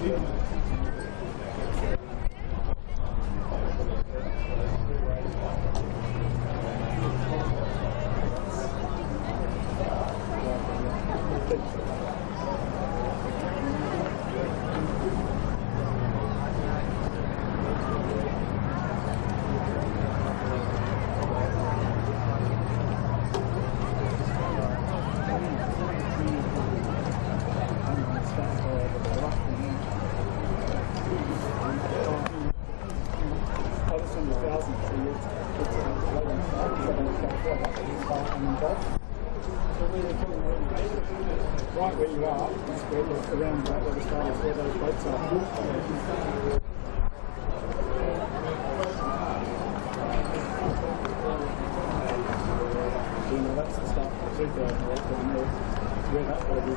Right where you are, is where around where the start is, where those boats are. That's the start of the 2,000 right down there. Where that boat is,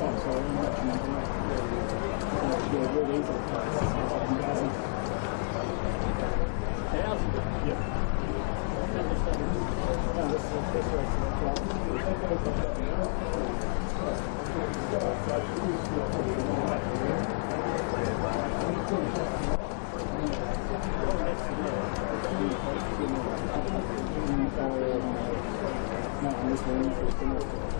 oh, sorry, I'm not sure. Yeah, really easy place. 1,000. Yeah. No, this is the best way no, I'm just waiting for it.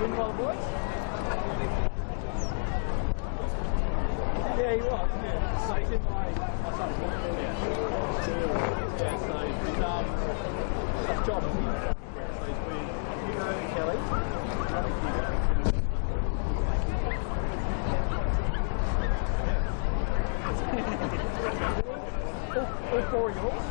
Been well, boys? Yeah, he was. Yeah. So he's in my son's book. Yeah. So he's tough job. So he's been Hugo, Kelly, all four of yours.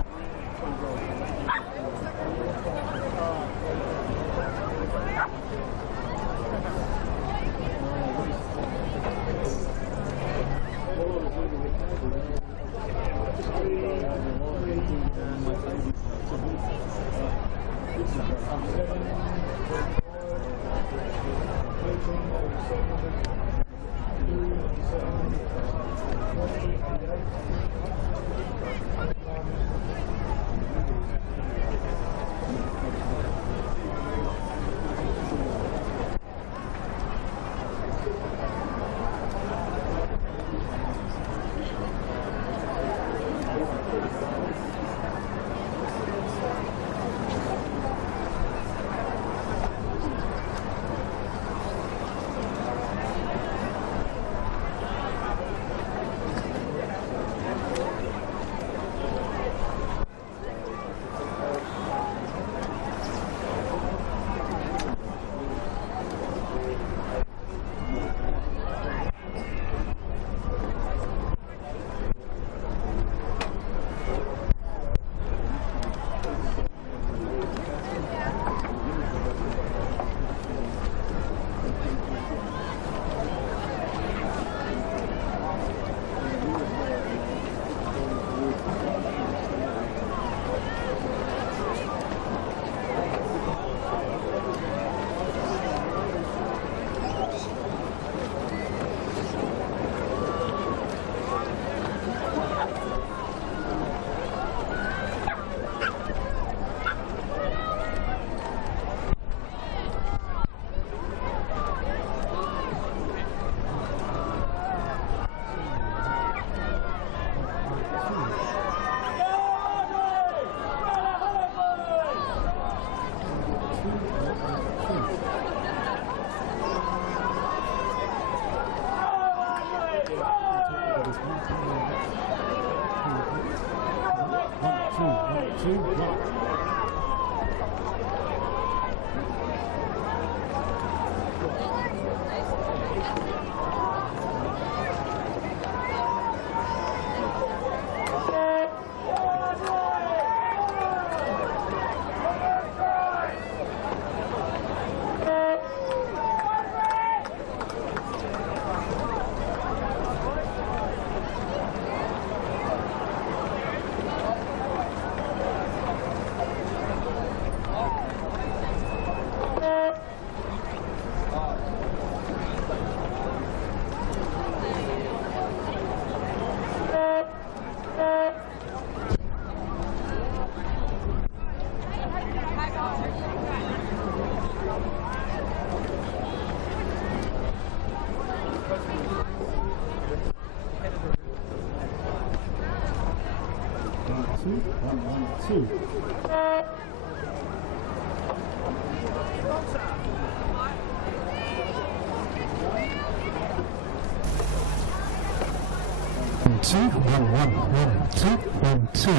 Two. One, two.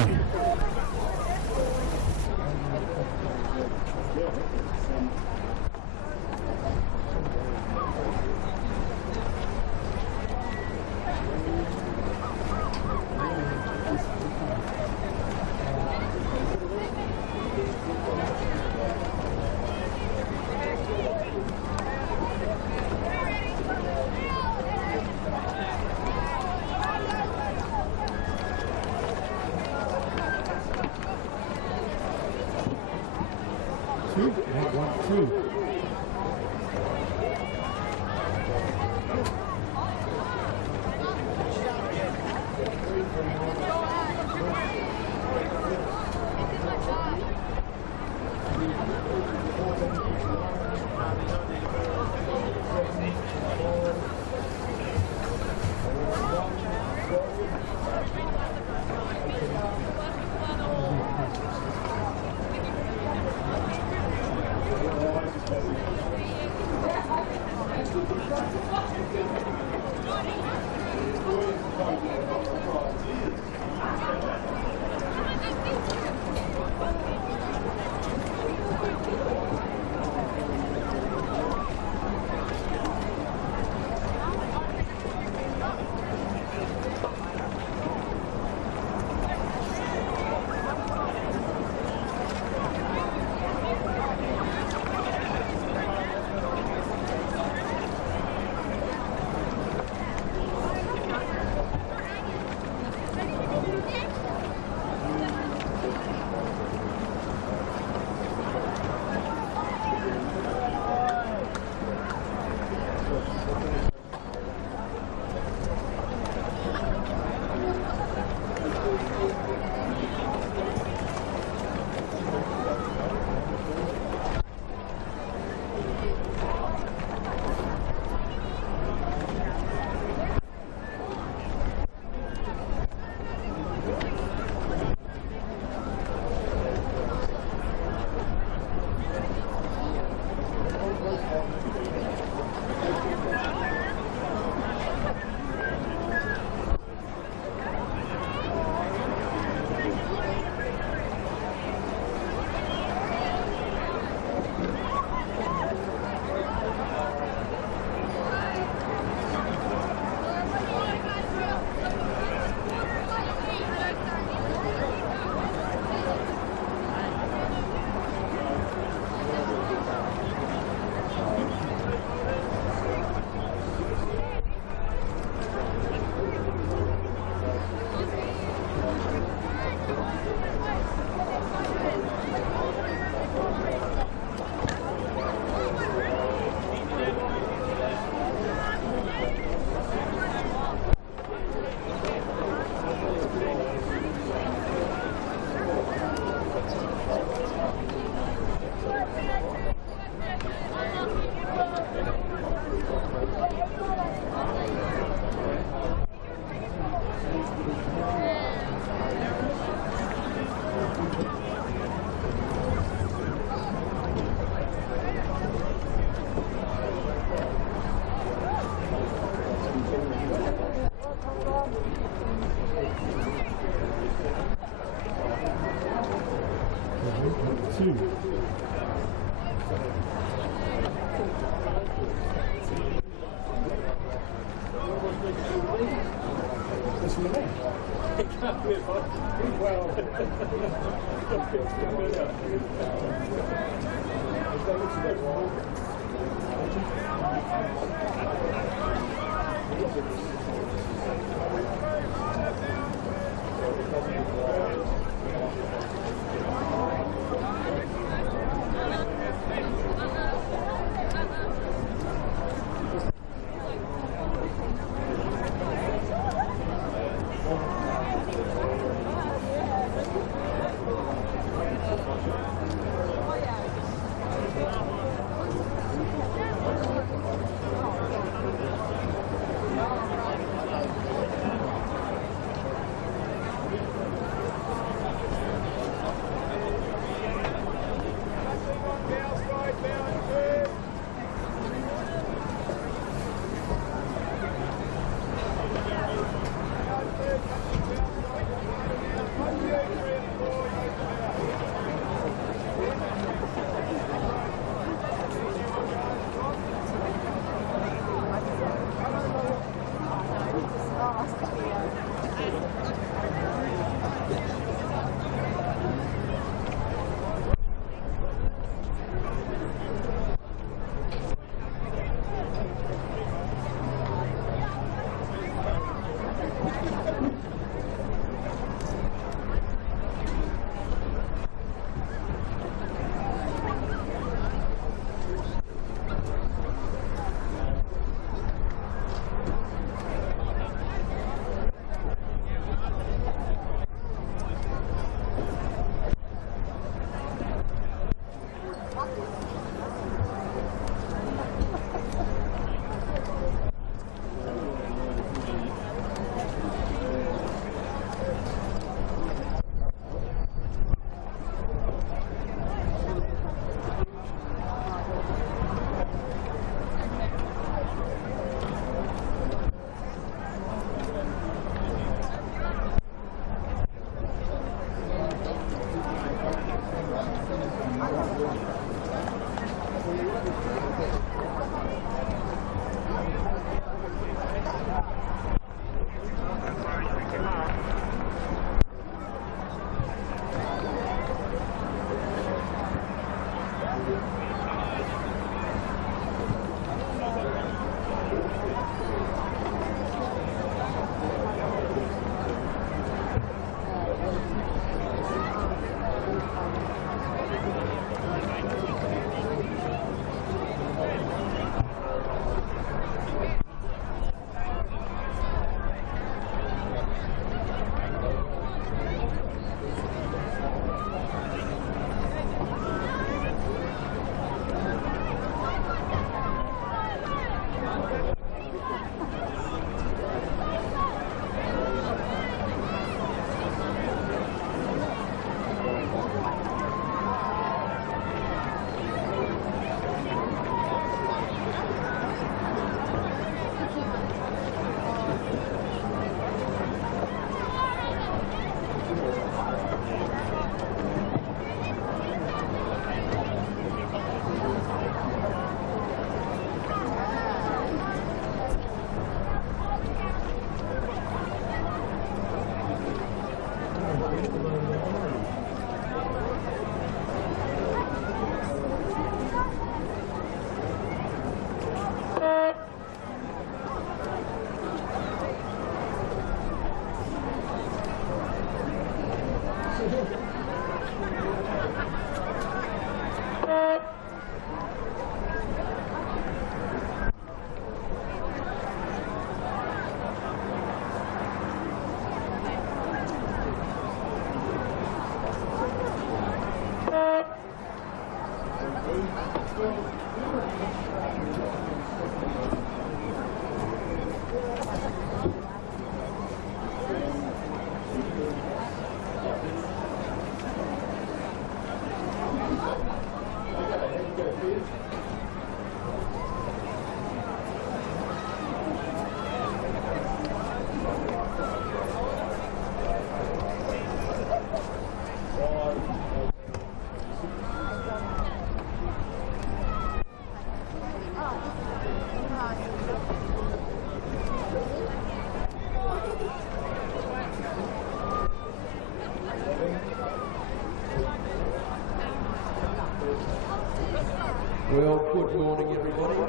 Well, good morning everybody.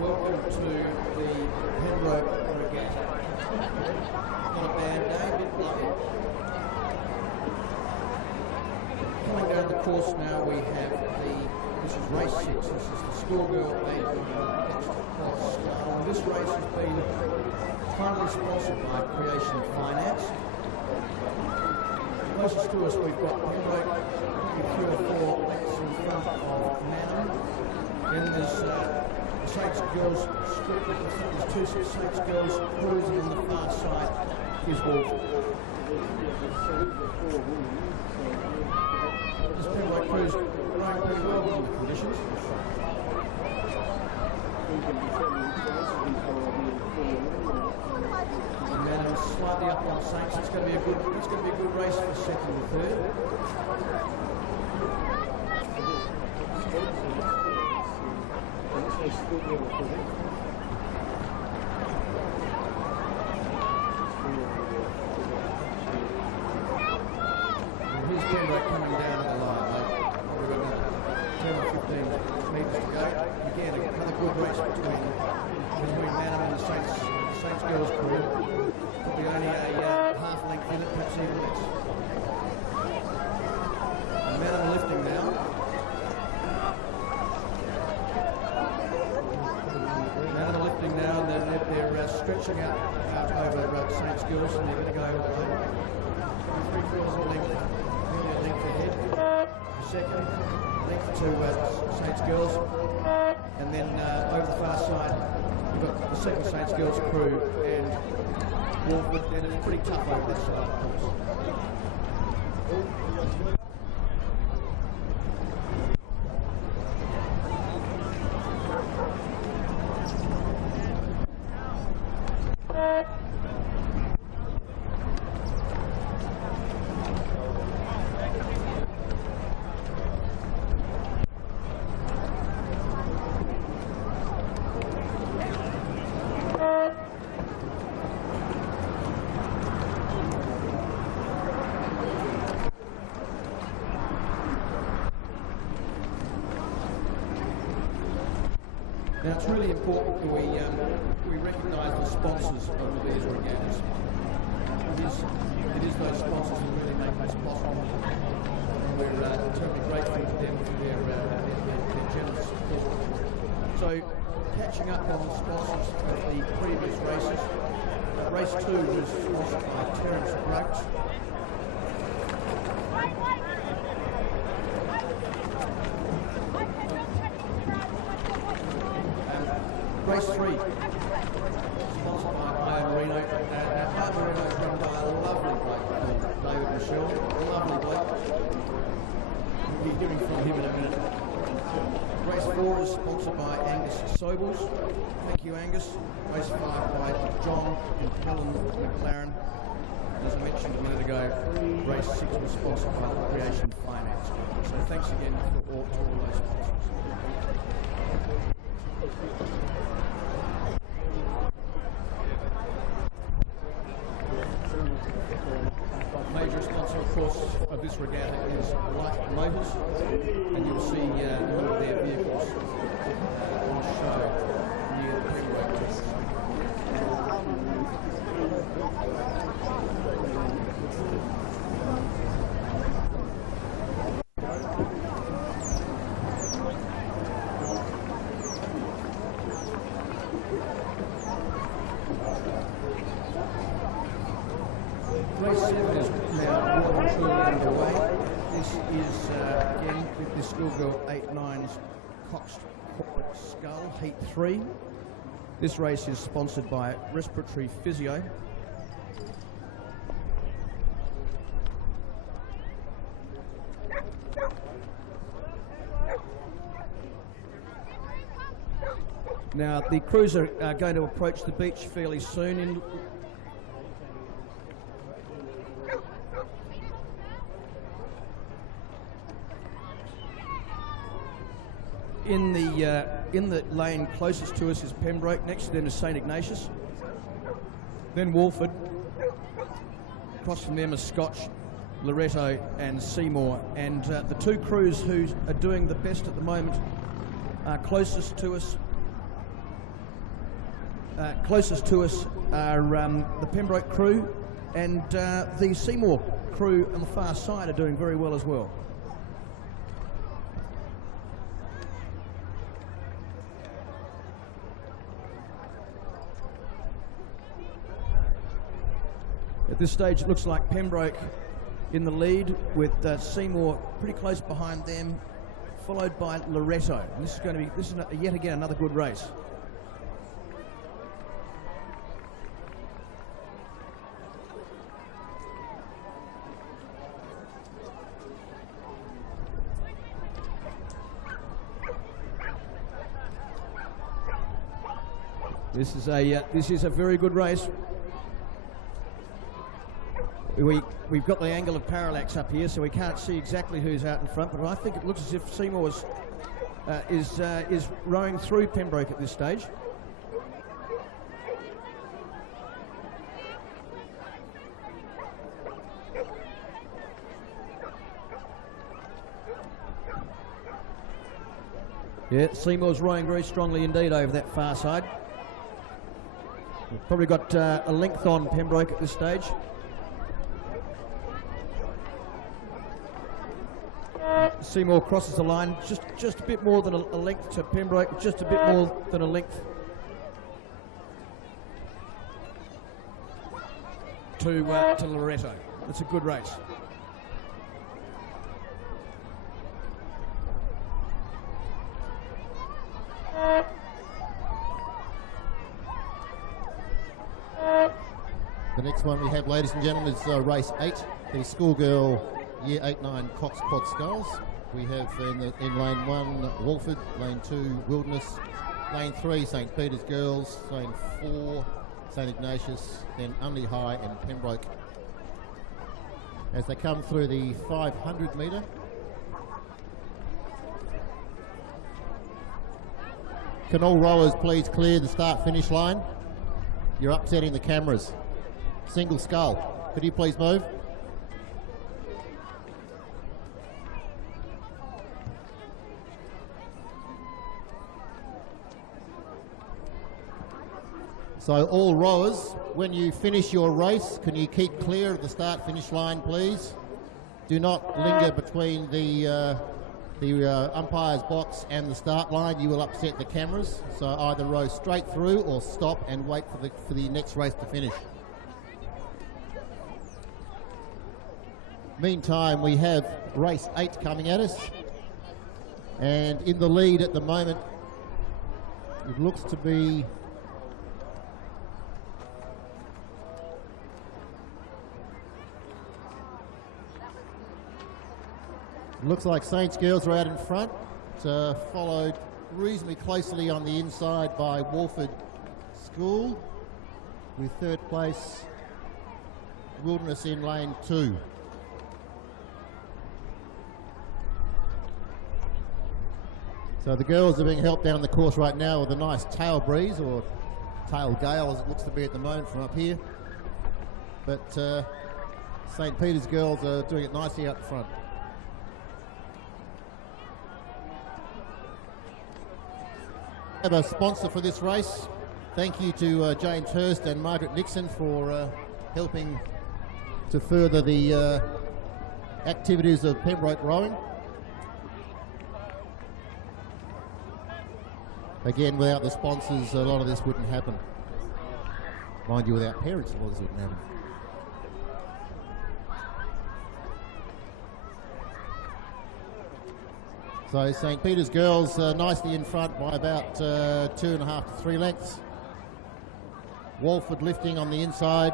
Welcome to the Pembroke Regatta. Not a bad day, a bit lucky. Coming down the course now we have this is race 6, this is the Schoolgirl 8 Coxed. This race has been kindly sponsored by Creation Finance. Closest to us we've got Pembroke, with 3 or 4 lengths in front of Manham. Then there's Saints Girls, there's 2 Saints Girls cruising on the far side is Wolf. This Pembroke cruise running pretty well in the conditions. And Manham slightly up on Saints. It's going to be a good race for second and third. Here's Pembroke coming down to the line. We've got another 10 or 15 metres to go. Again, another good race between Manham and the Saints Girls crew. Could be only a half length in it, perhaps even less. And Manham lifting now. Manham lifting now, and they're stretching out over Saints Girls, and they're going to go 3/4 length. Length ahead, second, length to Saints Girls, and then over the far side we've got the second Saints Girls crew and Wolfwood, and it's pretty tough over this side of the course. Now it's really important that we recognise the sponsors of these regattas. It is those sponsors who really make this possible. We're terribly grateful to them for their generous support. So, catching up on the sponsors of the previous races, race 2 was sponsored by Terence Brooks. Race 3, sponsored by Iron Reno. Iron Reno is run by a lovely bloke called David Michelle. Lovely bloke. We'll be hearing from him in a minute. Race 4 is sponsored by Angus Sobels. Thank you, Angus. Race 5 by John and Helen McLaren. As I mentioned a minute ago, race 6 was sponsored by Creation Finance. So thanks again to all those sponsors. Major sponsor, of course, of this regatta is Light Motors, and you'll see one of their vehicles on show near the Pembroke Regatta. Race 7 is now well and truly underway. This is again with the Schoolgirl 8/9's Coxed Scull, Heat 3. This race is sponsored by Respiratory Physio. Now the crews are going to approach the beach fairly soon. In the lane closest to us is Pembroke. Next to them is St Ignatius. Then Walford. Across from them is Scotch, Loretto and Seymour. And the two crews who are doing the best at the moment Closest to us are the Pembroke crew, and the Seymour crew on the far side are doing very well as well. At this stage, it looks like Pembroke in the lead, with Seymour pretty close behind them, followed by Loretto. And this is yet again another good race. This is a very good race. We've got the angle of parallax up here, so we can't see exactly who's out in front, but I think it looks as if Seymour is rowing through Pembroke at this stage. Yeah, Seymour's rowing very strongly indeed over that far side. We've probably got a length on Pembroke at this stage. Seymour crosses the line, just a bit more than a length to Pembroke, just a bit more than a length to Loretto. It's a good race. The next one we have, ladies and gentlemen, is race 8, the Schoolgirl Year 8-9 Coxed Sculls. We have in lane 1 Walford, lane 2 Wilderness, lane 3 St Peter's Girls, lane 4 St Ignatius, then Unley High and Pembroke. As they come through the 500 metre. Can all rowers please clear the start-finish line? You're upsetting the cameras. Single scull. Could you please move? So all rowers, when you finish your race, can you keep clear of the start-finish line, please? Do not linger between the umpire's box and the start line. You will upset the cameras. So either row straight through or stop and wait for the next race to finish. Meantime, we have race 8 coming at us, and in the lead at the moment, it looks to be looks like Saints Girls are out in front, followed reasonably closely on the inside by Walford School, with third place Wilderness in lane 2. So the girls are being helped down the course right now with a nice tail breeze, or tail gale as it looks to be at the moment from up here. But St Peter's Girls are doing it nicely out front. We have a sponsor for this race. Thank you to James Hurst and Margaret Nixon for helping to further the activities of Pembroke rowing. Again, without the sponsors, a lot of this wouldn't happen. Mind you, without parents, a lot of this wouldn't happen. So St Peter's Girls nicely in front by about 2.5 to 3 lengths. Walford lifting on the inside,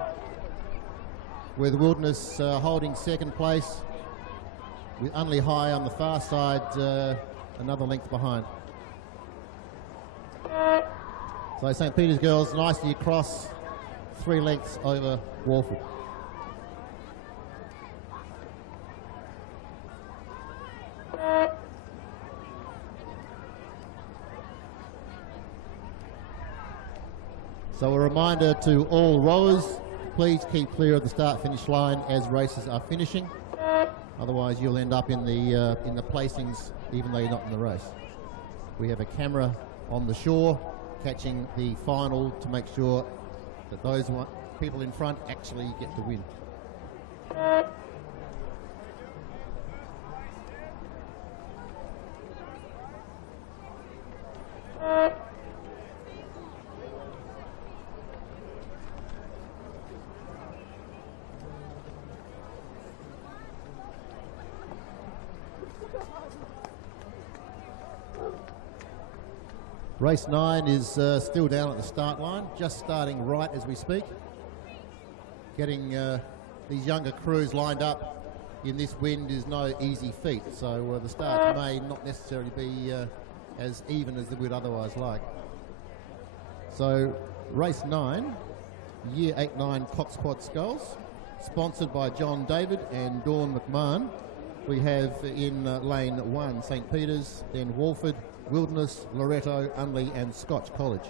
with Wilderness holding second place, with Unley High on the far side another length behind. So St Peter's Girls nicely across, 3 lengths over Walford. So a reminder to all rowers, please keep clear of the start-finish line as races are finishing. Otherwise, you'll end up in the placings, even though you're not in the race. We have a camera on the shore catching the final to make sure that those people in front actually get to win. Race 9 is still down at the start line, just starting right as we speak. Getting these younger crews lined up in this wind is no easy feat, so the start may not necessarily be as even as they would otherwise like. So race 9, year 8-9 Coxed Quad Sculls, sponsored by John David and Dawn McMahon. We have in lane 1 St Peter's, then Walford, Wilderness, Loretto, Unley and Scotch College.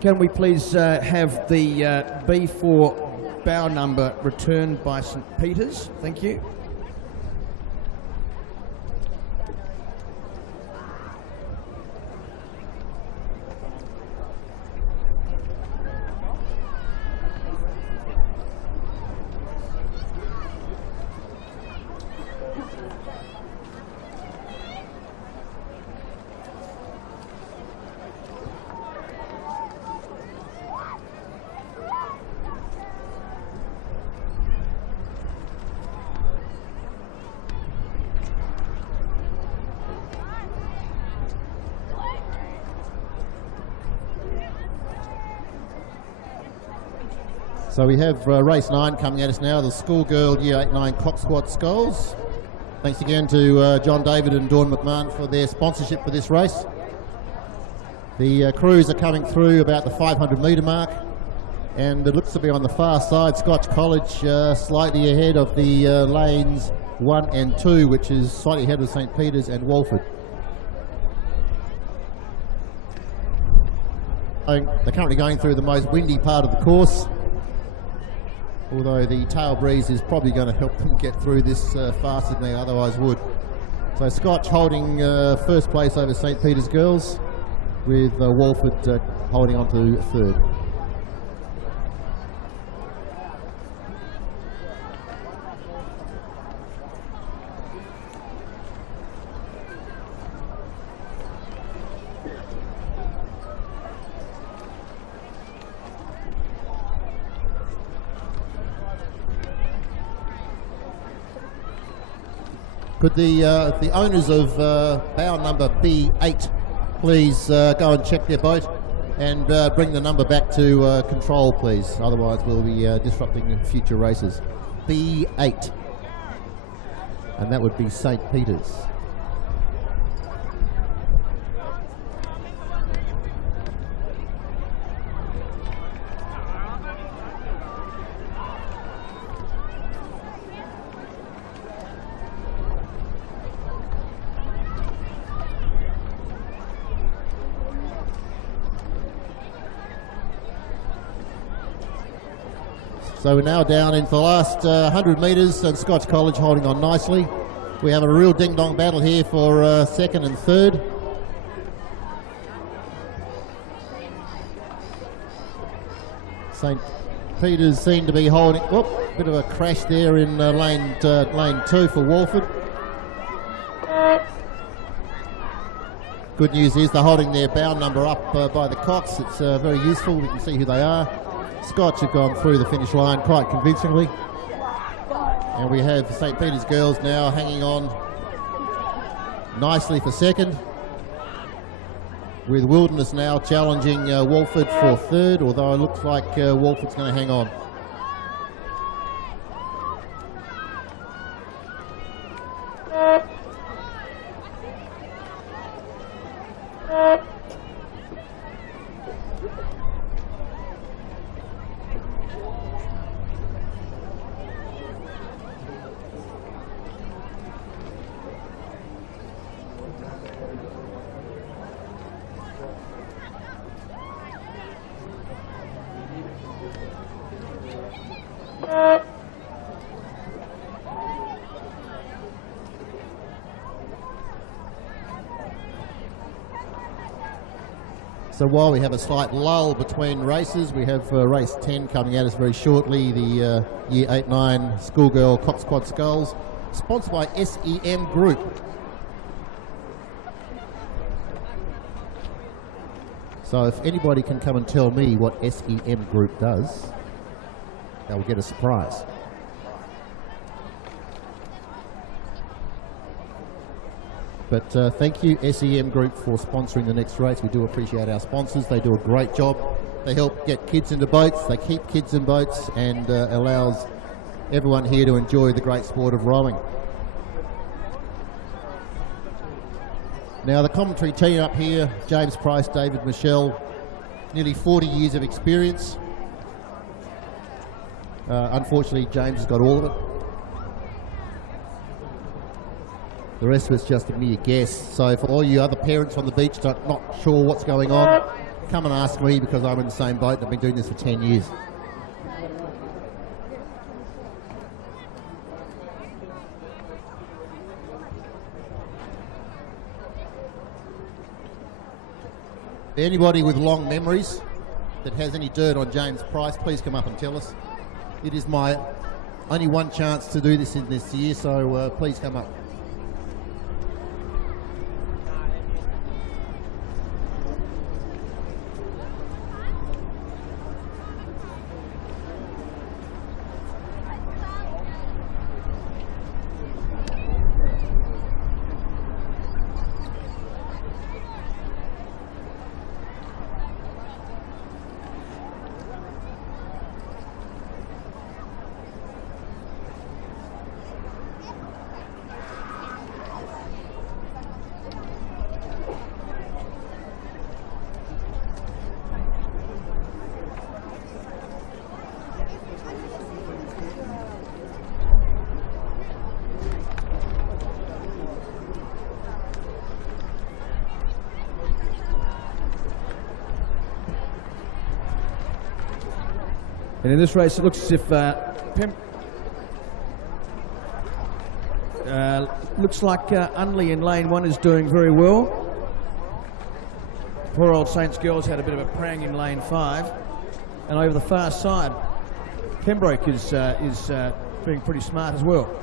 Can we please have the B4 bow number returned by St Peter's? Thank you. So we have race 9 coming at us now, the Schoolgirl Year 8-9 Coxed Quad Sculls. Thanks again to John David and Dawn McMahon for their sponsorship for this race. The crews are coming through about the 500 metre mark, and it looks to be on the far side. Scotch College slightly ahead of the lanes 1 and 2, which is slightly ahead of St Peter's and Walford. They're currently going through the most windy part of the course, although the tail breeze is probably going to help them get through this faster than they otherwise would. So Scotch holding first place over St Peter's Girls, with Walford holding on to third. Could the owners of bow number B8 please go and check their boat and bring the number back to control, please? Otherwise we'll be disrupting future races. B8, and that would be St Peter's. So we're now down into the last 100 metres, and Scotch College holding on nicely. We have a real ding-dong battle here for second and third. St Peter's seem to be holding. Whoop, bit of a crash there in lane 2 for Walford. Good news is they're holding their bow number up by the Cox. It's very useful. We can see who they are. Scotch have gone through the finish line quite convincingly. And we have St. Peter's Girls now hanging on nicely for second, with Wilderness now challenging Walford for third, although it looks like Walford's going to hang on. So while we have a slight lull between races, we have race 10 coming at us very shortly, the Year 8-9 Schoolgirl Coxed Sculls, sponsored by SEM Group. So if anybody can come and tell me what SEM Group does, they'll get a surprise. But thank you, SEM Group, for sponsoring the next race. We do appreciate our sponsors. They do a great job. They help get kids into boats. They keep kids in boats and allows everyone here to enjoy the great sport of rowing. Now the commentary team up here, James Price, David Michelle, nearly 40 years of experience. Unfortunately, James has got all of it. The rest of it's just a mere guess. So for all you other parents on the beach not sure what's going on, come and ask me, because I'm in the same boat and I've been doing this for 10 years. Anybody with long memories that has any dirt on James Price, please come up and tell us. It is my only one chance to do this in this year, so please come up. And in this race, it looks as if looks like Unley in lane 1 is doing very well. Poor old Saints Girls had a bit of a prang in lane 5, and over the far side, Pembroke is being pretty smart as well.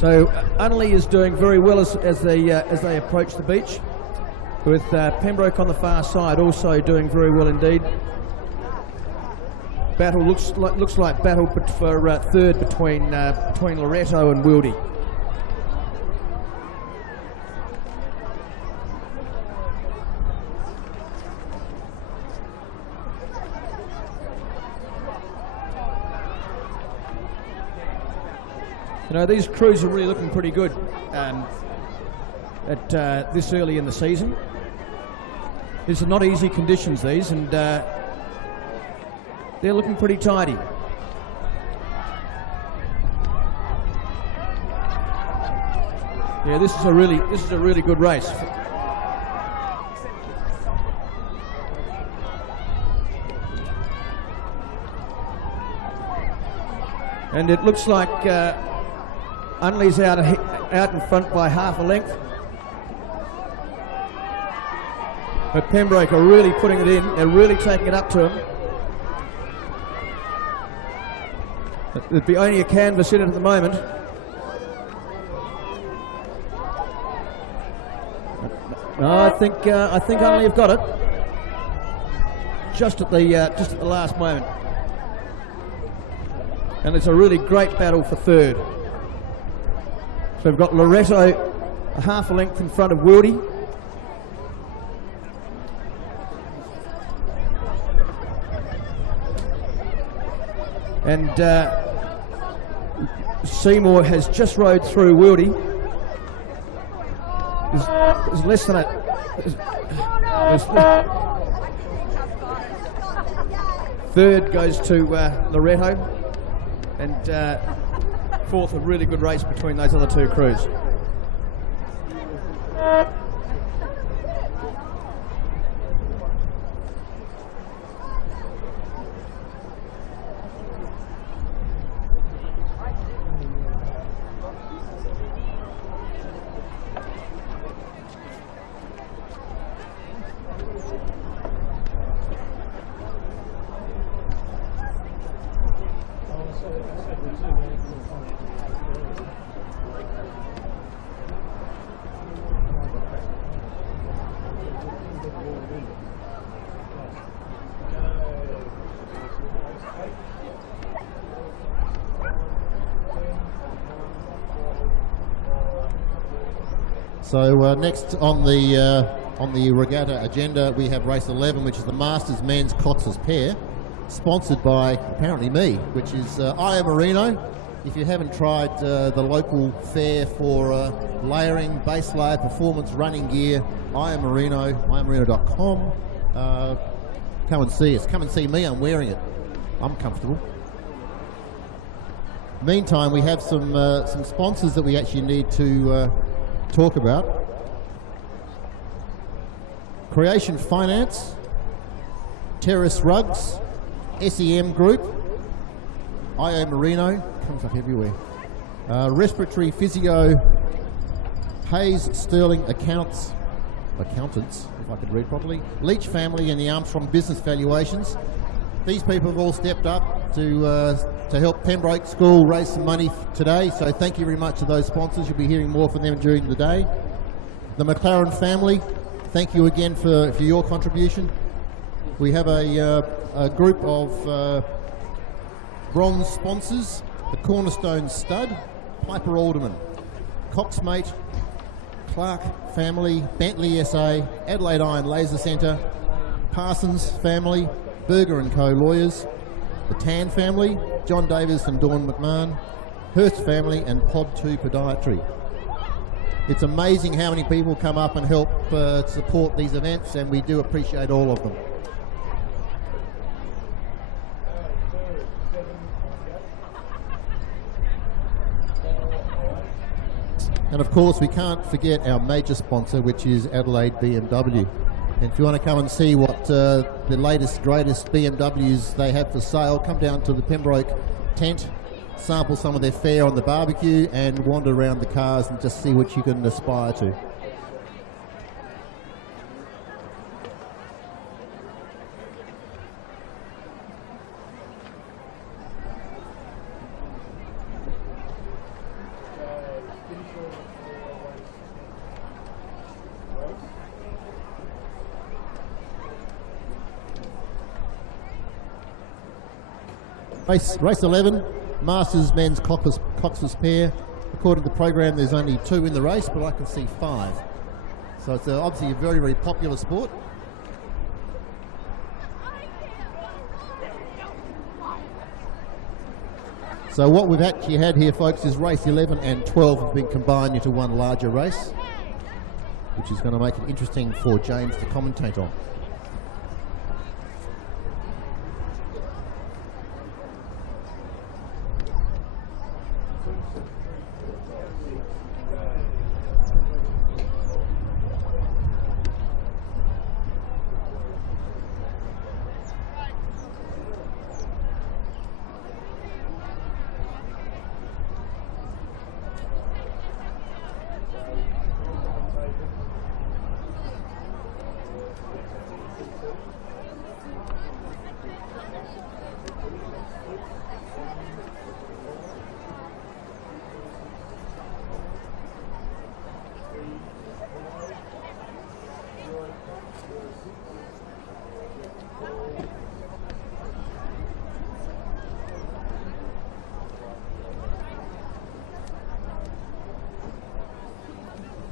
So Unley is doing very well as they approach the beach, with Pembroke on the far side also doing very well indeed. Battle looks like battle for third between Loretto and Wildy. You know, these crews are really looking pretty good at this early in the season. These are not easy conditions, these, and they're looking pretty tidy. Yeah, this is a really good race. And it looks like Unley's out out in front by half a length. But Pembroke are really putting it in. They're really taking it up to him. There'd be only a canvas in it at the moment. I think only have got it. Just at the last moment. And it's a really great battle for third. So we've got Loretto a half a length in front of Wildy. And Seymour has just rode through Wildy. There's less than third goes to Loretto, and fourth, a really good race between those other two crews. So next on the regatta agenda, we have race 11, which is the Masters Men's Coxless Pair, sponsored by apparently me, which is I Merino. If you haven't tried the local fair for layering, base layer, performance running gear, iammerino.com. Come and see us. Come and see me. I'm wearing it. I'm comfortable. Meantime, we have some sponsors that we actually need to talk about. Creation Finance, Terrace Rugs, SEM Group, IO Merino, comes up everywhere. Respiratory Physio, Hayes Sterling Accountants, if I could read properly, Leach Family, and the Armstrong Business Valuations. These people have all stepped up to help Pembroke School raise some money today, so thank you very much to those sponsors. You'll be hearing more from them during the day. The McLaren family, thank you again for your contribution. We have a group of bronze sponsors: the Cornerstone Stud, Piper Alderman, Coxmate, Clark family, Bentley SA, Adelaide Iron Laser Centre, Parsons family, Berger & Co Lawyers, the Tan family, John Davis and Dawn McMahon, Hurst family, and Pod 2 Podiatry. It's amazing how many people come up and help support these events, and we do appreciate all of them. And of course, we can't forget our major sponsor, which is Adelaide BMW. And if you want to come and see what the latest, greatest BMWs they have for sale, come down to the Pembroke tent, sample some of their fare on the barbecue, and wander around the cars and just see what you can aspire to. Race 11, Masters Men's Coxless Pair. According to the program, there's only 2 in the race, but I can see 5. So it's obviously a very, very popular sport. So what we've actually had here, folks, is race 11 and 12 have been combined into one larger race, which is going to make it interesting for James to commentate on.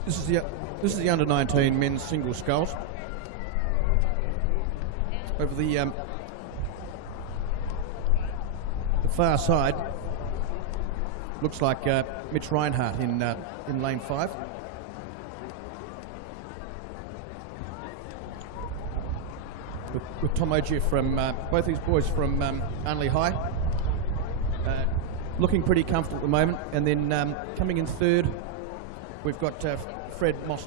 This is the under-19 men's single sculls. Over the far side, looks like Mitch Reinhardt in lane 5. With Tom Ogier from both these boys from Unley High, looking pretty comfortable at the moment. And then coming in third, we've got Fred Moss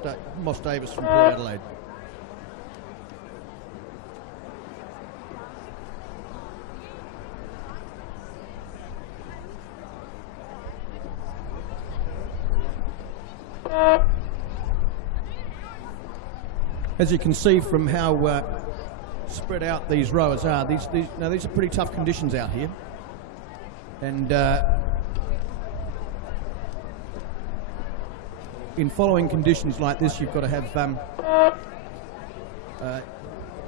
Davis from Port Adelaide. As you can see from how spread out these rowers are, these are pretty tough conditions out here, and in following conditions like this, you've got to have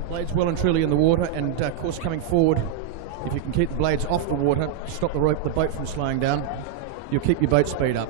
blades well and truly in the water, and of course coming forward, if you can keep the blades off the water, stop the boat from slowing down, you'll keep your boat speed up.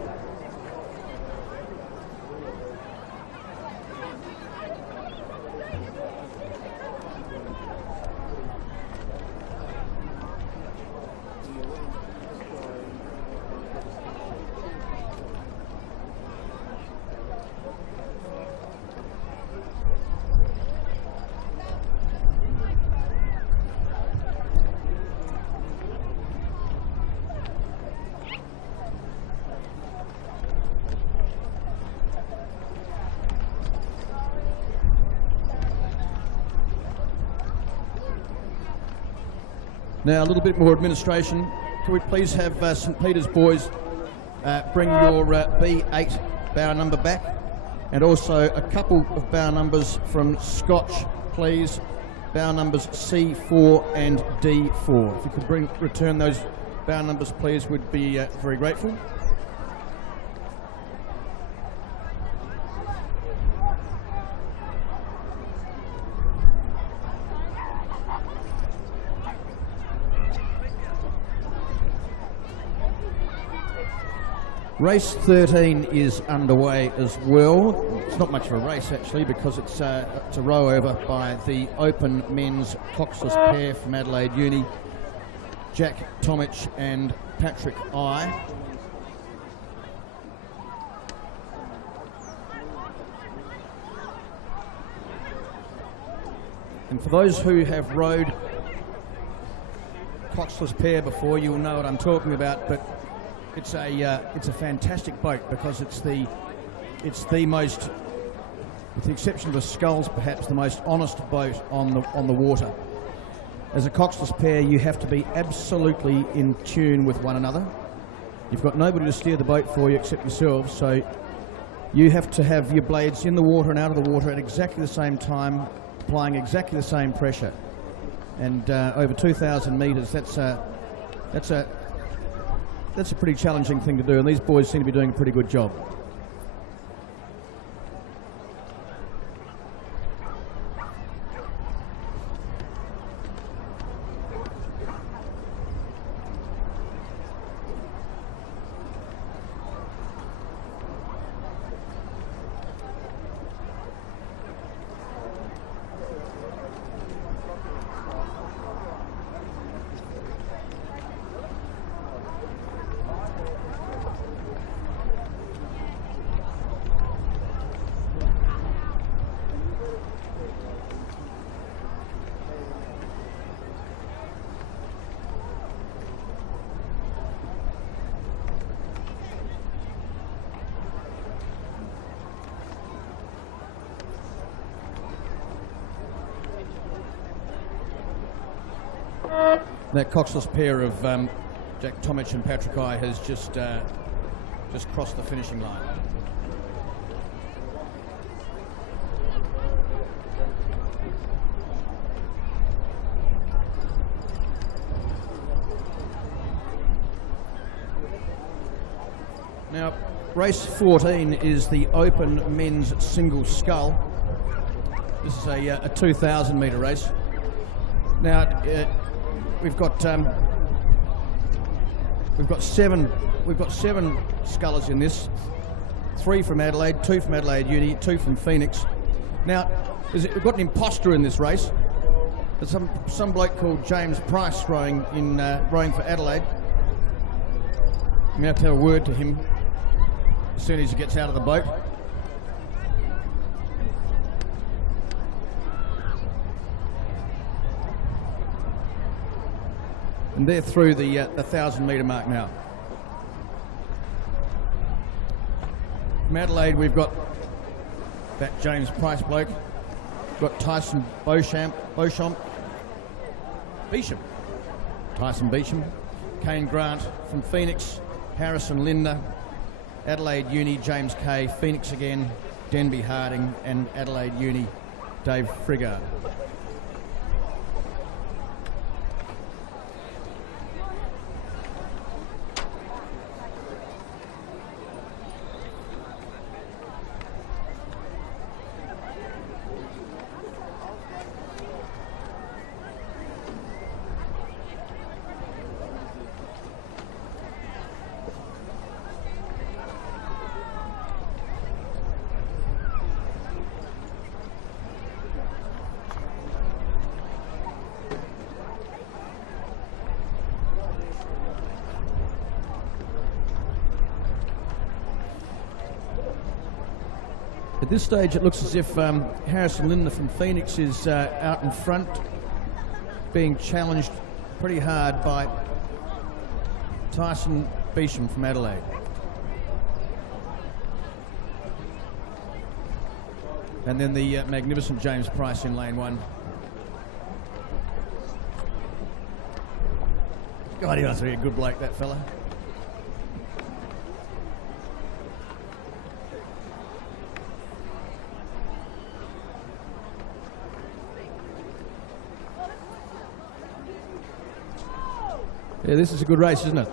Now a little bit more administration. Can we please have St Peter's boys bring your B8 bow number back, and also a couple of bow numbers from Scotch, please. Bow numbers C4 and D4. If you could return those bow numbers, please, we'd be very grateful. Race 13 is underway as well. It's not much of a race actually, because it's a row over by the open men's Coxless pair from Adelaide Uni, Jack Tomich and Patrick I. And for those who have rowed Coxless pair before, you'll know what I'm talking about, but it's a fantastic boat, because it's the most, with the exception of the Sculls, perhaps the most honest boat on the water. As a Coxless pair, you have to be absolutely in tune with one another. You've got nobody to steer the boat for you except yourselves, so you have to have your blades in the water and out of the water at exactly the same time, applying exactly the same pressure. And over 2,000 metres, that's a pretty challenging thing to do, and these boys seem to be doing a pretty good job. That Coxless pair of Jack Tomich and Patrick I has just crossed the finishing line. Now, race 14 is the open men's single scull. This is a 2,000 metre race. Now, we've got seven scullers in this. 3 from Adelaide, 2 from Adelaide Uni, 2 from Phoenix. Now, we've got an imposter in this race. There's some bloke called James Price rowing for Adelaide. I'm going to have to have a word to him as soon as he gets out of the boat. And they're through the 1,000-metre mark now. From Adelaide, we've got that James Price bloke. We've got Tyson Beesham, Kane Grant from Phoenix, Harrison Linder, Adelaide Uni, James Kay, Phoenix again, Denby Harding, and Adelaide Uni, Dave Frigard. At this stage, it looks as if Harrison Linder from Phoenix is out in front, being challenged pretty hard by Tyson Beesham from Adelaide. And then the magnificent James Price in lane 1. God, he must be a good bloke, that fella. Yeah, this is a good race, isn't it?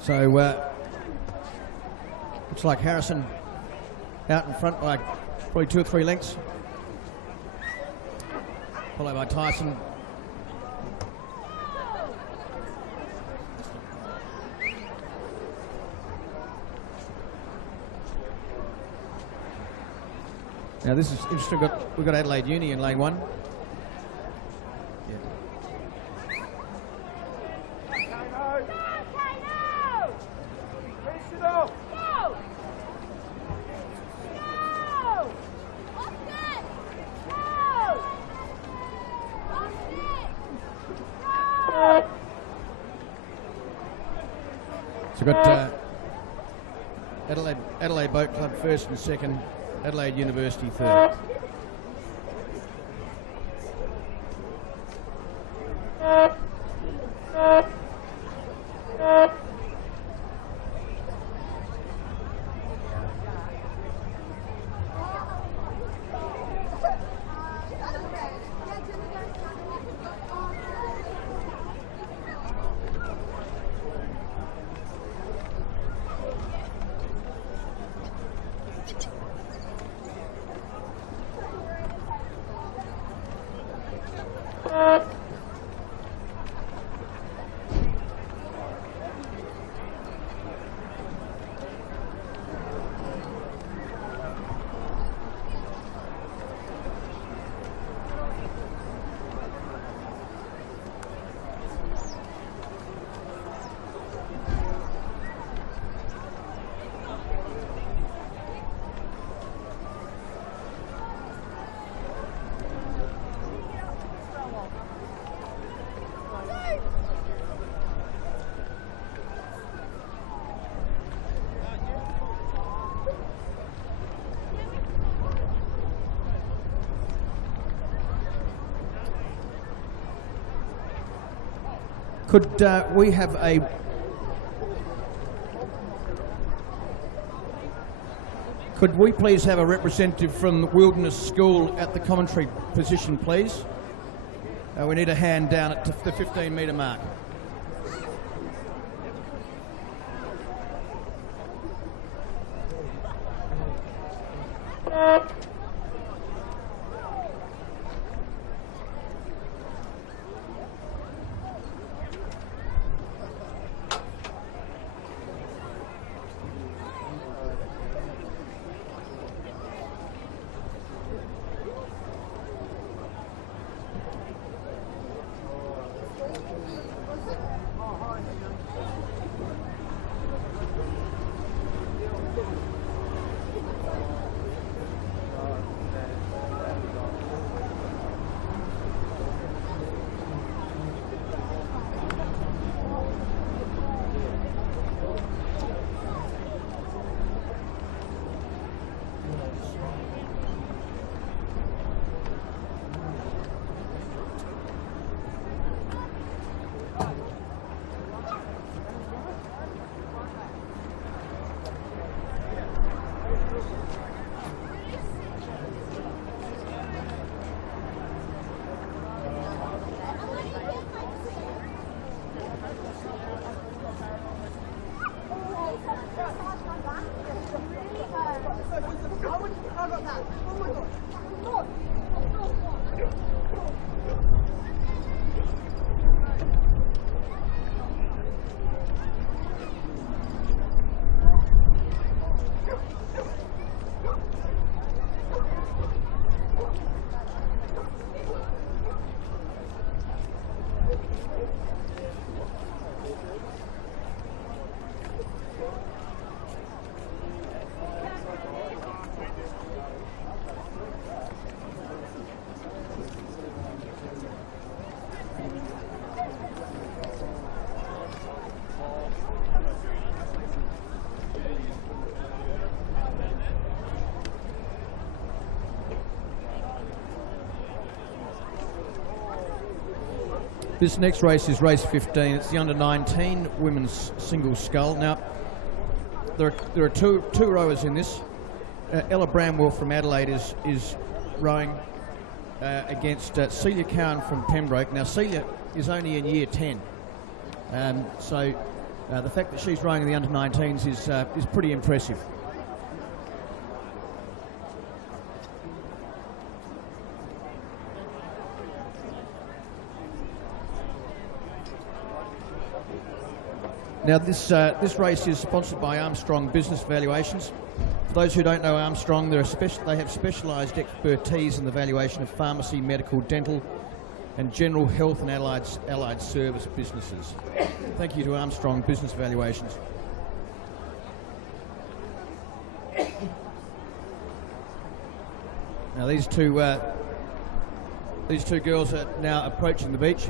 So, looks like Harrison out in front by probably 2 or 3 lengths. Followed by Tyson. Now this is interesting. We've got Adelaide Uni in lane 1. So we've got Adelaide Boat Club first and second. Adelaide University third. Could we have a... Could we please have a representative from the Wilderness School at the commentary position, please? We need a hand down at the 15-metre mark. This next race is race 15. It's the under-19 women's single scull. Now, there are two rowers in this. Ella Bramwell from Adelaide is rowing against Celia Cowan from Pembroke. Now, Celia is only in year 10, so the fact that she's rowing in the under-19s is pretty impressive. Now this race is sponsored by Armstrong Business Valuations. For those who don't know Armstrong, they have specialised expertise in the valuation of pharmacy, medical, dental and general health and allied service businesses. Thank you to Armstrong Business Valuations. Now these two girls are now approaching the beach.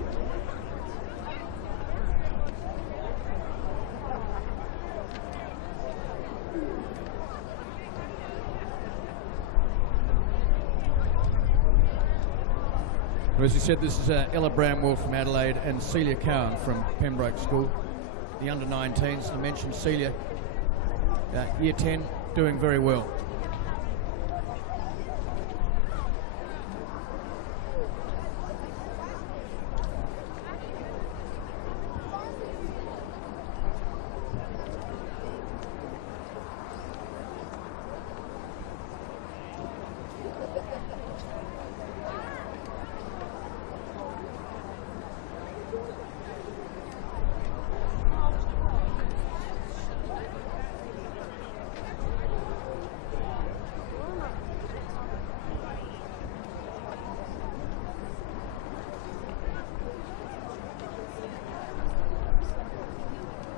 As you said, this is Ella Bramwell from Adelaide and Celia Cowan from Pembroke School, the under-19s. I mentioned Celia, year 10, doing very well.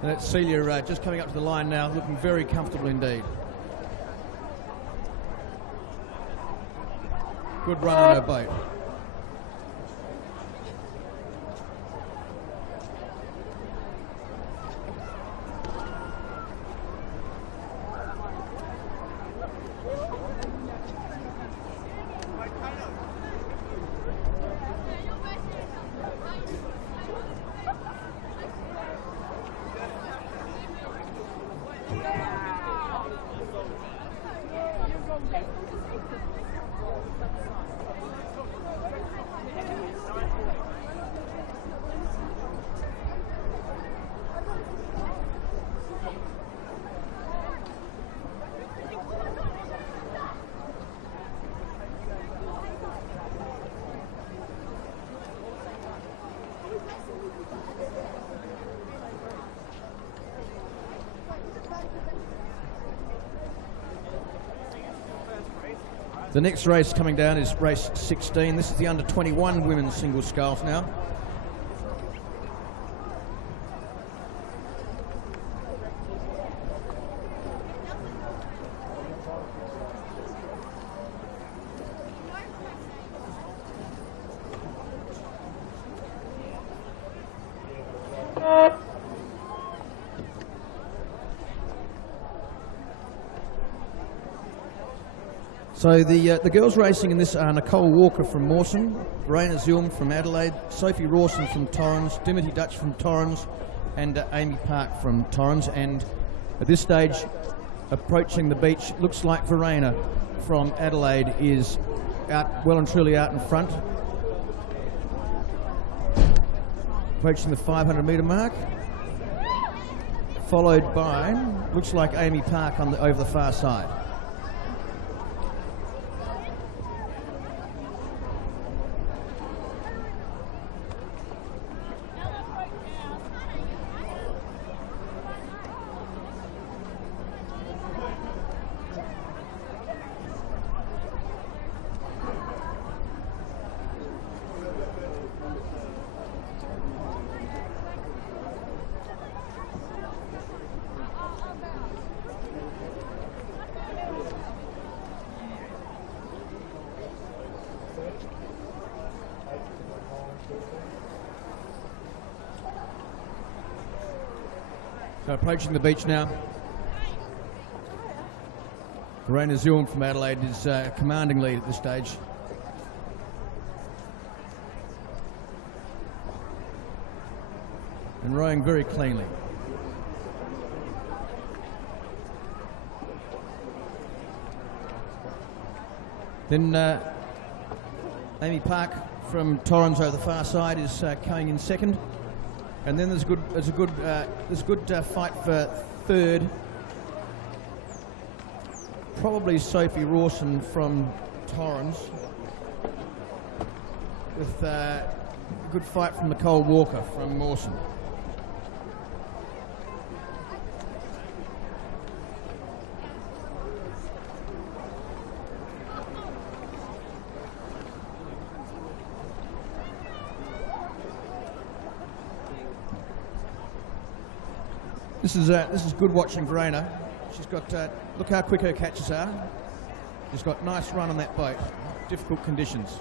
And that's Celia just coming up to the line now, looking very comfortable indeed. Good run on her boat. The next race coming down is race 16. This is the under-21 women's single sculls now. So the girls racing in this are Nicole Walker from Mawson, Raina Zulm from Adelaide, Sophie Rawson from Torrens, Dimity Dutch from Torrens, and Amy Park from Torrens. And at this stage, approaching the beach, looks like Verena from Adelaide is out, well and truly out in front. Approaching the 500 metre mark, followed by, looks like Amy Park on over the far side. So approaching the beach now. Raina Zulm from Adelaide is a commanding lead at this stage. and rowing very cleanly. Then Amy Park from Torrens over the far side is coming in second, and then there's a good fight for third. Probably Sophie Rawson from Torrens, with a good fight from Nicole Walker from Mawson. This is good watching Verena. She's got look how quick her catches are. She's got nice run on that boat. Difficult conditions.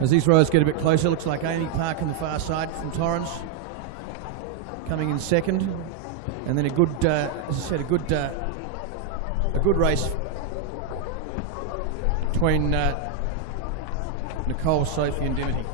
As these rowers get a bit closer, looks like Amy Park on the far side from Torrens coming in second, and then a good, as I said, a good race between Nicole, Sophie and Dimity.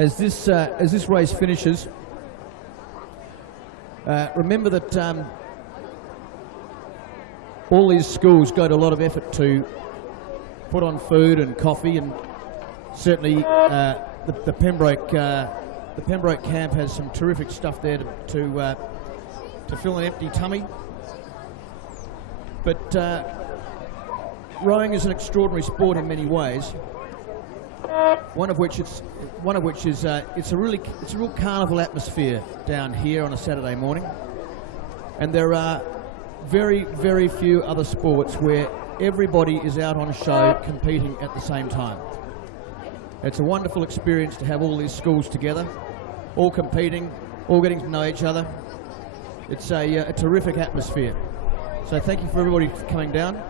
As this race finishes, remember that all these schools go to a lot of effort to put on food and coffee, and certainly the Pembroke camp has some terrific stuff there to fill an empty tummy. But rowing is an extraordinary sport in many ways. One of which is it's a real carnival atmosphere down here on a Saturday morning, and there are very, very few other sports where everybody is out on show competing at the same time. It's a wonderful experience to have all these schools together, all competing, all getting to know each other. It's a terrific atmosphere. So thank you for everybody for coming down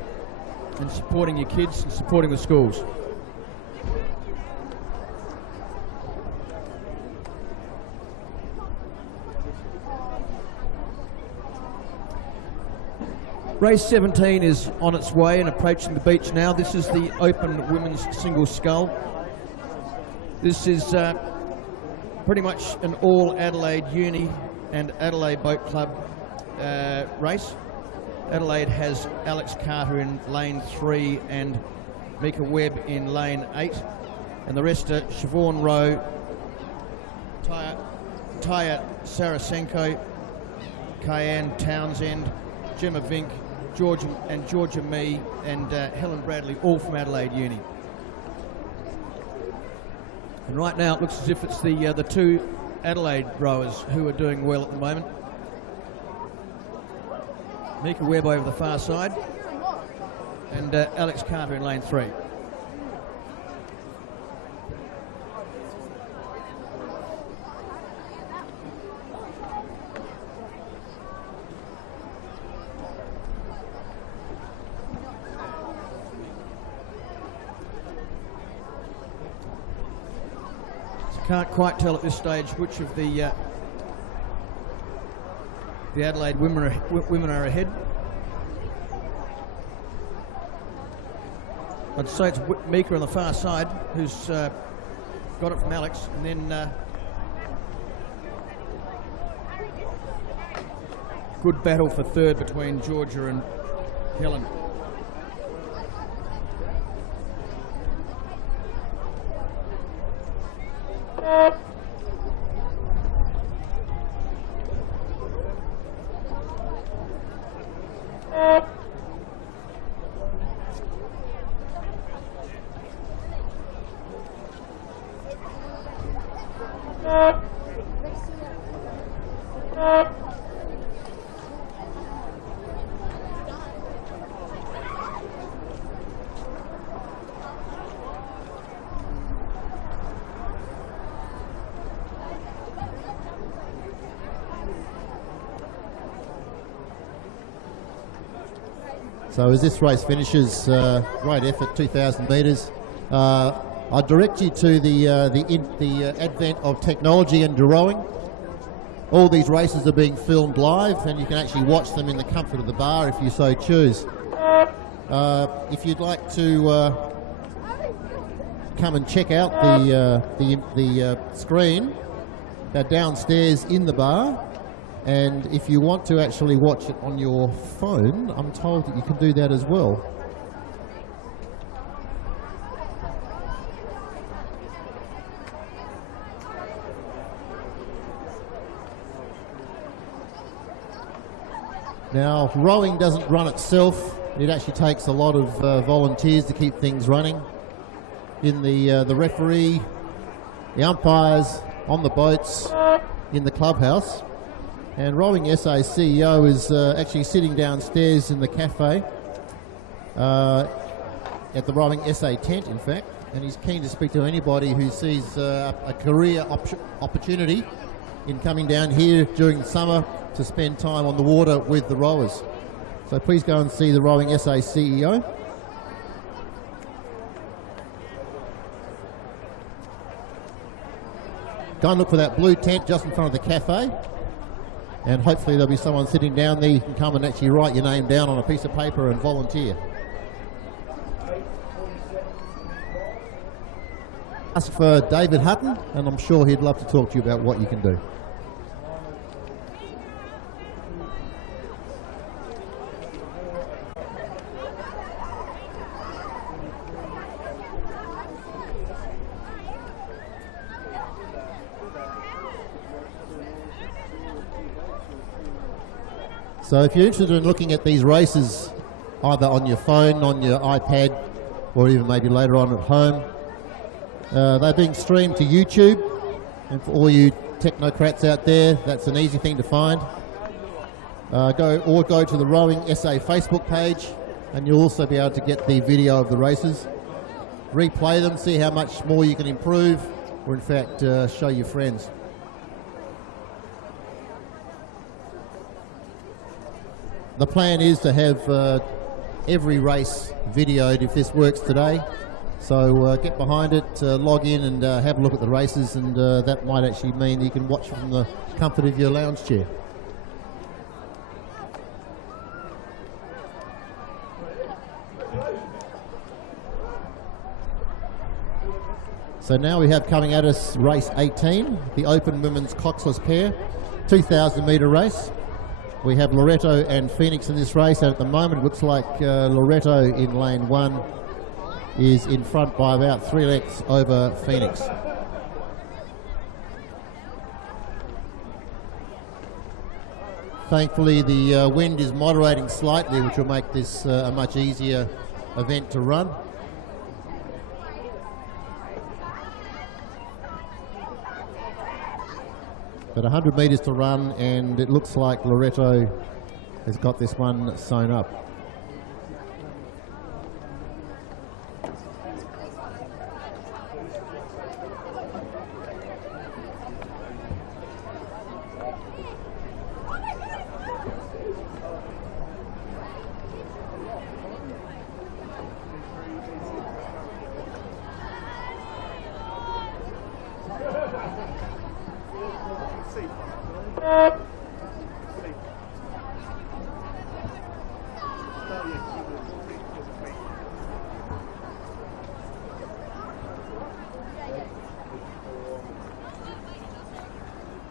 and supporting your kids and supporting the schools. Race 17 is on its way and approaching the beach now. This is the open women's single scull. This is pretty much an all Adelaide Uni and Adelaide Boat Club race. Adelaide has Alex Carter in lane 3 and Mika Webb in lane 8, and the rest are Siobhan Rowe, Taya Sarasenko, Cayenne Townsend, Gemma Vink, Georgia Mee and Helen Bradley, all from Adelaide Uni. And right now it looks as if it's the two Adelaide rowers who are doing well at the moment. Mika Webb over the far side and Alex Carter in lane 3. Can't quite tell at this stage which of the Adelaide women are ahead. I'd say it's Mika on the far side who's got it from Alex, and then good battle for third between Georgia and Helen. So as this race finishes, great effort, 2,000 metres. I direct you to the advent of technology and rowing. All these races are being filmed live, and you can actually watch them in the comfort of the bar if you so choose. If you'd like to come and check out the screen, they're downstairs in the bar. And if you want to actually watch it on your phone, I'm told that you can do that as well. Now, rowing doesn't run itself. It actually takes a lot of volunteers to keep things running. In the referee, the umpires, on the boats, in the clubhouse. And Rowing SA's CEO is actually sitting downstairs in the cafe at the Rowing SA tent, in fact, and he's keen to speak to anybody who sees a career opportunity in coming down here during the summer to spend time on the water with the rowers. So please go and see the Rowing SA CEO. Go and look for that blue tent just in front of the cafe. And hopefully there'll be someone sitting down there. You can come and actually write your name down on a piece of paper and volunteer. Ask for David Hutton, and I'm sure he'd love to talk to you about what you can do. So if you're interested in looking at these races, either on your phone, on your iPad, or even maybe later on at home, they're being streamed to YouTube. And for all you technocrats out there, that's an easy thing to find. Go to the Rowing SA Facebook page, and you'll also be able to get the video of the races. Replay them, see how much more you can improve, or in fact, show your friends. The plan is to have every race videoed if this works today. So get behind it, log in and have a look at the races, and that might actually mean you can watch from the comfort of your lounge chair. So now we have coming at us race 18, the Open Women's Coxless pair, 2,000 metre race. We have Loretto and Phoenix in this race, and at the moment it looks like Loretto in lane 1 is in front by about 3 lengths over Phoenix. Thankfully the wind is moderating slightly, which will make this a much easier event to run. But 100 metres to run, and it looks like Loretto has got this one sewn up.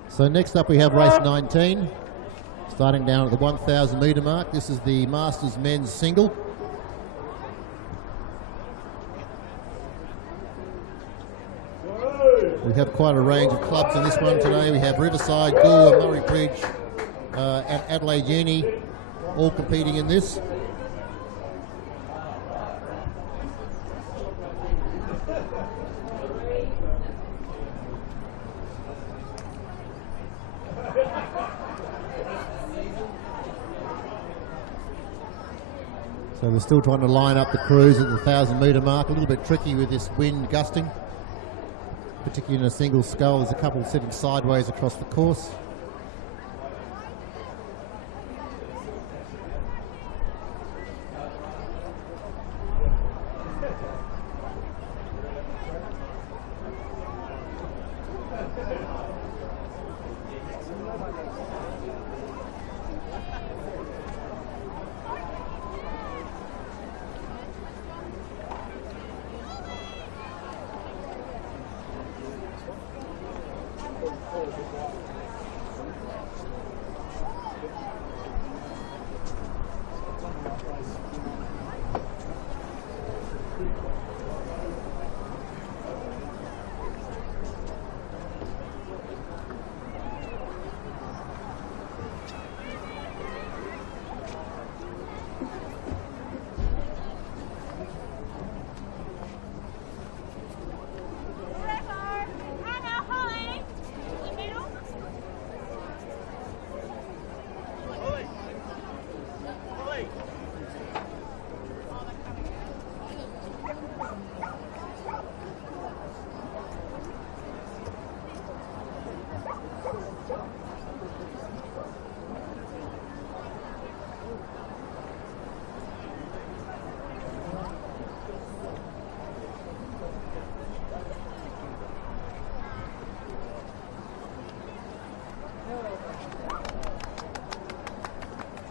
So next up we have race 19, starting down at the 1,000 metre mark. This is the Masters men's single. We have quite a range of clubs in this one today. We have Riverside, Goole, Murray Bridge, and Adelaide Uni, all competing in this. So we're still trying to line up the crews at the 1,000-metre mark. A little bit tricky with this wind gusting, particularly in a single scull. There's a couple sitting sideways across the course.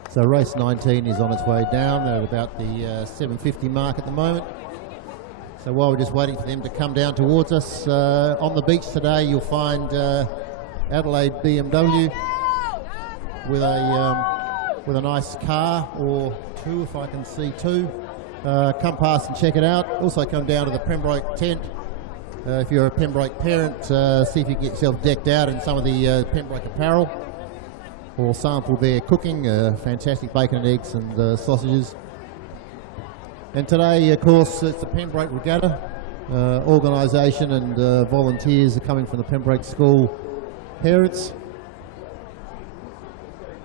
So race 19 is on its way down. They're at about the 7:50 mark at the moment. So while we're just waiting for them to come down towards us, on the beach today you'll find Adelaide BMW with a nice car or two, if I can see two. Come past and check it out. Also come down to the Pembroke tent. If you're a Pembroke parent, see if you can get yourself decked out in some of the Pembroke apparel, or sample their cooking, fantastic bacon and eggs and sausages. And today, of course, it's the Pembroke Regatta. Organisation and volunteers are coming from the Pembroke School parents.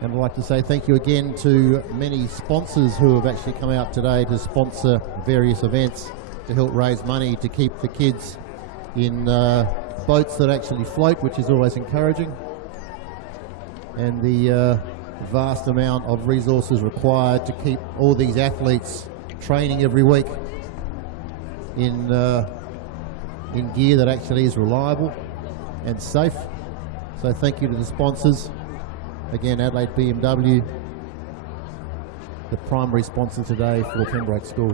And I'd like to say thank you again to many sponsors who have actually come out today to sponsor various events to help raise money to keep the kids in boats that actually float, which is always encouraging. And the vast amount of resources required to keep all these athletes training every week in gear that actually is reliable and safe. So thank you to the sponsors. Again, Adelaide BMW, the primary sponsor today for Pembroke School.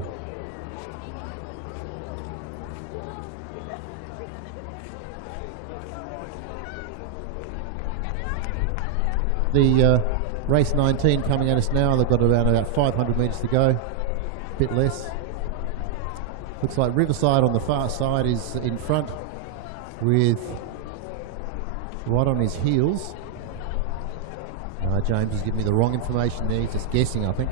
The race 19 coming at us now. They've got around about 500 metres to go, a bit less. Looks like Riverside on the far side is in front with right on his heels. James has given me the wrong information there. He's just guessing, I think.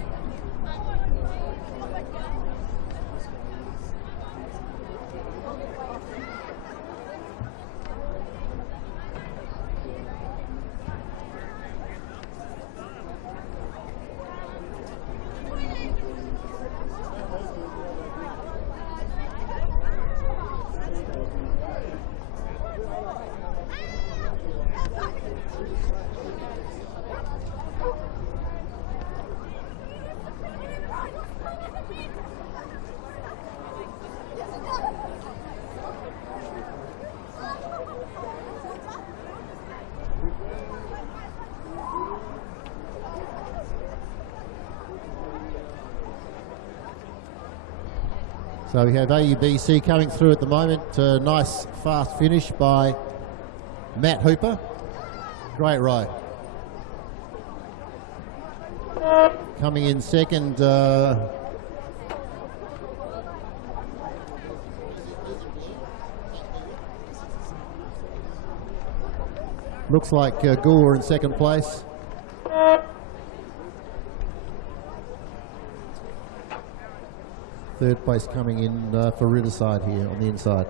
So we have AUBC coming through at the moment. Nice fast finish by Matt Hooper. Great ride. Coming in second, looks like Gore in second place. Third place coming in for Riverside here on the inside.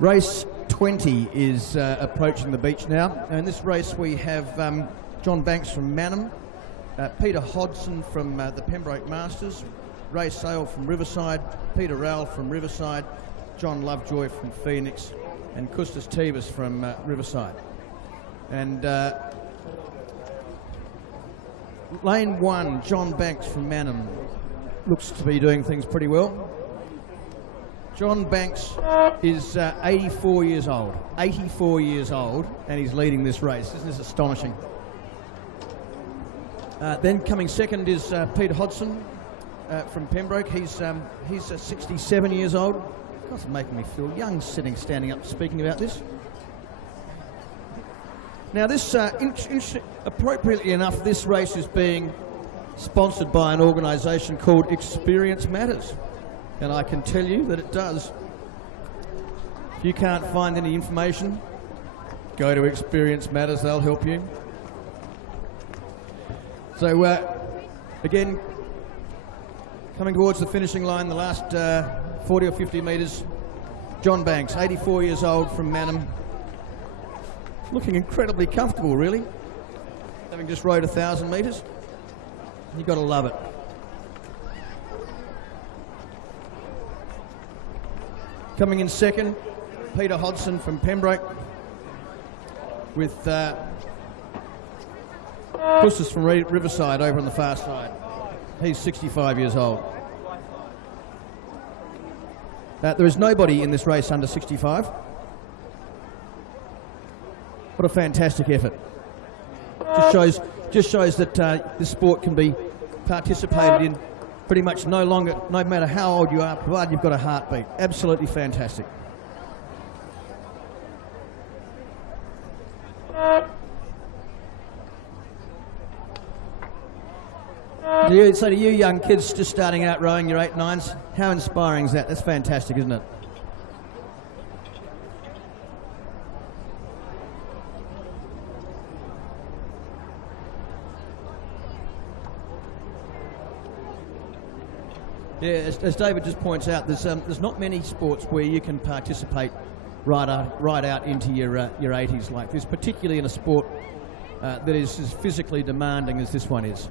Race 20 is approaching the beach now. And in this race we have John Banks from Mannum, Peter Hodson from the Pembroke Masters, Ray Sale from Riverside, Peter Rowell from Riverside, John Lovejoy from Phoenix, and Custis Tevis from Riverside. And lane 1, John Banks from Mannum, looks to be doing things pretty well. John Banks is 84 years old. 84 years old, and he's leading this race. Isn't this astonishing? Then coming second is Peter Hodson from Pembroke. He's 67 years old. It's making me feel young standing up speaking about this. Now this, appropriately enough, this race is being sponsored by an organisation called Experience Matters. And I can tell you that it does. If you can't find any information, go to Experience Matters, they'll help you. So, again, coming towards the finishing line, the last 40 or 50 metres, John Banks, 84 years old from Mannum. Looking incredibly comfortable, really. Having just rode 1,000 metres. You've got to love it. Coming in second, Peter Hodson from Pembroke, with Custis from Riverside over on the far side. He's 65 years old. There is nobody in this race under 65. What a fantastic effort. Just shows that this sport can be participated in pretty much no matter how old you are, provided you've got a heartbeat. Absolutely fantastic. So to you young kids just starting out rowing your 8-9s, how inspiring is that? That's fantastic, isn't it? Yeah, as David just points out, there's not many sports where you can participate right out into your 80s like this, particularly in a sport that is as physically demanding as this one is.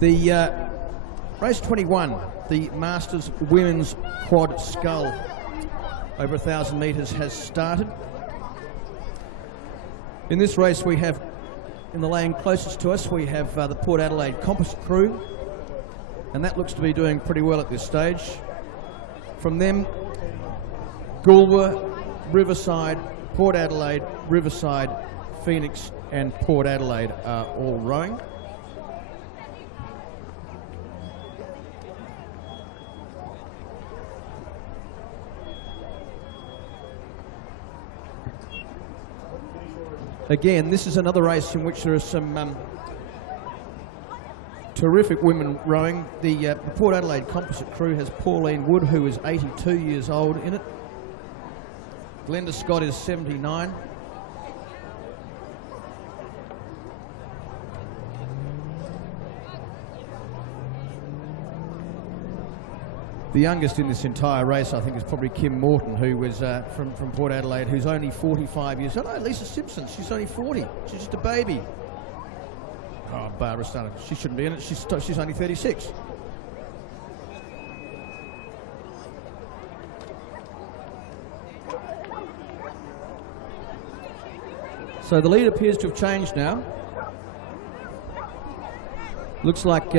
The race 21, the Masters Women's Quad Scull, over 1,000 metres, has started. In this race we have in the lane closest to us, we have the Port Adelaide Composite crew, and that looks to be doing pretty well at this stage. From them, Goolwa, Riverside, Port Adelaide, Riverside, Phoenix and Port Adelaide are all rowing. Again, this is another race in which there are some terrific women rowing. The Port Adelaide Composite crew has Pauline Wood, who is 82 years old in it. Glenda Scott is 79. The youngest in this entire race, I think, is probably Kim Morton, who was from Port Adelaide, who's only 45 years old. Oh, Lisa Simpson, she's only 40. She's just a baby. Oh, Barbara Stunner, she shouldn't be in it. She's only 36. So the lead appears to have changed now. Looks like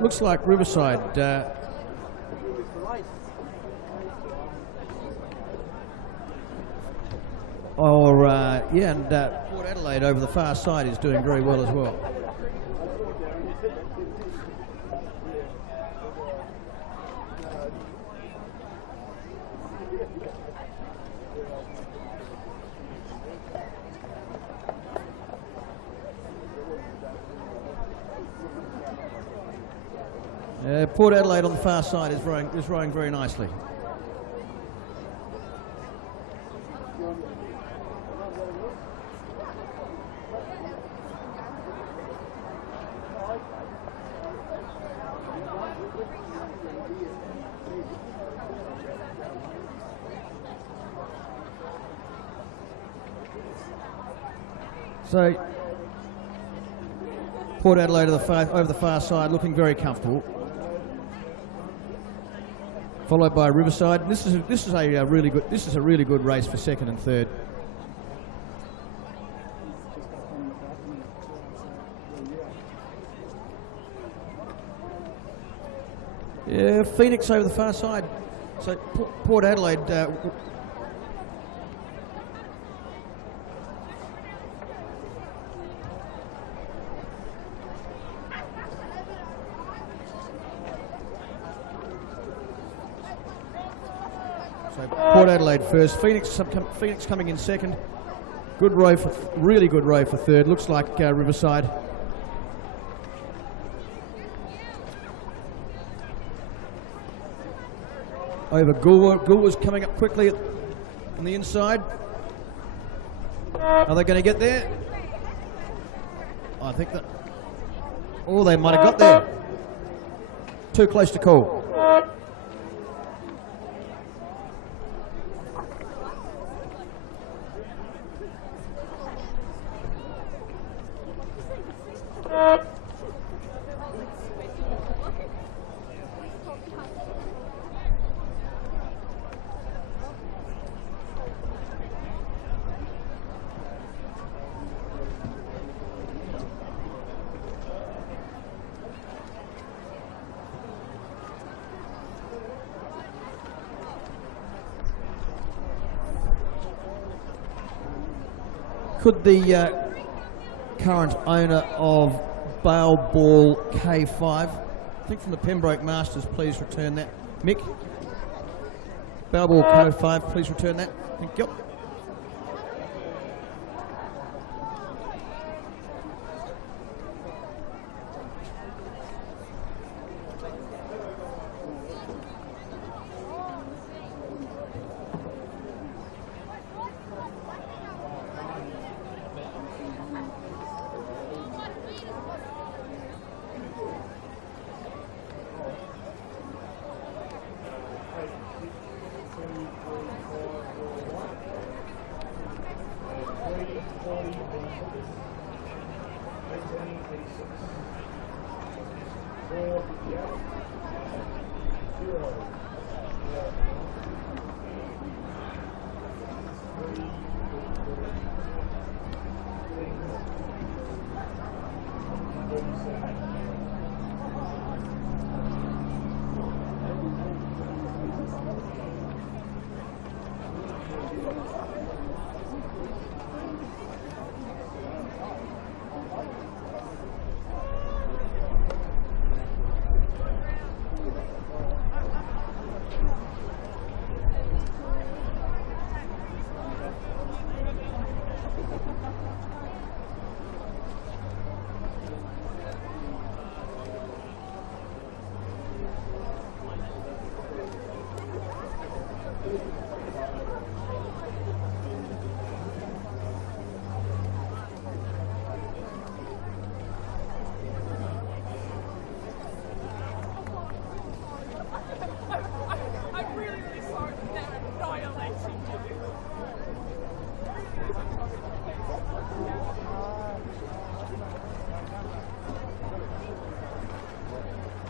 looks like Riverside and Port Adelaide over the far side is doing very well as well. Port Adelaide on the far side is rowing very nicely. So Port Adelaide over the far side, looking very comfortable. Followed by Riverside. This is a really good race for second and third. Yeah, Phoenix over the far side. So Port Adelaide. Port Adelaide first, Phoenix coming in second. Good row really good row for third. Looks like Riverside. Over Goolwa. Goolwa's coming up quickly on the inside. Are they going to get there? I think that. Oh, they might have got there. Too close to call. Could the current owner of Bail Ball K5, I think from the Pembroke Masters, please return that? Mick? Bail Ball K5, please return that. Thank you.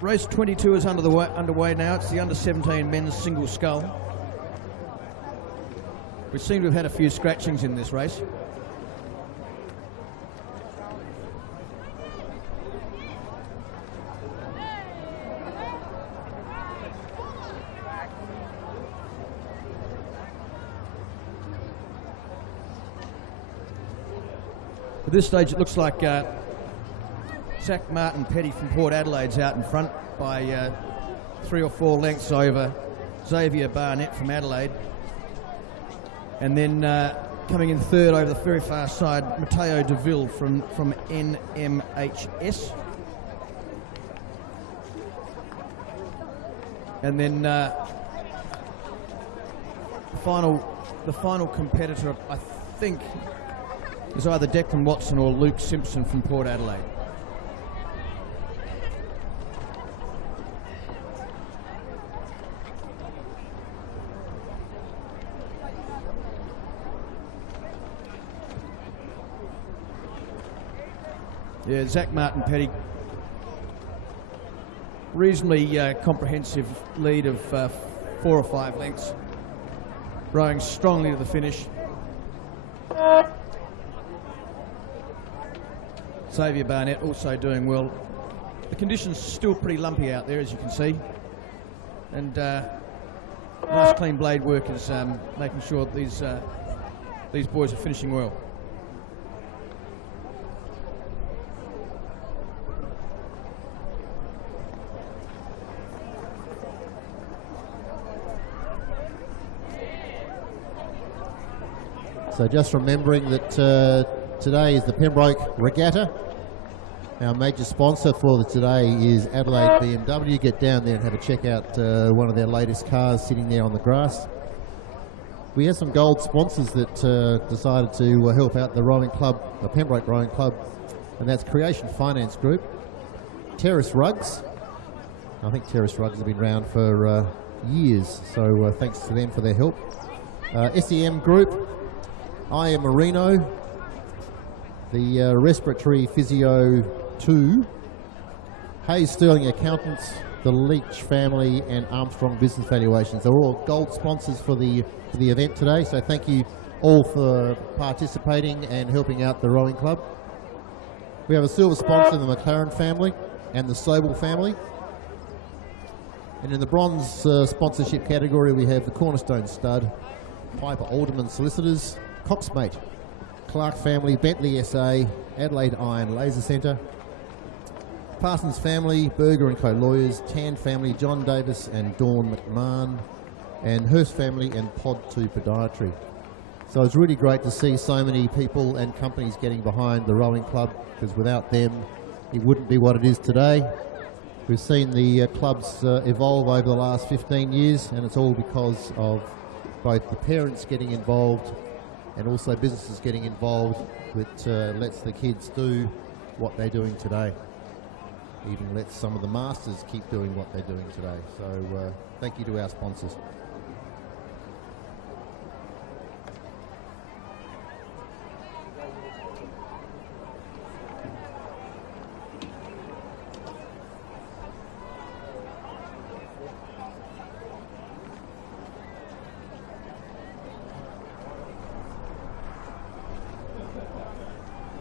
Race 22 is underway now. It's the under-17 men's single scull. We seem to have had a few scratchings in this race. At this stage, it looks like Zach Martin Petty from Port Adelaide's out in front by 3 or 4 lengths over Xavier Barnett from Adelaide. And then coming in third over the very far side, Matteo DeVille from NMHS. And then the final competitor, I think, is either Declan Watson or Luke Simpson from Port Adelaide. Yeah, Zach Martin Petty, reasonably comprehensive lead of 4 or 5 lengths, rowing strongly to the finish. Xavier Barnett also doing well. The conditions still pretty lumpy out there, as you can see, and nice clean blade work is making sure that these boys are finishing well. So just remembering that today is the Pembroke Regatta. Our major sponsor for today is Adelaide BMW. Get down there and have a check out one of their latest cars sitting there on the grass. We have some gold sponsors that decided to help out the rowing club, the Pembroke Rowing Club, and that's Creation Finance Group, Terrace Rugs. I think Terrace Rugs have been around for years, so thanks to them for their help. SEM Group, I Am Marino, the Respiratory Physio 2, Hayes Sterling Accountants, the Leach Family, and Armstrong Business Valuations. They're all gold sponsors for the event today, so thank you all for participating and helping out the rowing club. We have a silver sponsor, the McLaren family and the Sobel family. And in the bronze sponsorship category, we have the Cornerstone Stud, Piper Alderman Solicitors, Coxmate, Clark Family, Bentley SA, Adelaide Iron Laser Centre, Parsons Family, Berger & Co Lawyers, Tan Family, John Davis and Dawn McMahon, and Hurst Family and Pod 2 Podiatry. So it's really great to see so many people and companies getting behind the rowing club, because without them it wouldn't be what it is today. We've seen the clubs evolve over the last 15 years, and it's all because of both the parents getting involved and also businesses getting involved, which lets the kids do what they're doing today. Even lets some of the masters keep doing what they're doing today. So thank you to our sponsors.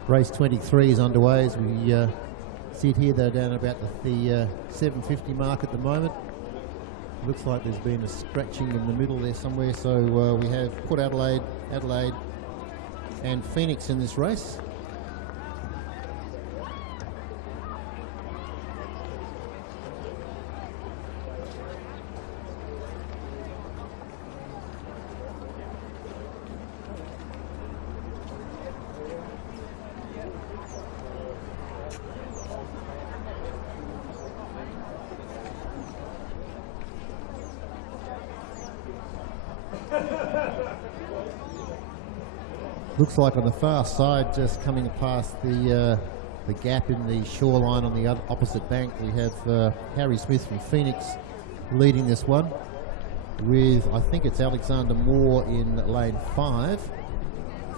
Race 23 is underway as we sit here. They're down about the 750 mark at the moment. Looks like there's been a scratching in the middle there somewhere. So we have Port Adelaide, Adelaide and Phoenix in this race. Looks like on the far side, just coming past the gap in the shoreline on the opposite bank, we have Harry Smith from Phoenix leading this one with, I think it's Alexander Moore in lane 5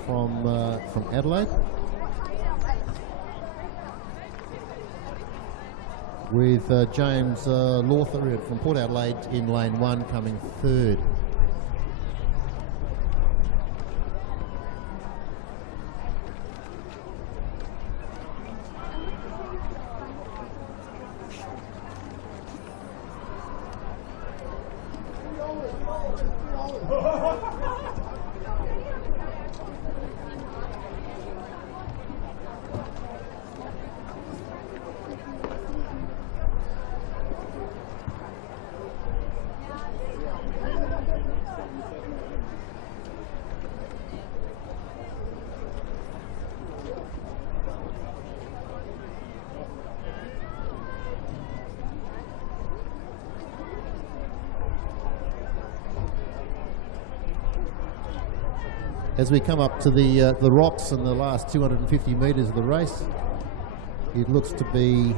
from Adelaide. with James Lawther from Port Adelaide in lane 1 coming third. As we come up to the rocks in the last 250 metres of the race, it looks to be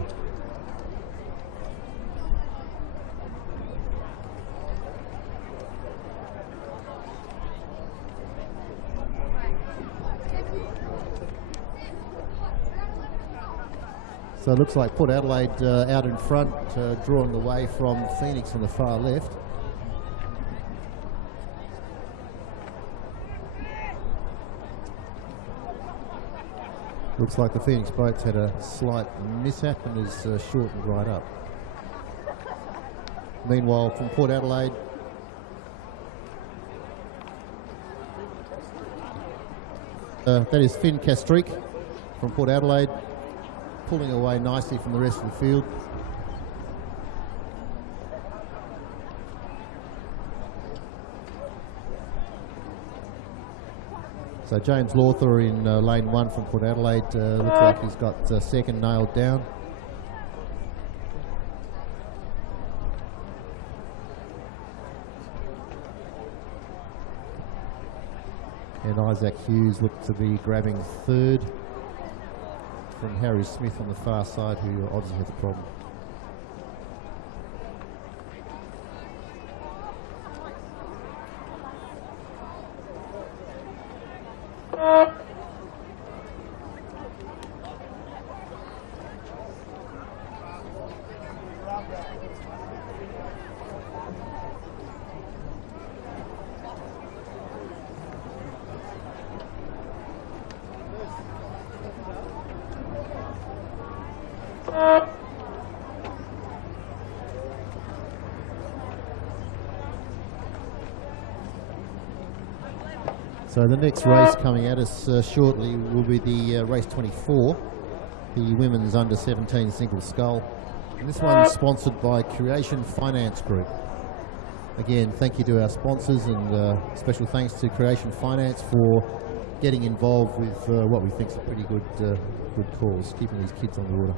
so it looks like Port Adelaide out in front, drawing away from Phoenix on the far left. Looks like the Phoenix boat's had a slight mishap and is shortened right up. Meanwhile, from Port Adelaide, that is Finn Castrique from Port Adelaide, pulling away nicely from the rest of the field. So James Lawther in lane 1 from Port Adelaide, looks like he's got second nailed down. And Isaac Hughes looked to be grabbing third from Harry Smith on the far side, who obviously has a problem. So the next race coming at us shortly will be the race 24, the women's under 17 single scull. And this one's sponsored by Creation Finance Group. Again, thank you to our sponsors, and special thanks to Creation Finance for getting involved with what we think is a pretty good cause, keeping these kids on the water.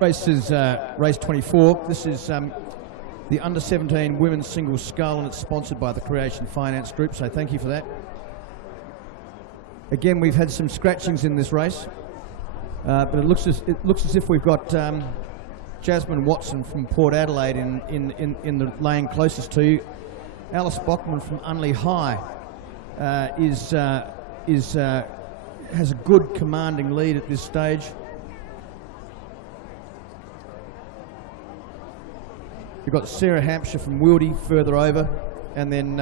Race is race 24. This is the under-17 women's single scull, and it's sponsored by the Creation Finance Group, so thank you for that. Again, we've had some scratchings in this race, but it looks as if we've got Jasmine Watson from Port Adelaide in the lane closest to you. Alice Bockman from Unley High has a good commanding lead at this stage. We've got Sarah Hampshire from Wildy further over, and then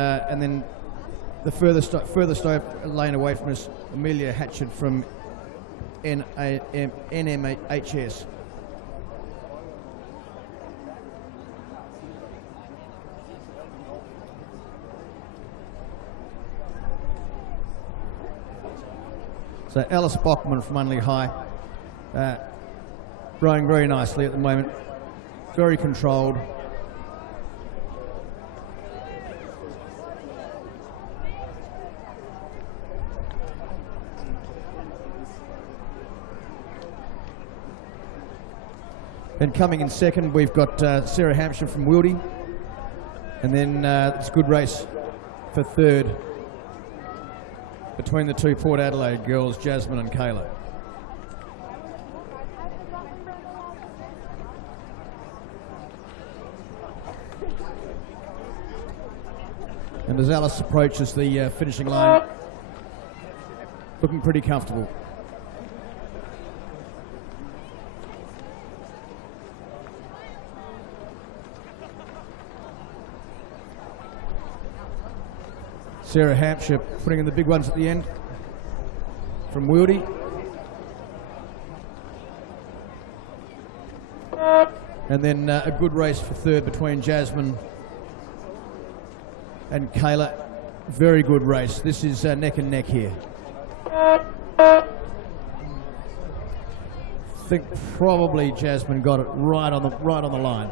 the furthest lane away from us, Amelia Hatchett from NMHS. So Alice Bockman from Unley High, rowing very nicely at the moment, very controlled. And coming in second, we've got Sarah Hampshire from Wildy. And then it's a good race for third between the two Port Adelaide girls, Jasmine and Kayla. And as Alice approaches the finishing line, looking pretty comfortable. Sarah Hampshire putting in the big ones at the end from Wildy. And then a good race for third between Jasmine and Kayla. Very good race. This is neck and neck here. I think probably Jasmine got it right on the line.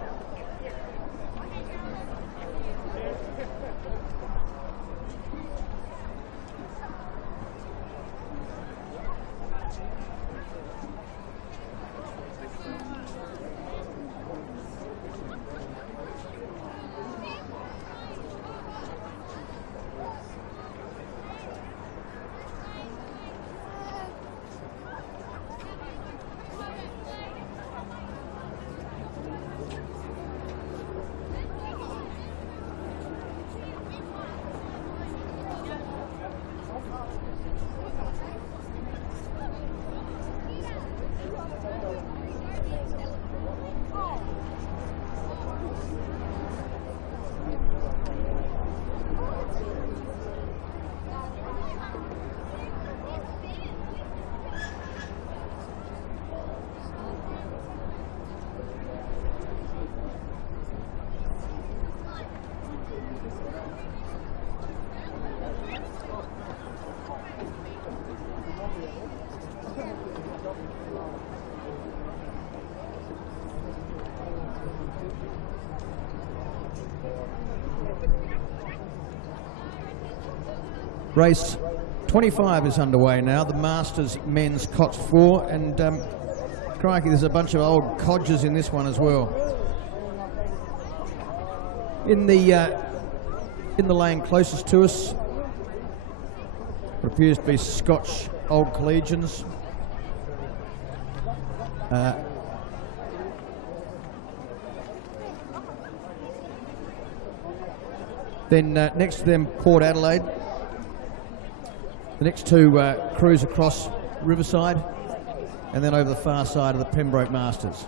Race 25 is underway now, the Masters Men's Coxed 4, and crikey, there's a bunch of old codgers in this one as well. In the lane closest to us, it appears to be Scotch old collegians. Then next to them, Port Adelaide. The next two cruise across Riverside, and then over the far side of the Pembroke Masters.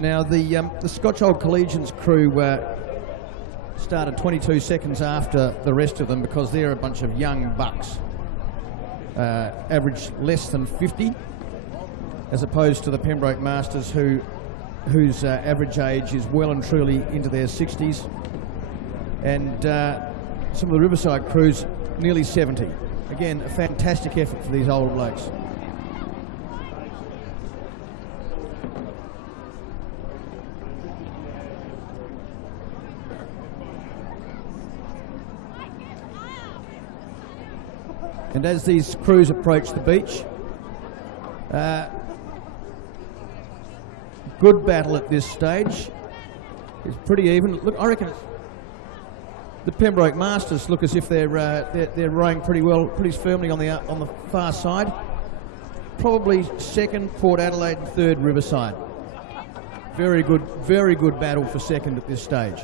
Now the Scotch Old Collegians crew started 22 seconds after the rest of them because they're a bunch of young bucks, average less than 50, as opposed to the Pembroke Masters whose average age is well and truly into their 60s, and some of the Riverside crews nearly 70. Again, a fantastic effort for these older blokes. And as these crews approach the beach, good battle at this stage. It's pretty even. Look, I reckon the Pembroke Masters look as if they're rowing pretty well, pretty firmly on the far side. Probably second Port Adelaide and third Riverside. Very good battle for second at this stage.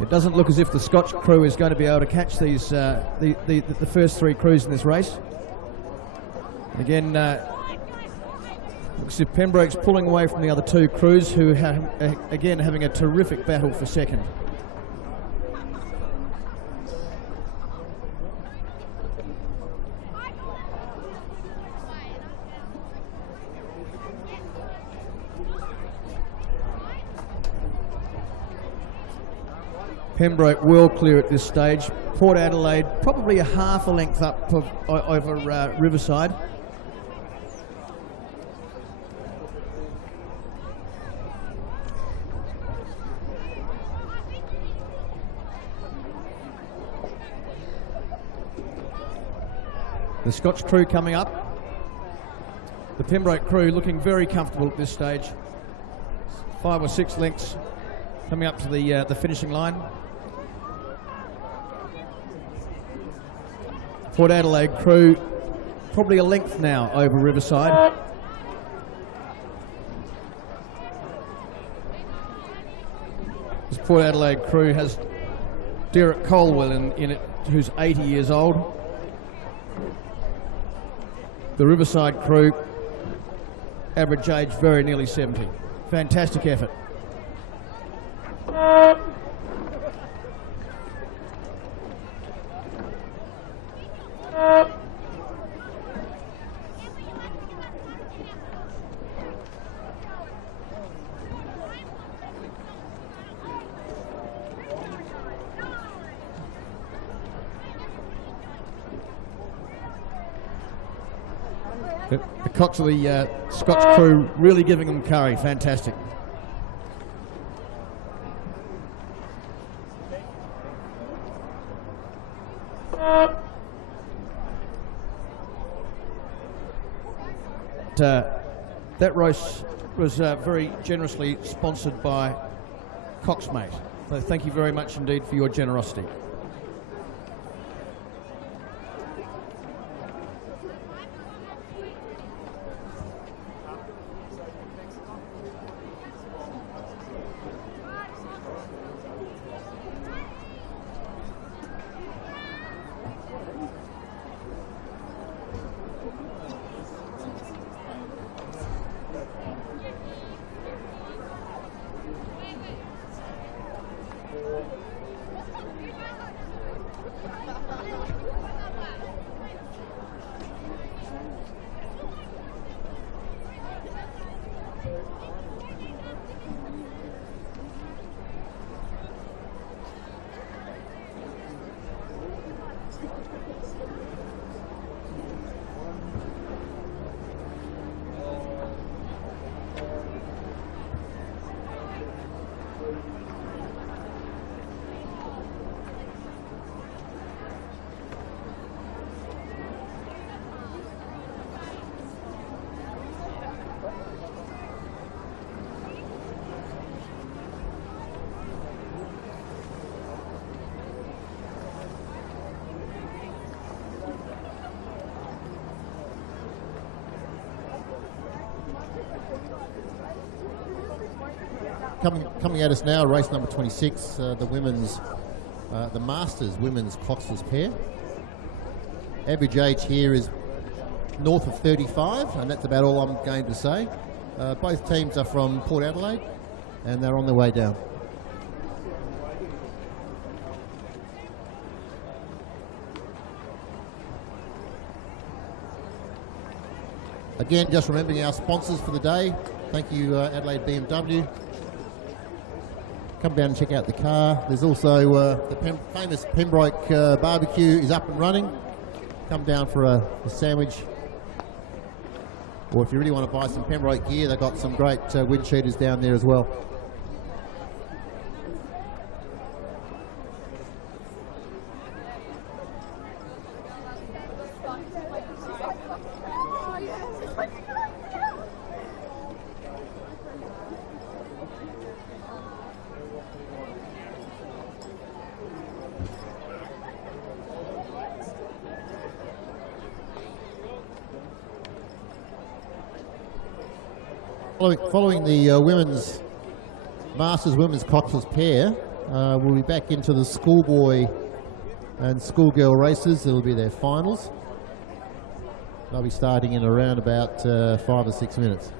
It doesn't look as if the Scotch crew is going to be able to catch these the first three crews in this race. And again, looks as if Pembroke's pulling away from the other two crews, who again having a terrific battle for second. Pembroke well clear at this stage. Port Adelaide probably a half a length up over Riverside. The Scotch crew coming up. The Pembroke crew looking very comfortable at this stage. 5 or 6 lengths coming up to the finishing line. Port Adelaide crew probably a length now over Riverside. This Port Adelaide crew has Derek Colwell in it, who's 80 years old. The Riverside crew, average age very nearly 70. Fantastic effort. The Cox of the Scotch crew really giving them curry. Fantastic. That race was very generously sponsored by Coxed. So thank you very much indeed for your generosity. Coming at us now, race number 26, the women's, the Masters women's Coxless pair. Average age here is north of 35, and that's about all I'm going to say. Both teams are from Port Adelaide, and they're on their way down. Again, just remembering our sponsors for the day. Thank you, Adelaide BMW. Come down and check out the car. There's also the famous Pembroke barbecue is up and running. Come down for a sandwich. Or if you really want to buy some Pembroke gear, they've got some great wind cheaters down there as well. Following the women's Masters women's Coxless pair, we'll be back into the Schoolboy and Schoolgirl races. It'll be their finals. They'll be starting in around about 5 or 6 minutes.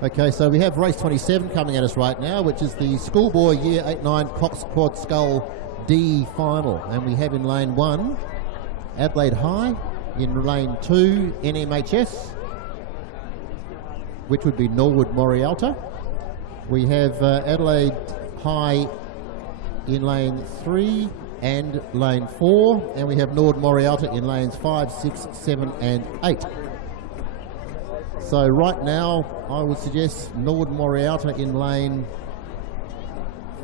Okay, so we have race 27 coming at us right now, which is the Schoolboy Year 8-9 Coxed Quad Scull D final. And we have in lane 1, Adelaide High. In lane 2, NMHS, which would be Norwood Morialta. We have Adelaide High in lane 3 and lane 4. And we have Norwood Morialta in lanes 5, 6, 7 and 8. So right now, I would suggest Norwood Morialta in lane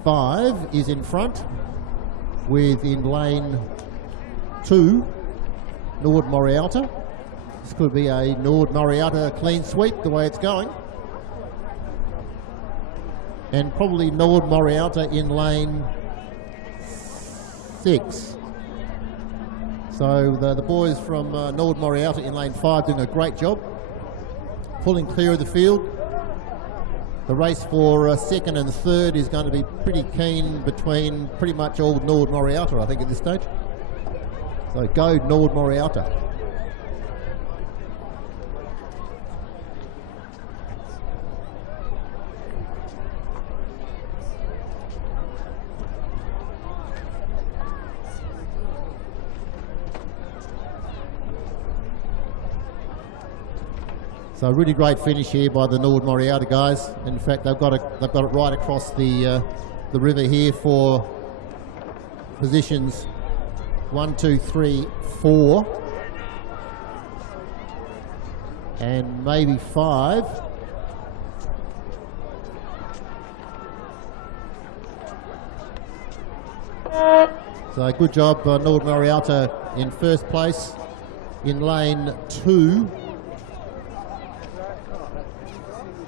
5 is in front, with in lane 2, Norwood Morialta. This could be a Norwood Morialta clean sweep the way it's going. And probably Norwood Morialta in lane 6. So the boys from Norwood Morialta in lane 5 doing a great job, pulling clear of the field. The race for second and third is going to be pretty keen between pretty much all Nord Moriata, I think, at this stage. So go Nord Moriata. So a really great finish here by the Nord Moriata guys. In fact, they've got it right across the river here for positions 1, 2, 3, 4, and maybe 5. So good job, Nord Moriata in first place in lane 2.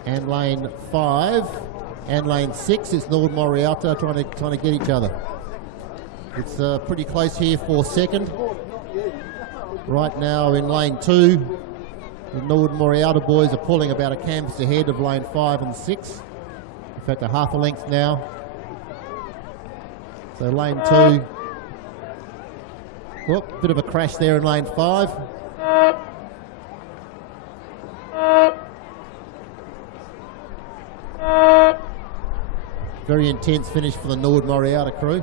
And lane 5 and lane 6 is Nord Moriata trying to get each other. It's pretty close here for second. Right now in lane 2, the Nord Moriata boys are pulling about a canvas ahead of lane 5 and 6. In fact, a half a length now. So lane 2. Whoop, bit of a crash there in lane 5. Very intense finish for the Nord Moriata crew.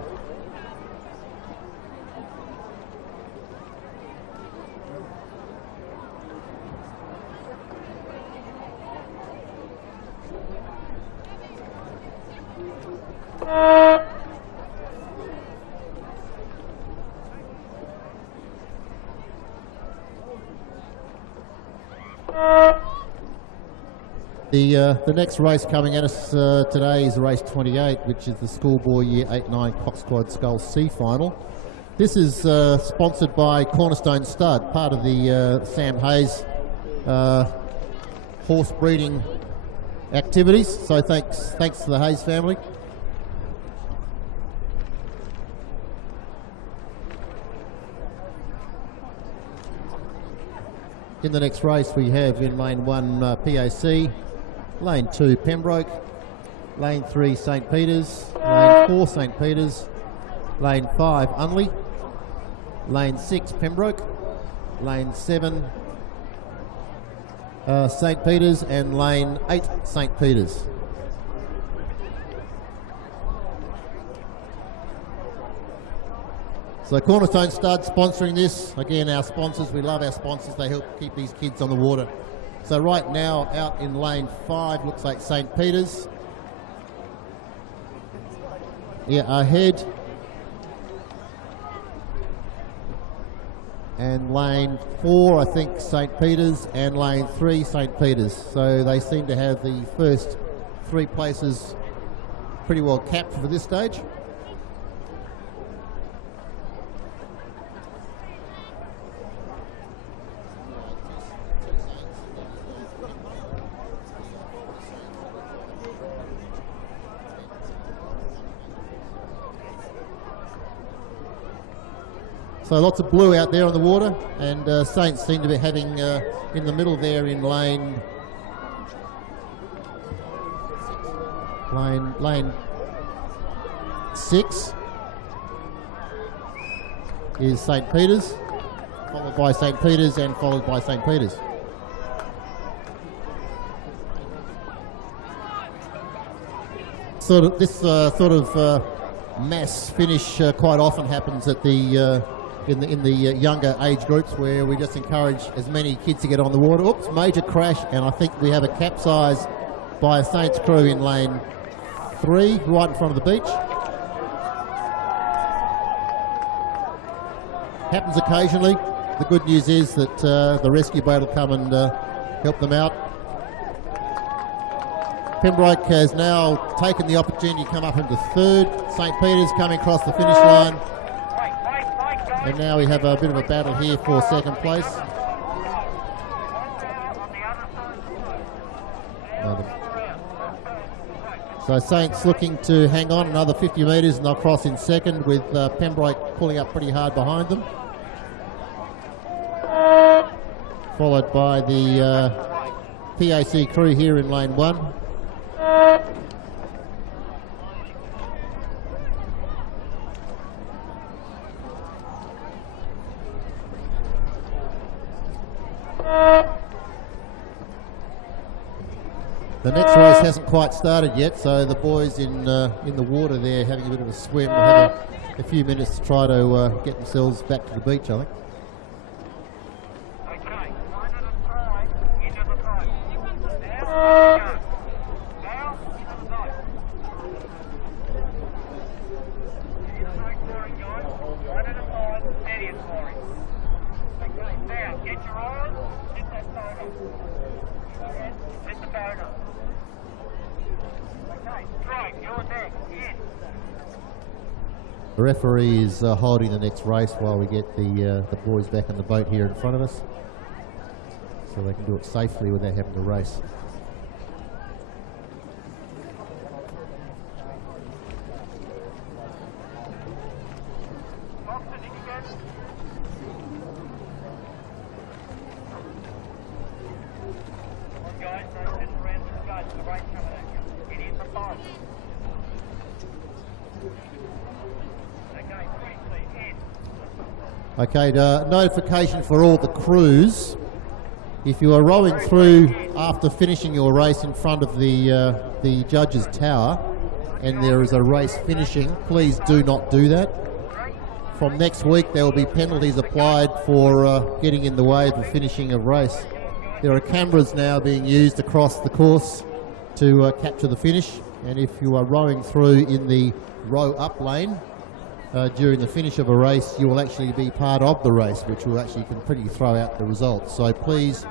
The next race coming at us today is race 28, which is the Schoolboy Year 8-9 Coxed Scull C final. This is sponsored by Cornerstone Stud, part of the Sam Hayes horse breeding activities. So thanks to the Hayes family. In the next race we have in lane 1 PAC, lane 2 Pembroke, lane 3 St Peter's, lane 4 St Peter's, lane 5 Unley, lane 6 Pembroke, lane 7 St Peter's, and lane 8 St Peter's. So Cornerstone Stud sponsoring this. Again, our sponsors, we love our sponsors. They help keep these kids on the water. So right now, out in lane 5, looks like St Peter's. Yeah, ahead. And lane 4, I think, St Peter's, and lane 3, St Peter's. So they seem to have the first 3 places pretty well capped for this stage. So lots of blue out there on the water, and Saints seem to be having in the middle there in lane 6 is St Peter's, followed by St Peter's, and followed by St Peter's. This mass finish quite often happens at the in the younger age groups, where we just encourage as many kids to get on the water. Oops, major crash, and I think we have a capsize by a Saints crew in lane 3, right in front of the beach. Happens occasionally. The good news is that the rescue boat will come and help them out. Pembroke has now taken the opportunity to come up into 3rd. St Peter's coming across the finish line. And now we have a bit of a battle here for 2nd place. So Saints looking to hang on another 50 metres, and they'll cross in 2nd, with Pembroke pulling up pretty hard behind them. Followed by the PAC crew here in lane 1. The next race hasn't quite started yet, so the boys in the water there having a bit of a swim will have a few minutes to try to get themselves back to the beach, I think. The referee is holding the next race while we get the boys back in the boat here in front of us, so they can do it safely without having to race. Okay, notification for all the crews. If you are rowing through after finishing your race in front of the judges' tower and there is a race finishing, please do not do that. From next week there will be penalties applied for getting in the way of the finishing of race. There are cameras now being used across the course to capture the finish, and if you are rowing through in the row up lane during the finish of a race, you will actually be part of the race, which will actually completely throw out the results. So please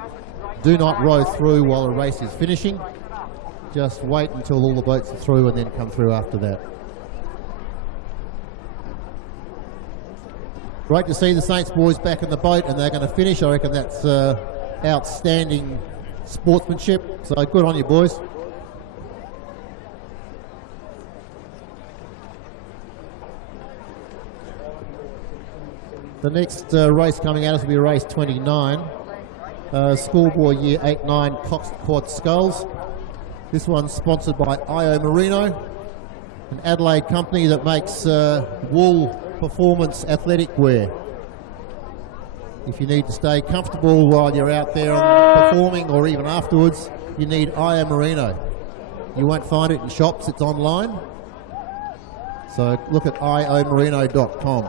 do not row through while a race is finishing. Just wait until all the boats are through and then come through after that. Great to see the Saints boys back in the boat, and they're going to finish. I reckon that's outstanding sportsmanship, so good on you boys. The next race coming at us will be race 29. Schoolboy Year 8-9 Coxed Quad Sculls. This one's sponsored by IO Merino, an Adelaide company that makes wool performance athletic wear. If you need to stay comfortable while you're out there performing or even afterwards, you need IO Merino. You won't find it in shops, it's online. So look at iomerino.com.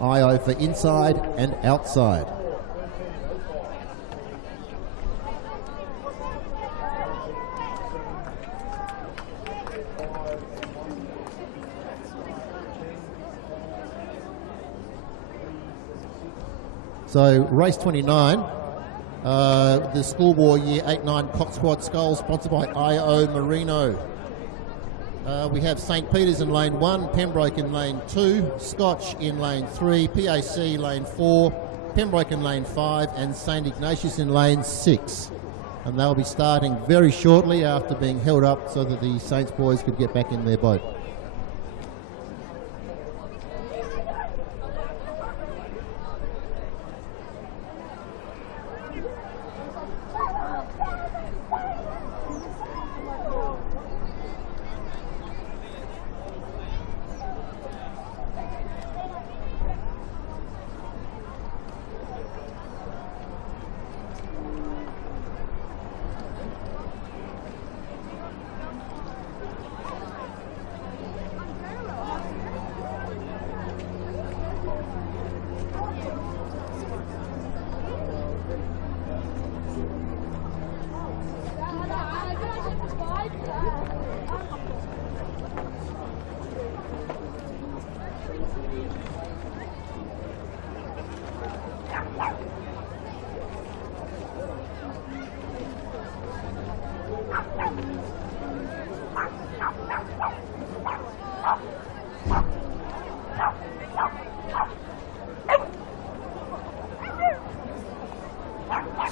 IO for inside and outside. So race 29, the Schoolboy Year 8-9 Coxed Quad Scull, sponsored by IO Merino. We have St. Peter's in lane 1, Pembroke in lane 2, Scotch in lane 3, PAC lane 4, Pembroke in lane 5, and St. Ignatius in lane 6. And they'll be starting very shortly after being held up so that the Saints boys could get back in their boat.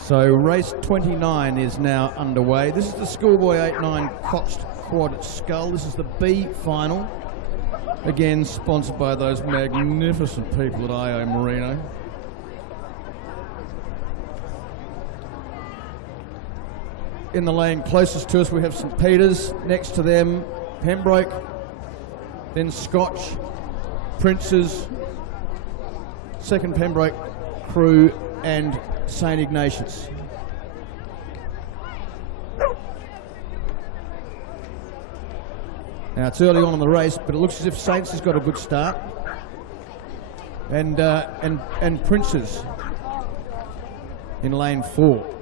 So race 29 is now underway. This is the Schoolboy 8-9 Coxed Quad Scull. This is the B final. Again, sponsored by those magnificent people at IO Merino. in the lane closest to us, we have St Peter's. Next to them, Pembroke, then Scotch, Princes, second Pembroke Crew, and St Ignatius. Now it's early on in the race, but it looks as if Saints has got a good start, and Princes in lane 4.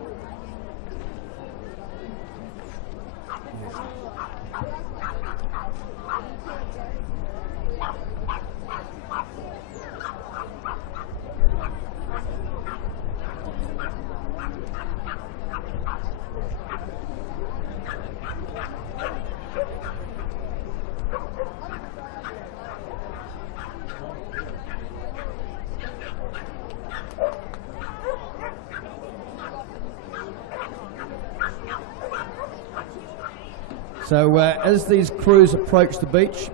So as these crews approach the beach,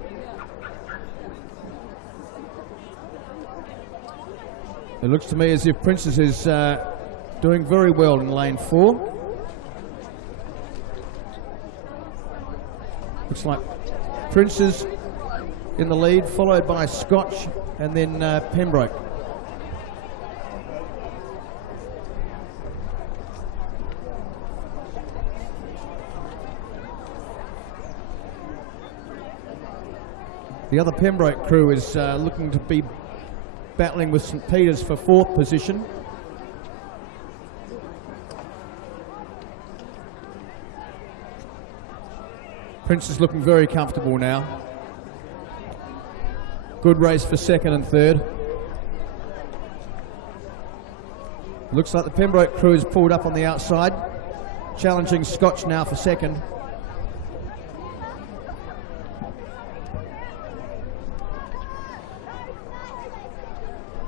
it looks to me as if Princess is doing very well in lane 4. Looks like Princess in the lead, followed by Scotch and then Pembroke. The other Pembroke crew is looking to be battling with St Peter's for 4th position. Prince is looking very comfortable now. Good race for 2nd and 3rd. Looks like the Pembroke crew is pulled up on the outside, challenging Scotch now for 2nd.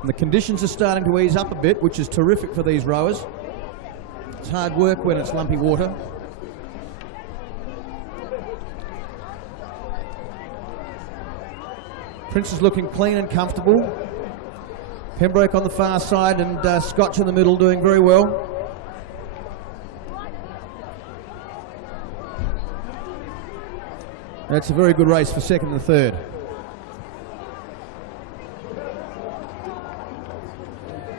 And the conditions are starting to ease up a bit, which is terrific for these rowers. It's hard work when it's lumpy water. Prince is looking clean and comfortable. Pembroke on the far side and Scotch in the middle doing very well. That's a very good race for 2nd and 3rd.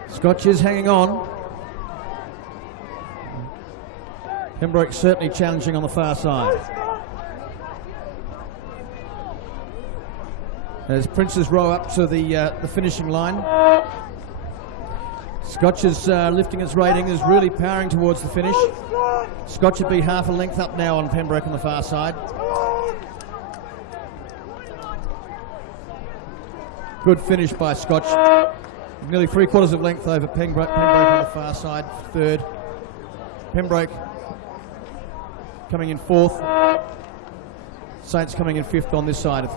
Scotch is hanging on. Pembroke certainly challenging on the far side. As Princes row up to the finishing line. Scotch is lifting its rating, is really powering towards the finish. Scotch would be half a length up now on Pembroke on the far side. Good finish by Scotch. Nearly 3/4 of length over Pembroke on the far side, 3rd. Pembroke coming in 4th. Saints coming in 5th on this side.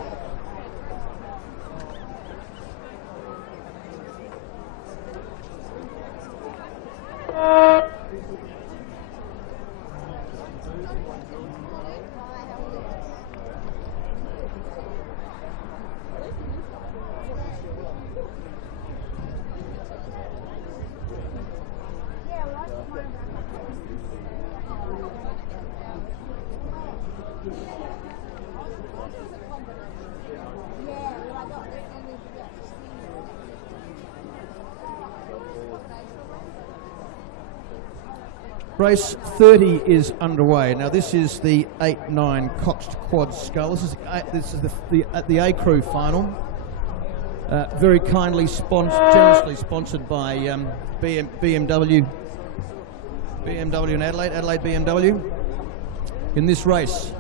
Race 30 is underway. Now this is the 8-9 Coxed Quad Scull. This is the A Crew final. Very kindly generously sponsored by BMW in Adelaide BMW. In this race,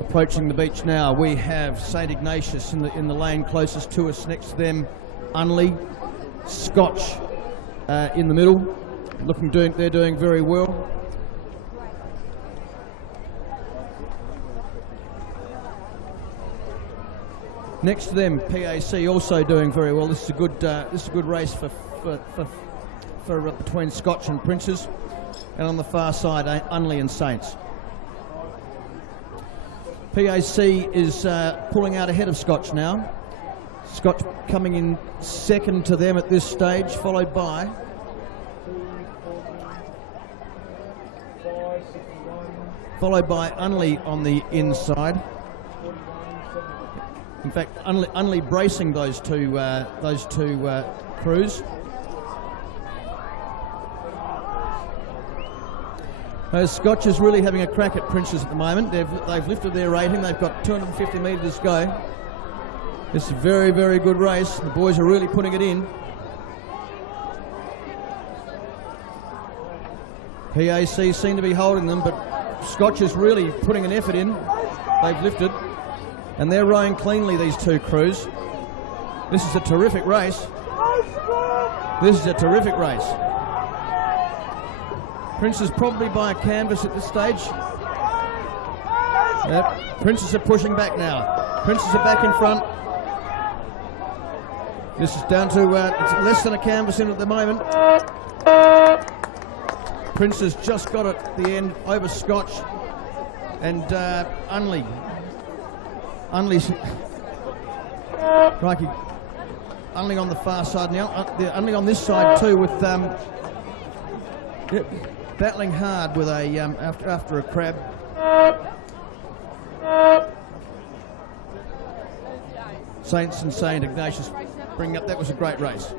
approaching the beach now, we have St Ignatius in the lane closest to us. Next to them, Unley, Scotch in the middle. They're doing very well. Next to them, PAC also doing very well. This is a good race for between Scotch and Princes, and on the far side, Unley and Saints. PAC is pulling out ahead of Scotch now. Scotch coming in 2nd to them at this stage, followed by followed by Unley on the inside. In fact, Unley bracing those two crews. Scotch is really having a crack at Princes at the moment. They've lifted their rating. They've got 250 metres to go. This is a very, very good race. The boys are really putting it in. PAC seem to be holding them, but Scotch is really putting an effort in. They've lifted, and they're rowing cleanly, these two crews. This is a terrific race. This is a terrific race. Princes probably by a canvas at this stage. Yep. Princes are pushing back now. Princes are back in front. This is down to it's less than a canvas in at the moment. Princes just got it at the end over Scotch, and Unley's crikey. Unley on the far side now. Unley on this side too, with battling hard with a after a crab. Saints and St Ignatius bring up. That was a great race.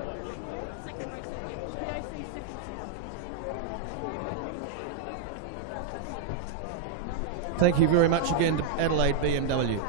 Thank you very much again to Adelaide BMW.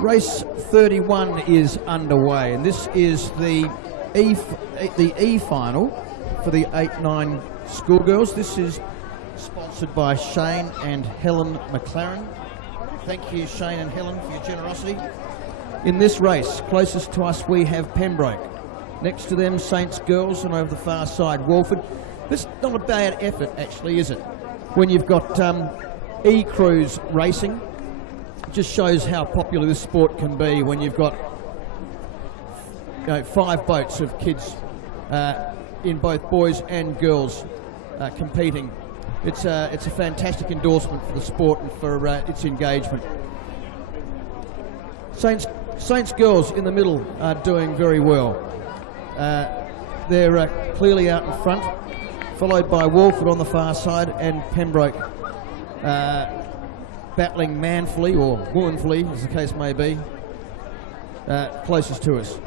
Race 31 is underway, and this is the E final for the 8-9 Schoolgirls. This is sponsored by Shane and Helen McLaren. Thank you, Shane and Helen, for your generosity. In this race, closest to us we have Pembroke. Next to them, Saints Girls, and over the far side, Walford. This is not a bad effort, actually, is it? When you've got E-Crews racing. It just shows how popular this sport can be when you've got 5 boats of kids in both boys and girls competing. It's a fantastic endorsement for the sport and for its engagement. Saints girls in the middle are doing very well. They're clearly out in front, followed by Walford on the far side and Pembroke battling manfully or womanfully, as the case may be, closest to us.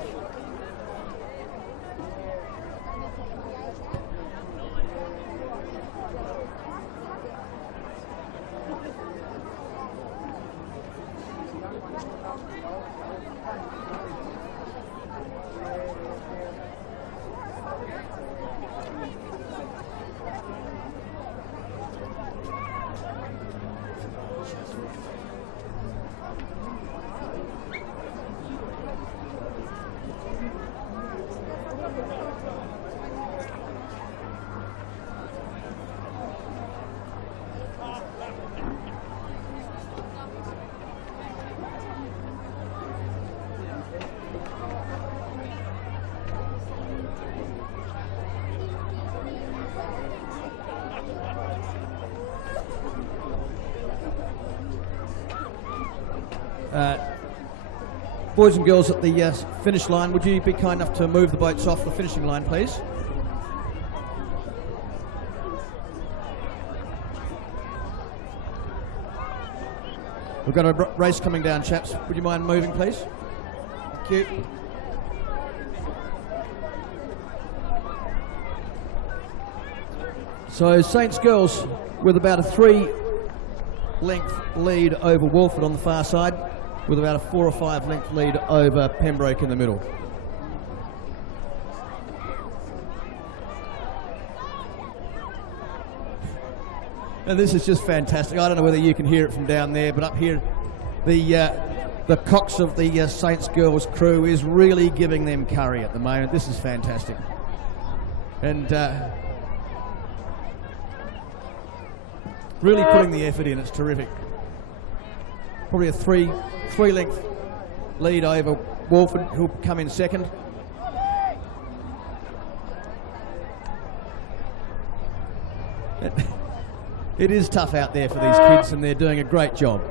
Boys and girls at the finish line, would you be kind enough to move the boats off the finishing line, please? We've got a race coming down, chaps. Would you mind moving, please? Thank you. So Saints girls with about a 3-length lead over Walford on the far side, with about a 4 or 5 length lead over Pembroke in the middle. And this is just fantastic. I don't know whether you can hear it from down there, but up here, the Cox of the Saints girls crew is really giving them curry at the moment. This is fantastic. And really putting the effort in. It's terrific. Probably a 3-length lead over Walford, who'll come in second. It is tough out there for these kids, and they're doing a great job.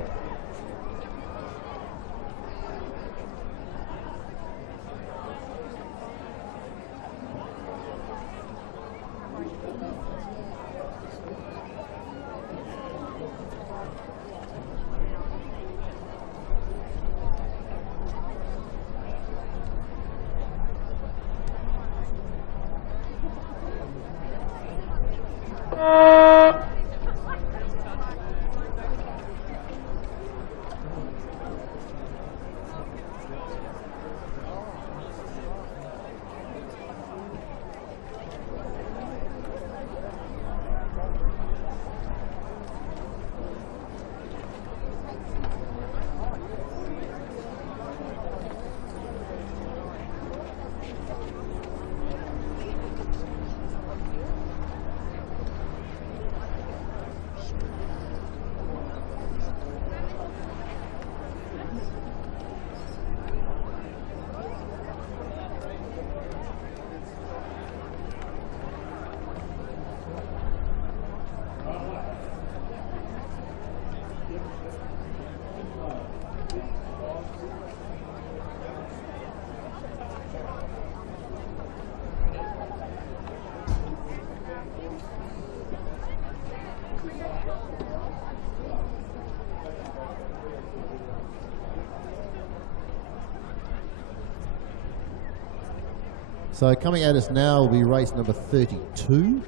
So coming at us now will be race number 32.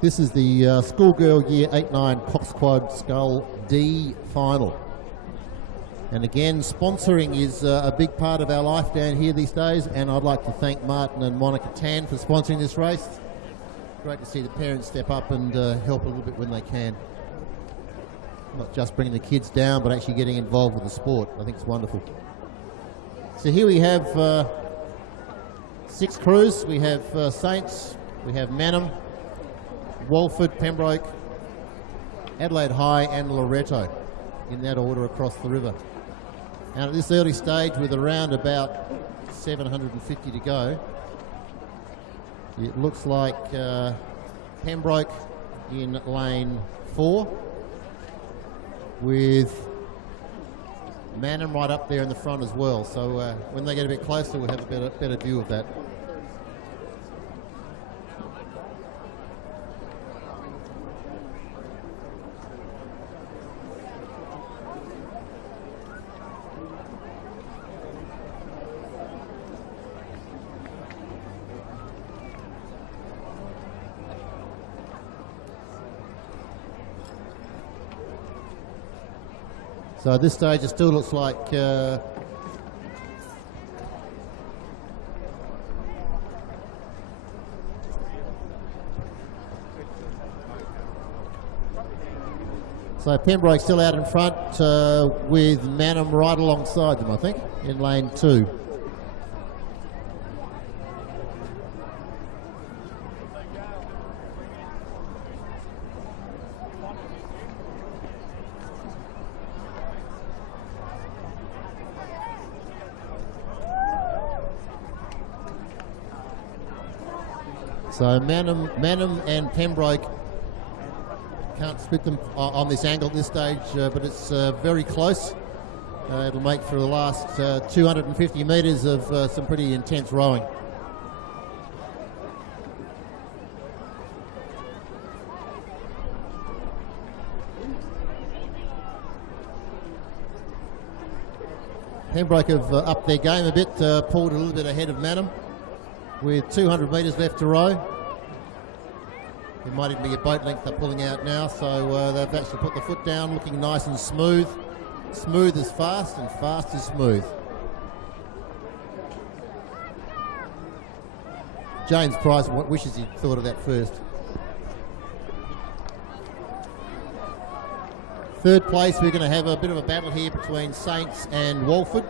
This is the Schoolgirl Year 8-9 Cox Quad Scull D final. And again, sponsoring is a big part of our life down here these days, and I'd like to thank Martin and Monica Tan for sponsoring this race. Great to see the parents step up and help a little bit when they can. Not just bringing the kids down, but actually getting involved with the sport. I think it's wonderful. So here we have 6 crews. We have Saints, we have Manham, Walford, Pembroke, Adelaide High and Loreto, in that order across the river. And at this early stage, with around about 750 to go, it looks like Pembroke in lane 4, with Manham right up there in the front as well. So when they get a bit closer, we'll have a better view of that. So at this stage, it still looks like so Pembroke still out in front with Manham right alongside them, I think, in lane 2. So Manham and Pembroke, can't split them on this angle at this stage, but it's very close. It'll make for the last 250 metres of some pretty intense rowing. Pembroke have upped their game a bit, pulled a little bit ahead of Manham, with 200 metres left to row. It might even be a boat length they're pulling out now, so they've actually put the foot down, looking nice and smooth. Smooth is fast and fast is smooth. James Price wishes he'd thought of that first. Third place, we're going to have a bit of a battle here between Saints and Walford.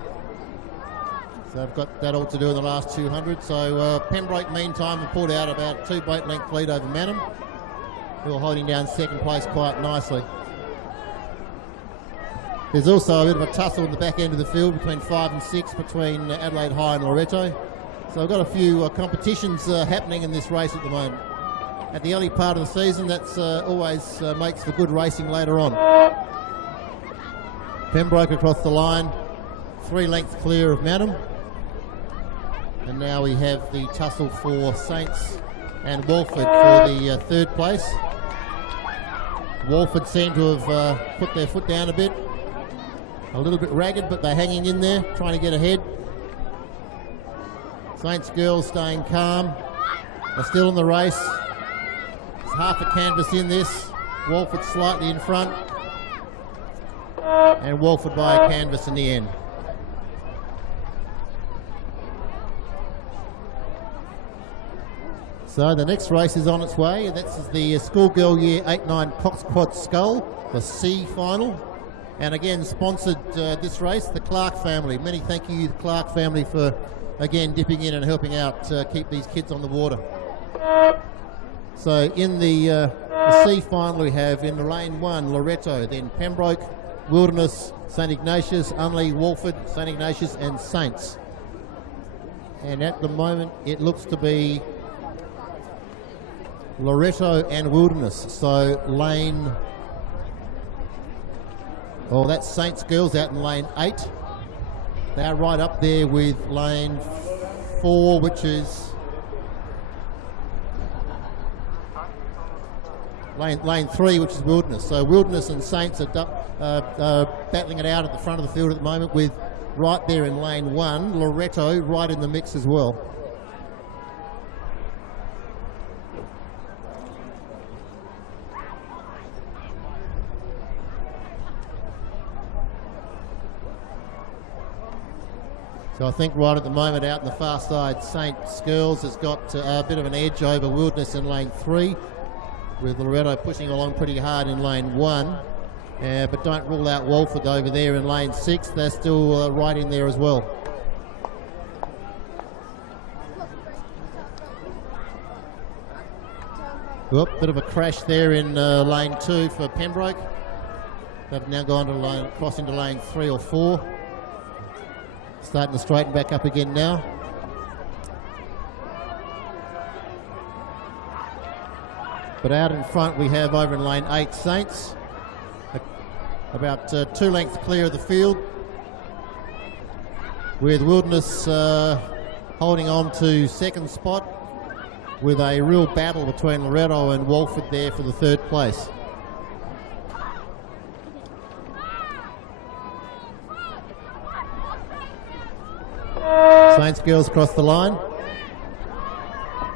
So they've got that all to do in the last 200. So Pembroke, meantime, have pulled out about 2 boat length lead over Manham, who are holding down second place quite nicely. There's also a bit of a tussle in the back end of the field between 5 and 6 between Adelaide High and Loreto. So we've got a few competitions happening in this race at the moment. At the early part of the season, that's always makes for good racing later on. Pembroke across the line, 3 lengths clear of Manham. And now we have the tussle for Saints and Walford for the third place. Walford seem to have put their foot down a bit. A little bit ragged, but they're hanging in there, trying to get ahead. Saints girls staying calm. They're still in the race. There's half a canvas in this. Walford slightly in front. And Walford by a canvas in the end. So the next race is on its way, and that's the Schoolgirl Year 8-9 Coxed Scull, the C final. And again, sponsored this race, the Clark family. Many thank you, the Clark family, for again dipping in and helping out keep these kids on the water. So in the C final, we have in lane 1 Loreto, then Pembroke, Wilderness, St Ignatius, Unley, Walford, St Ignatius and Saints. And at the moment it looks to be Loreto and Wilderness. So lane, oh, that's Saints girls out in lane 8. They're right up there with lane 4, which is lane 3, which is Wilderness. So Wilderness and Saints are battling it out at the front of the field at the moment, with right there in lane 1, Loreto right in the mix as well. So I think right at the moment out in the far side, Saints girls has got a bit of an edge over Wilderness in lane 3, with Loreto pushing along pretty hard in lane 1. But don't rule out Walford over there in lane 6. They're still right in there as well. Whoop, bit of a crash there in lane 2 for Pembroke. They've now gone to cross into lane 3 or 4. Starting to straighten back up again now. But out in front we have over in lane 8 Saints. About 2 lengths clear of the field. with Wilderness holding on to second spot, with a real battle between Loretto and Walford there for the third place. Saints girls across the line.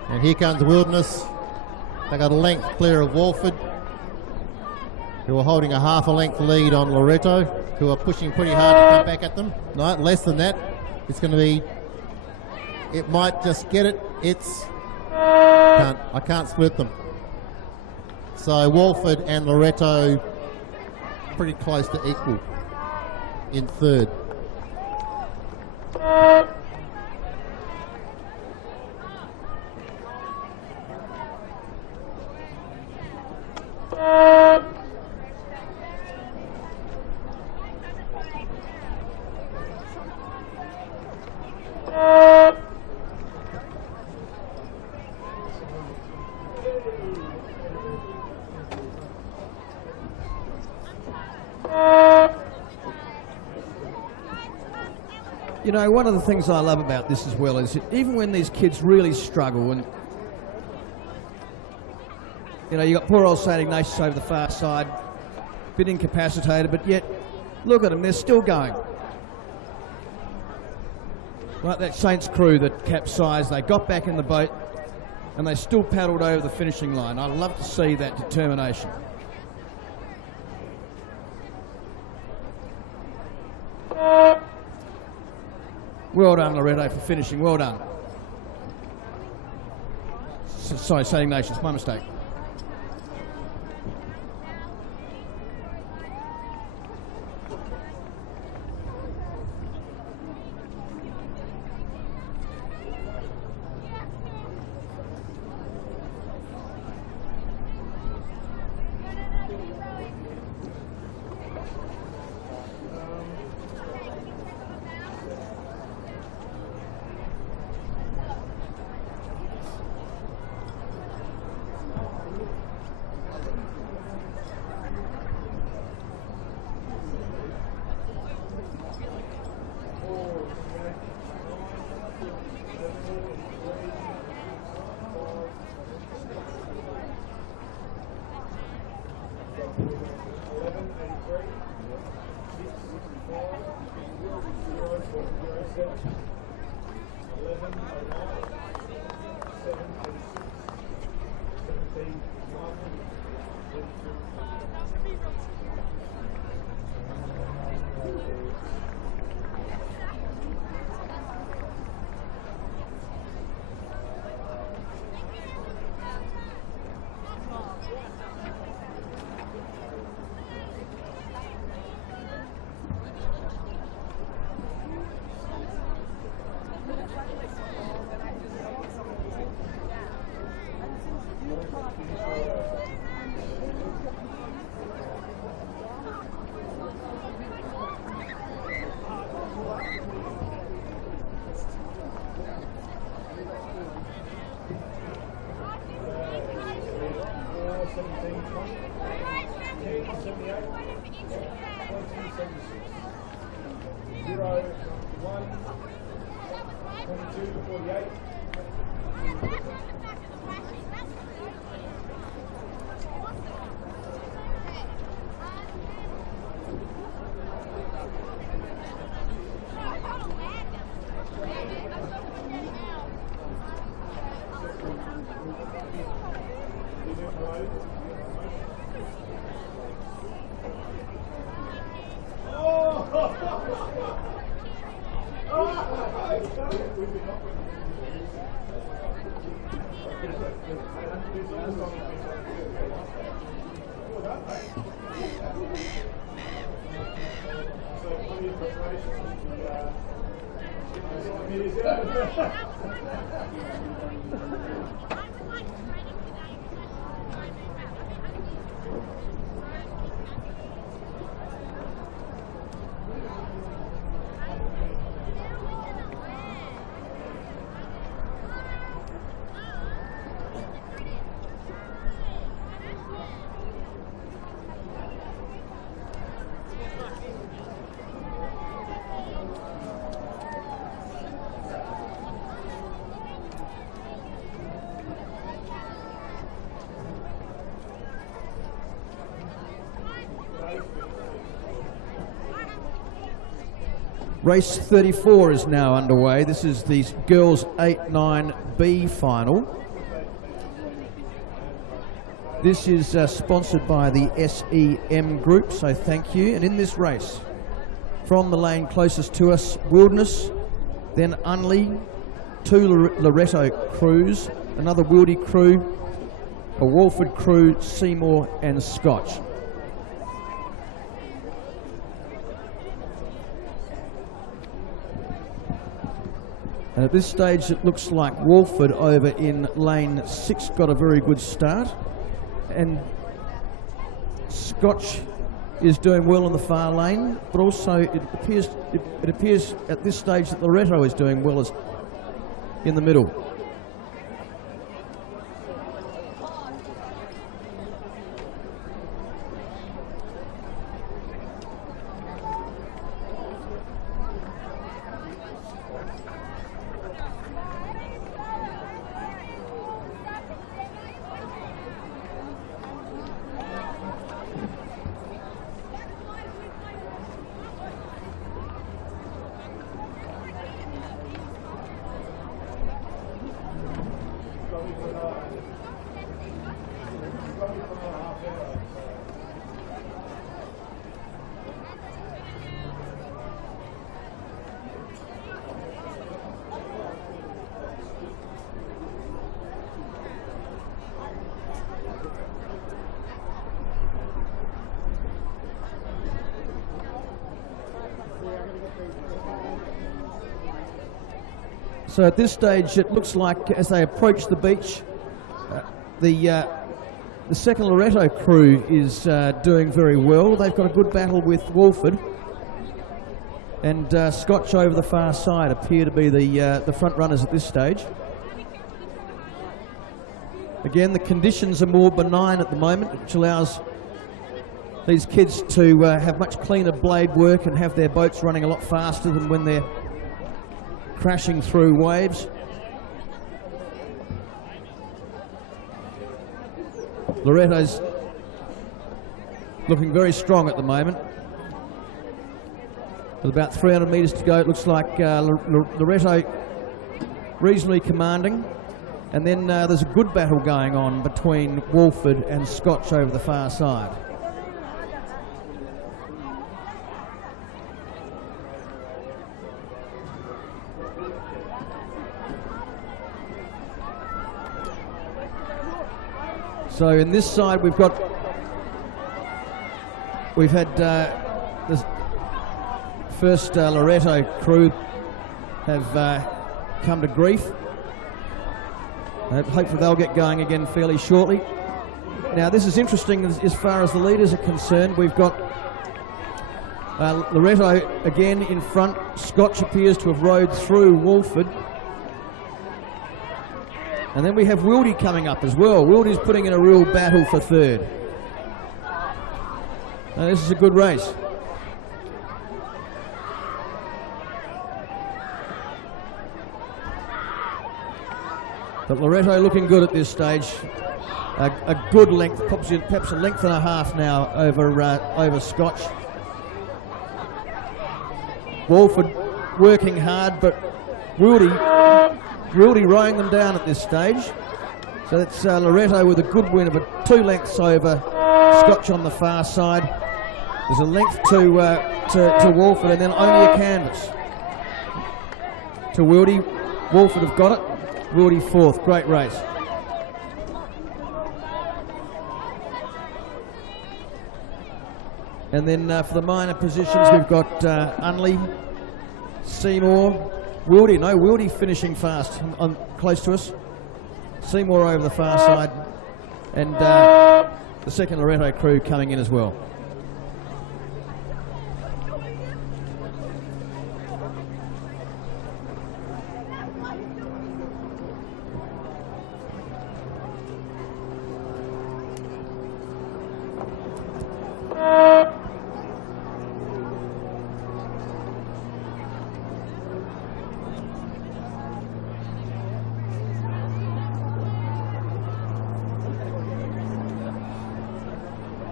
And here comes the Wilderness. They got a length clear of Walford, who are holding a half a length lead on Loretto, who are pushing pretty hard to come back at them. No, less than that. It's going to be, it might just get it. I can't split them. So Walford and Loretto pretty close to equal in third. You know, one of the things I love about this as well is that even when these kids really struggle, and you know, you got poor old St Ignatius over the far side, a bit incapacitated, but yet look at them, they're still going. Like that Saints crew that capsized, they got back in the boat and they still paddled over the finishing line. I love to see that determination. Well done, Loretto, for finishing. Well done. Sorry, St Ignatius, my mistake. Race 34 is now underway. This is the girls 8-9B final. This is sponsored by the SEM Group, so thank you. And in this race, from the lane closest to us, Wilderness, then Unley, 2 Loretto crews, another Wildy crew, a Walford crew, Seymour and Scotch. And at this stage it looks like Walford over in lane 6 got a very good start, and Scotch is doing well in the far lane, but also it appears at this stage that Loretto is doing well as in the middle. So at this stage, it looks like as they approach the beach, the second Loretto crew is doing very well. They've got a good battle with Walford, and Scotch over the far side appear to be the front runners at this stage. Again, the conditions are more benign at the moment, which allows these kids to have much cleaner blade work and have their boats running a lot faster than when they're crashing through waves. Loretto's looking very strong at the moment. With about 300 metres to go, it looks like Loretto reasonably commanding. And then there's a good battle going on between Walford and Scotch over the far side. So in this side we've had the first Loretto crew have come to grief. Hopefully they'll get going again fairly shortly. Now this is interesting as far as the leaders are concerned. We've got Loretto again in front. Scotch appears to have rode through Walford. And then we have Wildy coming up as well. Wildy's putting in a real battle for third. Now this is a good race. But Loretto looking good at this stage. A good length, perhaps a length and a half now over Scotch. Walford working hard, but Wildy rowing them down at this stage. So that's Loretto with a good win of 2 lengths over Scotch on the far side. There's a length to Walford, and then only a canvas to Wildy. Walford have got it. Wildy fourth. Great race. And then for the minor positions, we've got Unley, Seymour, Wildy. No, Wildy finishing fast on close to us. Seymour over the far side, and the second Loretto crew coming in as well.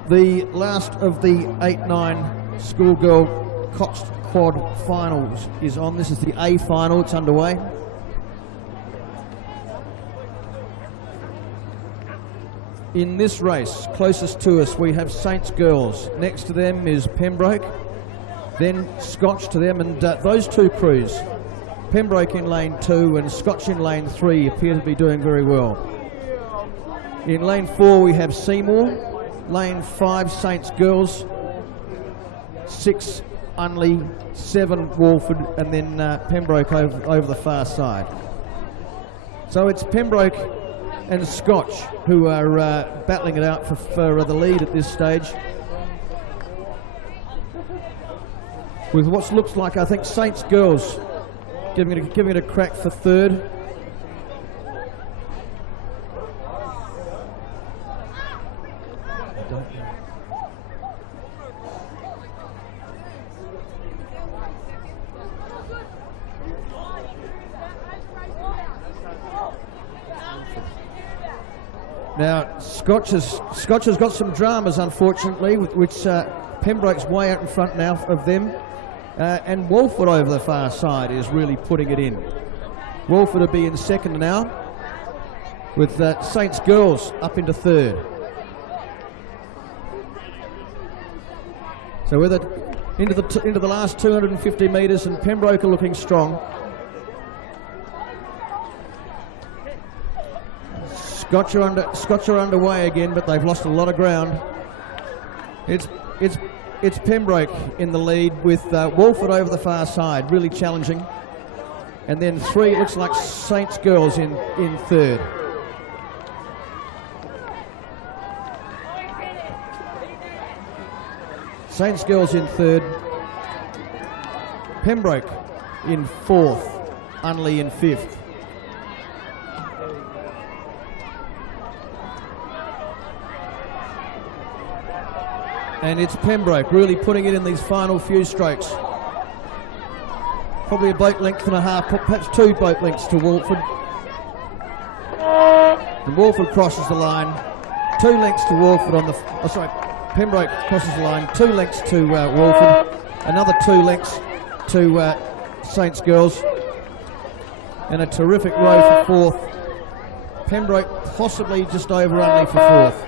The last of the 8-9 Schoolgirl Coxed Quad Finals is on. This is the A final, it's underway. In this race, closest to us, we have Saints Girls. Next to them is Pembroke, then Scotch to them, and those two crews, Pembroke in lane 2 and Scotch in lane 3, appear to be doing very well. In lane 4 we have Seymour, lane 5 Saints Girls, 6 Unley, 7 Walford, and then Pembroke over the far side. So it's Pembroke and Scotch who are battling it out for the lead at this stage, with what looks like, I think, Saints Girls giving it a crack for third. Now, Scotch has got some dramas, unfortunately, which Pembroke's way out in front now of them. And Walford over the far side is really putting it in. Walford will be in second now, with Saints Girls up into third. So with it into the last 250 metres, and Pembroke are looking strong. Scotch are underway again, but they've lost a lot of ground. It's Pembroke in the lead, with Walford over the far side, really challenging. And then 3, it looks like Saints Girls in third. Saints Girls in third. Pembroke in fourth. Unley in fifth. And it's Pembroke really putting it in these final few strokes. Probably a boat length and a half, perhaps 2 boat lengths to Walford. And Walford crosses the line. 2 lengths to Walford on the... Pembroke crosses the line. 2 lengths to Walford. Another 2 lengths to Saints Girls. And a terrific row for fourth. Pembroke possibly just over Unley for fourth.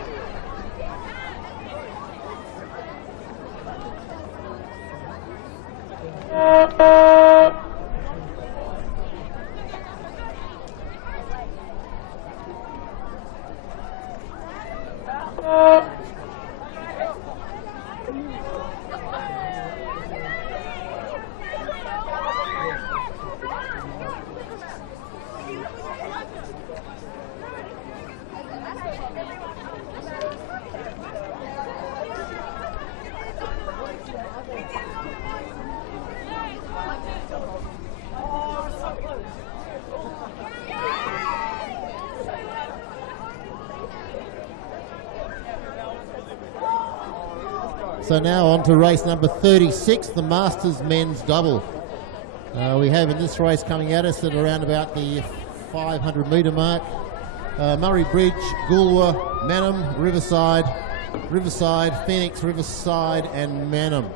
So now on to race number 36, the Masters Men's Double. We have in this race coming at us at around about the 500 metre mark, Murray Bridge, Goolwa, Mannum, Riverside, Phoenix, Riverside and Mannum.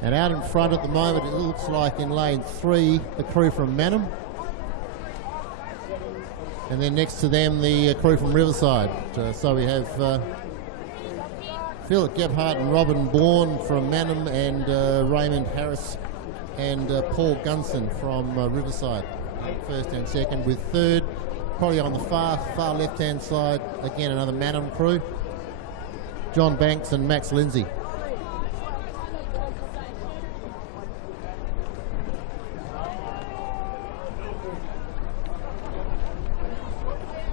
And out in front at the moment, it looks like in lane 3, the crew from Mannum. And then next to them, the crew from Riverside. So we have Philip Gebhardt and Robin Bourne from Mannum, and Raymond Harris and Paul Gunson from Riverside, first and second, with third, probably on the far left-hand side, again another Mannum crew, John Banks and Max Lindsay.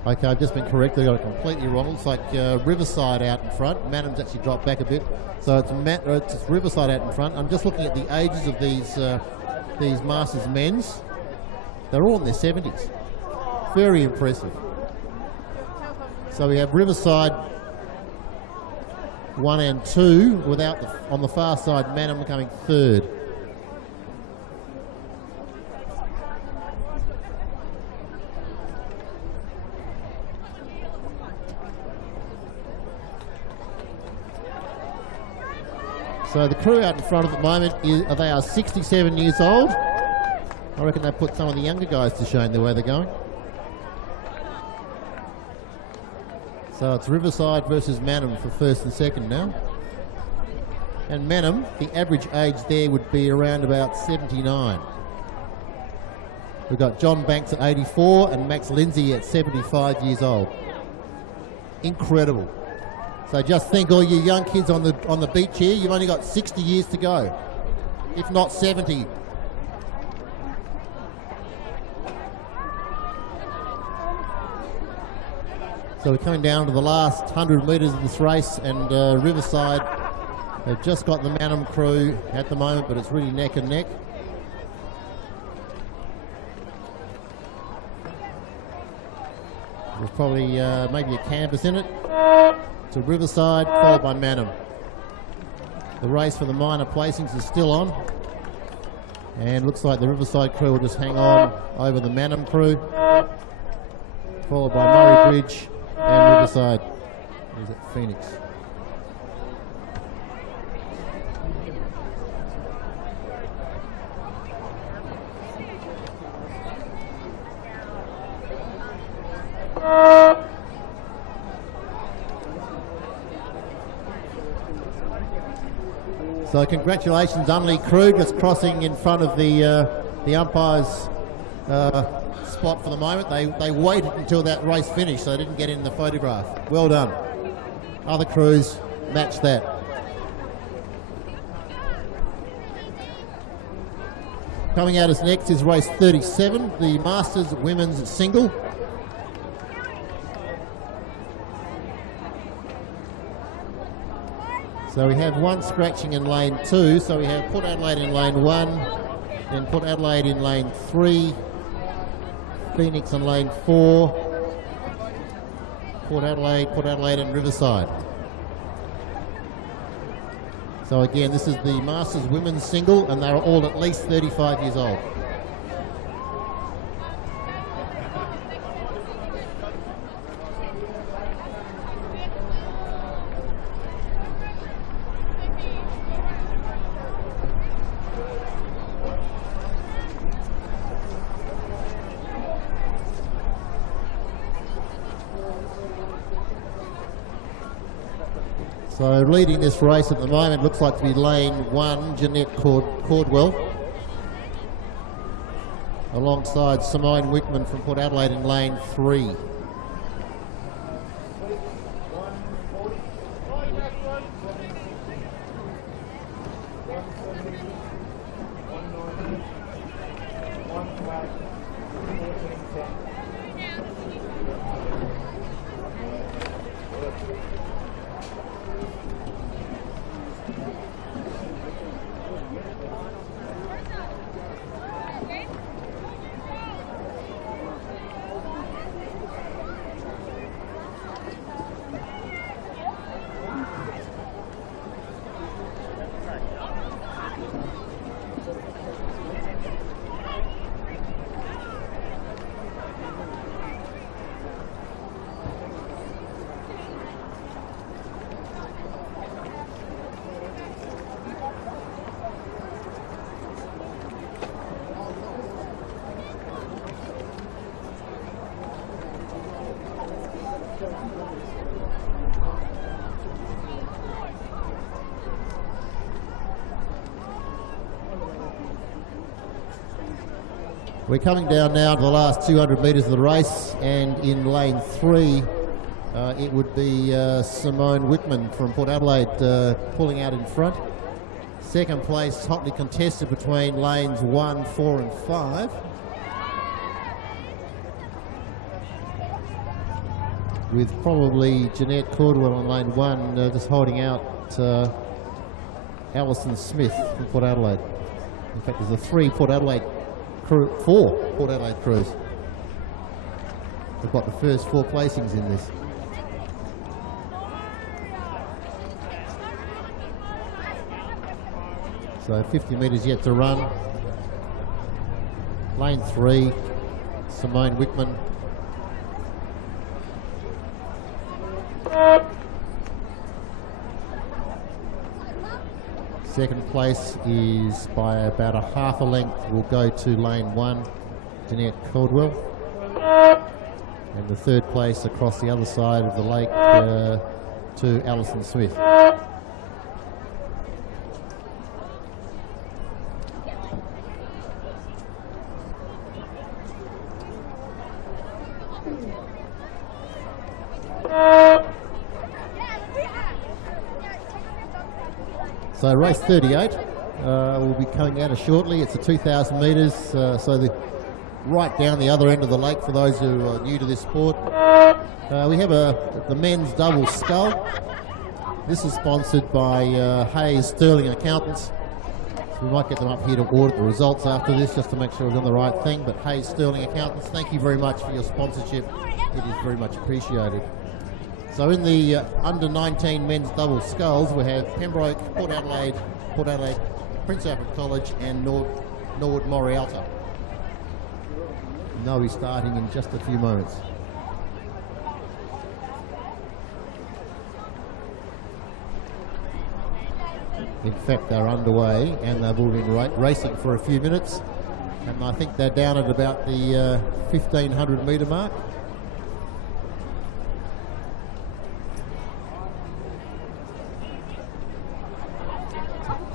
Okay, I've just been corrected. I got it completely wrong. Looks like Riverside out in front. Mannum's actually dropped back a bit, so it's Riverside out in front. I'm just looking at the ages of these Masters men's. They're all in their 70s. Very impressive. So we have Riverside 1 and 2, on the far side, Mannum coming third. So the crew out in front at the moment, they are 67 years old. I reckon they put some of the younger guys to shame the way they're going. So it's Riverside versus Manham for first and second now. And Manham, the average age there would be around about 79. We've got John Banks at 84 and Max Lindsay at 75 years old. Incredible. So just think, all you young kids on the beach here, you've only got 60 years to go, if not 70. So we're coming down to the last 100 metres of this race, and Riverside have just got the Manham crew at the moment, but it's really neck and neck. There's probably maybe a canvas in it. To Riverside, followed by Manham. The race for the minor placings is still on, and looks like the Riverside crew will just hang on over the Manham crew, followed by Murray Bridge and Riverside. There's it, Phoenix. So congratulations, Unley crew, just crossing in front of the umpire's spot for the moment. They waited until that race finished, so they didn't get in the photograph. Well done. Other crews matched that. Coming out as next is race 37, the Masters Women's Single. So we have one scratching in lane 2, so we have Port Adelaide in lane 1, then Port Adelaide in lane 3, Phoenix in lane 4, Port Adelaide and Riverside. So again, this is the Masters Women's Single, and they're all at least 35 years old. So leading this race at the moment looks like to be lane 1, Jeanette Cordwell, alongside Simone Wickman from Port Adelaide in lane 3. We're coming down now to the last 200 metres of the race, and in lane 3 it would be Simone Wickman from Port Adelaide pulling out in front. Second place hotly contested between lanes 1, 4 and 5. With probably Jeanette Cordwell on lane 1 just holding out Alison Smith from Port Adelaide. In fact, there's four Port Adelaide crews. They've got the first 4 placings in this. So 50 metres yet to run. Lane 3, Simone Wickman. Second place is by about a half a length, will go to lane 1, Jeanette Caldwell. And the third place across the other side of the lake to Alison Smith. So race 38 will be coming at us shortly. It's a 2,000 metres, so right down the other end of the lake for those who are new to this sport. We have the men's double scull. This is sponsored by Hayes Sterling Accountants. So we might get them up here to audit the results after this just to make sure we've done the right thing. But Hayes Sterling Accountants, thank you very much for your sponsorship. It is very much appreciated. So in the under 19 men's double sculls, we have Pembroke, Port Adelaide, Prince Alfred College and Nord Morialta. They'll be starting in just a few moments. In fact, they're underway and they've all been racing for a few minutes. And I think they're down at about the 1,500 metre mark.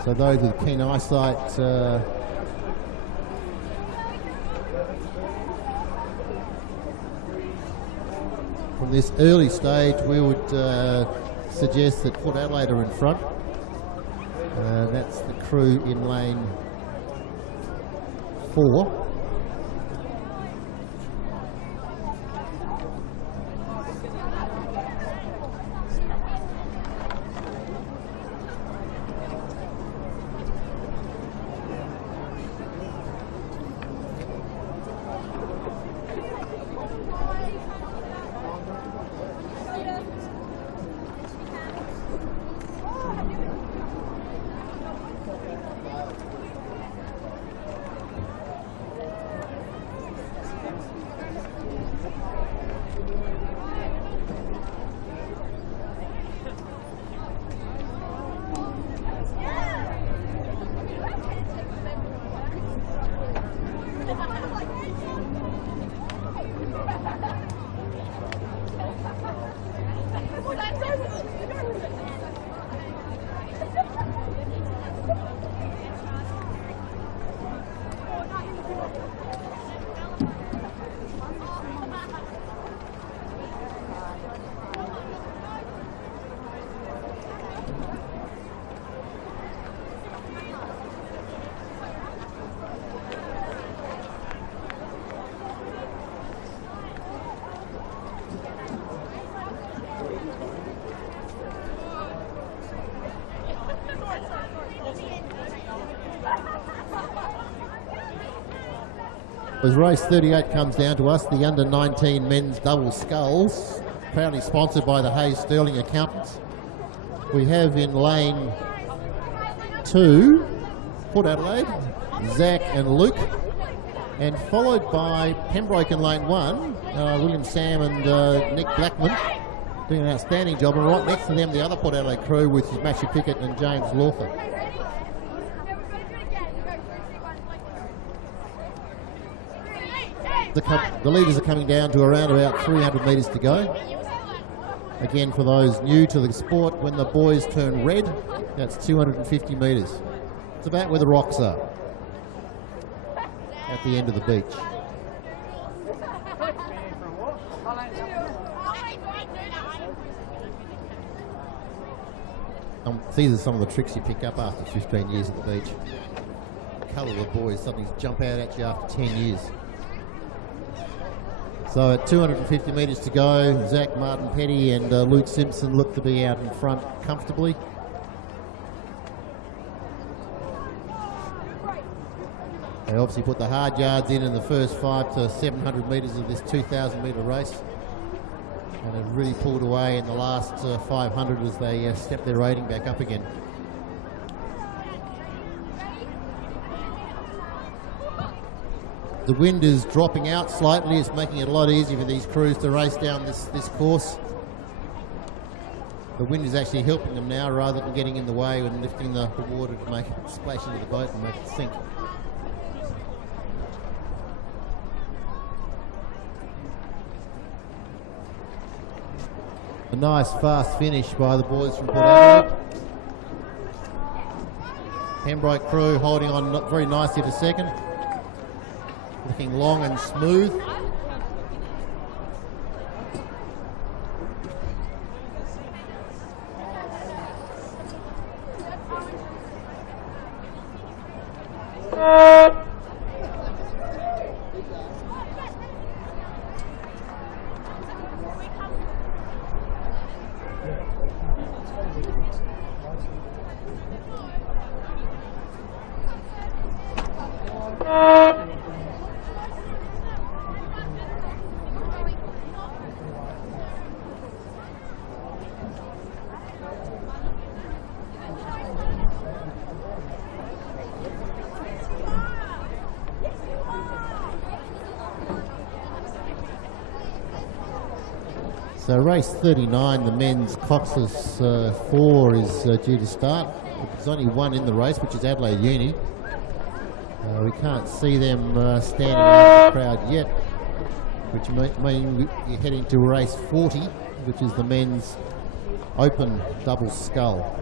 So those with keen eyesight from this early stage, we would suggest that Port Adelaide are in front. That's the crew in lane 4. As race 38 comes down to us, the under 19 men's double sculls, proudly sponsored by the Hayes Sterling Accountants. We have in lane 2, Port Adelaide, Zach and Luke, and followed by Pembroke in lane 1, William Sam and Nick Blackman, doing an outstanding job, and right next to them the other Port Adelaide crew with Matthew Pickett and James Lawther. The leaders are coming down to around about 300 metres to go. Again, for those new to the sport, when the boys turn red, that's 250 metres. It's about where the rocks are, at the end of the beach. These are some of the tricks you pick up after 15 years at the beach. The colour of the boys suddenly jump out at you after 10 years. So at 250 metres to go, Zach Martin Petty and Luke Simpson look to be out in front comfortably. They obviously put the hard yards in the first 500 to 700 metres of this 2,000 metre race, and have really pulled away in the last 500 as they step their rating back up again. The wind is dropping out slightly. It's making it a lot easier for these crews to race down this course. the wind is actually helping them now rather than getting in the way and lifting the water to make it splash into the boat and make it sink. A nice fast finish by the boys from Port Adelaide. Pembroke crew holding on very nicely to second. Looking long and smooth. So race 39, the men's Coxless 4 is due to start. There's only one in the race, which is Adelaide Uni. We can't see them standing out of the crowd yet, which means you're heading to race 40, which is the men's open double scull.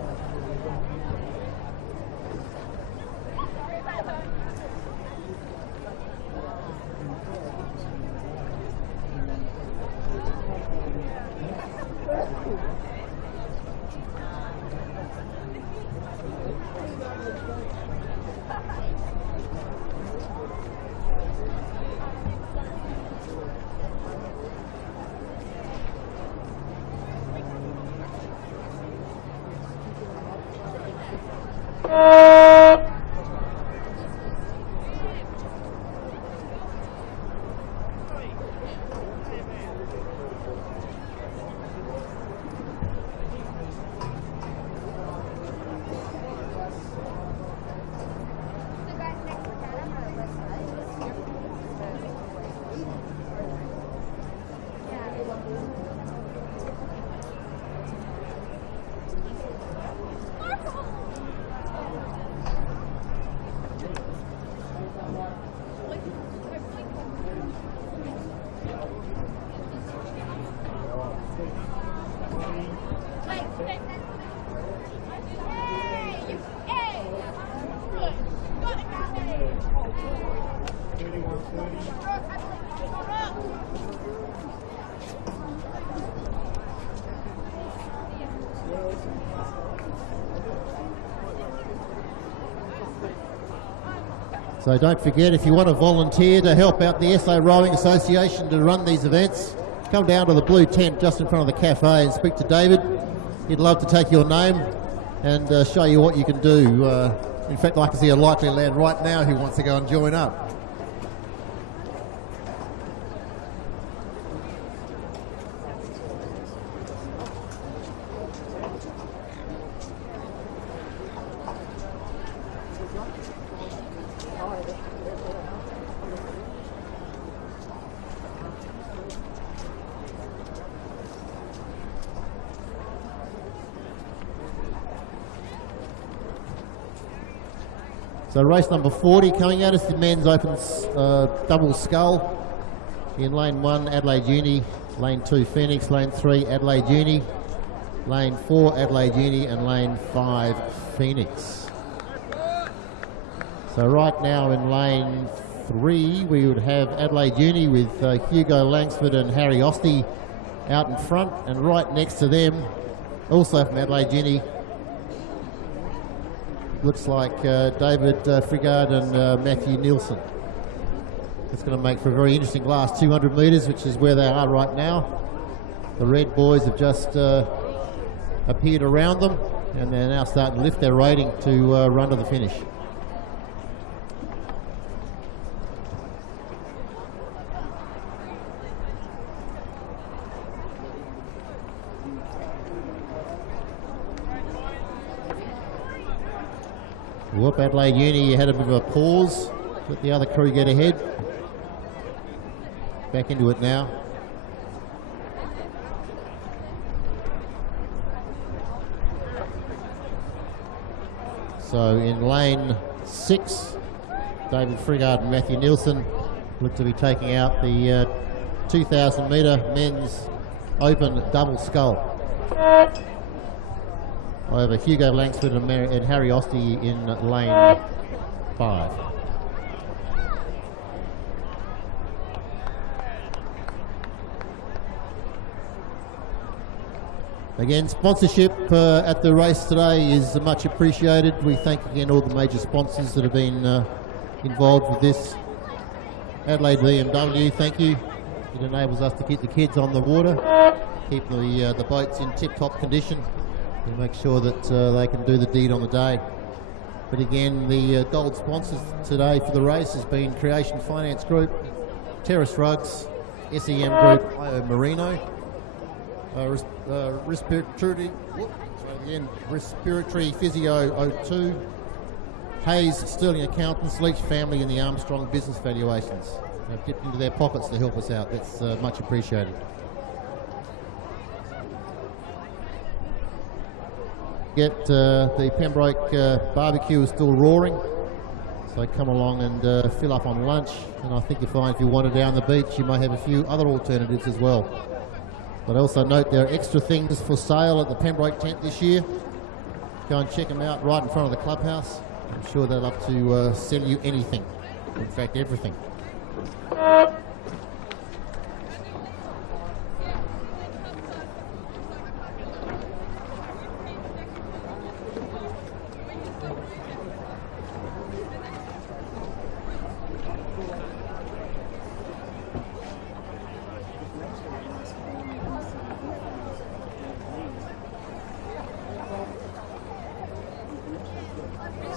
So don't forget, if you want to volunteer to help out the SA Rowing Association to run these events, come down to the blue tent just in front of the cafe and speak to David. He'd love to take your name and show you what you can do. In fact, I can see a likely lad right now who wants to go and join up. So race number 40 coming out is the men's open double scull. In lane 1, Adelaide Uni, lane 2, Phoenix, lane 3, Adelaide Uni, lane 4, Adelaide Uni, and lane 5, Phoenix. So right now in lane 3 we would have Adelaide Uni with Hugo Langsford and Harry Osti out in front, and right next to them, also from Adelaide Uni, looks like David Frigard and Matthew Nielsen. It's going to make for a very interesting last 200 metres, which is where they are right now. The red boys have just appeared around them, and they're now starting to lift their rating to run to the finish. Whoop, Adelaide Uni had a bit of a pause. Let the other crew get ahead. Back into it now. So in lane 6, David Frigard and Matthew Nielsen look to be taking out the 2,000 metre men's open double scull over Hugo Langsford and Harry Ostie in lane 5. Again, sponsorship at the race today is much appreciated. We thank again all the major sponsors that have been involved with this. Adelaide BMW, thank you. It enables us to keep the kids on the water, keep the boats in tip-top condition, and make sure that they can do the deed on the day. But again, the gold sponsors today for the race has been Creation Finance Group, Terrace Rugs, SEM Group, IO Merino, Respiratory Physio O2, Hayes Sterling Accountants, Leach Family, and the Armstrong Business Valuations. They've dipped into their pockets to help us out. That's much appreciated. The Pembroke barbecue is still roaring, so come along and fill up on lunch. And I think you find if you wander down the beach, you might have a few other alternatives as well. But I also note there are extra things for sale at the Pembroke tent this year. Go and check them out right in front of the clubhouse. I'm sure they'll love to sell you anything, in fact everything.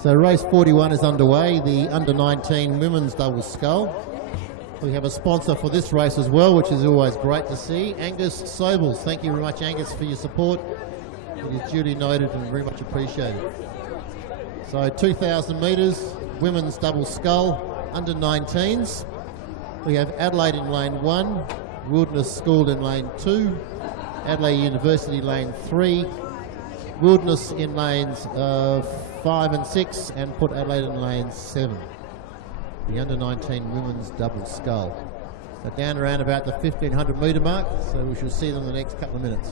So race 41 is underway, the under-19 women's double scull. We have a sponsor for this race as well, which is always great to see, Angus Sobels. Thank you very much, Angus, for your support. It is duly noted and very much appreciated. So 2,000 metres, women's double scull, under-19s. We have Adelaide in lane 1, Wilderness School in lane 2, Adelaide University lane 3, Wilderness in lanes 5 and 6, and put Adelaide in lane 7. The under-19 women's double scull. So down around about the 1,500 metre mark, so we shall see them in the next couple of minutes.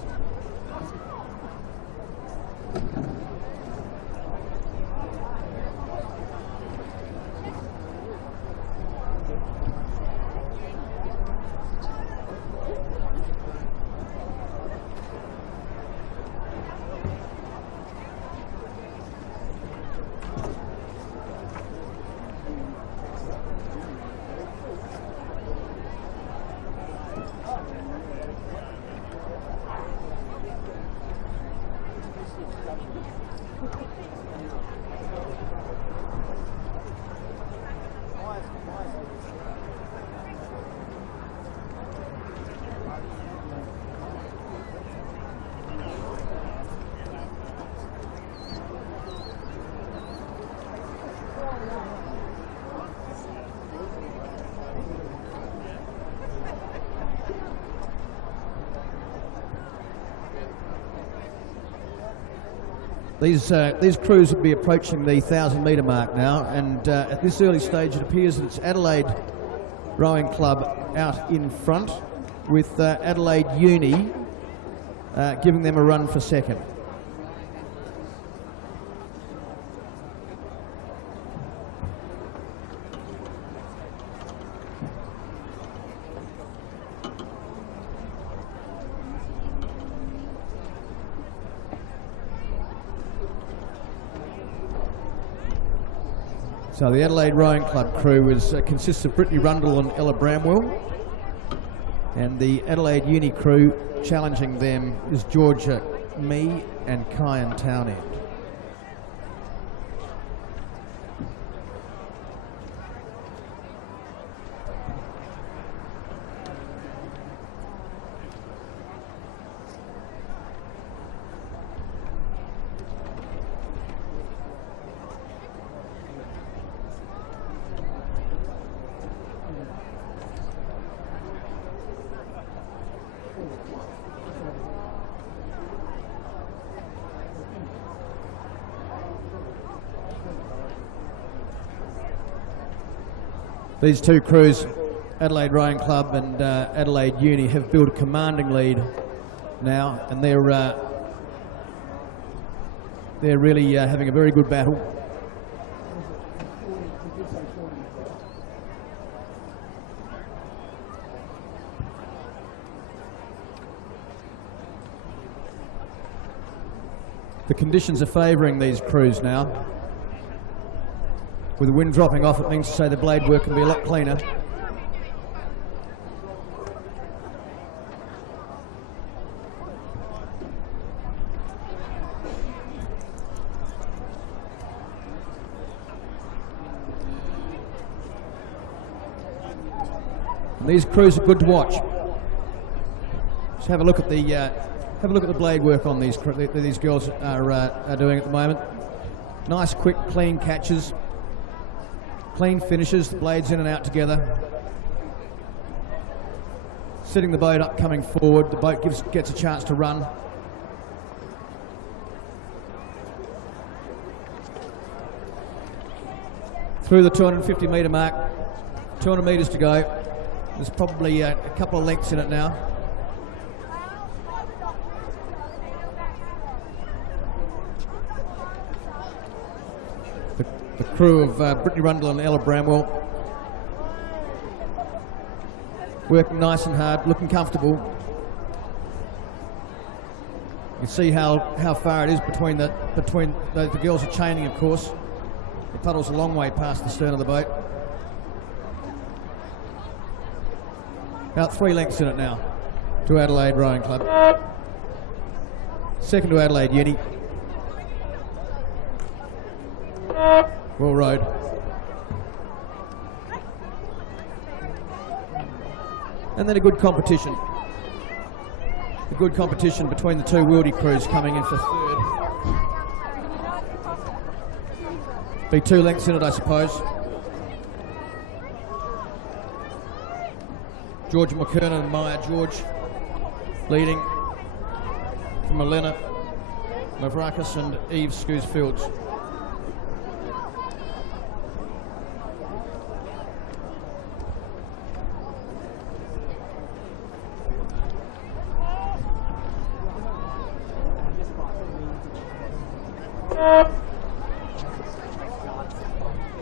These crews will be approaching the 1,000 metre mark now, and at this early stage it appears that it's Adelaide Rowing Club out in front, with Adelaide Uni giving them a run for second. So the Adelaide Rowing Club crew consists of Brittany Rundle and Ella Bramwell, and the Adelaide Uni crew challenging them is Georgia Mee and Kyan Townend. These two crews, Adelaide Rowing Club and Adelaide Uni, have built a commanding lead now, and they're really having a very good battle. The conditions are favouring these crews now. With the wind dropping off, it means to say the blade work can be a lot cleaner. And these crews are good to watch. Just have a look at the blade work on these girls are doing at the moment. Nice, quick, clean catches, clean finishes. The blades in and out together. Setting the boat up, coming forward. The boat gets a chance to run. Through the 250 metre mark, 200 metres to go. There's probably a couple of lengths in it now. The crew of Brittany Rundle and Ella Bramwell working nice and hard, looking comfortable. You can see how far it is between the girls are chaining, of course. The puddle's a long way past the stern of the boat. About 3 lengths in it now to Adelaide Rowing Club. Second to Adelaide Uni. Well rowed. And then a good competition. A good competition between the two Wildy crews coming in for third. Be 2 lengths in it, I suppose. George McKernan and Maya George leading from Elena Mavrakis and Eve Scoosfields.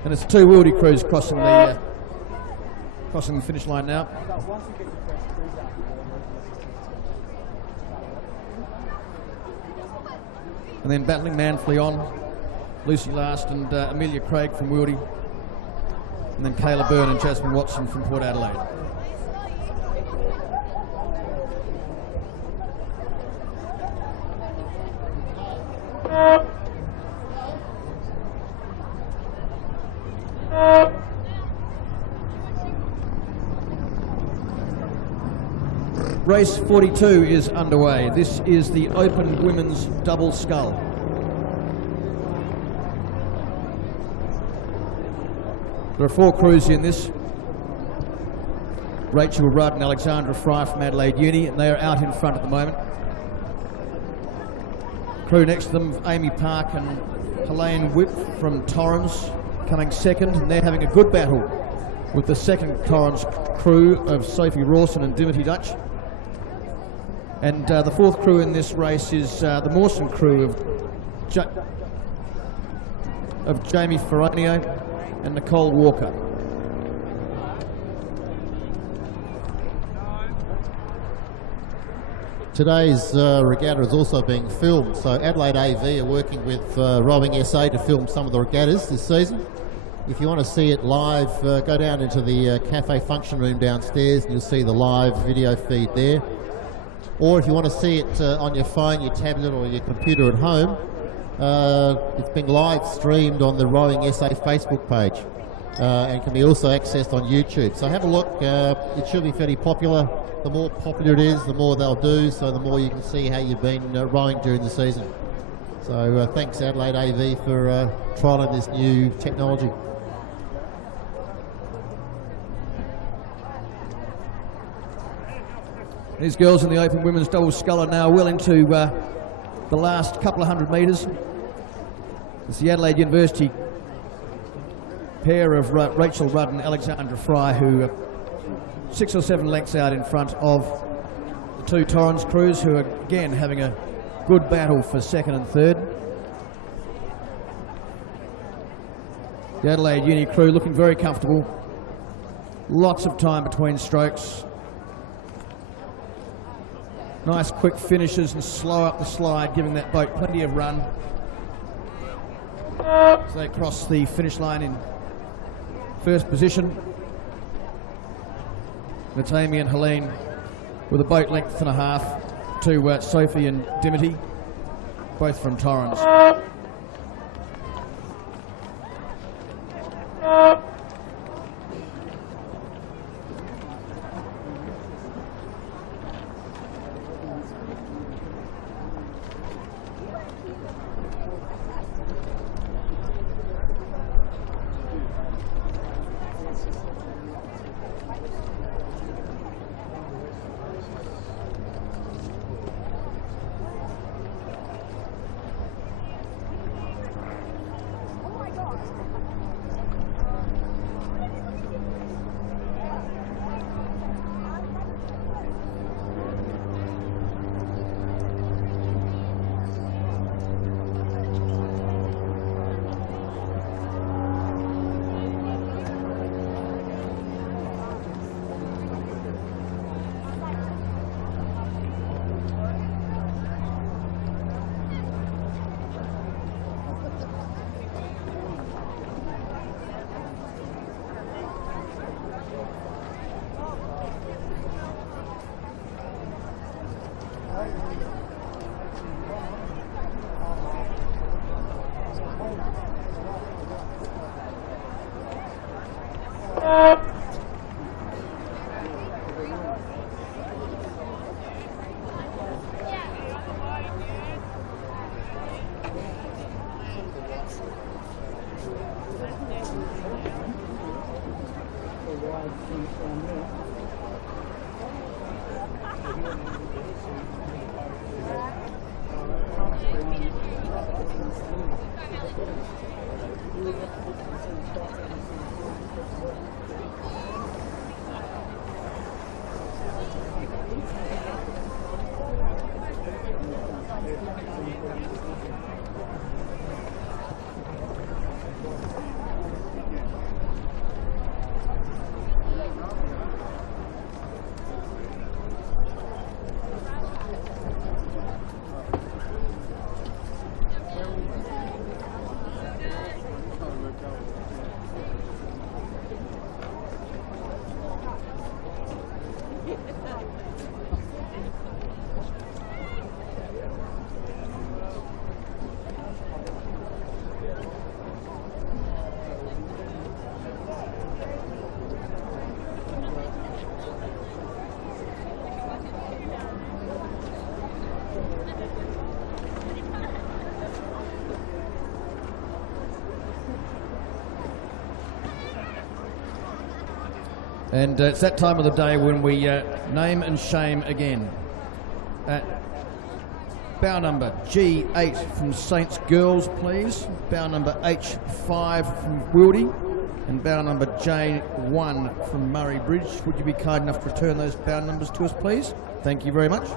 And it's 2 Wildy crews crossing the finish line now. And then battling manfully on, Lucy Last and Amelia Craig from Wildy. And then Kayla Byrne and Jasmine Watson from Port Adelaide. Race 42 is underway. This is the Open Women's Double Scull. There are 4 crews in this. Rachel Rudd and Alexandra Fry from Adelaide Uni, and they are out in front at the moment. Crew next to them, Amy Park and Helene Whip from Torrens coming second, and they're having a good battle with the second Torrens crew of Sophie Rawson and Dimity Dutch. And the 4th crew in this race is the Mawson crew of Jamie Ferronio and Nicole Walker. Today's regatta is also being filmed, so Adelaide AV are working with Rowing SA to film some of the regattas this season. If you want to see it live, go down into the cafe function room downstairs and you'll see the live video feed there. Or if you want to see it on your phone, your tablet or your computer at home, it's being live streamed on the Rowing SA Facebook page and can be also accessed on YouTube. So have a look, it should be fairly popular. The more popular it is, the more they'll do, so the more you can see how you've been rowing during the season. So thanks Adelaide AV for trialling this new technology. These girls in the Open Women's Double Scull are now well into the last couple of 100 metres. It's the Adelaide University pair of Rachel Rudd and Alexandra Fry, who are 6 or 7 lengths out in front of the two Torrens crews, who are again having a good battle for second and third. The Adelaide Uni crew looking very comfortable. Lots of time between strokes. Nice quick finishes and slow up the slide, giving that boat plenty of run. So they cross the finish line in first position. Natami and Helene with a boat length and a half to Sophie and Dimity, both from Torrens. And it's that time of the day when we name and shame again. Bow number G8 from Saints Girls, please. Bow number H5 from Wildy. And bow number J1 from Murray Bridge. Would you be kind enough to return those bow numbers to us, please? Thank you very much.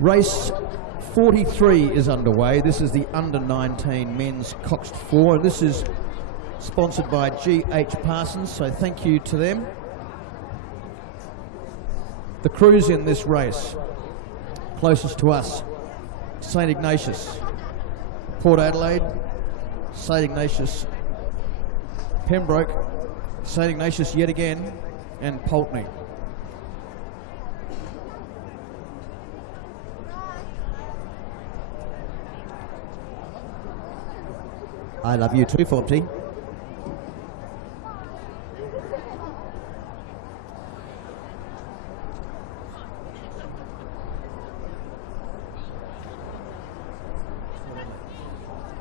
Race 43 is underway. This is the under-19 men's Coxed 4. This is sponsored by G.H. Parsons, so thank you to them. The crews in this race, closest to us, St Ignatius, Port Adelaide, St Ignatius, Pembroke, St Ignatius yet again, and Pulteney. I love you too, Fonty.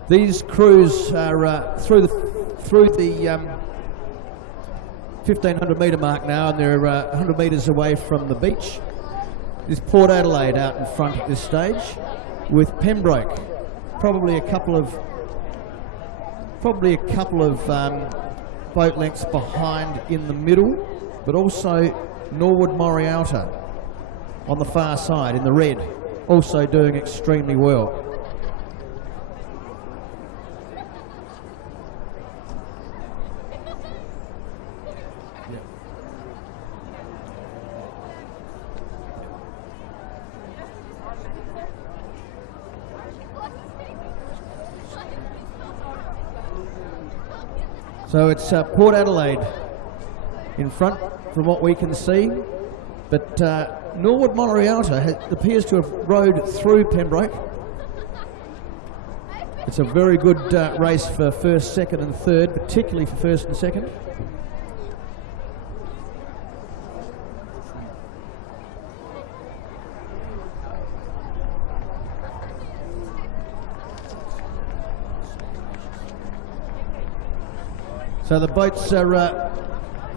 These crews are through the 1500 metre mark now, and they're 100 metres away from the beach. There's Port Adelaide out in front at this stage, with Pembroke probably a couple of boat lengths behind in the middle, but also Norwood Morialta on the far side in the red, also doing extremely well. So it's Port Adelaide in front from what we can see, but Norwood Morialta appears to have rowed through Pembroke. It's a very good race for first, second and third, particularly for first and second. So the boats are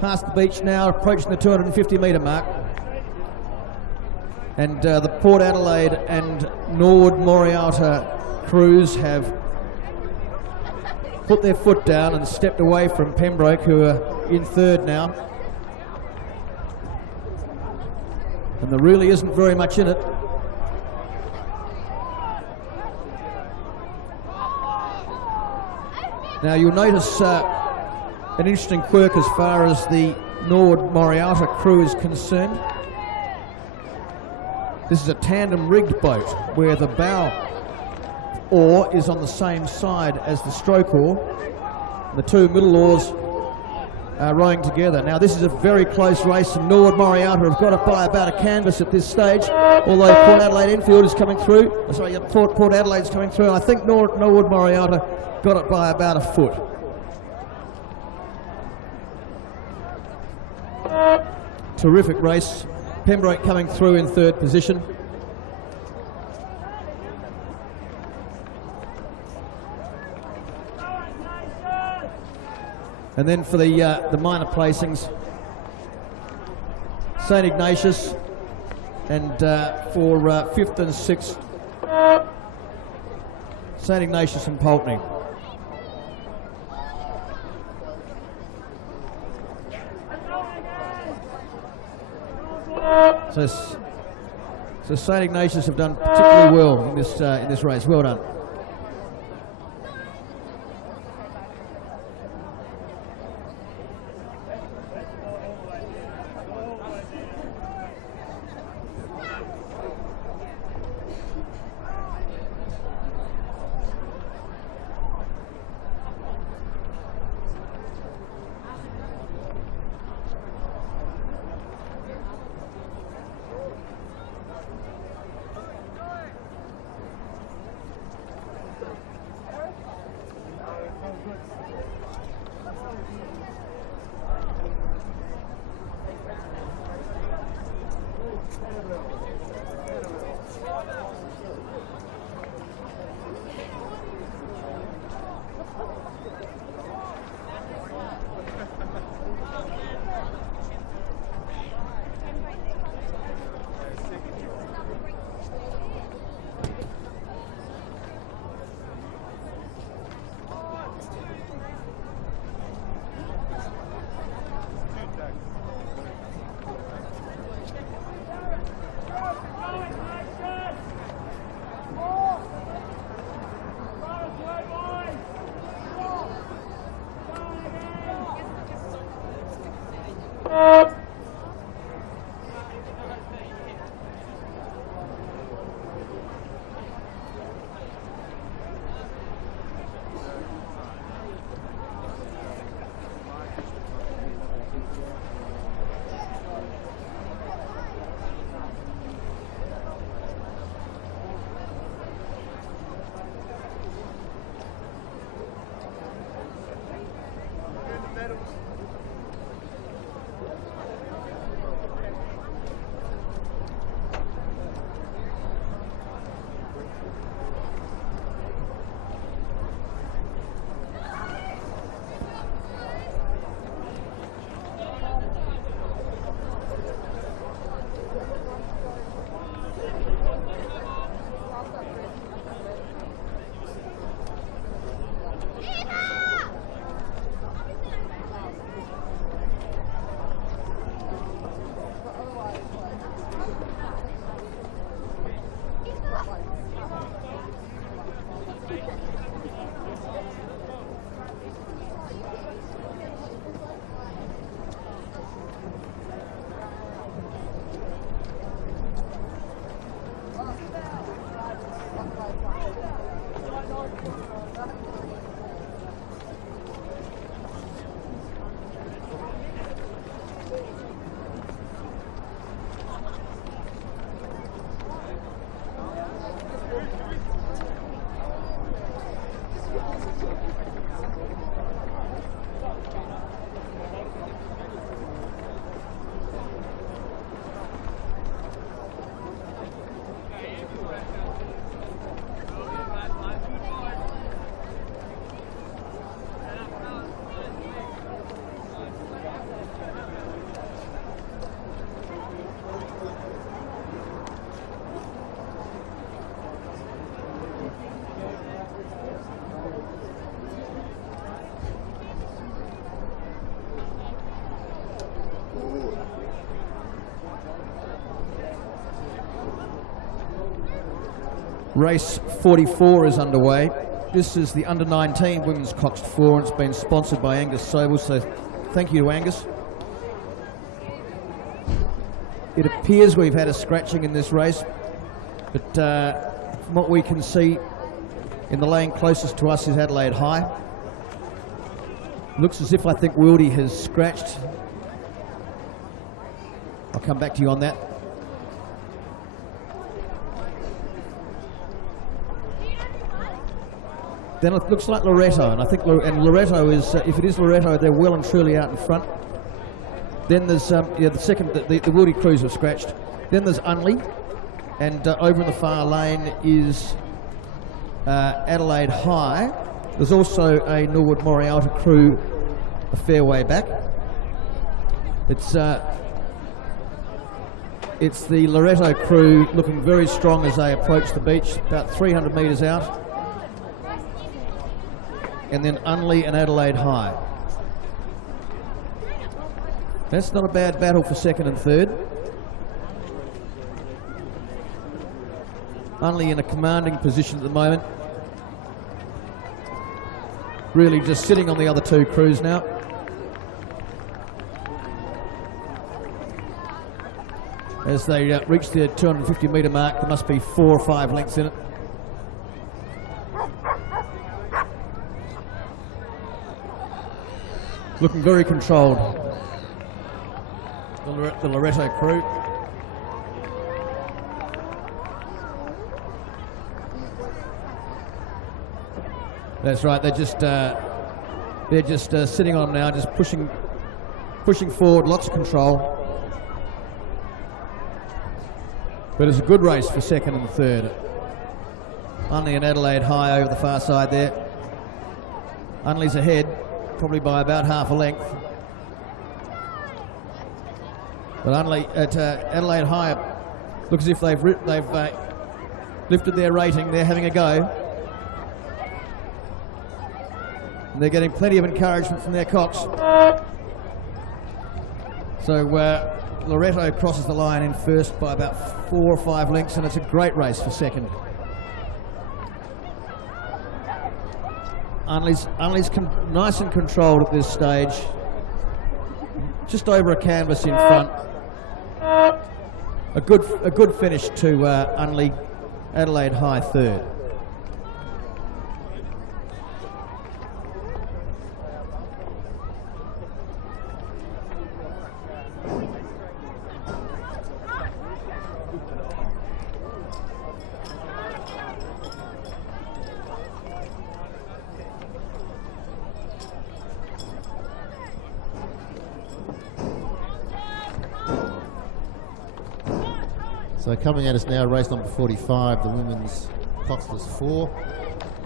past the beach now, approaching the 250 metre mark. And the Port Adelaide and Norwood Morialta crews have put their foot down and stepped away from Pembroke, who are in third now. And there really isn't very much in it. Now you'll notice an interesting quirk as far as the Norwood Morialta crew is concerned. This is a tandem rigged boat where the bow oar is on the same side as the stroke oar. The two middle oars are rowing together. Now this is a very close race, and Norwood Morialta have got it by about a canvas at this stage, although Port Adelaide Enfield is coming through. Sorry, Port Adelaide's coming through. I think Norwood Morialta got it by about a foot. Terrific race. Pembroke coming through in third position. And then for the minor placings, St Ignatius, and for fifth and sixth, St Ignatius and Pulteney. So St Ignatius have done particularly well in this race. Well done. Race 44 is underway. This is the under-19 women's Coxed 4, and it's been sponsored by Angus Sobel, so thank you to Angus. It appears we've had a scratching in this race, but from what we can see, in the lane closest to us is Adelaide High. Looks as if I think Wildy has scratched. I'll come back to you on that. Then it looks like Loretto, and I think Loretto is, if it is Loretto, they're well and truly out in front. Then there's the second, the Wildy crews have scratched. Then there's Unley, and over in the far lane is Adelaide High. There's also a Norwood Morialta crew a fair way back. It's the Loretto crew looking very strong as they approach the beach, about 300 metres out. And then Unley and Adelaide High. That's not a bad battle for second and third. Unley in a commanding position at the moment. Really just sitting on the other two crews now. As they reach their 250 metre mark, there must be 4 or 5 lengths in it. Looking very controlled, the Loretto crew. That's right. They're just sitting on now, just pushing forward. Lots of control. But it's a good race for second and third. Unley and Adelaide High over the far side there. Unley's ahead, probably by about half a length. But Unley at Adelaide High looks as if they've lifted their rating. They're having a go. And they're getting plenty of encouragement from their Cox. So Loretto crosses the line in first by about 4 or 5 lengths, and it's a great race for second. Unley's nice and controlled at this stage. Just over a canvas in front. A good finish to Unley. Adelaide High third. So coming at us now, race number 45, the women's Coxless 4.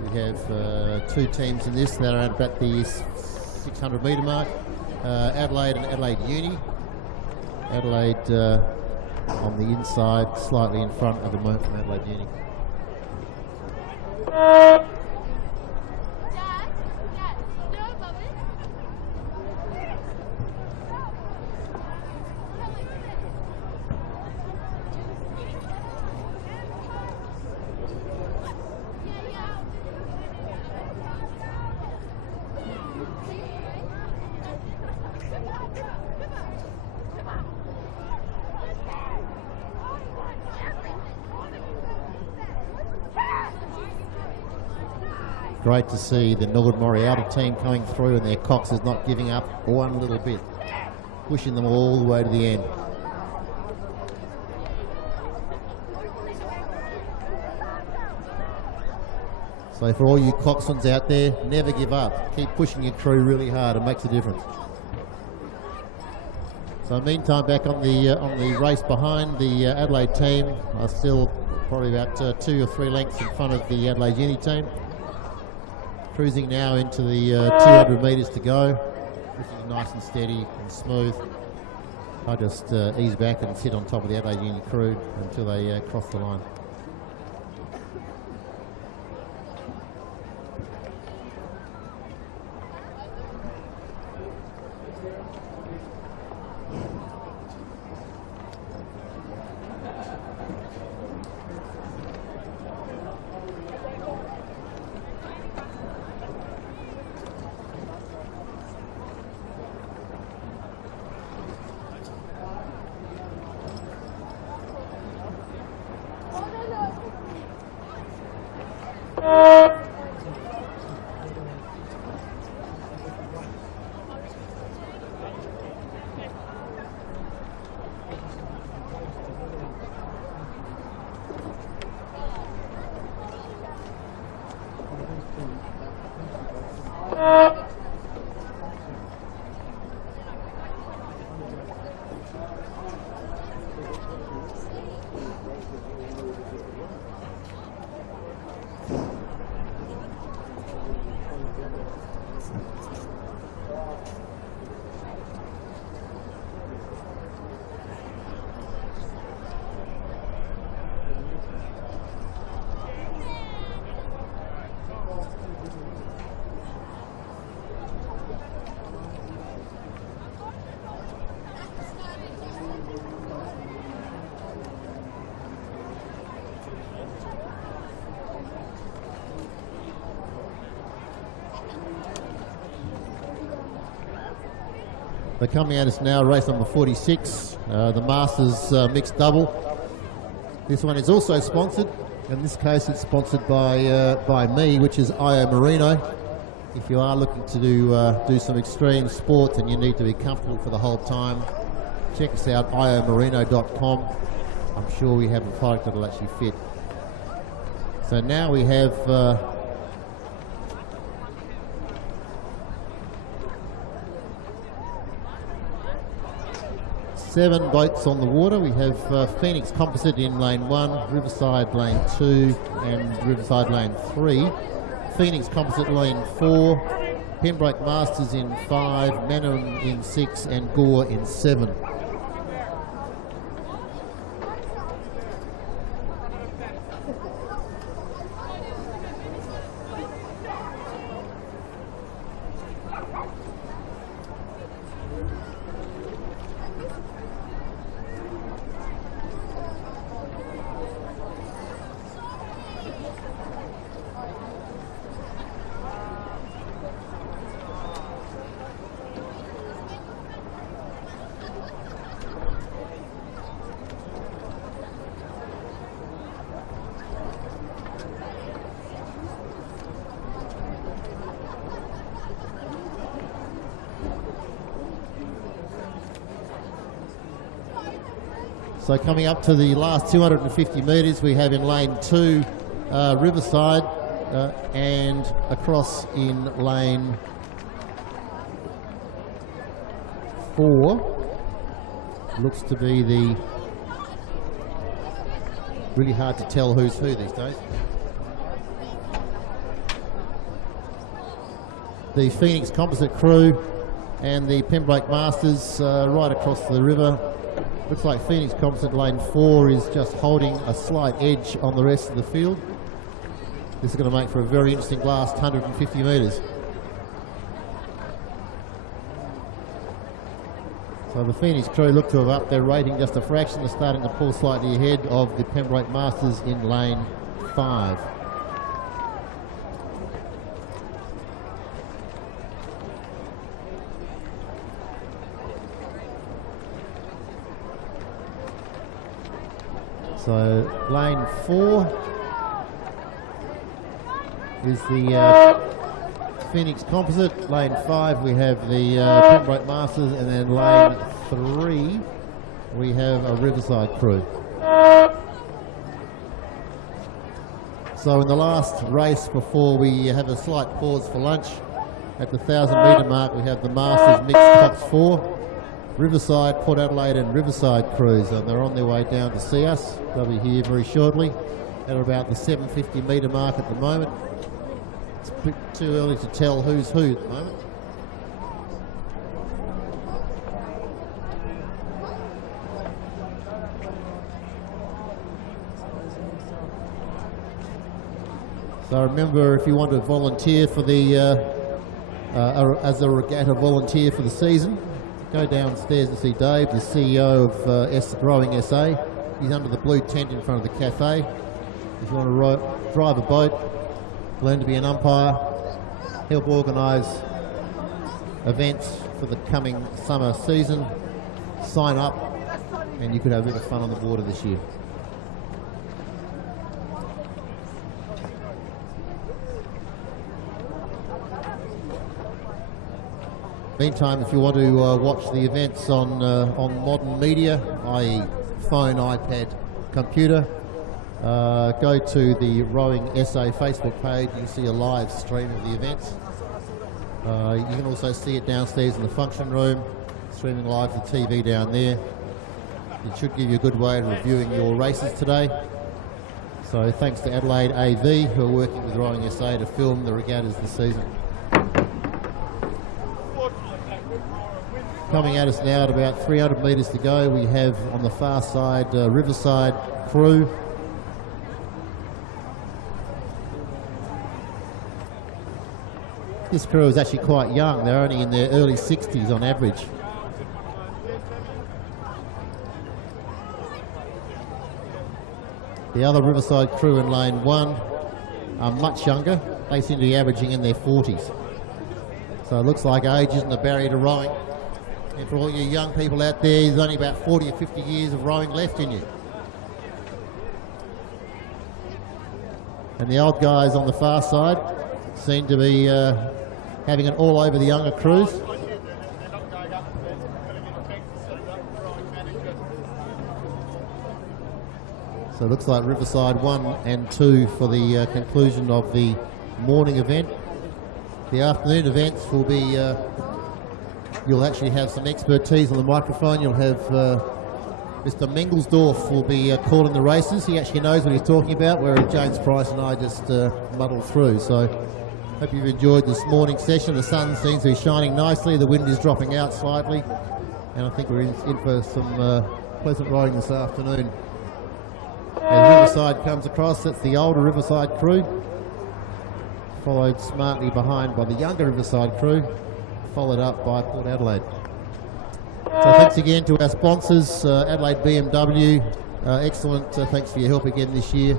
We have 2 teams in this that are at about the 600 metre mark. Adelaide and Adelaide Uni. Adelaide on the inside, slightly in front at the moment from Adelaide Uni. Great to see the Norwood Morialta team coming through, and their Cox is not giving up one little bit, pushing them all the way to the end. So for all you Coxswans out there, never give up. Keep pushing your crew really hard. It makes a difference. So meantime, back on the race behind, the Adelaide team are still probably about 2 or 3 lengths in front of the Adelaide Uni team. Cruising now into the 200 metres to go. This is nice and steady and smooth. I'll just ease back and sit on top of the Adelaide Uni crew until they cross the line. They're coming at us now, race number 46, the Masters mixed double. This one is also sponsored. In this case, it's sponsored by me, which is IO Merino. If you are looking to do some extreme sports and you need to be comfortable for the whole time, check us out, iomerino.com. I'm sure we have a product that will actually fit. So now we have 7 boats on the water. We have Phoenix Composite in lane 1, Riverside lane 2 and Riverside lane 3. Phoenix Composite lane 4, Pembroke Masters in 5, Manum in 6 and Gore in 7. So coming up to the last 250 metres, we have in lane 2 Riverside and across in lane 4 looks to be the, really hard to tell who's who these days, the Phoenix Composite crew and the Pembroke Masters right across the river. Looks like Phoenix Composite lane 4 is just holding a slight edge on the rest of the field. This is going to make for a very interesting last 150 metres. So the Phoenix crew look to have upped their rating just a fraction. They're starting to pull slightly ahead of the Pembroke Masters in lane 5. So lane 4 is the Phoenix Composite. Lane 5 we have the Pembroke Masters, and then lane 3 we have a Riverside crew. So in the last race before we have a slight pause for lunch, at the 1,000 metre mark we have the Masters mixed Coxed 4, Riverside, Port Adelaide and Riverside crews, and they're on their way down to see us. They'll be here very shortly at about the 750 metre mark at the moment. It's a bit too early to tell who's who at the moment. So remember, if you want to volunteer for the as a regatta volunteer for the season, go downstairs and see Dave, the CEO of Rowing SA. He's under the blue tent in front of the cafe. If you want to drive a boat, learn to be an umpire, help organise events for the coming summer season, sign up and you could have a bit of fun on the water this year. Meantime, if you want to watch the events on modern media, i.e. phone, iPad, computer, go to the Rowing SA Facebook page. You can see a live stream of the events. You can also see it downstairs in the function room, streaming live to TV down there. It should give you a good way of reviewing your races today. So thanks to Adelaide AV, who are working with Rowing SA to film the regattas this season. Coming at us now at about 300 metres to go, we have on the far side Riverside crew. This crew is actually quite young. They're only in their early 60s on average. The other Riverside crew in lane 1 are much younger. They seem to be averaging in their 40s. So it looks like age isn't a barrier to rowing. And for all you young people out there, there's only about 40 or 50 years of rowing left in you. And the old guys on the far side seem to be having it all over the younger crews. So it looks like Riverside 1 and 2 for the conclusion of the morning event. The afternoon events will be, you'll actually have some expertise on the microphone. You'll have Mr. Mengelsdorf will be calling the races. He actually knows what he's talking about, whereas James Price and I just muddle through. So hope you've enjoyed this morning session. The sun seems to be shining nicely. The wind is dropping out slightly. And I think we're in for some pleasant rowing this afternoon. As Riverside comes across, that's the older Riverside crew, followed smartly behind by the younger Riverside crew, followed up by Port Adelaide. So thanks again to our sponsors, Adelaide BMW, excellent, thanks for your help again this year.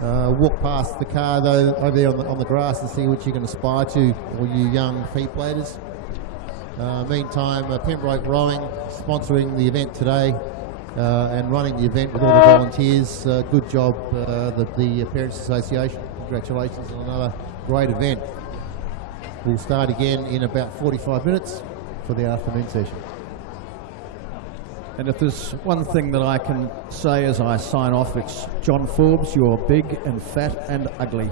Walk past the car though, over there on the grass and see what you can aspire to, all you young feed platers. Meantime, Pembroke Rowing sponsoring the event today. And running the event with all the volunteers. Good job, the Parents Association. Congratulations on another great event. We'll start again in about 45 minutes for the afternoon session. And if there's one thing that I can say as I sign off, it's John Forbes, you're big and fat and ugly.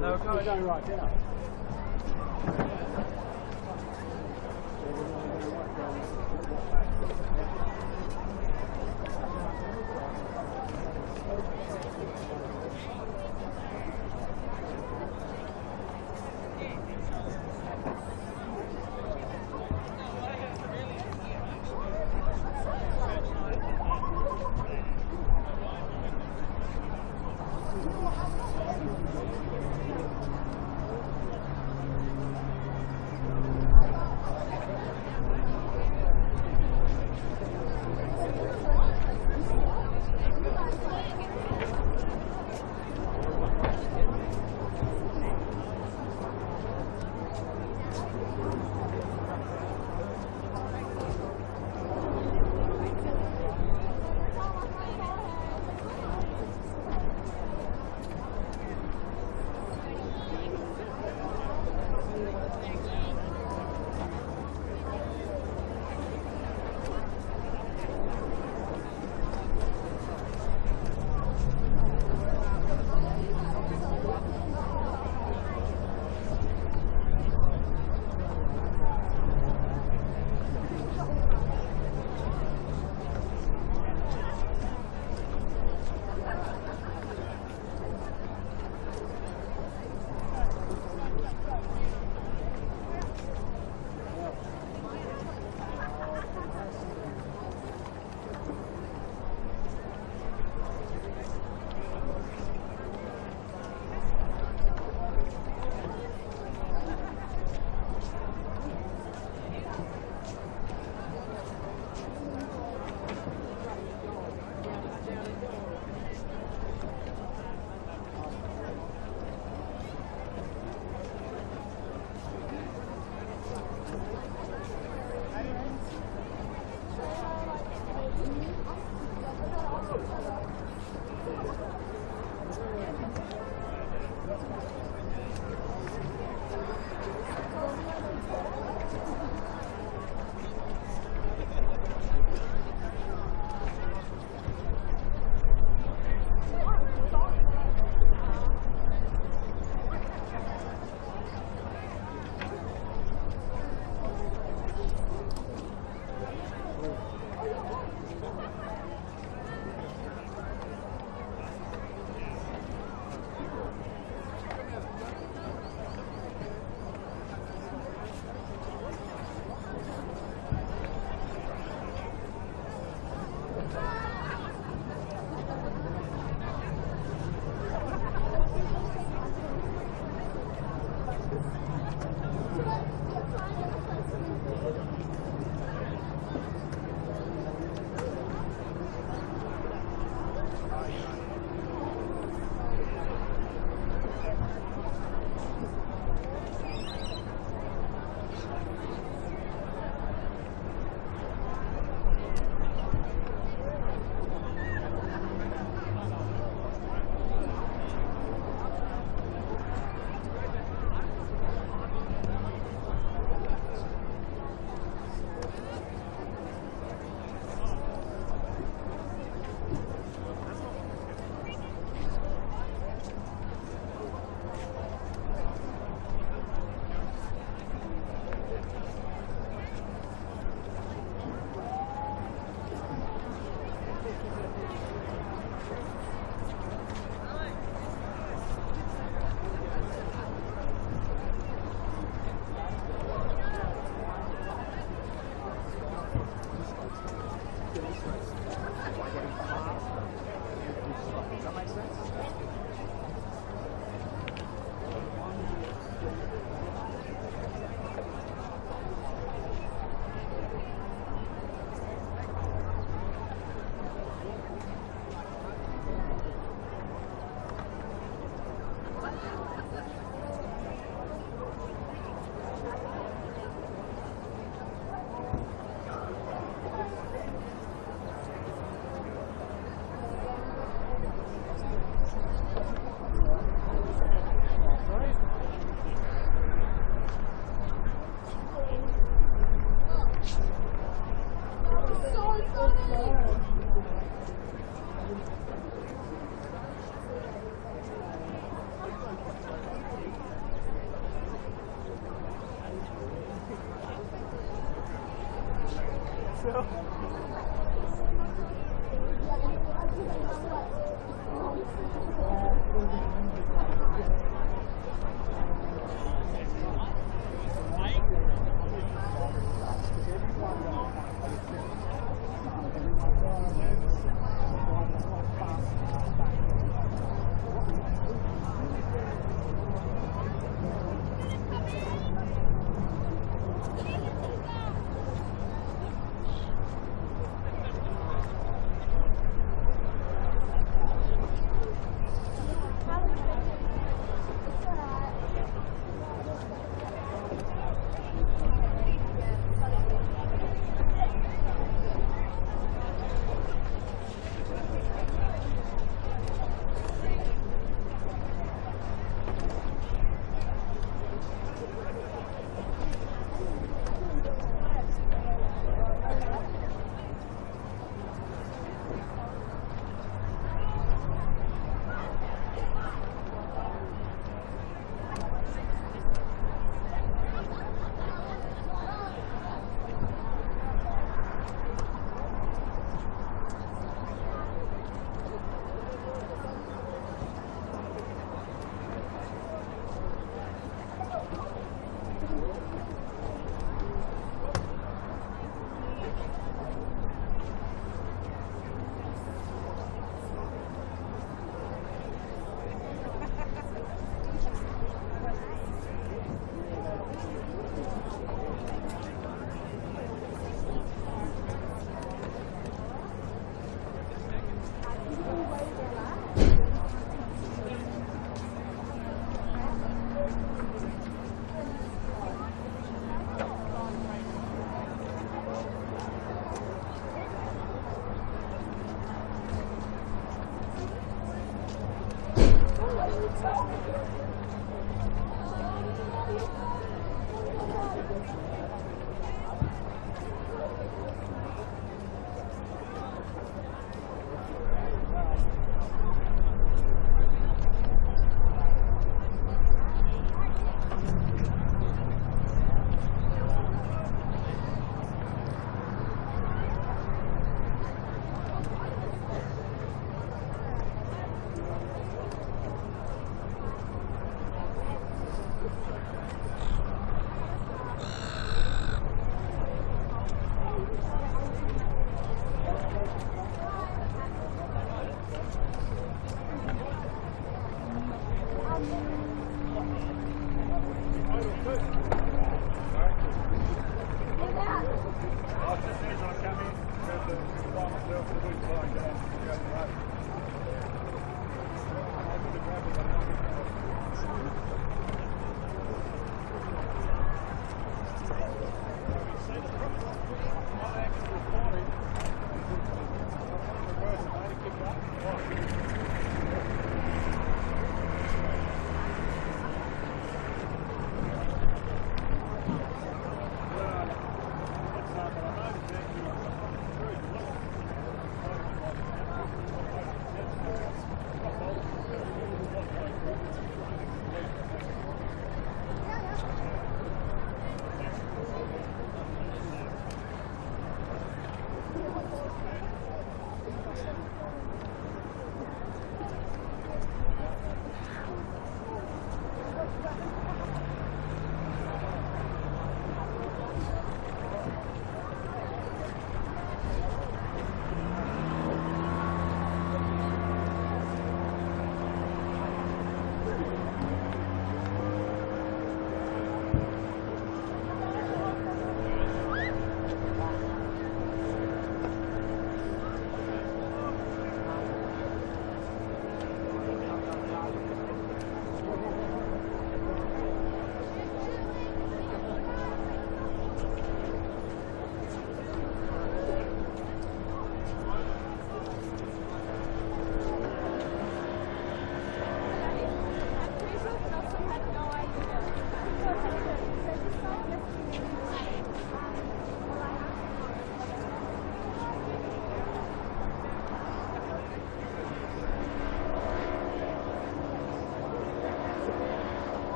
No, going right down.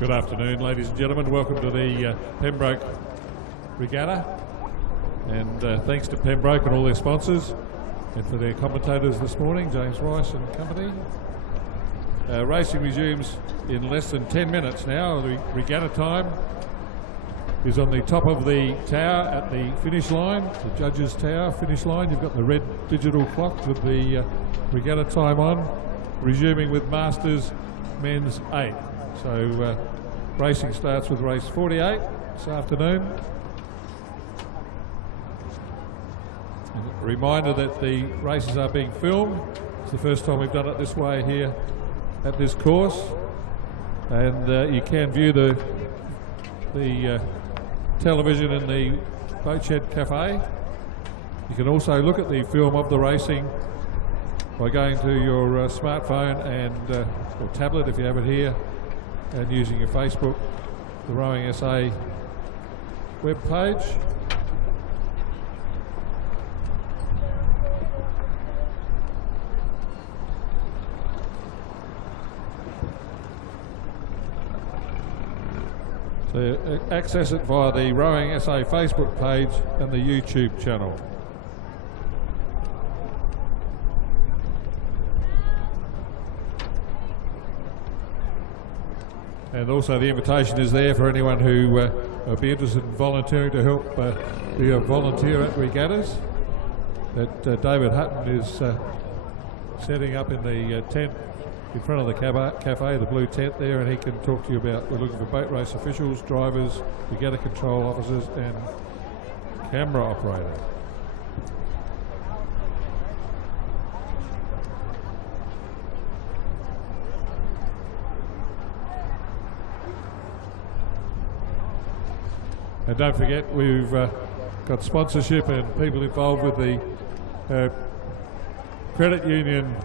Good afternoon, ladies and gentlemen. Welcome to the Pembroke Regatta. And thanks to Pembroke and all their sponsors and for their commentators this morning, James Rice and company. Racing resumes in less than 10 minutes now. The regatta time is on the top of the tower at the finish line, the judges' tower finish line. You've got the red digital clock with the regatta time on, resuming with Masters men's 8. So racing starts with race 48 this afternoon. And a reminder that the races are being filmed. It's the first time we've done it this way here at this course, and you can view the television in the Boat Shed Cafe. You can also look at the film of the racing by going to your smartphone and or tablet if you have it here, and using your Facebook, the Rowing SA web page. So access it via the Rowing SA Facebook page and the YouTube channel. And also the invitation is there for anyone who would be interested in volunteering to help be a volunteer at regattas. That David Hutton is setting up in the tent in front of the cafe, the blue tent there, and he can talk to you about, we're looking for boat race officials, drivers, regatta control officers and camera operator. And don't forget, we've got sponsorship and people involved with the credit union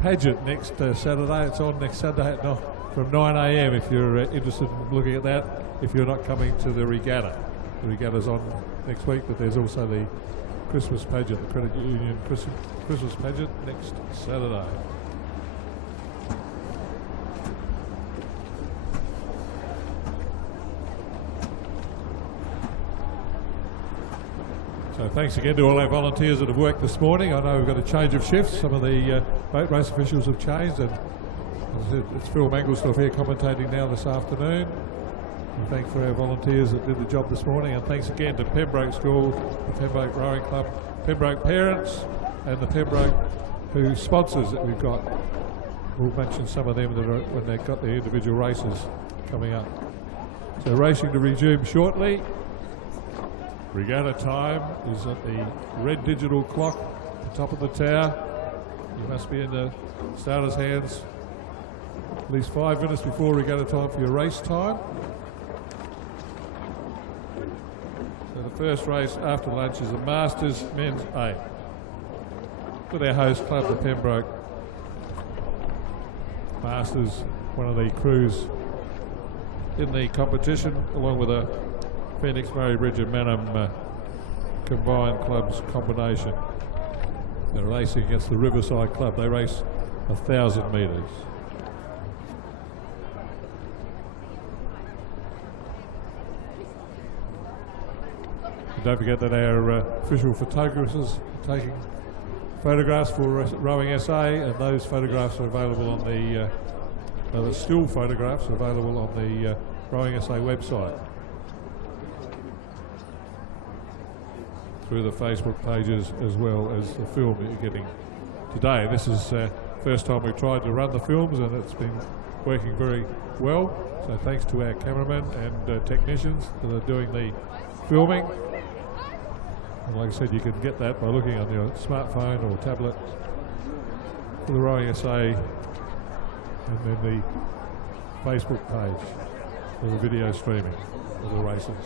pageant next Saturday. It's on next Saturday from 9 a.m. if you're interested in looking at that, if you're not coming to the regatta. The regatta's on next week, but there's also the Christmas pageant, the credit union Christmas pageant next Saturday. So thanks again to all our volunteers that have worked this morning. I know we've got a change of shifts. Some of the boat race officials have changed, and it's Phil Mangelsdorf here commentating now this afternoon. And thanks for our volunteers that did the job this morning, and thanks again to Pembroke School, the Pembroke Rowing Club, Pembroke parents, and the Pembroke who sponsors that we've got. We'll mention some of them that are, when they've got their individual races coming up. So racing to resume shortly. Regatta time is at the red digital clock at the top of the tower. You must be in the starter's hands at least 5 minutes before regatta time for your race time. So the first race after lunch is the Masters men's 8 with our host club, the Pembroke Masters, one of the crews in the competition, along with a Phoenix, Murray Bridge and Manham combined clubs combination. They're racing against the Riverside Club. They race 1,000 metres. Don't forget that our official photographers are taking photographs for Rowing SA, and those photographs are available on the still photographs are available on the Rowing SA website, through the Facebook pages, as well as the film that you're getting today. This is the first time we've tried to run the films, and it's been working very well. So thanks to our cameramen and technicians that are doing the filming. And like I said, you can get that by looking on your smartphone or tablet for the Rowing SA, and then the Facebook page for the video streaming of the races.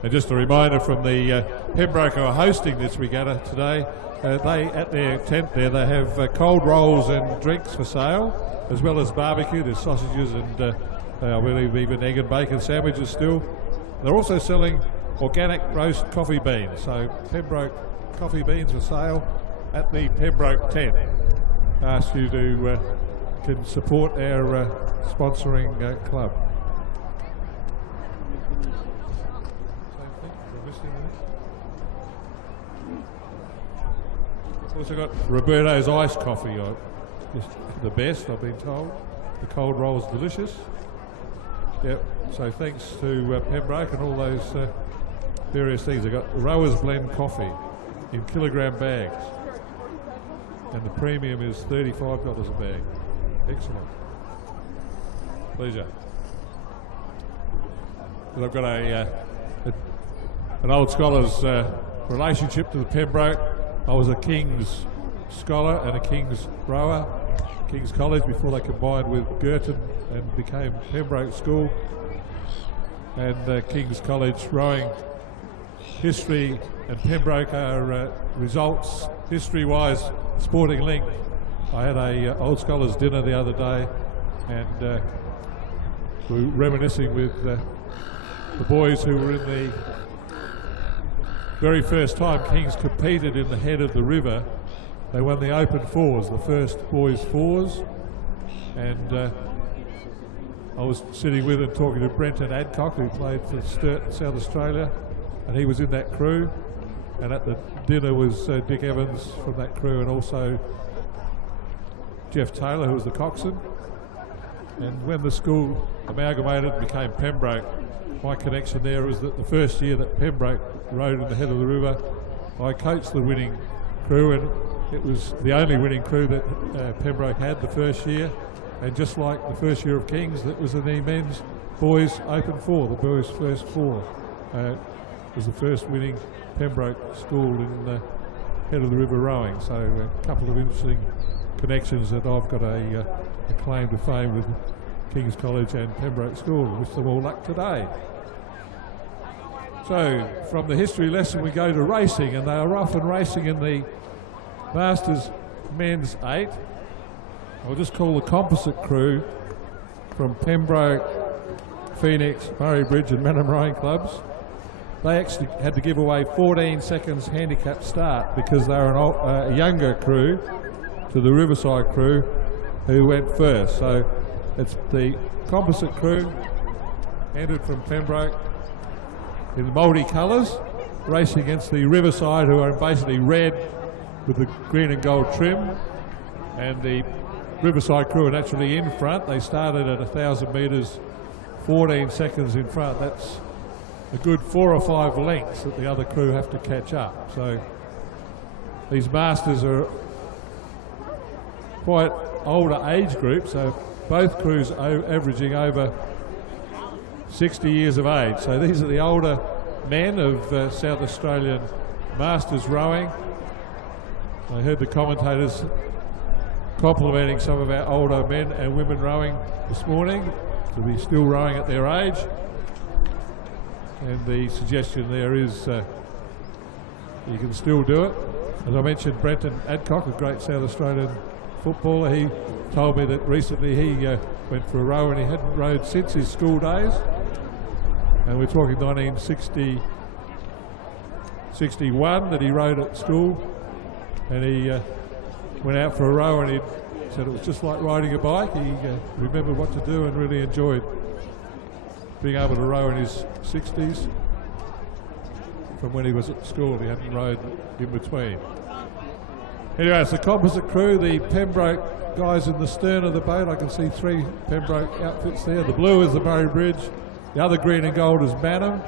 And just a reminder from the Pembroke who are hosting this regatta today, they at their tent there they have cold rolls and drinks for sale, as well as barbecue. There's sausages and I believe even egg and bacon sandwiches still. They're also selling organic roast coffee beans, so Pembroke coffee beans for sale at the Pembroke tent. I ask you to can support our sponsoring club. Also got Roberto's iced coffee, just the best I've been told. The cold roll's delicious. Yep, so thanks to Pembroke and all those various things. They've got Rower's Blend coffee in kilogram bags. And the premium is $35 a bag. Excellent. Pleasure. But I've got an old scholar's relationship to the Pembroke. I was a King's scholar and a King's rower, King's College, before they combined with Girton and became Pembroke School. And King's College rowing history and Pembroke are results history-wise sporting link. I had a old scholars dinner the other day, and we were reminiscing with the boys who were in the very first time Kings competed in the head of the river. They won the Open Fours, the first boys fours, and I was sitting with and talking to Brenton Adcock, who played for Sturt in South Australia, and he was in that crew. And at the dinner was Dick Evans from that crew, and also Jeff Taylor, who was the coxswain. And when the school amalgamated and became Pembroke, my connection there was that the first year that Pembroke rowed in the head of the river, I coached the winning crew, and it was the only winning crew that Pembroke had the first year. And just like the first year of Kings, that was in the men's boys Open Four, the boys' first four. Was the first winning Pembroke school in the head of the river rowing. So a couple of interesting connections that I've got a claim to fame with King's College and Pembroke School. Wish them all luck today. So from the history lesson we go to racing, and they are often racing in the Masters Men's 8. I'll just call the composite crew from Pembroke, Phoenix, Murray Bridge and Menham Rowing Clubs. They actually had to give away 14 seconds handicap start because they were a younger crew to the Riverside crew who went first. So it's the composite crew entered from Pembroke in multi-colours, racing against the Riverside, who are basically red with the green and gold trim. And the Riverside crew are naturally in front. They started at 1,000 metres, 14 seconds in front. That's a good 4 or 5 lengths that the other crew have to catch up. So these masters are quite older age group, so both crews averaging over 60 years of age. So these are the older men of South Australian masters rowing. I heard the commentators complimenting some of our older men and women rowing this morning to be still rowing at their age. And the suggestion there is you can still do it. As I mentioned, Brenton Adcock, a great South Australian footballer, he told me that recently he went for a row and he hadn't rowed since his school days. And we're talking 1961 that he rowed at school. and he went out for a row, and he said it was just like riding a bike. He remembered what to do and really enjoyed being able to row in his 60s. From when he was at school, he hadn't rowed in between. Anyway, it's the composite crew, the Pembroke guys in the stern of the boat. I can see 3 Pembroke outfits there. The blue is the Murray Bridge. The other green and gold is Manham.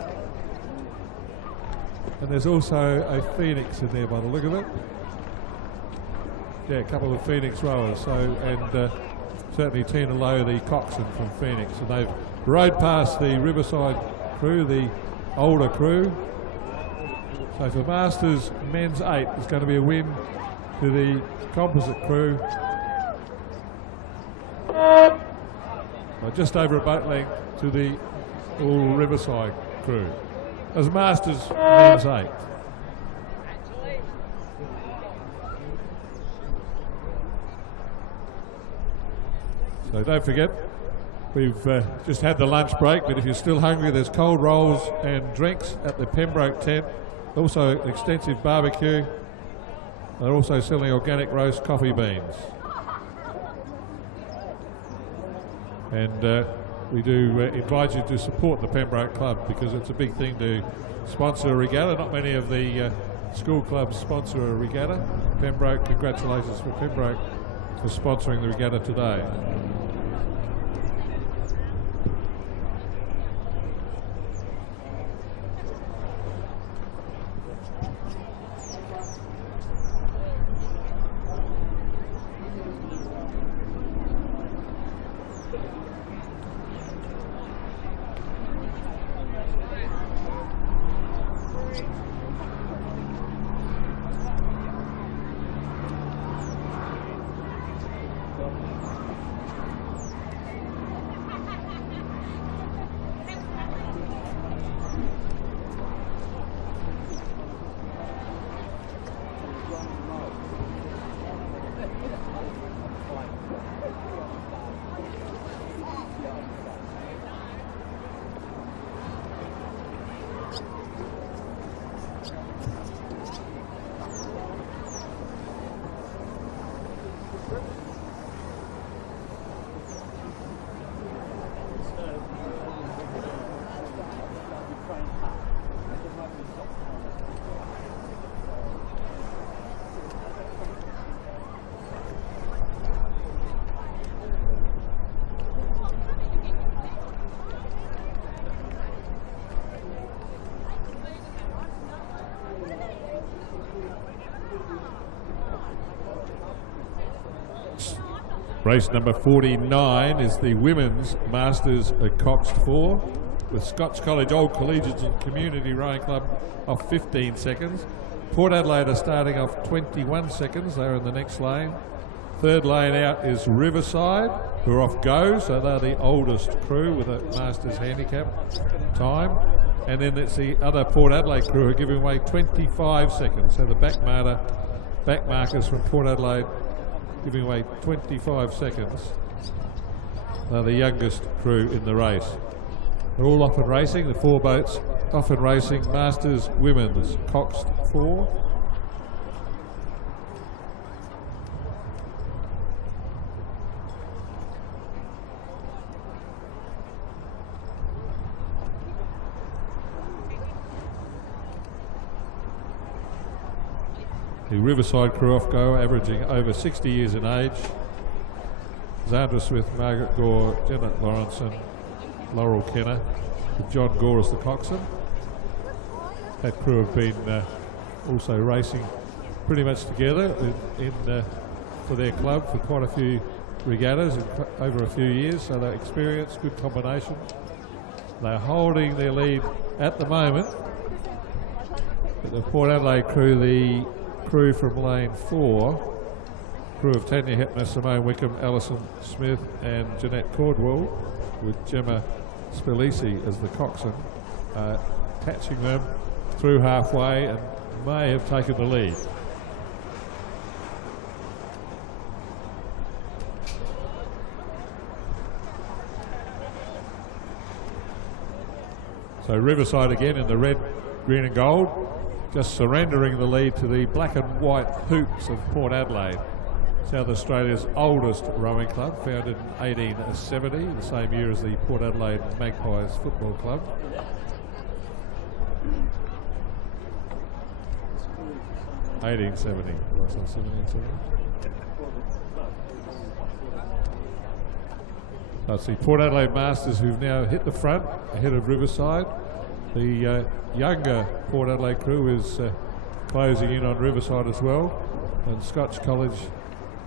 And there's also a Phoenix in there by the look of it. Yeah, a couple of Phoenix rowers. And certainly Tina Lowe, the coxswain from Phoenix. And they've rowed past the Riverside crew, the older crew. So for Masters men's 8, there's going to be a win to the composite crew. Just over a boat length to the all Riverside crew. As Masters men's 8. So don't forget, we've just had the lunch break, but if you're still hungry, there's cold rolls and drinks at the Pembroke tent. Also extensive barbecue. They're also selling organic roast coffee beans. And we do invite you to support the Pembroke Club, because it's a big thing to sponsor a regatta. Not many of the school clubs sponsor a regatta. Pembroke, congratulations for Pembroke for sponsoring the regatta today. Race number 49 is the Women's Masters at Coxed 4, with Scots College Old Collegiate and Community Rowing Club off 15 seconds. Port Adelaide are starting off 21 seconds. They're in the next lane. Third lane out is Riverside, who are off go, so they're the oldest crew with a Masters handicap time. And then it's the other Port Adelaide crew who are giving away 25 seconds. So the back markers from Port Adelaide giving away 25 seconds. They're the youngest crew in the race. They're all off and racing, the 4 boats off and racing. Masters Women's Coxed 4. The Riverside crew off go, averaging over 60 years in age. Zandra Smith, Margaret Gore, Janet Lawrenson, Laurel Kenner, with John Gore as the coxswain. That crew have been also racing pretty much together for their club for quite a few regattas over a few years, so they're experienced, good combination. They're holding their lead at the moment. But the Port Adelaide crew, the crew from lane 4, crew of Tanya Hepner, Simone Wickham, Alison Smith and Jeanette Cordwell, with Gemma Spilisi as the coxswain, catching them through halfway and may have taken the lead. So Riverside again in the red, green and gold. just surrendering the lead to the black and white hoops of Port Adelaide, South Australia's oldest rowing club, founded in 1870, the same year as the Port Adelaide Magpies Football Club. (1870). What's that, 1770? So it's the Port Adelaide Masters who've now hit the front ahead of Riverside. The younger Port Adelaide crew is closing in on Riverside as well, and Scotch College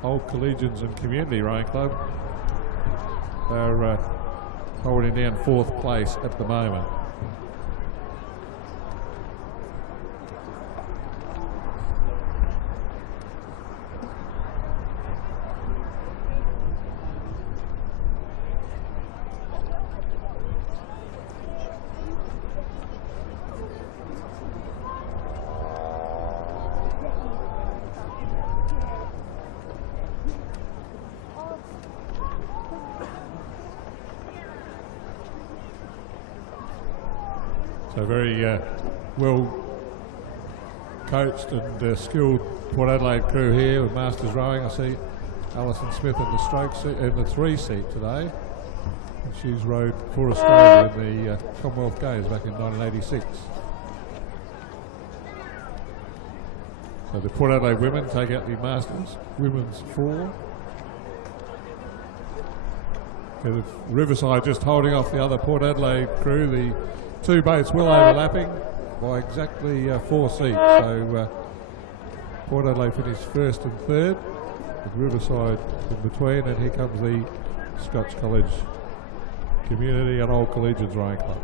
Old Collegians and Community Rowing Club are holding down 4th place at the moment. So very well coached and skilled Port Adelaide crew here with Masters Rowing. I see Alison Smith in the stroke seat, in the 3 seat today. And she's rowed for Australia in the Commonwealth Games back in 1986. So the Port Adelaide women take out the Masters Women's 4. And Riverside just holding off the other Port Adelaide crew. The 2 boats will overlapping by exactly 4 seats. So Port Adelaide finished 1st and 3rd, with Riverside in between, and here comes the Scotch College Community and Old Collegians Rowing Club.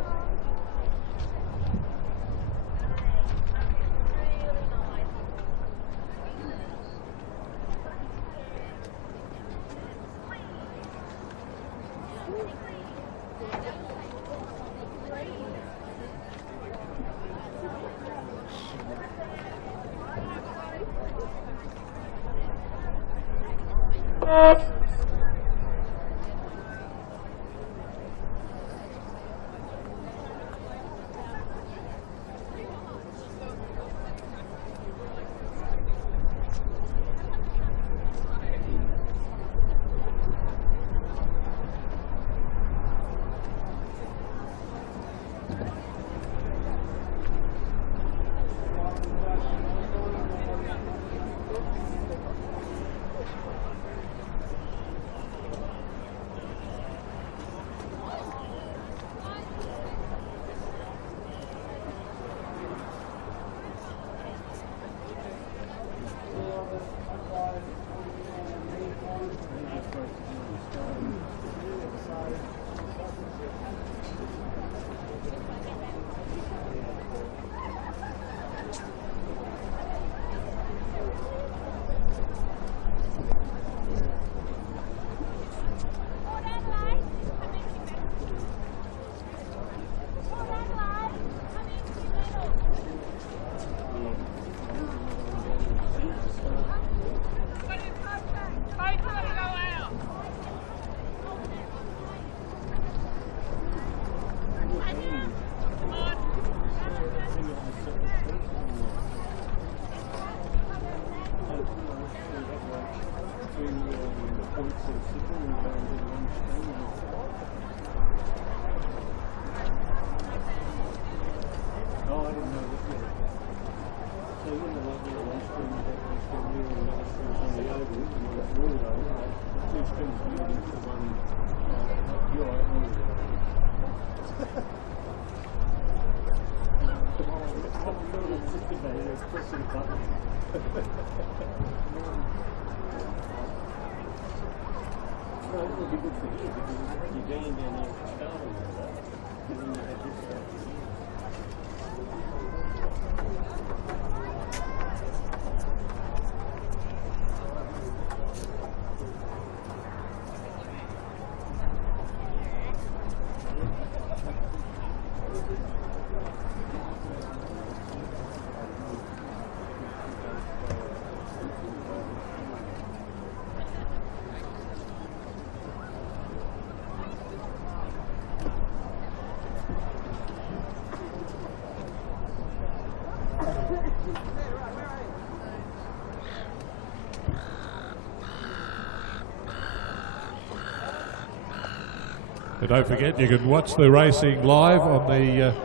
And don't forget, you can watch the racing live on the,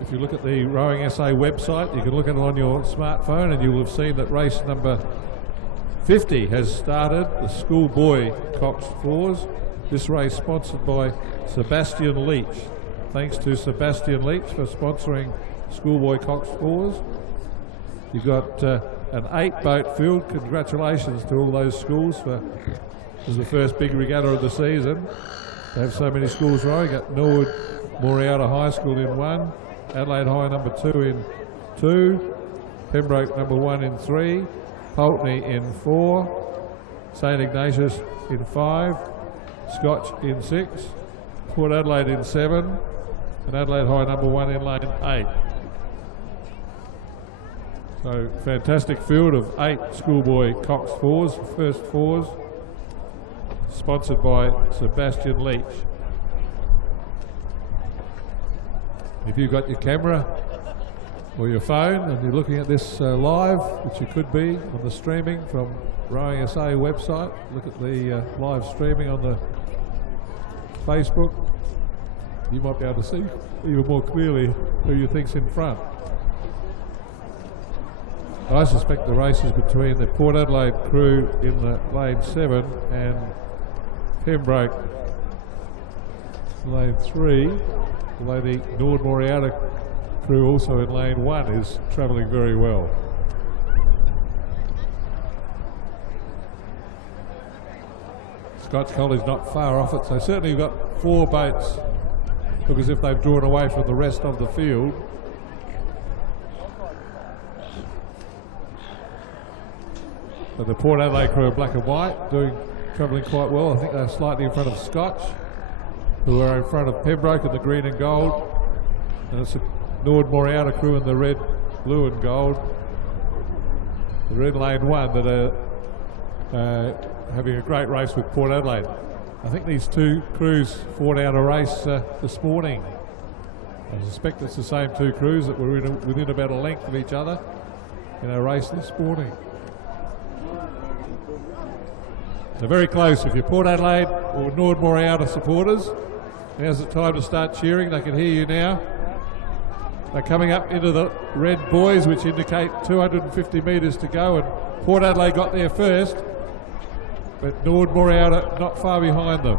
if you look at the Rowing SA website, you can look at it on your smartphone and you will have seen that race number 50 has started, the Schoolboy Coxed Fours. This race sponsored by Sebastian Leach. Thanks to Sebastian Leach for sponsoring Schoolboy Coxed Fours. You've got an 8-boat field. Congratulations to all those schools for, this is the first big regatta of the season. They have so many schools rowing. Got Norwood Moriata High School in 1, Adelaide High number 2 in 2, Pembroke number 1 in 3, Pulteney in 4, St Ignatius in 5, Scotch in 6, Port Adelaide in 7, and Adelaide High number 1 in lane 8. So fantastic field of 8 Schoolboy Coxed Fours, first fours, sponsored by Sebastian Leach. If you've got your camera or your phone and you're looking at this live, which you could be on the streaming from Rowing SA website, look at the live streaming on the Facebook, you might be able to see even more clearly who you think's in front. I suspect the race is between the Port Adelaide crew in the lane 7 and Pembroke lane 3, although the Norwood Moriata crew also in lane 1 is travelling very well. Scotch College not far off it, so certainly you've got 4 boats, look as if they've drawn away from the rest of the field. But the Port Adelaide crew are black and white, travelling quite well. I think they're slightly in front of Scotch, who are in front of Pembroke in the green and gold. And it's the Norwood Moriata crew in the red, blue and gold. They're in lane 1 that are having a great race with Port Adelaide. I think these 2 crews fought out a race this morning. I suspect it's the same 2 crews that were within about a length of each other in a race this morning. They're very close. If you're Port Adelaide or Norwood Moriata supporters, now's the time to start cheering. They can hear you now. They're coming up into the red buoys, which indicate 250 metres to go, and Port Adelaide got there first, but Norwood Moriata not far behind them.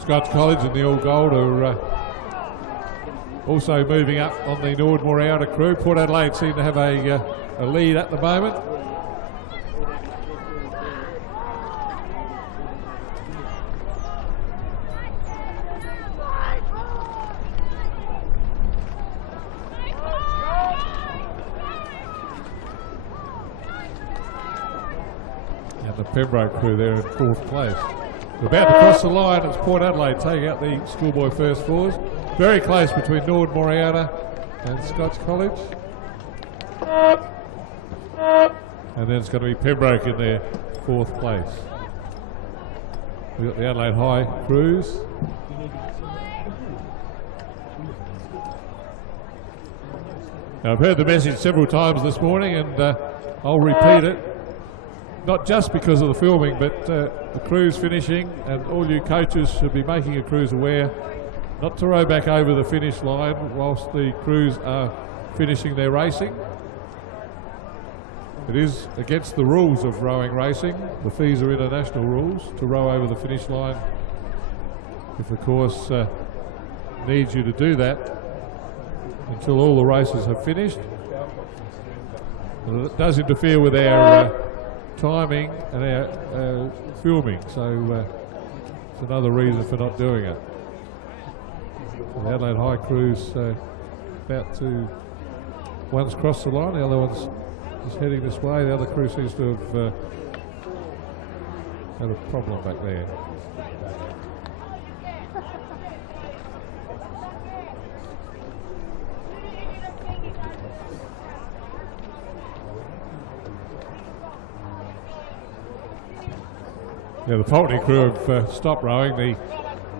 Scotch College and the All Gold are also moving up on the Norwood Moriata crew. Port Adelaide seem to have a lead at the moment. And the Pembroke crew there in 4th place. We're about to cross the line. It's Port Adelaide taking out the Schoolboy first fours. Very close between Norwood Moriata and Scotch College. And then it's going to be Pembroke in their 4th place. We've got the Adelaide High crews. Now, I've heard the message several times this morning, and I'll repeat it. Not just because of the filming, but the crews finishing, and all you coaches should be making your crews aware not to row back over the finish line whilst the crews are finishing their racing. It is against the rules of rowing racing. The fees are international rules to row over the finish line if the course needs you to do that until all the races have finished. But it does interfere with our timing and our filming, so it's another reason for not doing it. The Adelaide High crew's about to, one's crossed the line, the other one's just heading this way. The other crew seems to have had a problem back there. Yeah, the Pulteney crew have stopped rowing. The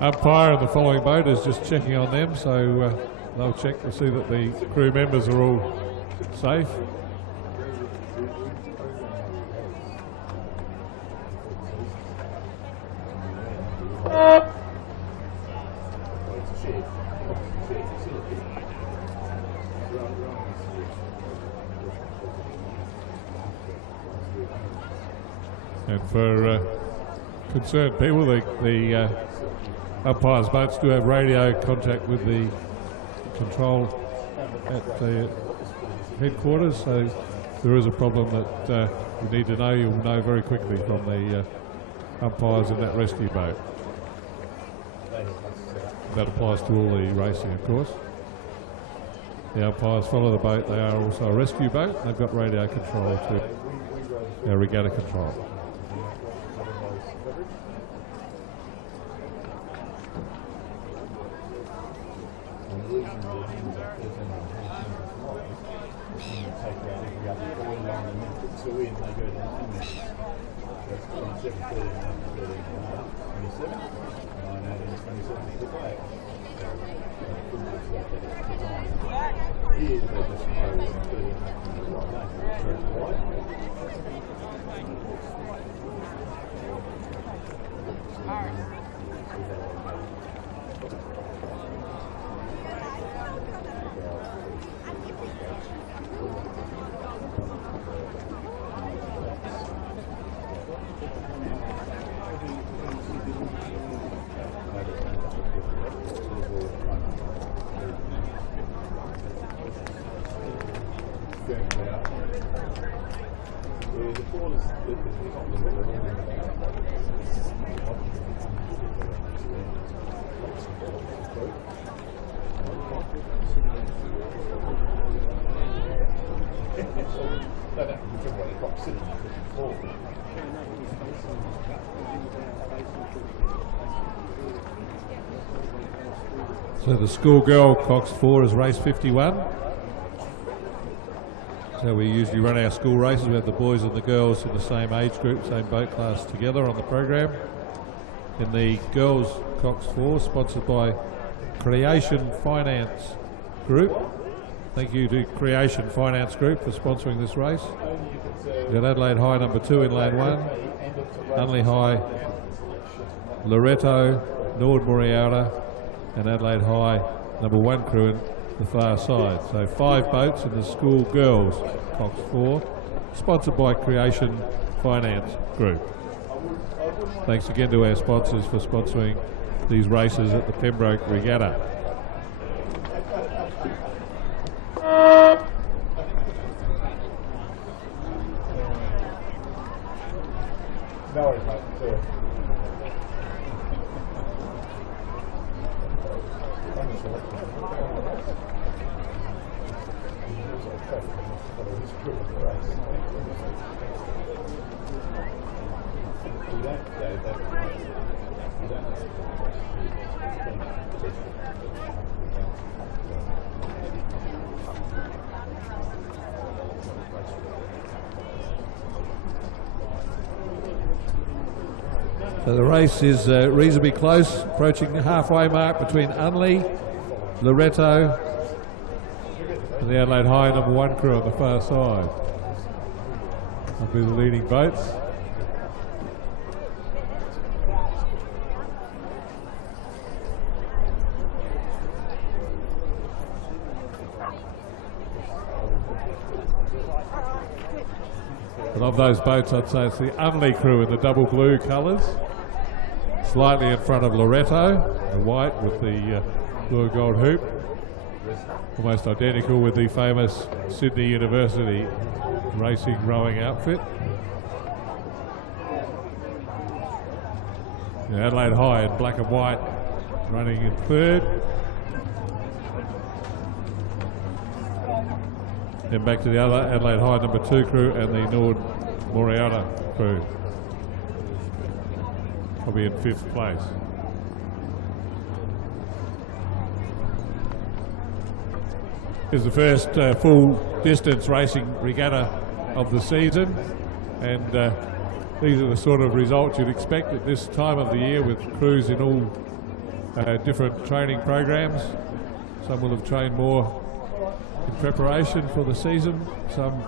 umpire and the following boat is just checking on them, so they'll check to see that the crew members are all safe. And for concerned people, the umpires' boats do have radio contact with the control at the headquarters, so if there is a problem that you need to know, you'll know very quickly from the umpires in that rescue boat. That applies to all the racing, of course. The umpires follow the boat. They are also a rescue boat. They've got radio control to regatta control. So the Schoolgirl Coxed 4 is race 51. So we usually run our school races. We have the boys and the girls in the same age group, same boat class together on the program. In the girls Coxed 4, sponsored by Creation Finance Group. Thank you to Creation Finance Group for sponsoring this race. We've got Adelaide High number 2 in lane 1, Unley High, Loreto, Nord Moriarta, and Adelaide High number 1 crew in the far side. So 5 boats in the School Girls Coxed 4, sponsored by Creation Finance Group. Thanks again to our sponsors for sponsoring these races at the Pembroke Regatta. So the race is reasonably close, approaching the halfway mark between Unley, Loreto, and the Adelaide High number 1 crew on the far side. That'll be the leading boats. And of those boats, I'd say it's the Unley crew in the double blue colours, slightly in front of Loreto, the white with the blue and gold hoop, almost identical with the famous Sydney University racing rowing outfit. The Adelaide High in black and white running in third. Then back to the other Adelaide High number 2 crew and the Nord Moriarta crew. Probably in 5th place. It's the first full distance racing regatta of the season, and these are the sort of results you'd expect at this time of the year with crews in all different training programs. Some will have trained more in preparation for the season. Some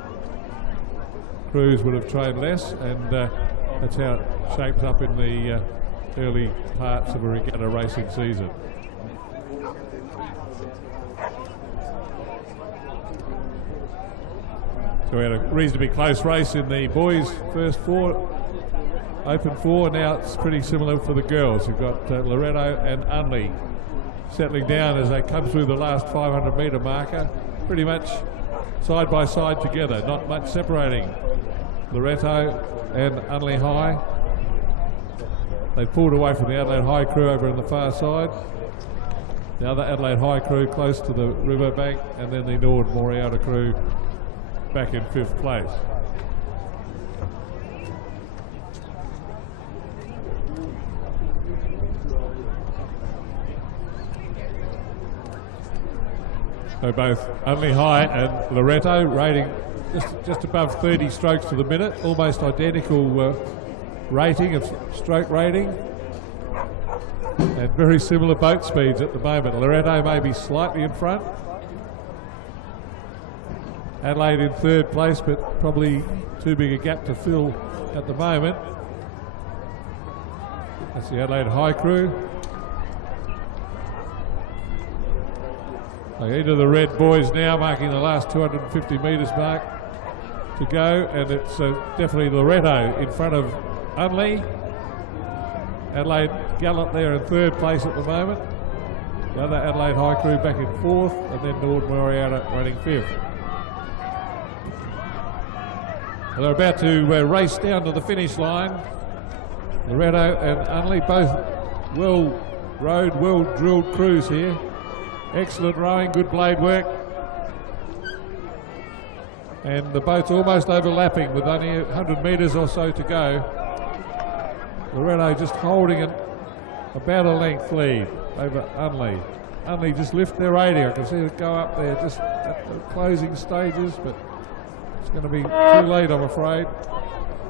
crews would have trained less, and that's how it shapes up in the early parts of a regatta racing season. So we had a reasonably close race in the boys' first four, open four. Now it's pretty similar for the girls. We've got Loretto and Unley settling down as they come through the last 500 metre marker, pretty much side by side together, not much separating Loretto and Unley High. They pulled away from the Adelaide High crew over on the far side. The other Adelaide High crew close to the riverbank, and then the Nord Moriata crew back in 5th place. So both Unley High and Loretto rating just above 30 strokes to the minute, almost identical rating of stroke rating, and very similar boat speeds at the moment. Loretto may be slightly in front. Adelaide in 3rd place, but probably too big a gap to fill at the moment. That's the Adelaide High crew. Into the red boys now, marking the last 250 metres mark to go, and it's definitely Loretto in front of Unley. Adelaide Gallant there in 3rd place at the moment. The other Adelaide High crew back in 4th, and then Nord Moriata running 5th. They're about to race down to the finish line. Loretto and Unley, both well-rowed, well-drilled crews here. Excellent rowing, good blade work. And the boat's almost overlapping with only 100 metres or so to go. Loretto just holding it about a length lead over Unley. Unley just lift their rating. I can see it go up there just at the closing stages, but it's going to be too late, I'm afraid.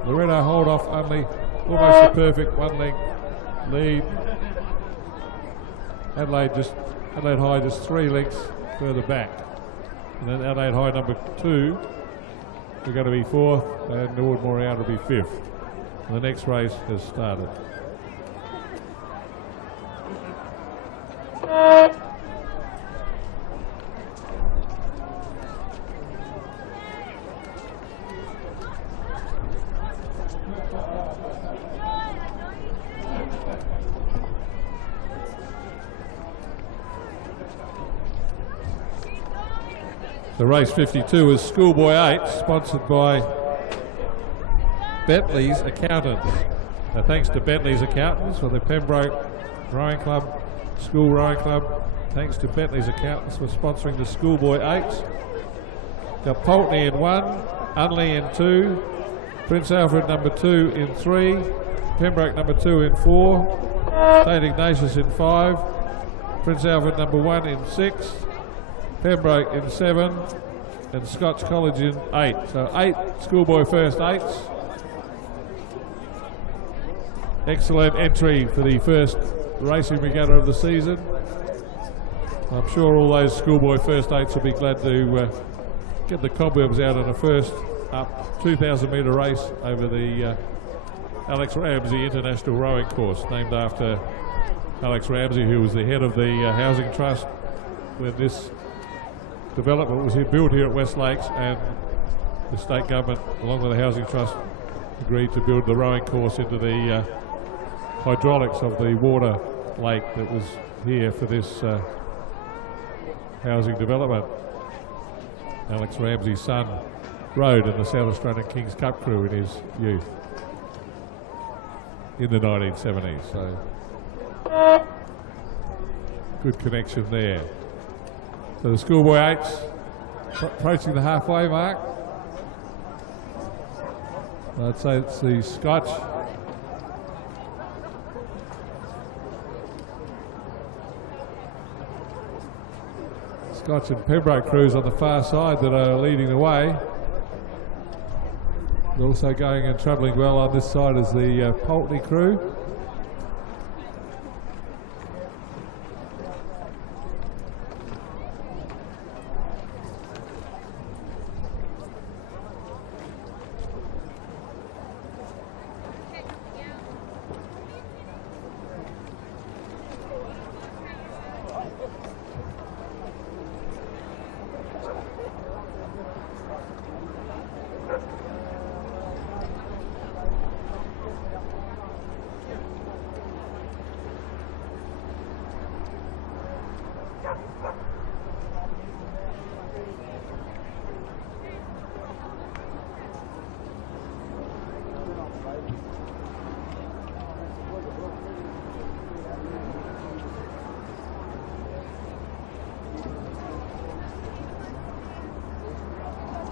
Loretto hold off Unley, almost a perfect 1 length lead. Adelaide High just 3 lengths further back. And then Adelaide High number 2, they're going to be 4th, and Nord Moriata will be 5th. And the next race has started. The race 52 is Schoolboy 8, sponsored by Bentley's Accountants. Thanks to Bentley's Accountants for the Pembroke Rowing Club, School Rowing Club. Thanks to Bentley's Accountants for sponsoring the Schoolboy 8s. Got Pulteney in 1, Unley in 2, Prince Alfred number 2 in 3, Pembroke number 2 in 4, St Ignatius in 5, Prince Alfred number 1 in 6, Pembroke in 7, and Scotch College in 8. So 8 Schoolboy first 8s. Excellent entry for the first racing regatta of the season. I'm sure all those Schoolboy first 8s will be glad to get the cobwebs out on a first up 2,000 metre race over the Alex Ramsey International Rowing Course, named after Alex Ramsey, who was the head of the Housing Trust when this development was built here at West Lakes, and the state government, along with the Housing Trust, agreed to build the rowing course into the hydraulics of the water lake that was here for this housing development. Alex Ramsey's son rowed in the South Australian Kings Cup crew in his youth in the 1970s, so good connection there. So the Schoolboy 8s approaching the halfway mark. I'd say it's the Scotch. Scotch and Pembroke crews on the far side that are leading the way. Also going and travelling well on this side is the Pulteney crew.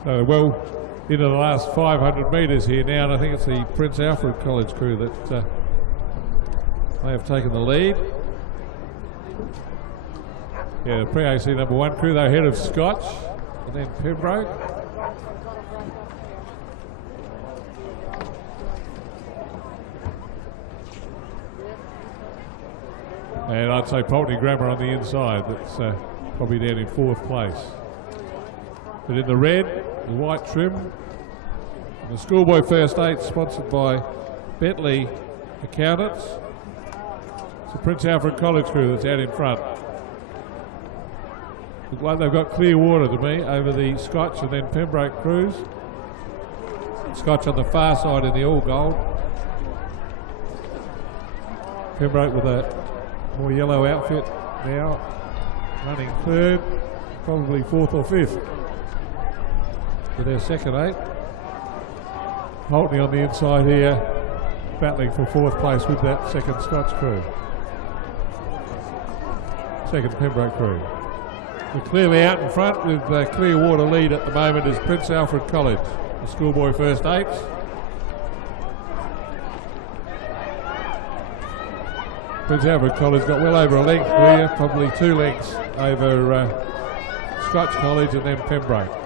Well into the last 500 metres here now, and I think it's the Prince Alfred College crew that may have taken the lead. Yeah, the pre-AC number 1 crew, they're ahead of Scotch and then Pembroke. And I'd say Pulteney Grammar on the inside, that's probably down in 4th place. But in the red, the white trim, and the Schoolboy First 8, sponsored by Bentley Accountants. It's the Prince Alfred College crew that's out in front. Look like they've got clear water to me over the Scotch and then Pembroke crews. Scotch on the far side in the all gold. Pembroke with a more yellow outfit now, running 3rd, probably 4th or 5th. For their second 8. Pulteney on the inside here, battling for 4th place with that second Scotch crew. Second Pembroke crew. We're clearly out in front with a clear water lead at the moment is Prince Alfred College, the Schoolboy First 8s. Prince Alfred College got well over a length here, probably 2 lengths over Scotch College and then Pembroke.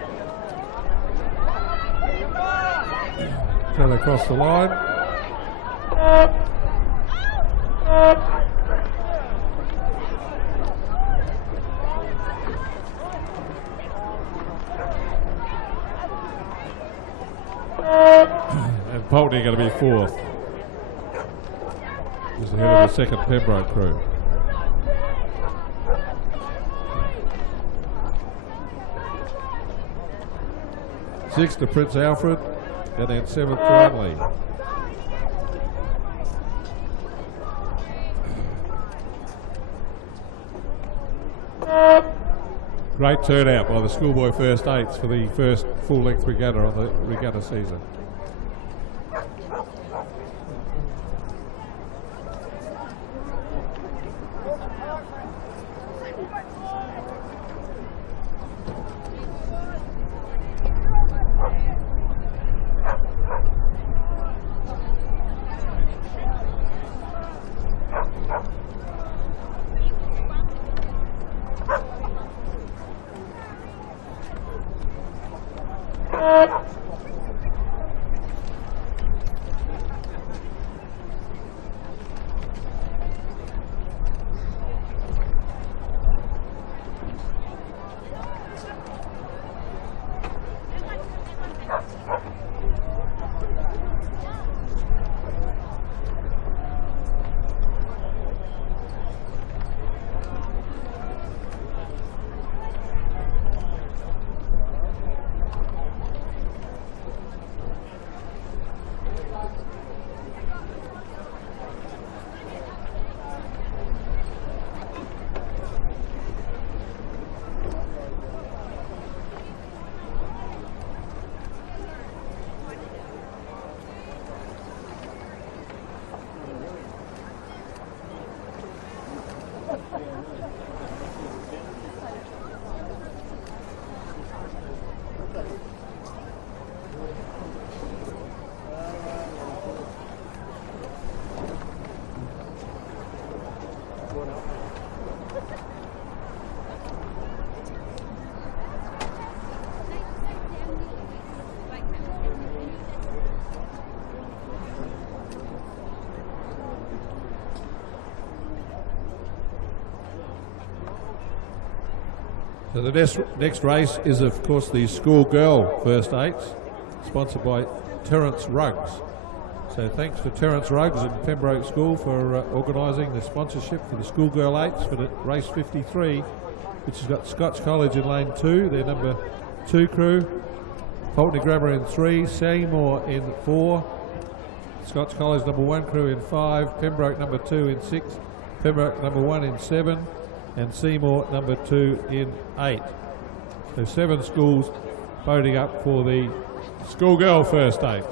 Trail across the line. And Pulteney going to be 4th. Just ahead of the second Pembroke crew. Sixth to Prince Alfred. And then 7th to Unley. Great turnout by the Schoolboy First 8s for the first full-length regatta on the regatta season. So the next race is, of course, the Schoolgirl First Eights, sponsored by Terence Ruggs. So thanks to Terence Ruggs and Pembroke School for organising the sponsorship for the Schoolgirl Eights for the race 53, which has got Scotch College in lane 2, their number 2 crew, Pulteney Grammar in 3, Seymour in 4, Scotch College number 1 crew in 5, Pembroke number 2 in 6, Pembroke number 1 in 7, and Seymour number 2 in 8. So 7 schools boating up for the Schoolgirl First Eights.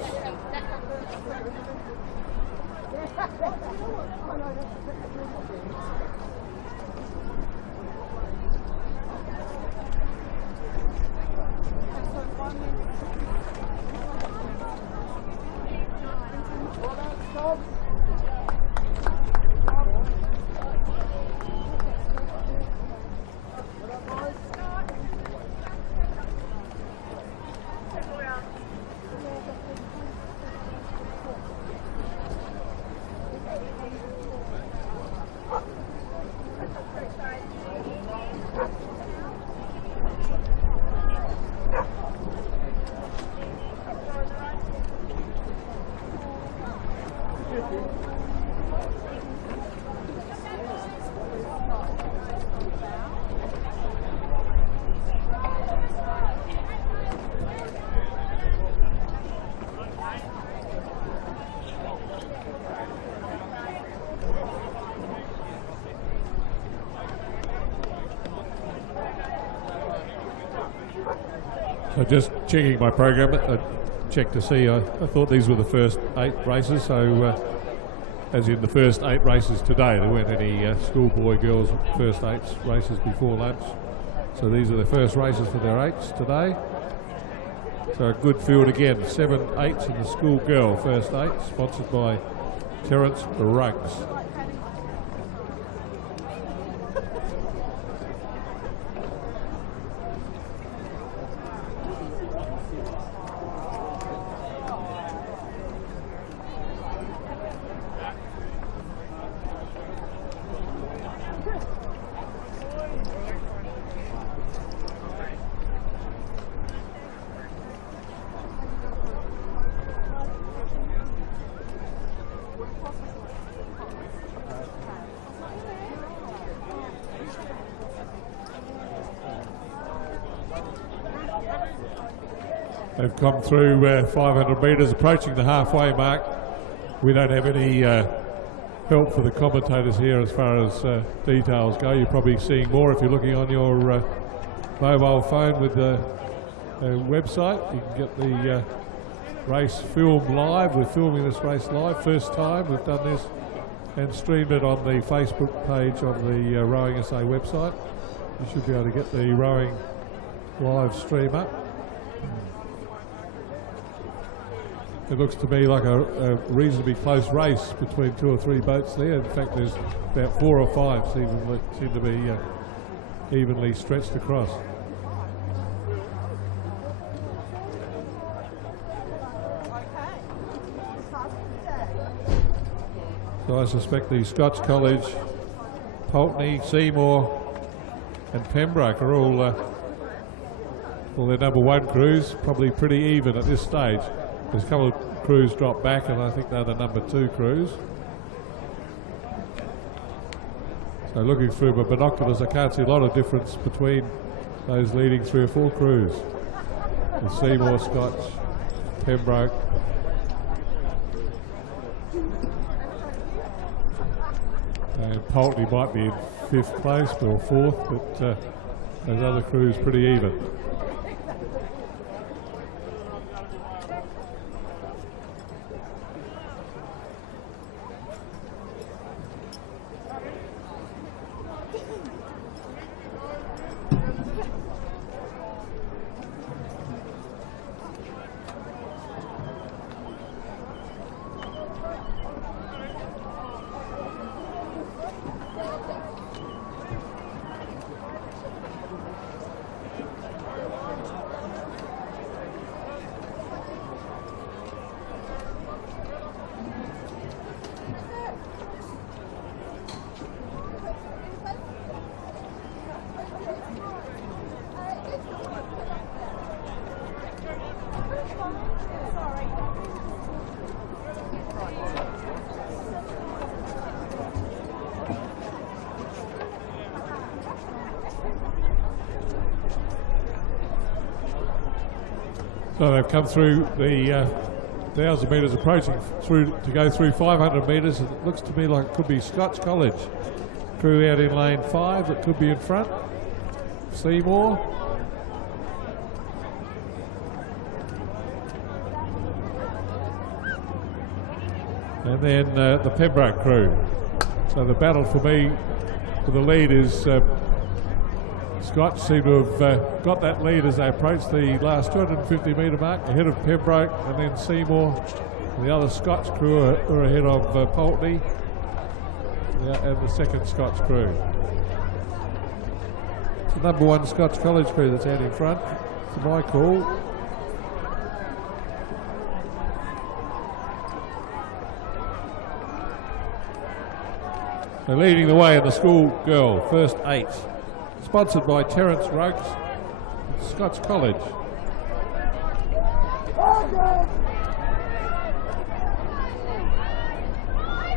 So just checking my program, I checked to see, I thought these were the first 8 races, so as in the first 8 races today, there weren't any Schoolboy girls first 8s races before lunch. So these are the first races for their 8s today. So a good field again, 7 8s in the Schoolgirl first 8, sponsored by Terence Ruggs. They've come through 500 metres, approaching the halfway mark. We don't have any help for the commentators here as far as details go. You're probably seeing more if you're looking on your mobile phone with the website. You can get the race filmed live. We're filming this race live, first time we've done this, and streamed it on the Facebook page of the Rowing SA website. You should be able to get the rowing live stream up. It looks to me like a reasonably close race between 2 or 3 boats there. In fact, there's about 4 or 5 seem to be evenly stretched across. So I suspect the Scotch College, Pulteney, Seymour and Pembroke are all their number 1 crews, probably pretty even at this stage. There's a couple of crews drop back, and I think they're the number 2 crews. So looking through my binoculars, I can't see a lot of difference between those leading 3 or 4 crews. The Seymour, Scotch, Pembroke. And Pulteney might be in 5th place or 4th, but those other crews pretty even. So they've come through the 1,000 metres, approaching through to go through 500 metres. It looks to me like it could be Scotch College. Crew out in lane 5 that could be in front. Seymour. And then the Pembroke crew. So the battle for me for the lead is Scotch seem to have got that lead as they approach the last 250 metre mark, ahead of Pembroke, and then Seymour. The other Scotch crew are ahead of Pulteney, and the second Scotch crew. It's the number 1 Scotch College crew that's out in front, to my call. They're leading the way in the Schoolgirl, first 8. Sponsored by Terence Ruggs, Scotch College.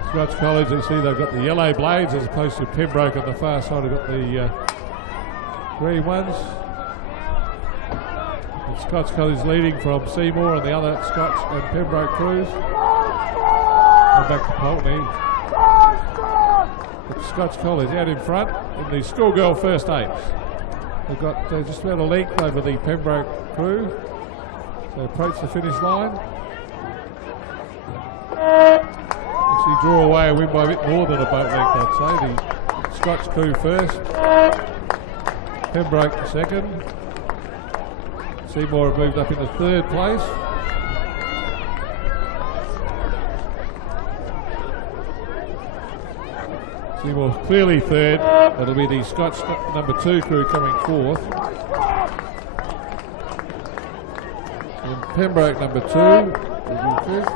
Scotch College, you see they've got the yellow blades as opposed to Pembroke on the far side. They've got the green ones. And Scotch College leading from Seymour and the other Scotch and Pembroke crews. And back to Pulteney. Scotch College out in front in the Schoolgirl first 8. They've got just about a length over the Pembroke crew. They approach the finish line. Actually draw away and win by a bit more than a boat length, I'd say. The Scotch crew first. Pembroke second. Seymour have moved up into 3rd place. Seymour clearly 3rd. That'll be the Scotch number 2 crew coming 4th. And Pembroke number 2 will be 5th.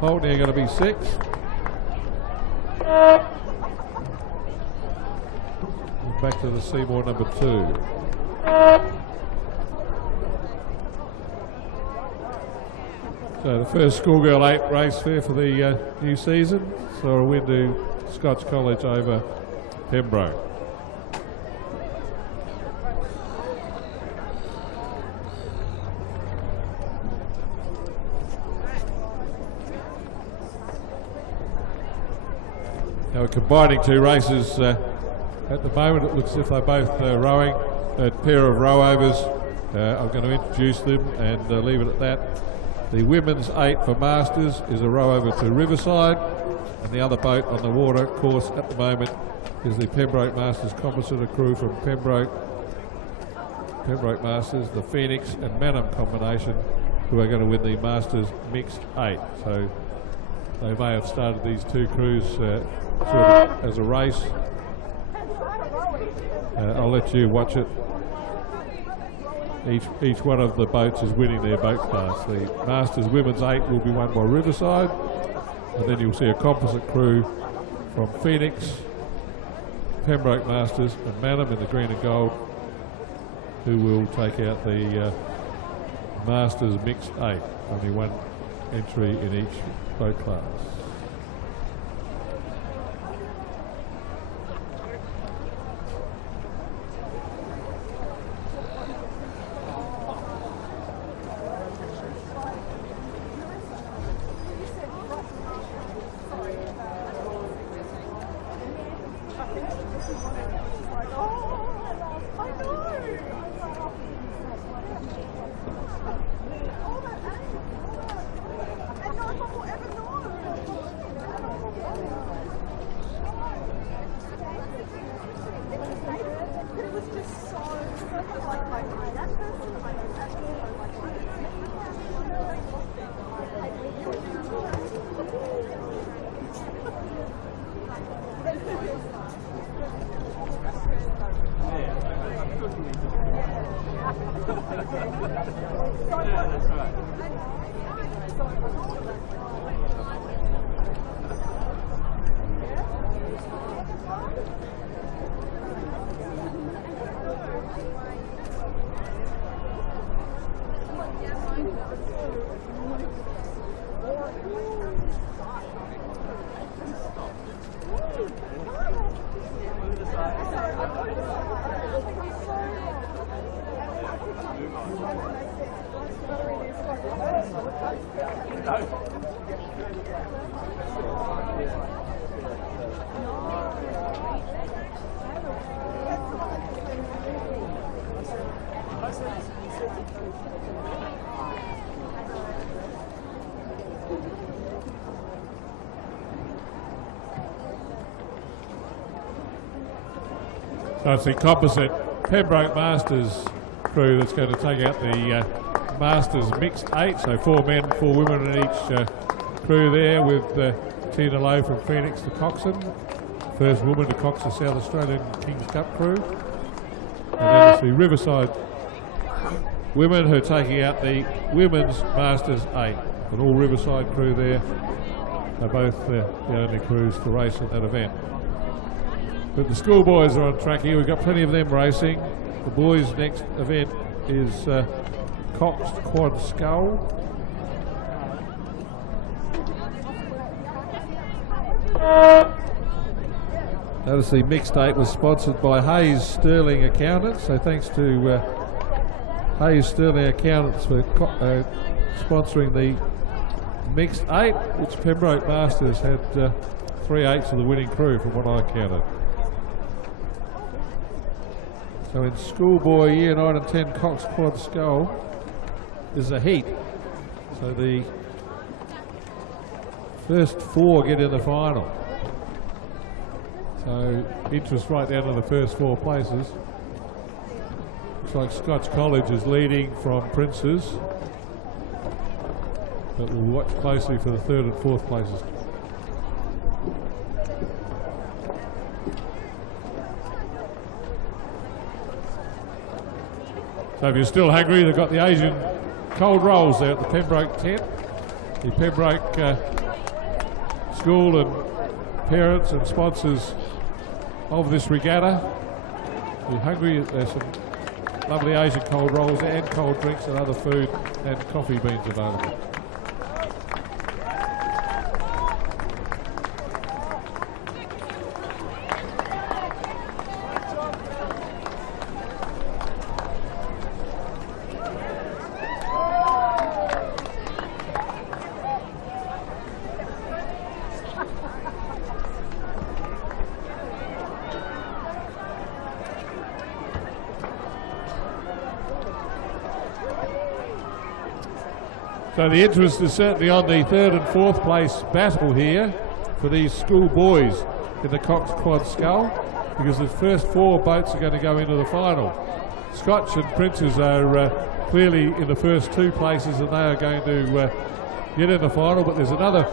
Pulteney are going to be 6th. And back to the Seymour number 2. So the first Schoolgirl 8 race fair for the new season. So a win to Scotch College over Pembroke. Now we're combining 2 races at the moment. It looks as if they're both rowing, a pair of row-overs. I'm going to introduce them and leave it at that. The women's 8 for Masters is a row over to Riverside, and the other boat on the water course at the moment is the Pembroke Masters composite crew from Pembroke Masters, the Phoenix and Manham combination, who are going to win the Masters mixed 8. So they may have started these 2 crews sort of as a race. I'll let you watch it. Each one of the boats is winning their boat class. The Masters Women's 8 will be won by Riverside, and then you'll see a composite crew from Phoenix, Pembroke Masters and Manham in the green and gold, who will take out the Masters Mixed 8. Only one entry in each boat class. So it's the composite Pembroke Masters crew that's going to take out the Masters mixed 8, so 4 men, 4 women in each crew there, with Tina Lowe from Phoenix to Coxed, first woman to Cox the South Australian Kings Cup crew. And then it's the Riverside women who are taking out the Women's Masters 8. And all Riverside crew there are both the only crews to race at that event. But the schoolboys are on track here. We've got plenty of them racing. The boys' next event is Coxed Quad Scull. Notice the mixed 8 was sponsored by Hayes Sterling Accountants. So thanks to Hayes Sterling Accountants for sponsoring the mixed 8, which Pembroke Masters had 3 8s of the winning crew from what I counted. So in Schoolboy Year 9 and 10 Cox Quad Scull is a heat. So the first 4 get in the final. So interest right down to the first 4 places. Looks like Scotch College is leading from Princes, but we'll watch closely for the 3rd and 4th places. So if you're still hungry, they've got the Asian cold rolls there at the Pembroke tent. The Pembroke school and parents and sponsors of this regatta. If you're hungry, there's some lovely Asian cold rolls and cold drinks and other food and coffee beans available. So the interest is certainly on the 3rd and 4th place battle here for these schoolboys in the Cox Quad Scull, because the first 4 boats are going to go into the final. Scotch and Princes are clearly in the first 2 places, and they are going to get in the final. But there's another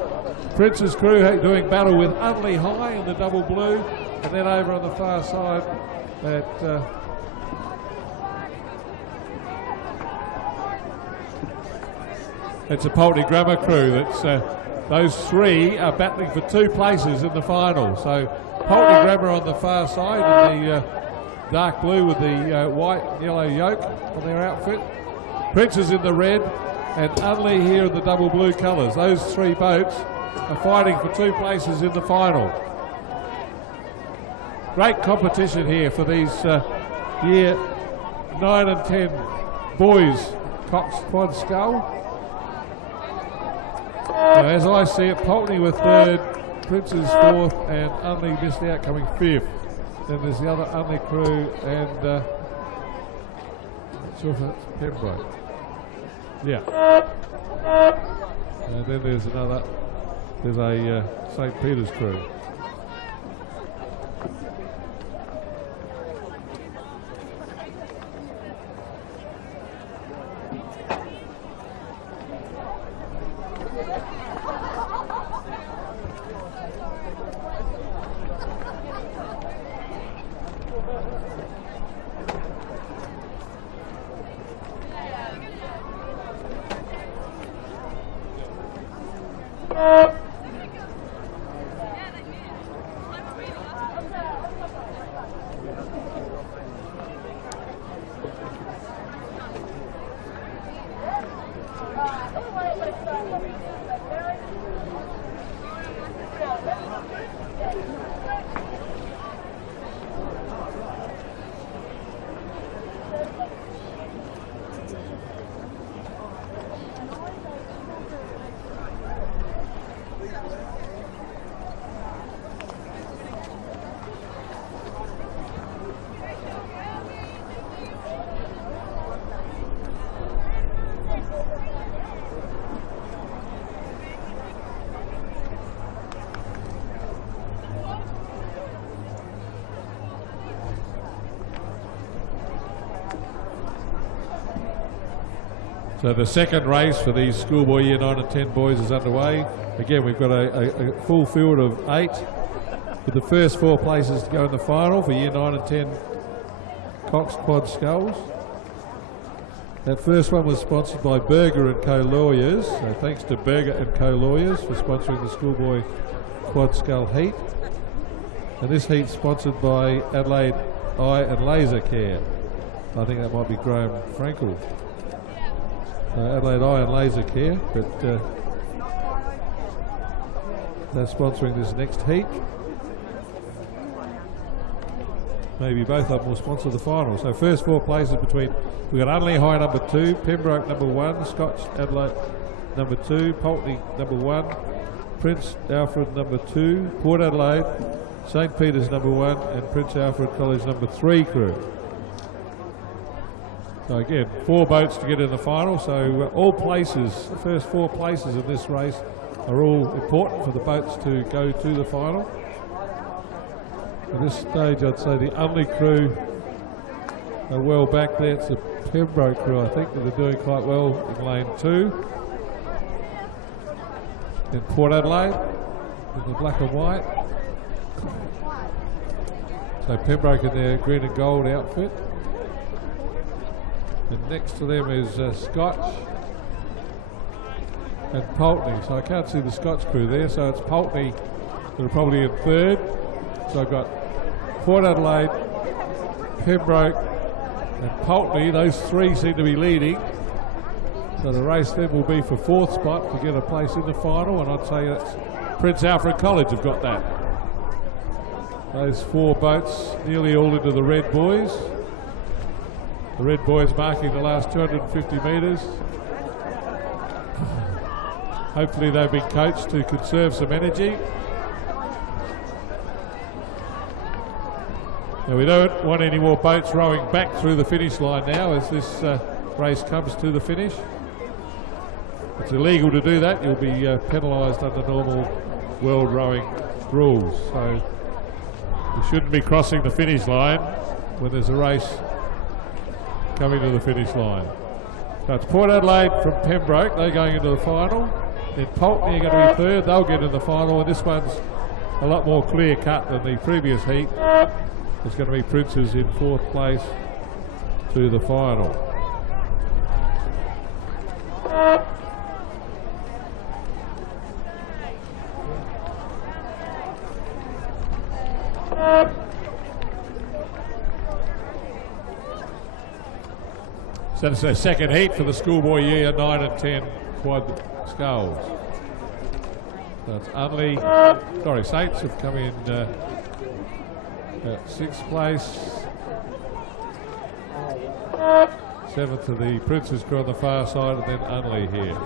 Princes crew doing battle with Unley High in the double blue, and then over on the far side that it's a Pulteney Grammar crew. That's those 3 are battling for 2 places in the final. So Pulteney Grammar on the far side in the dark blue with the white and yellow yoke on their outfit. Princes in the red, and Unley here in the double blue colours. Those 3 boats are fighting for 2 places in the final. Great competition here for these year 9 and 10 boys Cox Quad Scull. As I see it, Pulteney with 3rd, Princes 4th, and Unley missed out coming 5th. Then there's the other Unley crew, and not sure if that's Pembroke. Yeah. And then there's a St. Peter's crew. So the second race for these Schoolboy Year 9 and 10 boys is underway. Again, we've got a full field of 8, with the first 4 places to go in the final for Year 9 and 10 Coxed Quad Sculls. That first one was sponsored by Berger & Co Lawyers, so thanks to Berger & Co Lawyers for sponsoring the Schoolboy Quad Skull Heat. And this heat's sponsored by Adelaide Eye and Laser Care. I think that might be Graham Frankel. Adelaide Eye and Laser Care, but they're sponsoring this next heat. Maybe both of them will sponsor the final. So first 4 places between, we've got Unley High number 2, Pembroke number 1, Scotch Adelaide number 2, Pulteney number 1, Prince Alfred number 2, Port Adelaide, St Peter's number 1, and Prince Alfred College number 3 crew. So again, 4 boats to get in the final. So all places, the first 4 places in this race are all important for the boats to go to the final. At this stage, I'd say the Unley crew are well back there. It's the Pembroke crew, I think, that are doing quite well in lane 2. In Port Adelaide, with the black and white. So Pembroke in their green and gold outfit. And next to them is Scotch and Pulteney. So I can't see the Scotch crew there, so it's Pulteney that are probably in 3rd. So I've got Port Adelaide, Pembroke and Pulteney. Those 3 seem to be leading. So the race then will be for 4th spot to get a place in the final, and I'd say that's Prince Alfred College have got that. Those 4 boats nearly all into the red boys. The red boys marking the last 250 metres. Hopefully they've been coached to conserve some energy. Now we don't want any more boats rowing back through the finish line now as this race comes to the finish. It's illegal to do that. You'll be penalised under normal world rowing rules. So you shouldn't be crossing the finish line when there's a race coming to the finish line. So it's Port Adelaide from Pembroke. They're going into the final. Then Pulteney are going to be 3rd. They'll get in the final. And this one's a lot more clear cut than the previous heat. It's going to be Princes in 4th place to the final. So it's their second heat for the Schoolboy Year 9 and 10 Quad Sculls. So it's Unley, sorry, Saints have come in at 6th place. 7th to the Prince's crew on the far side, and then Unley here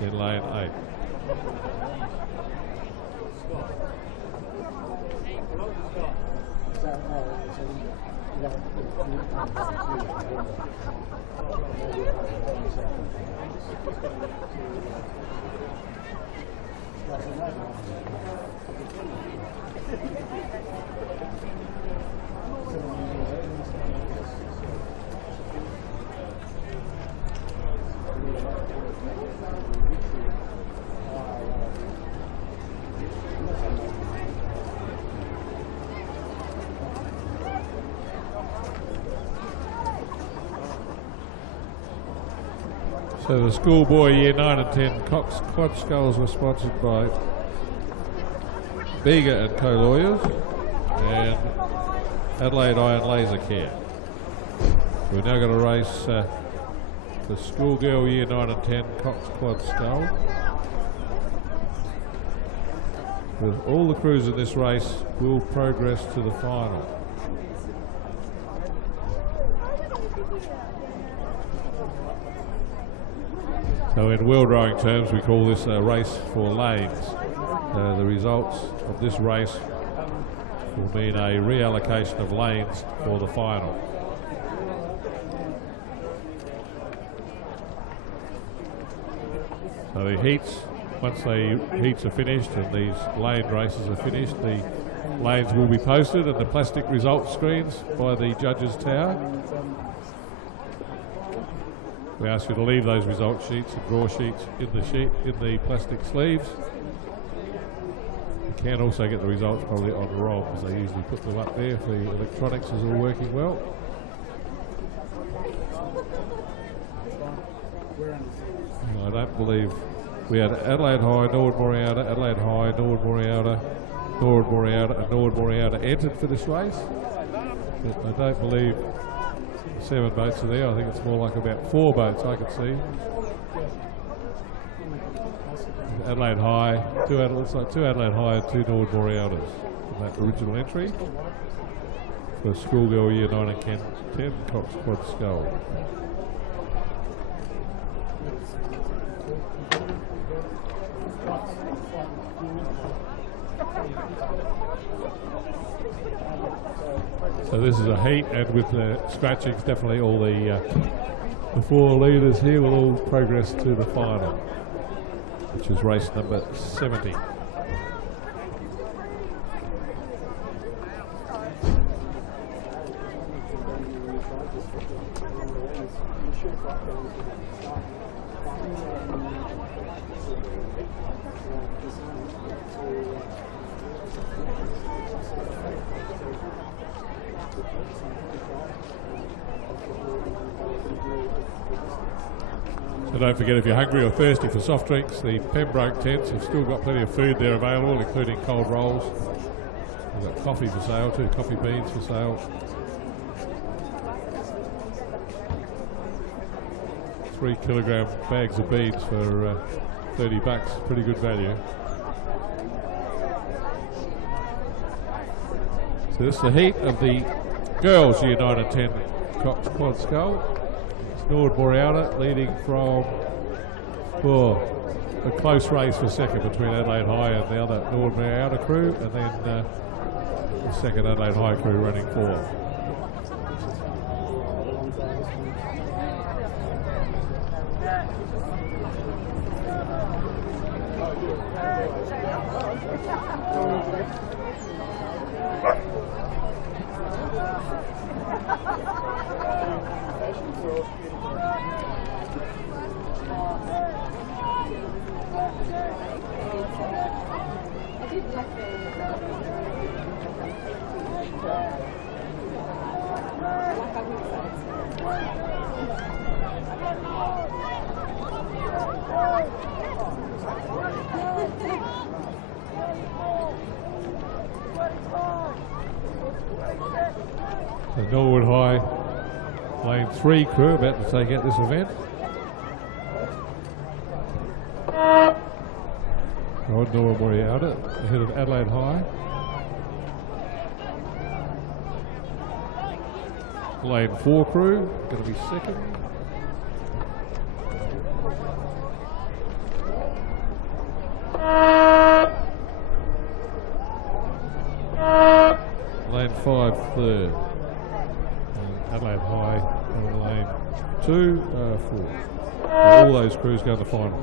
in lane 8. So the Schoolboy Year 9 and 10 Coxed Quad Sculls were sponsored by Berger & Co Lawyers and Adelaide Eye and Laser Care. We're now going to race the Schoolgirl Year 9 and 10 Coxed Quad Skull. With all the crews in this race will progress to the final. So in world rowing terms, we call this a race for lanes. The results of this race will mean a reallocation of lanes for the final. So the heats, once the heats are finished and these lane races are finished, the lanes will be posted and the plastic result screens by the judges' tower. We ask you to leave those result sheets and draw sheets in the plastic sleeves. You can also get the results probably on ROM, because they usually put them up there if the electronics is all working well. I don't believe we had Adelaide High, Norwood Moriata, Adelaide High, Norwood Moriata, Norwood Moriata and Norwood Moriata entered for this race. But I don't believe 7 boats are there. I think it's more like about 4 boats I could see. Adelaide High, looks like 2 Adelaide High and 2 Norwood Moriatas from that original entry for Schoolgirl Year 9 and 10 Coxed Quad Scull. So this is a heat, and with the scratchings, definitely all the 4 leaders here will all progress to the final, which is race number 70. So don't forget, if you're hungry or thirsty for soft drinks, the Pembroke tents have still got plenty of food there available, including cold rolls. We've got coffee for sale too, coffee beans for sale. 3 kilogram bags of beans for $30, pretty good value. So this is the heat of the girls Year 9 and 10 Coxed Quad Scull. Norwood Moriata leading from a close race for second between Adelaide High and the other Norwood Moriata crew, and then the second Adelaide High crew running 4. The Norwood High Lane 3 crew about to take out this event. Rod Norwood Moriata ahead of Adelaide High. Lane 4 crew going to be second. Lane 5 third. Adelaide High on lane 2, 4. All those crews go to the final.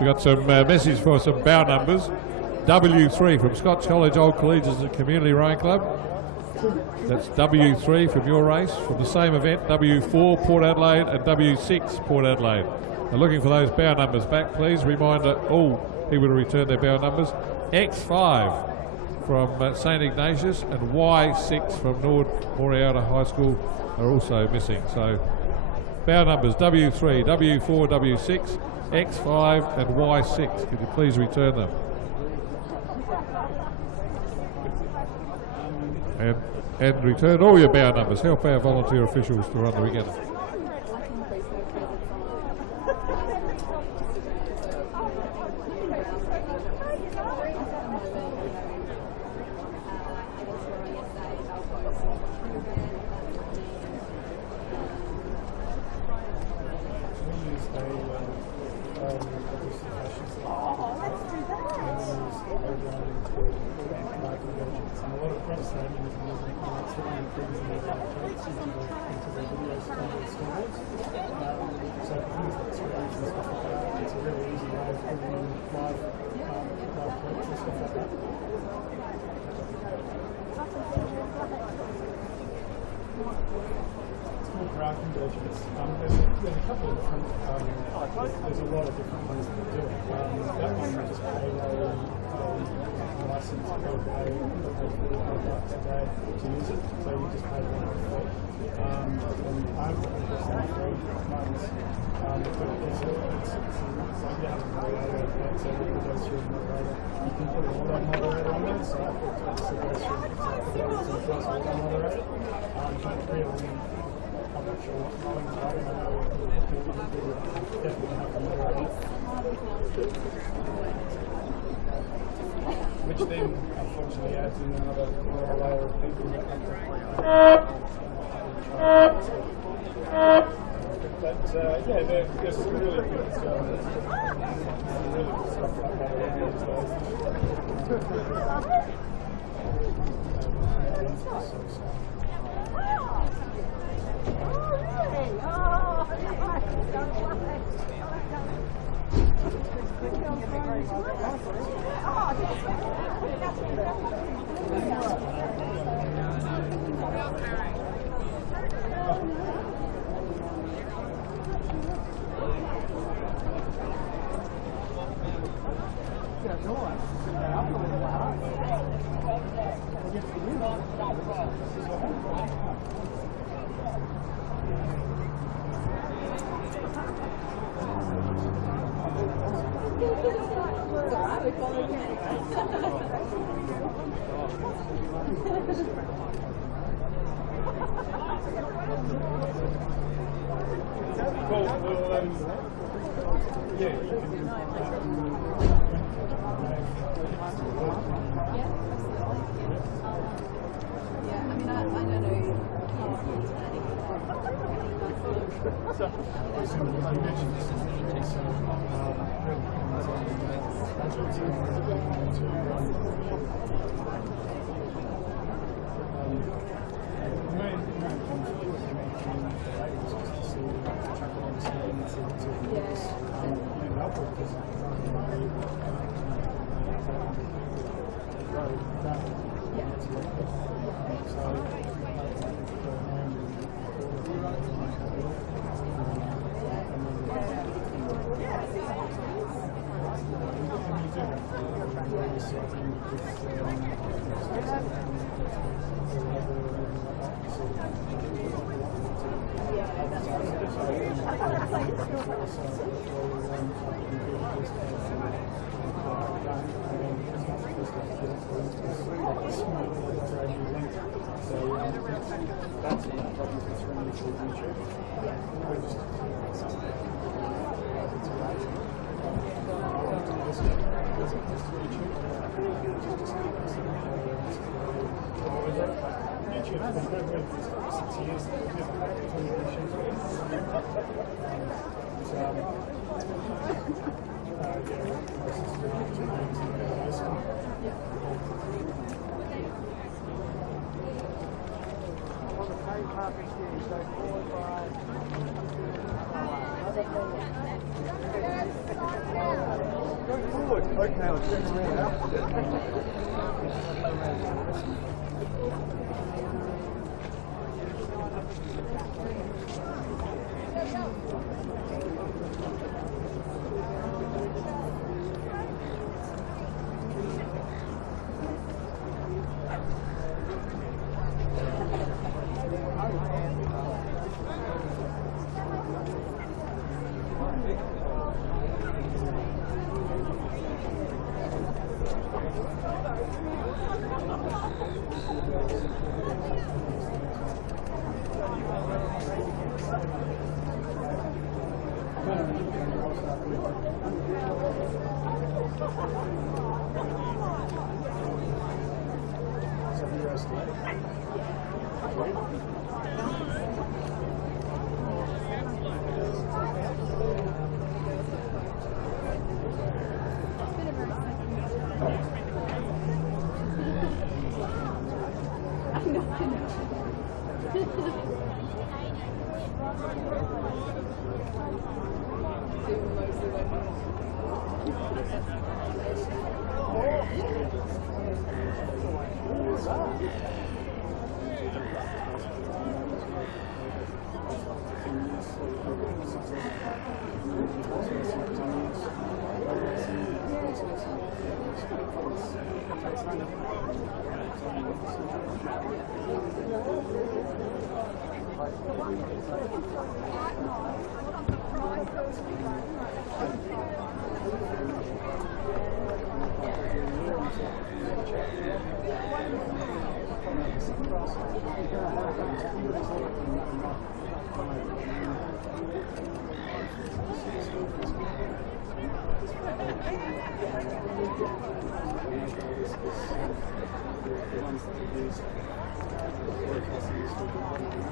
We got some message for some bow numbers. W3 from Scots College Old Collegians and Community Rowing Club. That's W3 from your race. From the same event, W4 Port Adelaide and W6 Port Adelaide. Now looking for those bow numbers back, please. Reminder all people to return their bow numbers. X5 from St Ignatius and Y6 from Norwood Moriata High School are also missing. So bow numbers W3, W4, W6, X5 and Y6. Could you please return them? And return all your bow numbers. Help our volunteer officials to run the regatta. graph engagements. There's a couple of different, there's a lot of different ways to do it. That one you just pay a license per day, $45 a day to use it, so you just pay one fee. And I'm personally free ones, but it's like you have a moderator, so it goes through the moderator. You can put an auto moderator on there, so it obviously goes through the auto moderator. But really, I'm not sure what volume is running. I know we definitely have a moderator. Which then, unfortunately, adds in another layer of people that have to but yeah, there's some really good stuff like that around these days.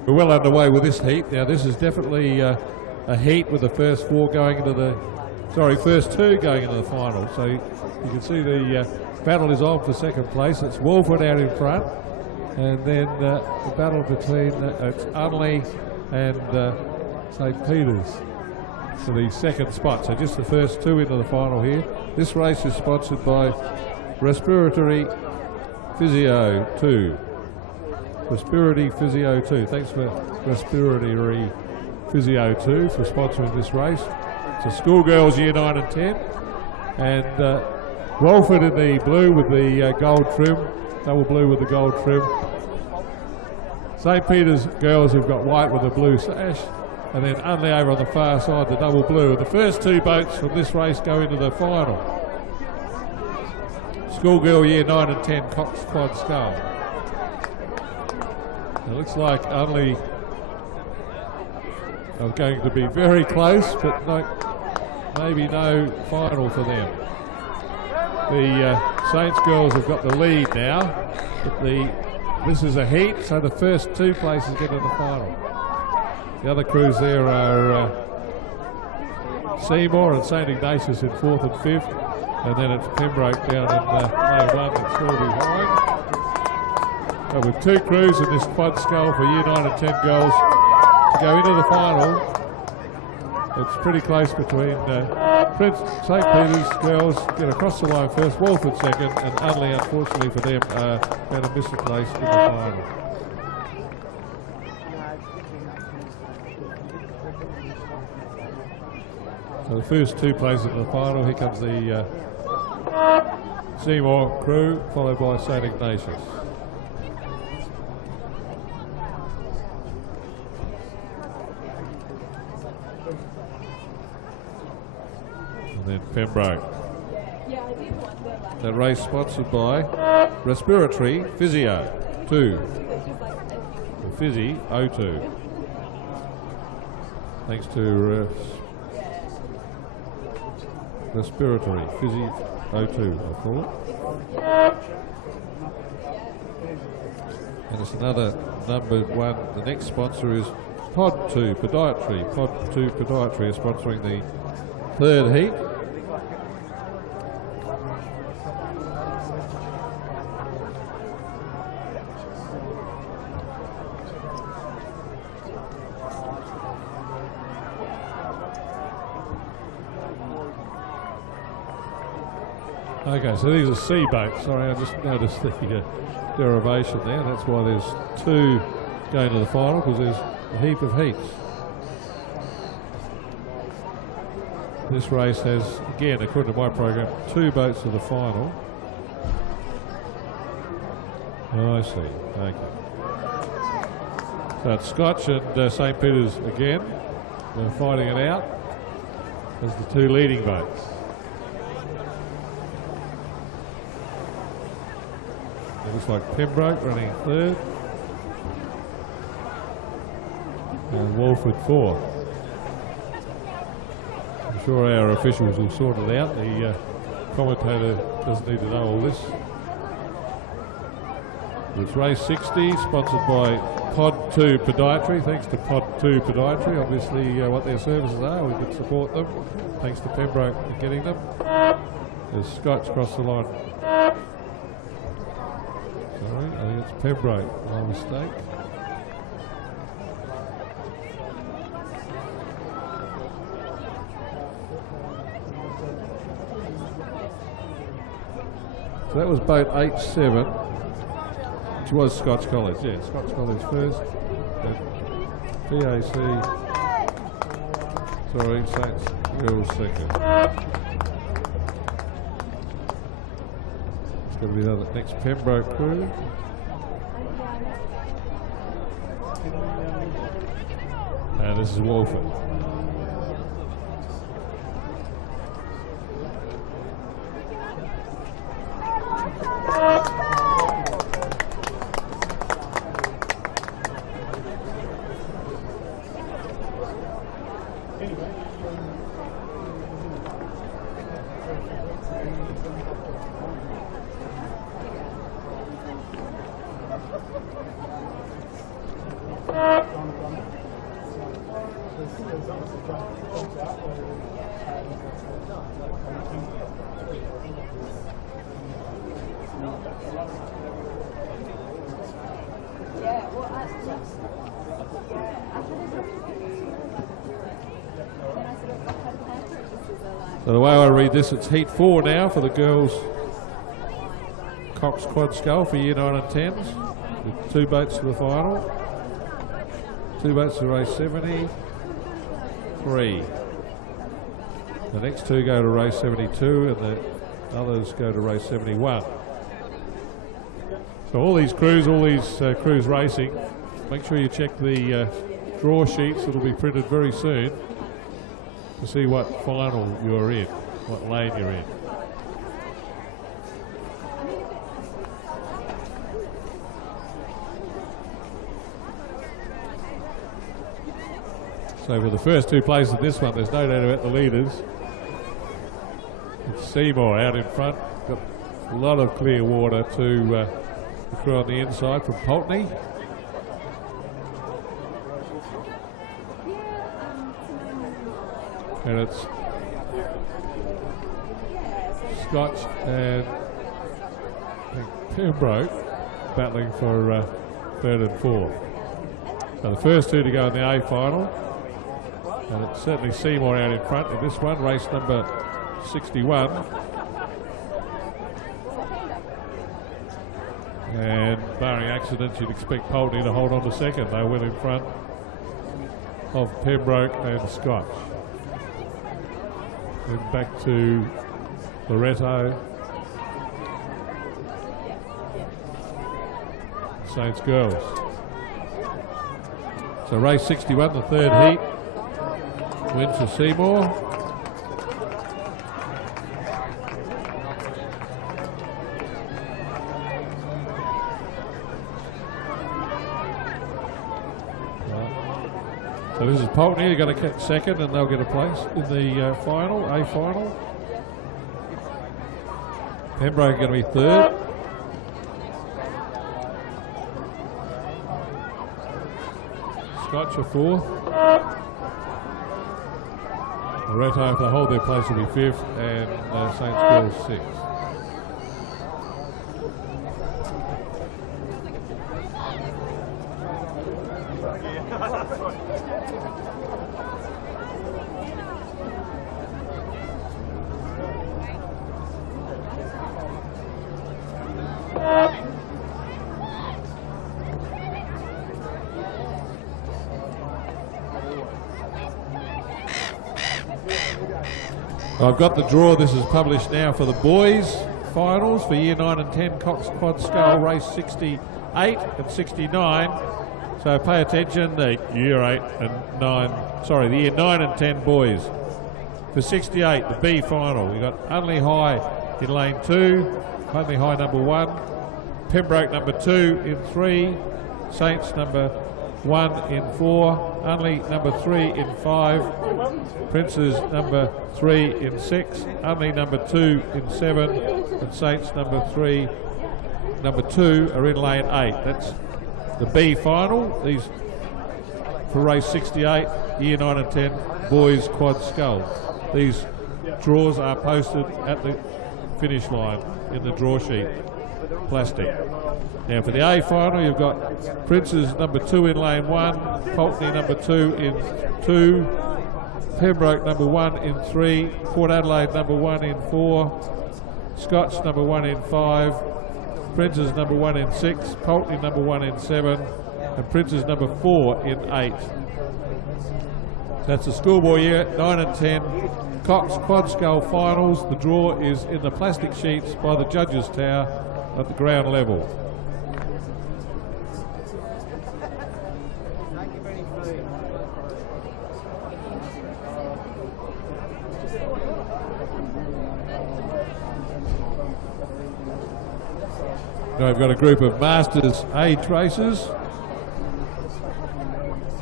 We're well underway with this heat. Now this is definitely a heat with the first four going into the, first two going into the final. So you can see the battle is on for second place. It's Wolford out in front, and then the battle between it's Unley and St. Peter's for the second spot. So just the first two into the final here. This race is sponsored by Respiratory Physio 2. Respiratory Physio 2. Thanks for Respiratory Physio 2 for sponsoring this race. So Schoolgirls Year 9 and 10. And Wolford in the blue with the gold trim. Double blue with the gold trim. St. Peter's girls have got white with a blue sash. And then Unley over on the far side, the double blue. And the first two boats from this race go into the final. Schoolgirl Year 9 and 10, Coxed Quad Scull. It looks like Unley are going to be very close, but no, maybe no final for them. The Saints girls have got the lead now, but this is a heat, so the first two places get in the final. The other crews there are Seymour and St. Ignatius in 4th and 5th, and then it's Pembroke down in A1 that's still behind. But with two crews in this quad scull for Year 9 and 10 girls to go into the final, it's pretty close between Prince St. Peter's girls get across the line first, Wolford second, and Unley, unfortunately for them, going to miss a place in the final. So the first two places in the final, here comes the Seymour crew, followed by St. Ignatius. And then Pembroke. That race sponsored by Respiratory Physio 2. Fizzy 02. Thanks to Respiratory Fizzy 02, I call it. And it's another number one. The next sponsor is Pod 2 Podiatry. Pod 2 Podiatry is sponsoring the third heat. Okay, so these are sea boats. Sorry, I just noticed the derivation there. That's why there's two going to the final, because there's a heap of heats. This race has, again, according to my program, two boats to the final. Oh, I see. Okay. So it's Scotch and St. Peter's again. They're fighting it out as the two leading boats. It looks like Pembroke running third. And Wolford fourth. I'm sure our officials will sort it out. The commentator doesn't need to know all this. It's race 60, sponsored by Pod 2 Podiatry. Thanks to Pod 2 Podiatry, obviously what their services are, we could support them. Thanks to Pembroke for getting them. There's Scotch across the line. Sorry, I think it's Pembroke, my mistake. So that was boat 8-7, which was Scotch College. Yeah, Scotch College first. BAC Sorry, Saints Girls second. It's going to be the next Pembroke crew. And this is Walford. So the way I read this, it's heat 4 now for the girls' Coxed Quad Scull for year 9 and 10s, with 2 boats to the final. 2 boats to race 73. The next 2 go to race 72 and the others go to race 71. So all these crews racing, make sure you check the draw sheets that will be printed very soon to see what final you're in, what lane you're in. So for the first 2 places in this one, there's no doubt about the leaders. It's Seymour out in front, got a lot of clear water to the crew on the inside from Pulteney. And it's Scotch and Pembroke battling for 3rd and 4th. So the first 2 to go in the A final. And it's certainly Seymour out in front in this one, race number 61. And barring accidents, you'd expect Pulteney to hold on to second. They went in front of Pembroke and Scotch. Then back to Loretto. Saints Girls. So race 61, the 3rd heat. Wins for Seymour. So this is Pulteney, they're going to get second and they'll get a place in the final, A final. Pembroke going to be 3rd. Scotch are 4th. Loretto, if they hold their place, will be 5th, and Saints Girls 6th. I've got the draw. This is published now for the boys' finals for year 9 and 10 Coxed Quad Scull, race 68 and 69. So pay attention, the year 8 and 9, sorry, the year 9 and 10 boys. For 68, the B final, we've got Unley High in lane 2, Unley High number 1, Pembroke number 2 in 3, Saints number 1 in 4, Unley number 3 in 5, Princes number 3 in 6, Unley number 2 in 7, and Saints number 2 are in lane 8. That's the B final. These for race 68, year 9 and 10 boys Quad Scull. These draws are posted at the finish line in the draw sheet, plastic. Now for the A final, you've got Princes number 2 in lane 1, Pulteney number 2 in 2, Pembroke number 1 in 3, Port Adelaide number 1 in 4, Scotch number 1 in 5, Princes number 1 in 6, Pulteney number 1 in 7, and Princes number 4 in 8. That's the Schoolboy year 9 and 10 Coxed Quad Scull finals. The draw is in the plastic sheets by the judges' tower at the ground level. Now we've got a group of Masters age races.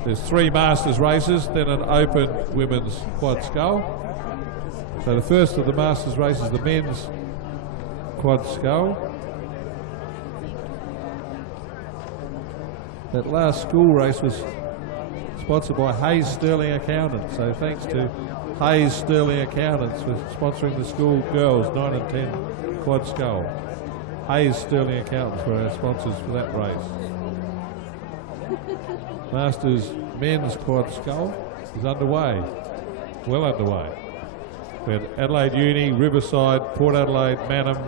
There's 3 Masters races, then an open women's quad scull. So the first of the Masters races, the men's quad scull. That last school race was sponsored by Hayes Sterling Accountants. So thanks to Hayes Sterling Accountants for sponsoring the Schoolgirls 9 and 10 quad scull. Hayes Sterling Accountants were our sponsors for that race. Masters men's quad scull is underway, well underway. We had Adelaide Uni, Riverside, Port Adelaide, Mannum,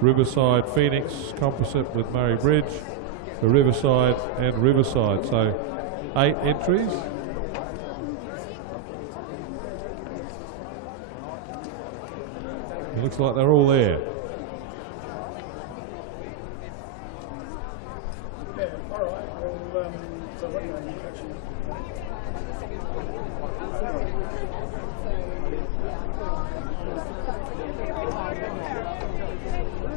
Riverside, Phoenix, Composite with Murray Bridge, the Riverside and Riverside. So 8 entries. It looks like they're all there.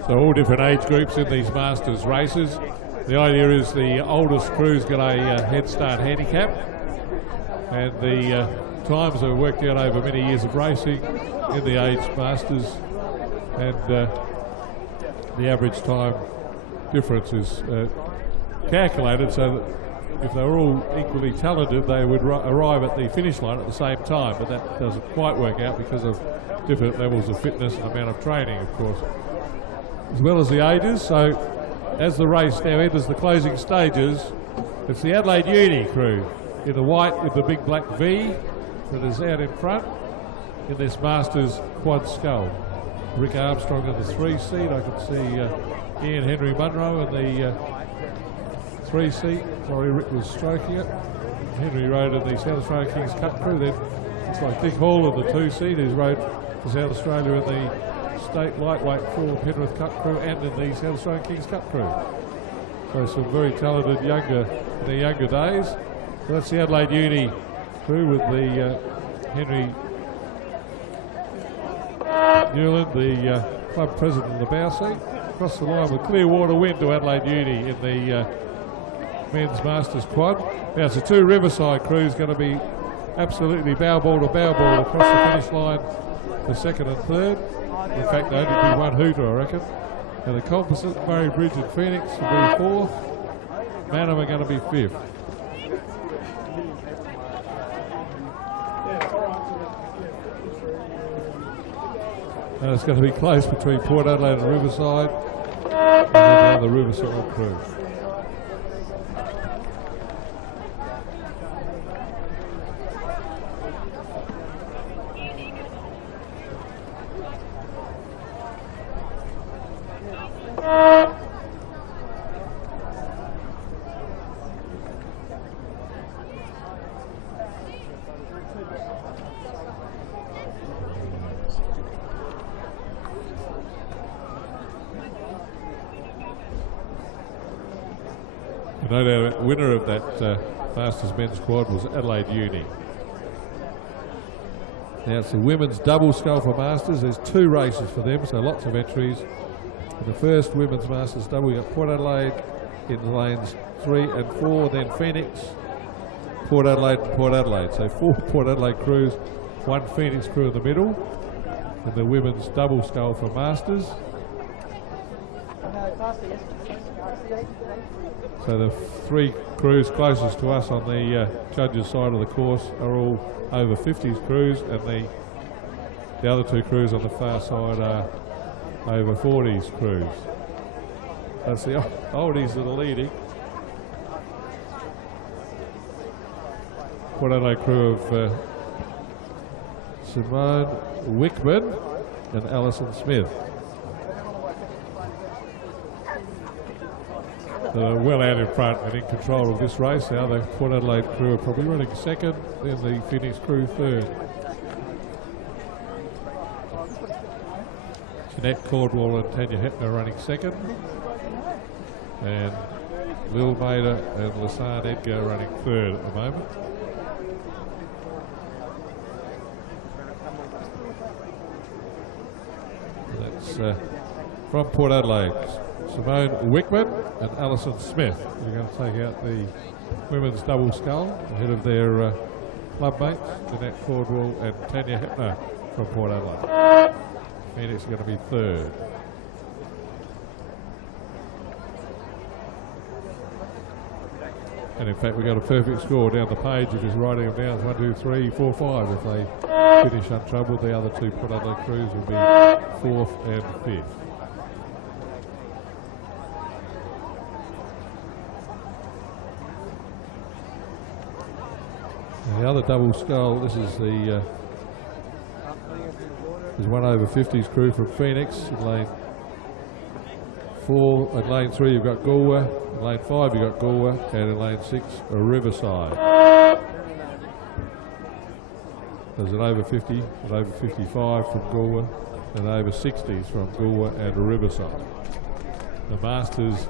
So all different age groups in these Masters races. The idea is the oldest crew's got a head start handicap, and the times are worked out over many years of racing in the age Masters, and the average time difference is calculated so that if they were all equally talented they would arrive at the finish line at the same time, but that doesn't quite work out because of different levels of fitness and amount of training, of course, as well as the ages. So as the race now enters the closing stages, it's the Adelaide Uni crew in the white with the big black V that is out in front in this Masters quad scull. Rick Armstrong in the 3 seat. I can see Ian Henry Munro in the 3 seat. Sorry, Rick was stroking it. Henry rode in the South Australian Kings Cup crew. Then it's like Dick Hall in the 2 seat, who's rode for South Australia in the State Lightweight 4 Penrith Cup crew and in the South Australian Kings Cup crew. So some very talented in their younger days. So that's the Adelaide Uni crew with the Henry Newland, the club president of the bow seat. Across the line with Clearwater Wind to Adelaide Uni in the men's Masters quad. Now it's the 2 Riverside crews going to be absolutely bow ball to bow ball across the finish line for 2nd and 3rd. In fact, there'll only be 1 hooter, I reckon. And the Composite, Murray Bridge and Phoenix will be 4th. Mannum are going to be 5th. And it's going to be close between Port Adelaide and Riverside, and then the Riverside crew. No doubt, winner of that Masters men's quad was Adelaide Uni. Now it's the women's double scull for Masters. There's 2 races for them, so lots of entries. In the first women's Masters double, we got Port Adelaide in lanes 3 and 4, then Phoenix, Port Adelaide and Port Adelaide. So 4 Port Adelaide crews, 1 Phoenix crew in the middle, and the women's double scull for Masters. So the 3 crews closest to us on the judges' side of the course are all over 50s crews, and the other 2 crews on the far side are over 40s crews. That's the oldies that are leading. Port Adelaide crew of Simone Wickman and Alison Smith. They're well out in front and in control of this race. Now the Port Adelaide crew are probably running second, then the Phoenix crew third. Jeanette Caldwell and Tanya Hepner running second, and Lil Maida and Lassane Edgar running third at the moment. That's from Port Adelaide, Simone Wickman and Alison Smith are going to take out the women's double scull ahead of their club mates, Jeanette Caldwell and Tanya Hepner from Port Adelaide. Phoenix are going to be third. And in fact, we got a perfect score down the page of just writing them down. It's 1, 2, 3, 4, 5. If they finish untroubled, the other two Port Adelaide crews will be 4th and 5th. And the other double scull, this is the there's one over 50s crew from Phoenix in lane 4. At lane 3 you've got Galway, in lane 5 you've got Galway, and in lane 6 Riverside. There's an over 50, an over 55 from Galway, and over 60s from Galway and Riverside. The Masters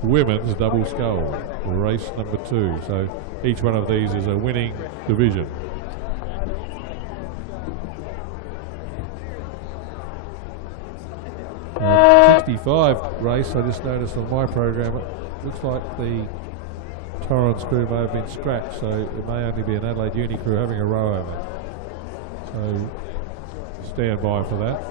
women's double scull, race number 2. So each one of these is a winning division. The 65 race, I just noticed on my program, it looks like the Torrens crew may have been scrapped, so it may only be an Adelaide Uni crew having a row over. So stand by for that.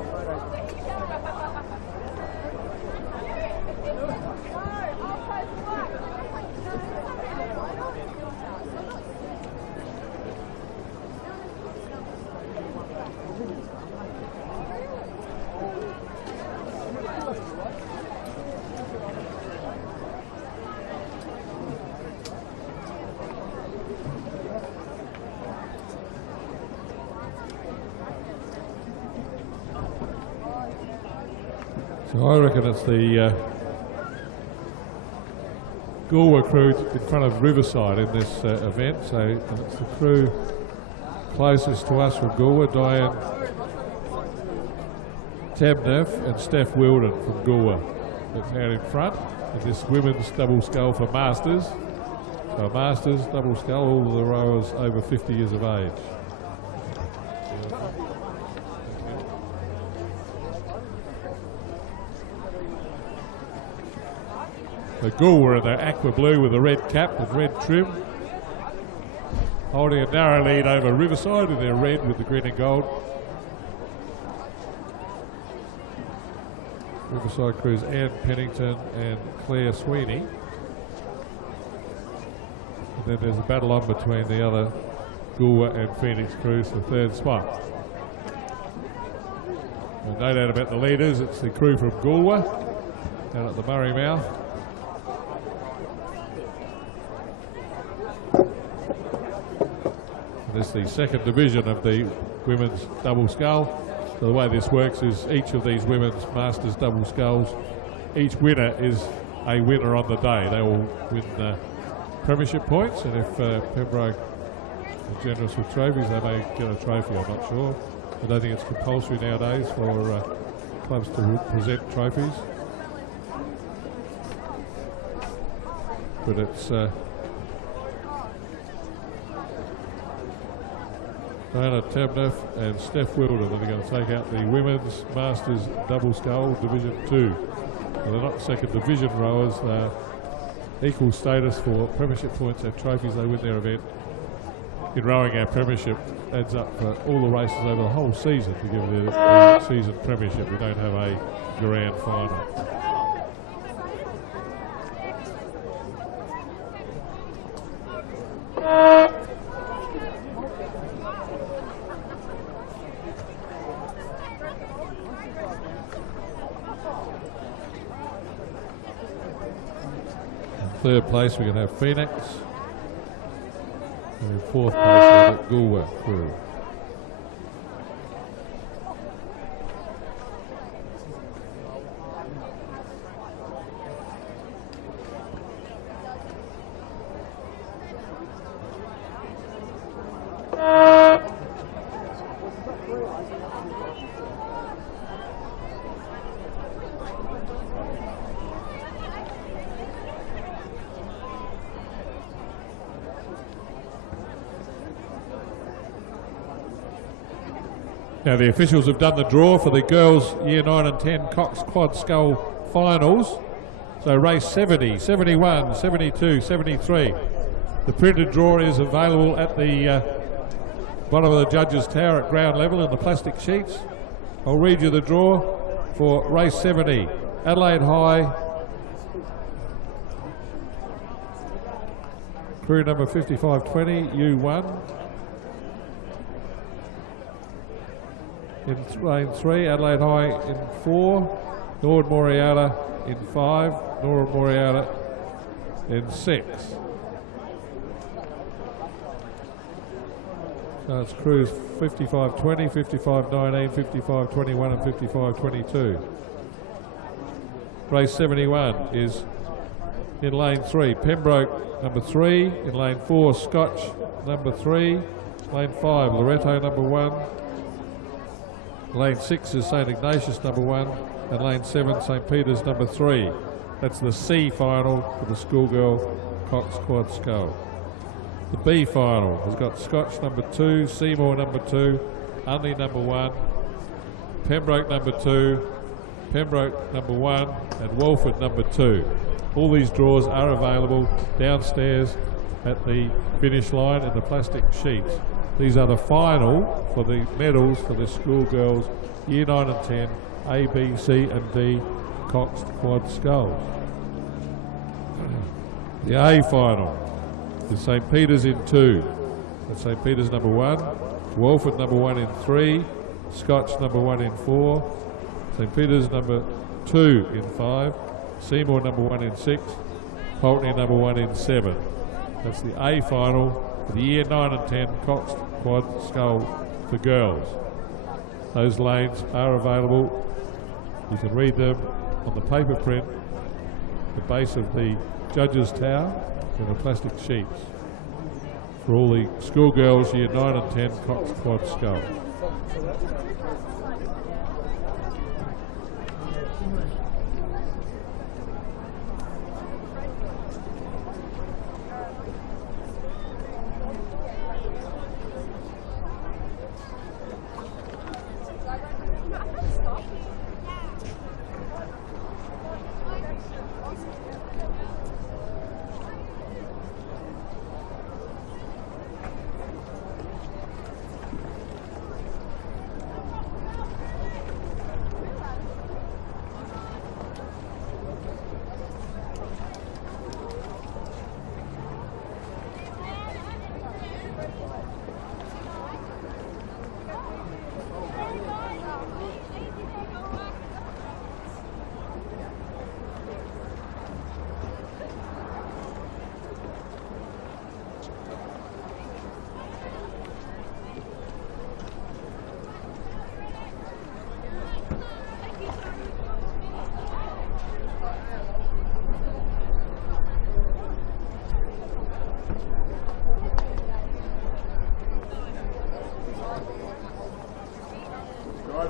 So I reckon it's the Galway crew in front of Riverside in this event. So it's the crew closest to us from Galway, Diane Tabnev and Steph Wilden from Galway. That's out in front in this women's double scull for Masters. So Masters, double scull, all of the rowers over 50 years of age. The Galway in their aqua blue with a red cap and red trim, holding a narrow lead over Riverside in their red with the green and gold. Riverside crews Anne Pennington and Claire Sweeney. And then there's a battle on between the other Galway and Phoenix crews for third spot. And no doubt about the leaders, it's the crew from Galway down at the Murray Mouth. This is the second division of the women's double scull. So the way this works is each of these women's Masters double sculls, each winner is a winner on the day. They will win premiership points, and if Pembroke are generous with trophies, they may get a trophy, I'm not sure. I don't think it's compulsory nowadays for clubs to present trophies. But it's Diana Tabnev and Steph Wilder that are going to take out the Women's Masters Double Scull Division 2. So they're not second division rowers, they're equal status for premiership points and trophies. They win their event. In rowing, our premiership adds up for all the races over the whole season to give it a season premiership. We don't have a grand final. Third place we're going to have Phoenix, and in fourth place we have Galway crew. Now the officials have done the draw for the girls Year 9 and 10 Cox Quad Scull finals. So race 70, 71, 72, 73. The printed draw is available at the bottom of the judges' tower at ground level in the plastic sheets. I'll read you the draw for race 70. Adelaide High, crew number 5520, U1. In lane 3, Adelaide High in 4, Nord Moriata in 5, Nord Moriata in 6. So it's crews 5520, 5519, 5521 and 5522. Race 71 is in lane 3, Pembroke number 3, in lane 4, Scotch number 3, lane 5, Loreto number 1, lane 6 is St Ignatius number 1, and lane 7 St Peter's number 3. That's the C final for the Schoolgirl Cox Quad Scull. The B final has got Scotch number 2, Seymour number 2, Unley number 1, Pembroke number 2, Pembroke number 1 and Walford number 2. All these draws are available downstairs at the finish line in the plastic sheets. These are the final for the medals for the schoolgirls Year 9 and 10 A, B, C and D Coxed Quad Sculls. The A final is St Peter's in 2. That's St Peter's number 1, Walford number 1 in 3, Scotch number 1 in 4, St Peter's number 2 in 5, Seymour number 1 in 6, Pulteney number 1 in 7. That's the A final for the Year 9 and 10 Coxed Quad Scull for girls. Those lanes are available. You can read them on the paper print at the base of the judges' tower in the plastic sheets for all the schoolgirls Year 9 and 10 Cox Quad Scull.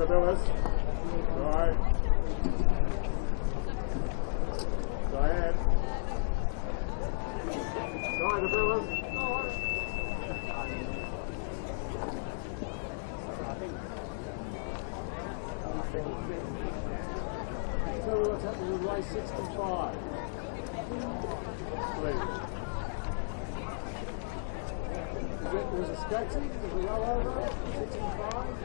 Billis. Right. Diane. Right, the Billis. Tell me what's happening with race 65. Please. There's a sketching, there's a rollover, 65.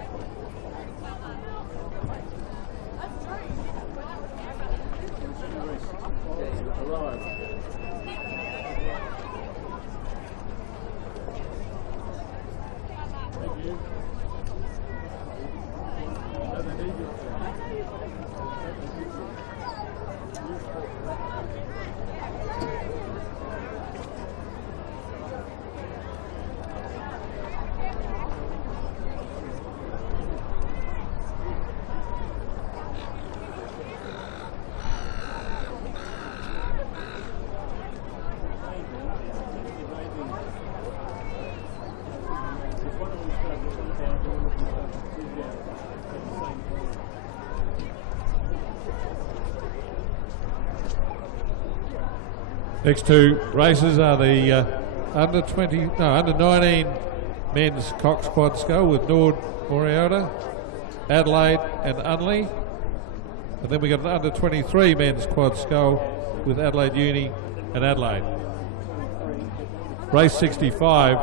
Next two races are the under 19 men's Cox Quad Scull with Nord Moriata Adelaide and Unley. And then we got an under 23 men's quad scull with Adelaide Uni and Adelaide. Race 65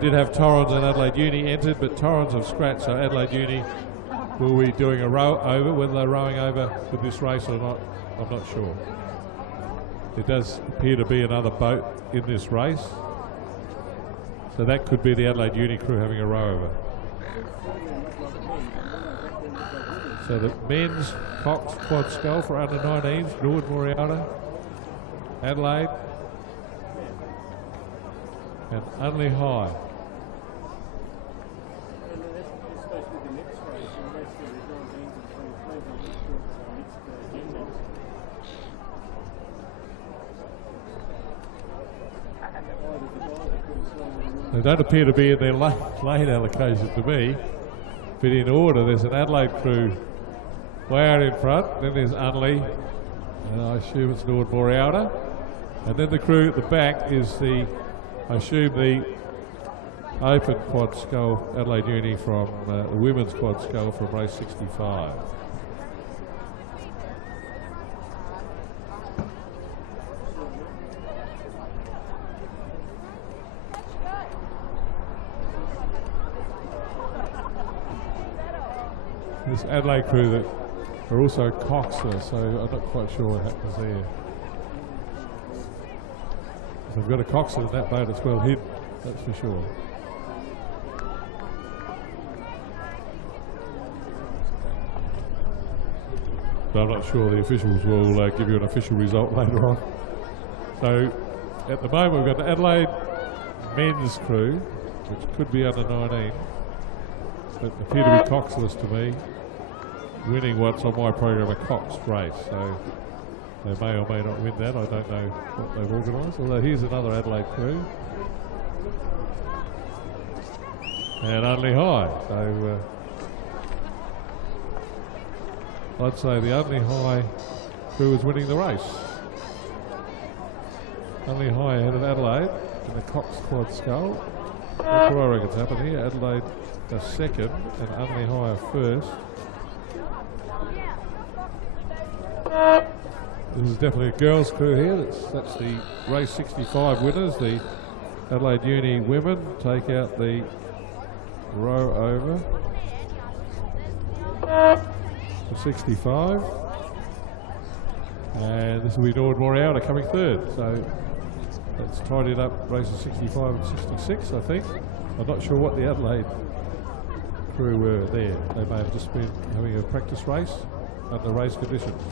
did have Torrens and Adelaide Uni entered, but Torrens have scratched, so Adelaide Uni will be doing a row over. Whether they're rowing over with this race or not, I'm not sure. There does appear to be another boat in this race, so that could be the Adelaide Uni crew having a row over. So the men's Coxed quad scull for under 19s, Lord Moriata, Adelaide, and Unley High. They don't appear to be in their lane allocation to me, but in order there's an Adelaide crew way out in front, then there's Unley, and I assume it's Lord Moriata, and then the crew at the back is the, I assume the open quad scull Adelaide Uni from the women's quad scull from race 65. This Adelaide crew that are also Coxless, so I'm not quite sure what happens there. If they've got a Coxless in that boat, it's well hid, that's for sure. But I'm not sure the officials will give you an official result later on. So at the moment we've got the Adelaide men's crew, which could be under 19, but appear to be Coxless to me, winning what's on my program a Coxed race, so they may or may not win that. I don't know what they've organised, although here's another Adelaide crew. And Unley High, so I'd say the Unley High crew is winning the race. Unley High ahead of Adelaide in the Coxed quad scull. That's what I reckon's happened here. Adelaide a second and Unley High a first. This is definitely a girls' crew here. That's the race 65 winners. The Adelaide Uni women take out the row over for 65. And this will be Lord Moriata coming third. So that's tidied up races 65 and 66, I think. I'm not sure what the Adelaide crew were there. They may have just been having a practice race under race conditions.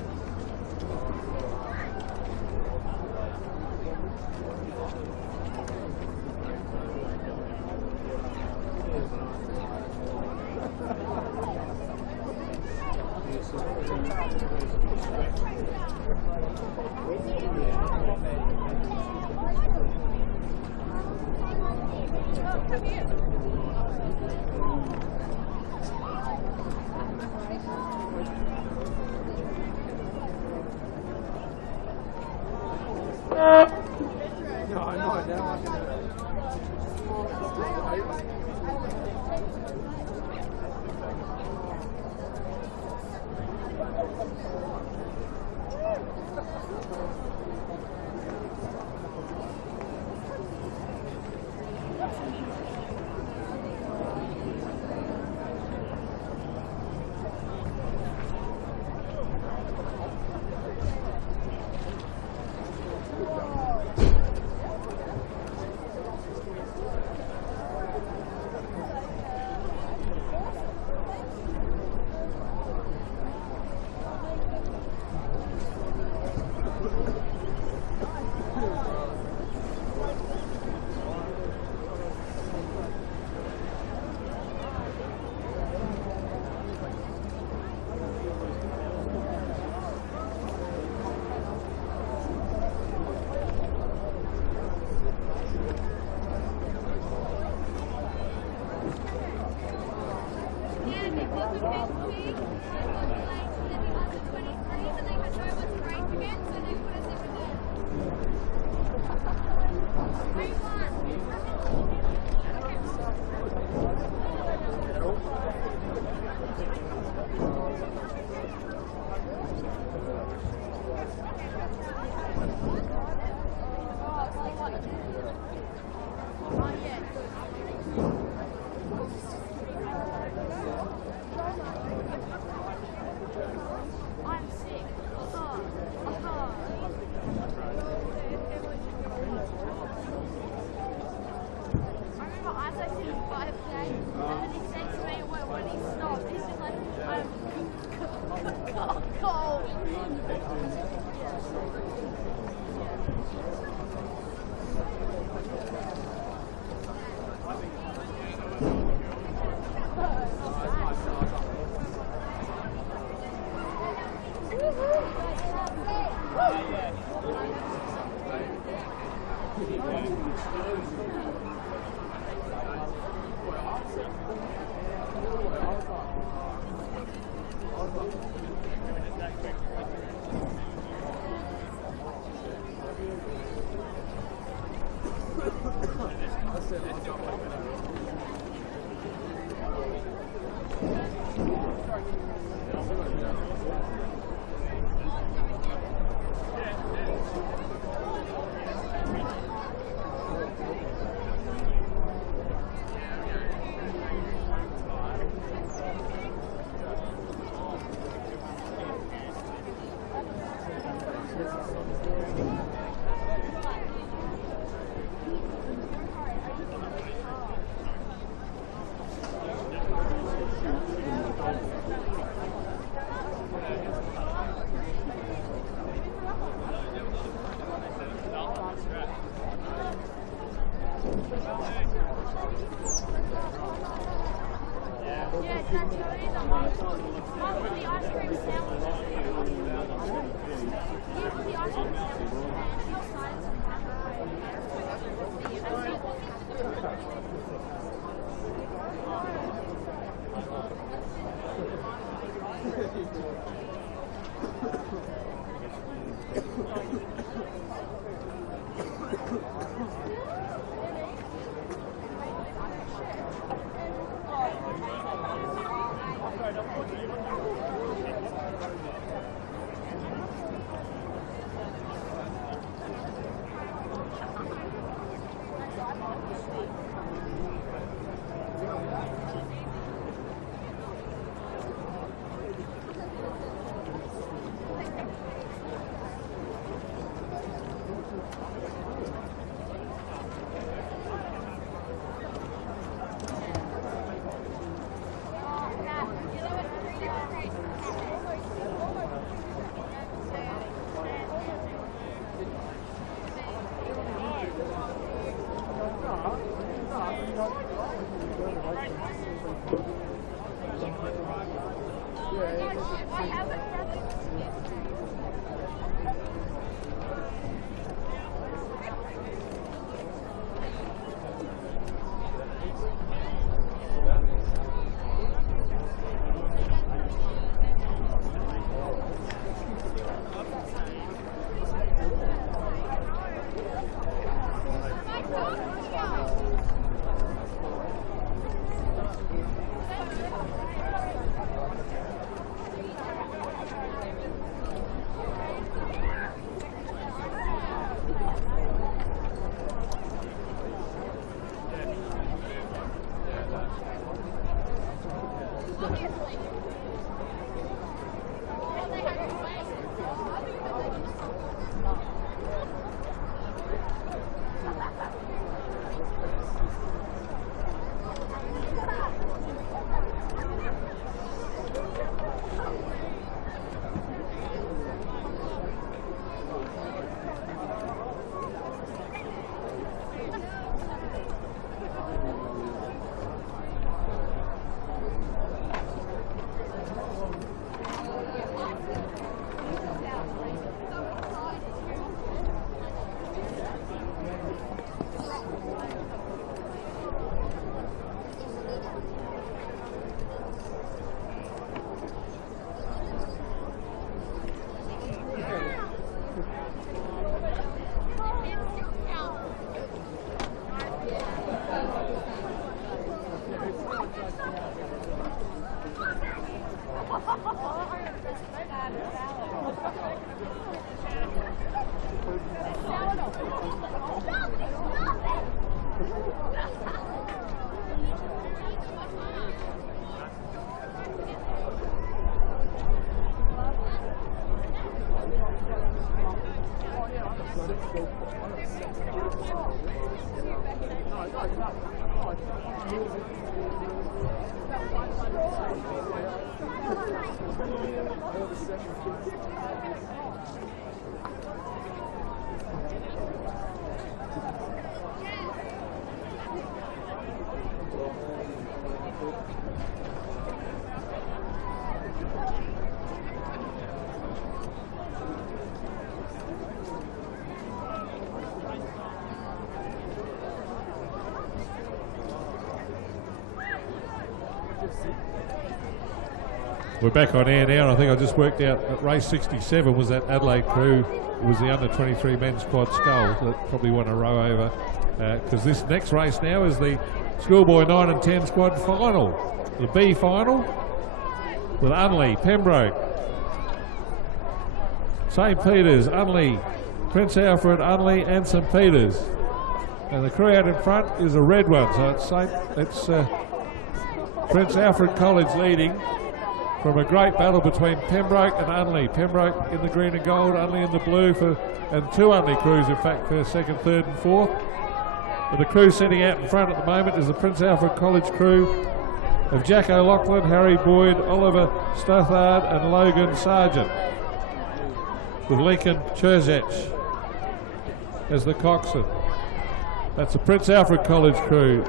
We're back on air now, and I think I just worked out that race 67 was that Adelaide crew. It was the under-23 men's quad Scull that probably won a row over, because this next race now is the Schoolboy 9 and 10 squad final, the B final, with Unley, Pembroke, St Peters, Unley, Prince Alfred, Unley and St Peters. And the crew out in front is a red one, so it's Prince Alfred College leading from a great battle between Pembroke and Unley. Pembroke in the green and gold, Unley in the blue, and two Unley crews in fact for second, third and fourth. But the crew sitting out in front at the moment is the Prince Alfred College crew of Jack O'Loughlin, Harry Boyd, Oliver Stothard and Logan Sargent, with Lincoln Cherzech as the coxswain. That's the Prince Alfred College crew.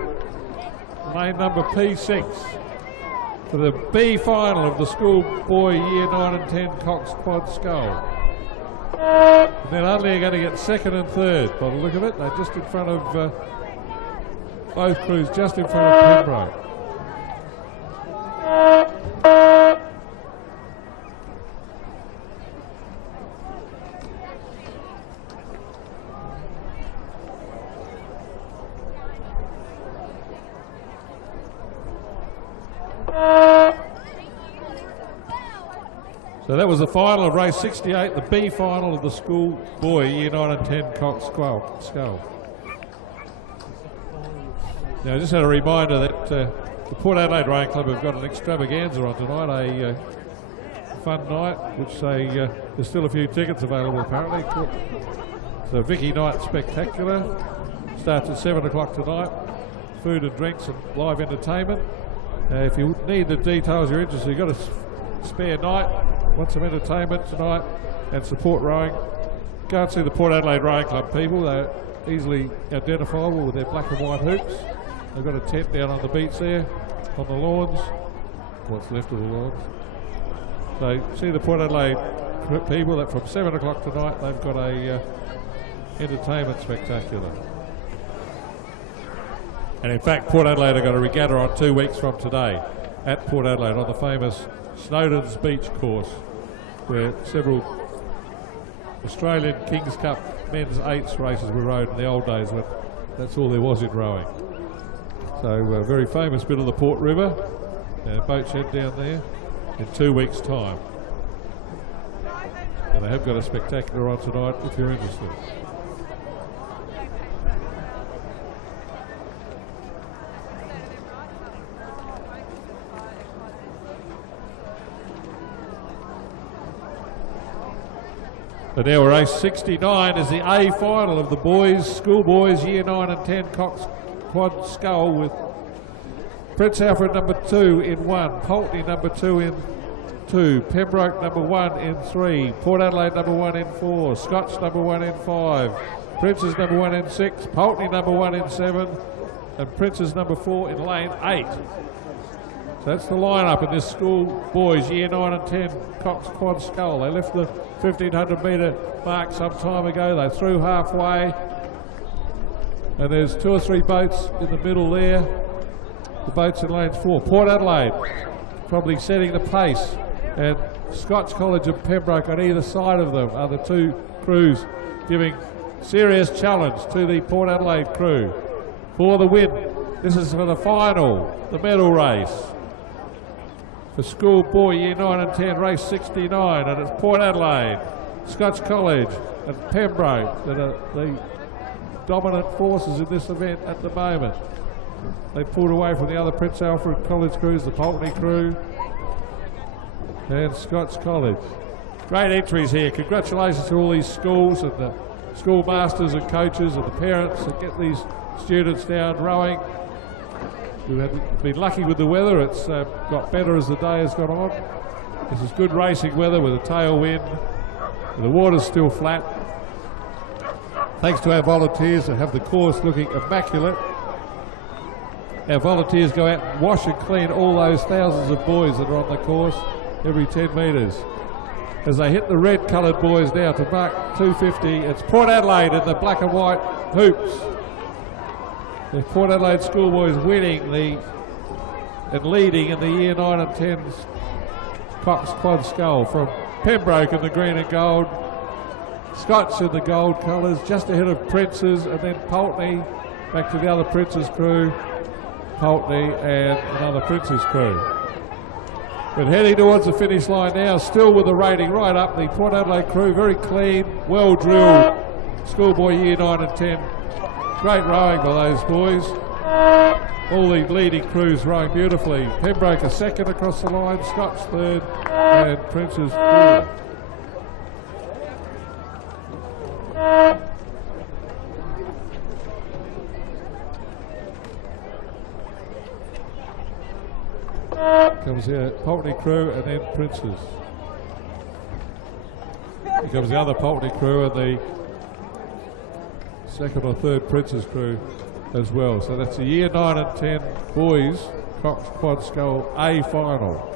Lane number P6. for the B final of the Schoolboy Year 9 and 10 Coxed Quad Scull. And then Unley are going to get second and third. By the look of it, they're just in front of both crews, just in front of Pembroke. So that was the final of race 68, the B final of the Schoolboy Year 9 and 10 Coxed Scull. Now, I just had a reminder that the Port Adelaide Rowing Club have got an extravaganza on tonight, a fun night, which there's still a few tickets available apparently. So Vicky Night Spectacular starts at 7 o'clock tonight. Food and drinks and live entertainment. If you need the details, you're interested, you've got a spare night, want some entertainment tonight and support rowing, go and see the Port Adelaide Rowing Club people. They're easily identifiable with their black and white hoops. They've got a tent down on the beach there, on the lawns, what's left of the lawns. So see the Port Adelaide people that from 7 o'clock tonight they've got a entertainment spectacular. And in fact, Port Adelaide have got a regatta on 2 weeks from today at Port Adelaide on the famous Snowden's Beach course, where several Australian Kings Cup men's eights races were rowed in the old days when that's all there was in rowing. So a very famous bit of the Port River, boat shed down there in 2 weeks' time. And they have got a spectacular on tonight if you're interested. But now race 69 is the A final of the boys, Schoolboys Year 9 and 10 Coxed Quad Scull, with Prince Alfred number 2 in 1, Pulteney number 2 in 2, Pembroke number 1 in 3, Port Adelaide number 1 in 4, Scotch number 1 in 5, Prince's number 1 in 6, Pulteney number 1 in 7, and Prince's number 4 in lane 8. So that's the lineup in this Schoolboys Year 9 and 10 Coxed Quad Scull. They left the 1500 metre mark some time ago. They threw halfway, and there's 2 or 3 boats in the middle there. The boats in lanes 4. Port Adelaide probably setting the pace, and Scotch College and Pembroke on either side of them are the 2 crews giving serious challenge to the Port Adelaide crew for the win. This is for the final, the medal race for Schoolboy Year 9 and 10, race 69, and it's Port Adelaide, Scotch College and Pembroke that are the dominant forces in this event at the moment. They pulled away from the other Prince Alfred College crews, the Pulteney crew and Scotch College. Great entries here. Congratulations to all these schools and the schoolmasters and coaches and the parents that get these students down rowing. We've been lucky with the weather. It's got better as the day has gone on. This is good racing weather with a tailwind. The water's still flat. Thanks to our volunteers that have the course looking immaculate. Our volunteers go out and wash and clean all those thousands of boys that are on the course every 10 metres. As they hit the red coloured boys now to mark 250, it's Port Adelaide in the black and white hoops. The Port Adelaide Schoolboys winning and leading in the Year 9 and 10 Coxed Quad Scull from Pembroke in the green and gold, Scotch in the gold colours, just ahead of Prince's, and then Pulteney back to the other Prince's crew, Pulteney and another Prince's crew. But heading towards the finish line now, still with the rating right up, the Port Adelaide crew, very clean, well drilled Schoolboy Year 9 and 10. Great rowing by those boys. All the leading crews rowing beautifully. Pembroke a second across the line, Scotch third, and Prince's fourth. Comes here, Pulteney crew and then Prince's. Here comes the other Pulteney crew and the second or third Prince's crew as well. So that's the Year 9 and 10 boys Cox Quad Scull A final.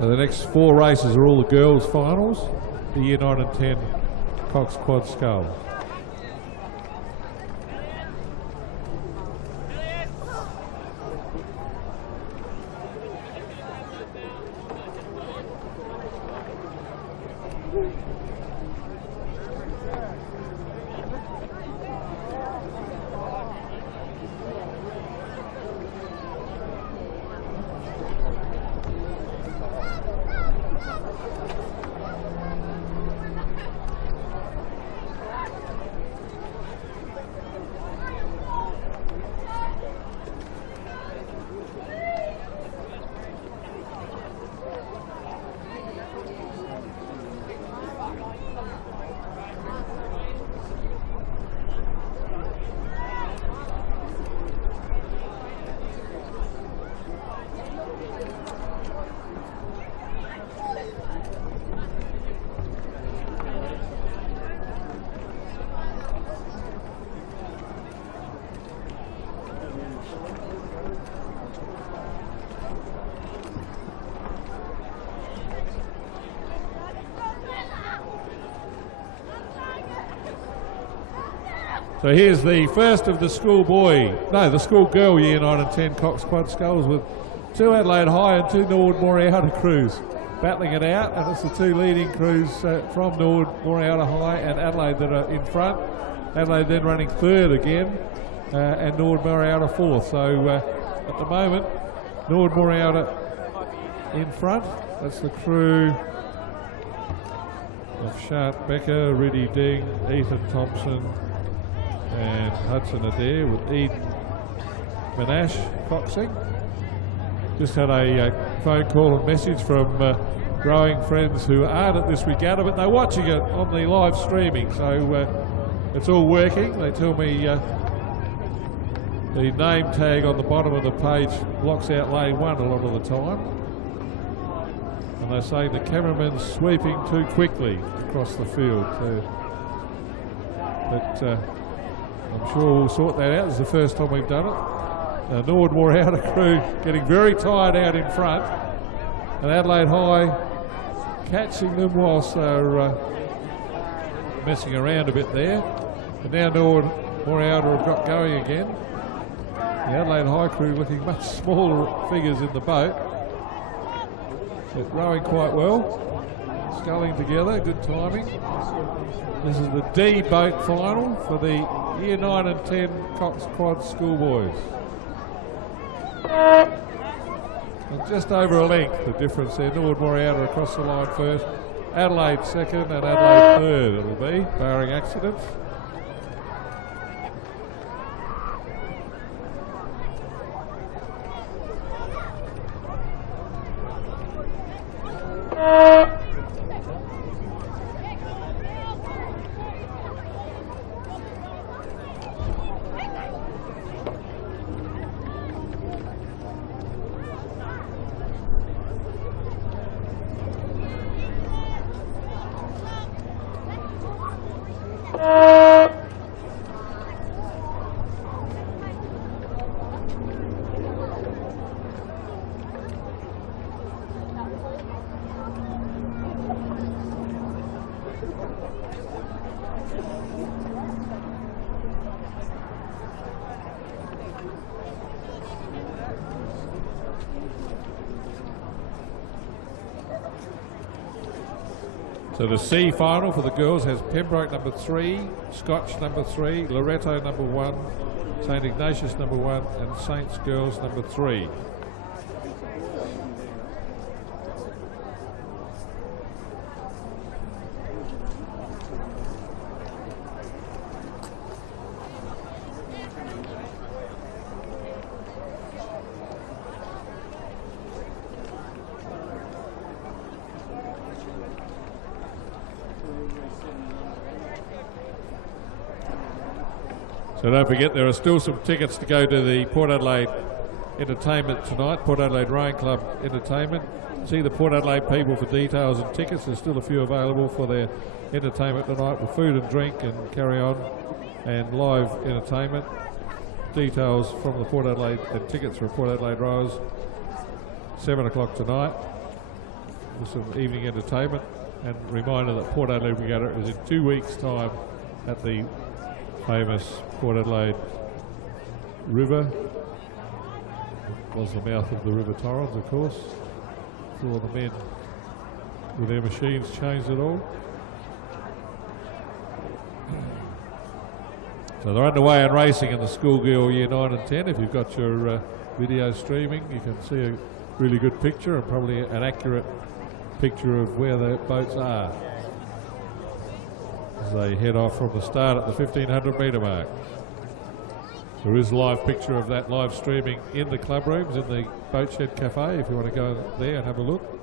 The next 4 races are all the girls' finals, the Year 9 and 10 Cox Quad Scull. So here's the first of the the Schoolgirl Year 9 and 10 Cox Quad Sculls with 2 Adelaide High and 2 Norwood Moreouta crews battling it out, and it's the 2 leading crews from Norwood Moreouta High and Adelaide that are in front. Adelaide then running 3rd again, and Norwood Moreouta 4th. So at the moment, Norwood Moreouta in front. That's the crew of Shart Becker, Riddy Ding, Ethan Thompson, and Hudson Adair with Eden Monash coxing. Just had a phone call and message from growing friends who aren't at this regatta, but they're watching it on the live streaming, so it's all working. They tell me the name tag on the bottom of the page blocks out lane 1 a lot of the time, and they're saying the cameraman's sweeping too quickly across the field. But I'm sure we'll sort that out. It's the first time we've done it. Norwood Moreouta crew getting very tired out in front, and Adelaide High catching them whilst they're messing around a bit there. And now Norwood Moriarty have got going again. The Adelaide High crew looking much smaller figures in the boat. But rowing quite well. Sculling together, good timing. This is the D boat final for the Year 9 and 10 Coxed Quad Schoolboys. And just over a length, the difference there. Norwood Moriarty across the line first. Adelaide second and Adelaide third it'll be, barring accidents. So the C final for the girls has Pembroke number 3, Scotch number 3, Loreto number 1, St Ignatius number 1 and Saints Girls number 3. So don't forget, there are still some tickets to go to the Port Adelaide Entertainment tonight, Port Adelaide Rowing Club Entertainment. See the Port Adelaide people for details and tickets. There's still a few available for their entertainment tonight with food and drink and carry on and live entertainment. Details from the Port Adelaide and tickets for Port Adelaide Rowers, 7 o'clock tonight with some evening entertainment. And reminder that Port Adelaide Regatta is in 2 weeks' time at the famous Port Adelaide River. Was the mouth of the River Torrens, of course. All the men with their machines changed it all. So they're underway and racing in the Schoolgirl Year 9 and 10. If you've got your video streaming, you can see a really good picture and probably an accurate picture of where the boats are as they head off from the start at the 1500 metre mark. There is a live picture of that live streaming in the club rooms in the Boat Shed Cafe if you want to go there and have a look.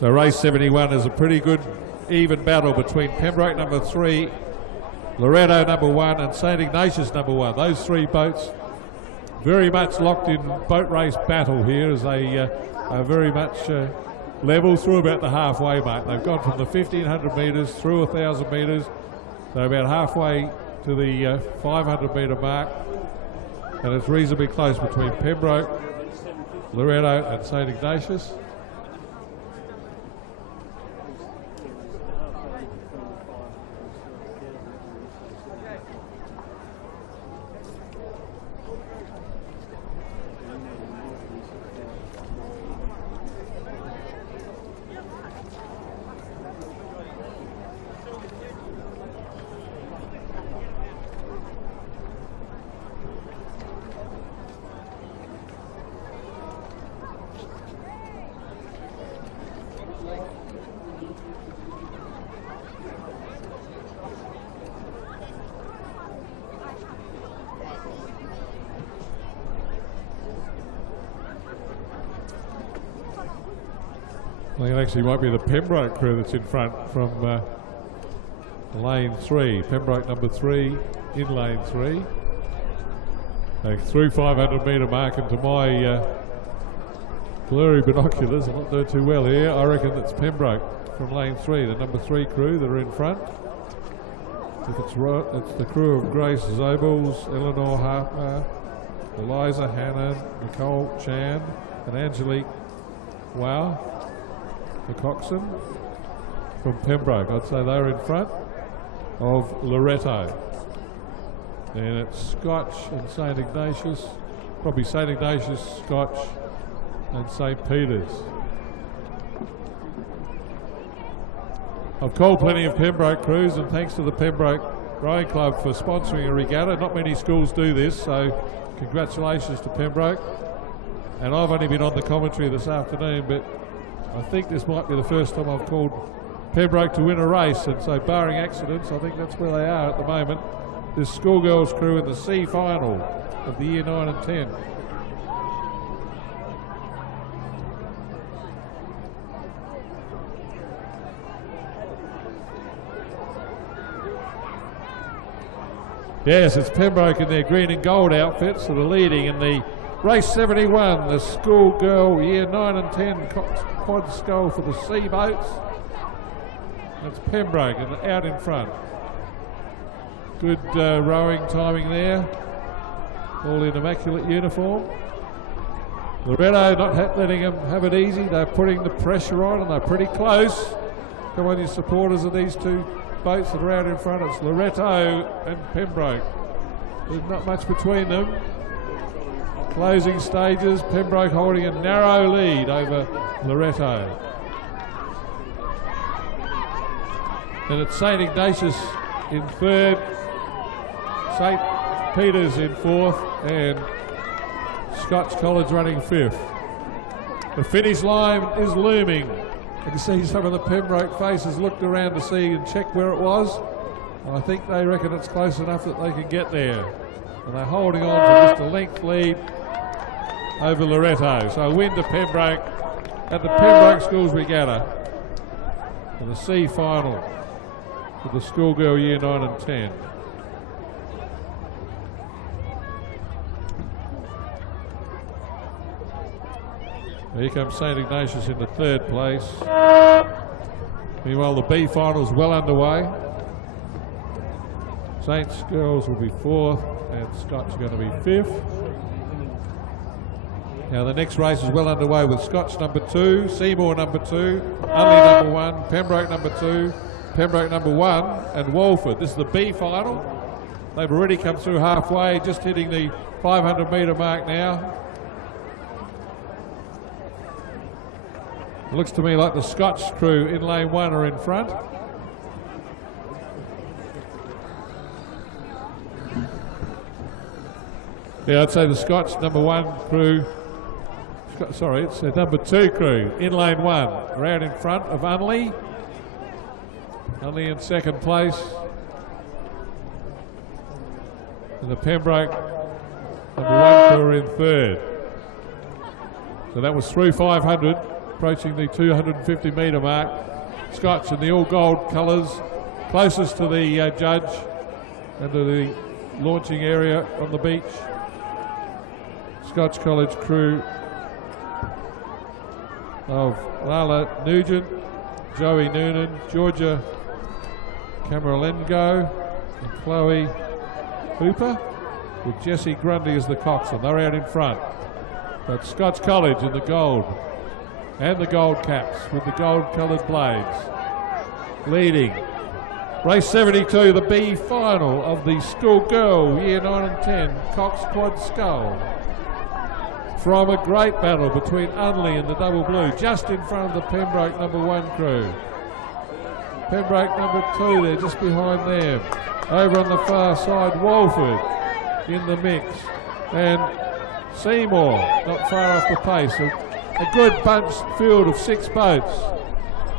So race 71 is a pretty good even battle between Pembroke number 3, Loretto number 1 and St Ignatius number 1. Those three boats very much locked in boat race battle here as they are very much level through about the halfway mark. They've gone from the 1500 metres through 1000 metres. They're about halfway to the 500 metre mark, and it's reasonably close between Pembroke, Loretto and St Ignatius. I think it actually might be the Pembroke crew that's in front from lane 3. Pembroke number 3 in lane 3. Through 500 metre mark, and to my blurry binoculars, I'm not doing too well here. I reckon it's Pembroke from lane 3, the number 3 crew that are in front. If it's right, it's the crew of Grace Zobels, Eleanor Harper, Eliza Hannon, Nicole Chan and Angelique Wow. The Coxed from Pembroke. I'd say they're in front of Loretto. Then it's Scotch and St Ignatius, probably St Ignatius, Scotch and St Peter's. I've called plenty of Pembroke crews, and thanks to the Pembroke Rowing Club for sponsoring a regatta. Not many schools do this, so congratulations to Pembroke. And I've only been on the commentary this afternoon, but I think this might be the first time I've called Pembroke to win a race, and so barring accidents, I think that's where they are at the moment. This Schoolgirls crew in the C final of the year 9 and 10. Yes, it's Pembroke in their green and gold outfits that are leading in the race 71, the Schoolgirl year 9 and 10 Coxed quad Scull for the sea boats. That's Pembroke and out in front. Good rowing timing there, all in immaculate uniform. Loretto not letting them have it easy. They're putting the pressure on, and they're pretty close. Come on, you supporters of these two boats that are out in front. It's Loretto and Pembroke. There's not much between them. Closing stages, Pembroke holding a narrow lead over Loretto. Then it's St Ignatius in third, St Peter's in fourth, and Scotch College running fifth. The finish line is looming. You can see some of the Pembroke faces looked around to see and check where it was. And I think they reckon it's close enough that they can get there. And they're holding on to just a length lead over Loretto. So a win to Pembroke at the Pembroke Schools Regatta for the C final for the Schoolgirl year 9 and 10. Here comes St Ignatius in the third place. Meanwhile, the B final is well underway. Saints girls will be fourth, and Scotch are going to be fifth. Now the next race is well underway with Scotch number 2, Seymour number 2, Unley number 1, Pembroke number 2, Pembroke number 1, and Walford. This is the B final. They've already come through halfway, just hitting the 500 metre mark now. It looks to me like the Scotch crew in lane 1 are in front. Yeah, I'd say the Scotch number 1 crew, sorry, it's the number 2 crew in lane 1, around in front of Unley. Unley in second place. And the Pembroke number 1 crew are in third. So that was through 500, approaching the 250 metre mark. Scotch in the all gold colours, closest to the judge and to the launching area on the beach. Scotch College crew of Lala Nugent, Joey Noonan, Georgia Camerolengo and Chloe Hooper, with Jessie Grundy as the coxswain. They're out in front. But Scotch College in the gold and the gold caps with the gold coloured blades leading. Race 72, the B final of the Schoolgirl Year 9 and 10 Cox Quad Scull. From a great battle between Unley and the double blue, just in front of the Pembroke number 1 crew. Pembroke number 2 there, just behind them. Over on the far side, Walford in the mix. And Seymour not far off the pace. A good bunched field of 6 boats.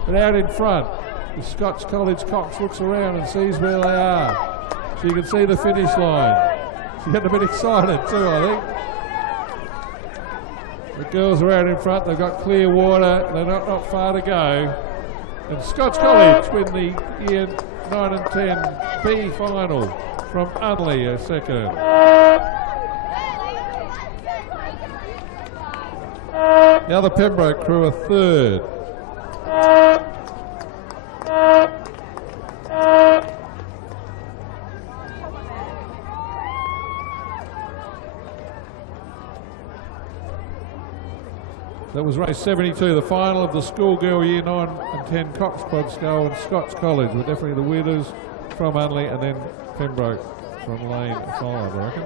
But out in front, the Scotch College Cox looks around and sees where they are. So you can see the finish line. She's getting a bit excited too, I think. The girls are out in front, they've got clear water, they're not far to go. And Scotch College win the Year 9 and 10 B final from Unley, a second. The other Pembroke crew are third. That was race 72, the final of the Schoolgirl Year 9 and 10 Cox Quad Scull, and Scotch College were definitely the winners from Unley, and then Pembroke from lane 5, I reckon.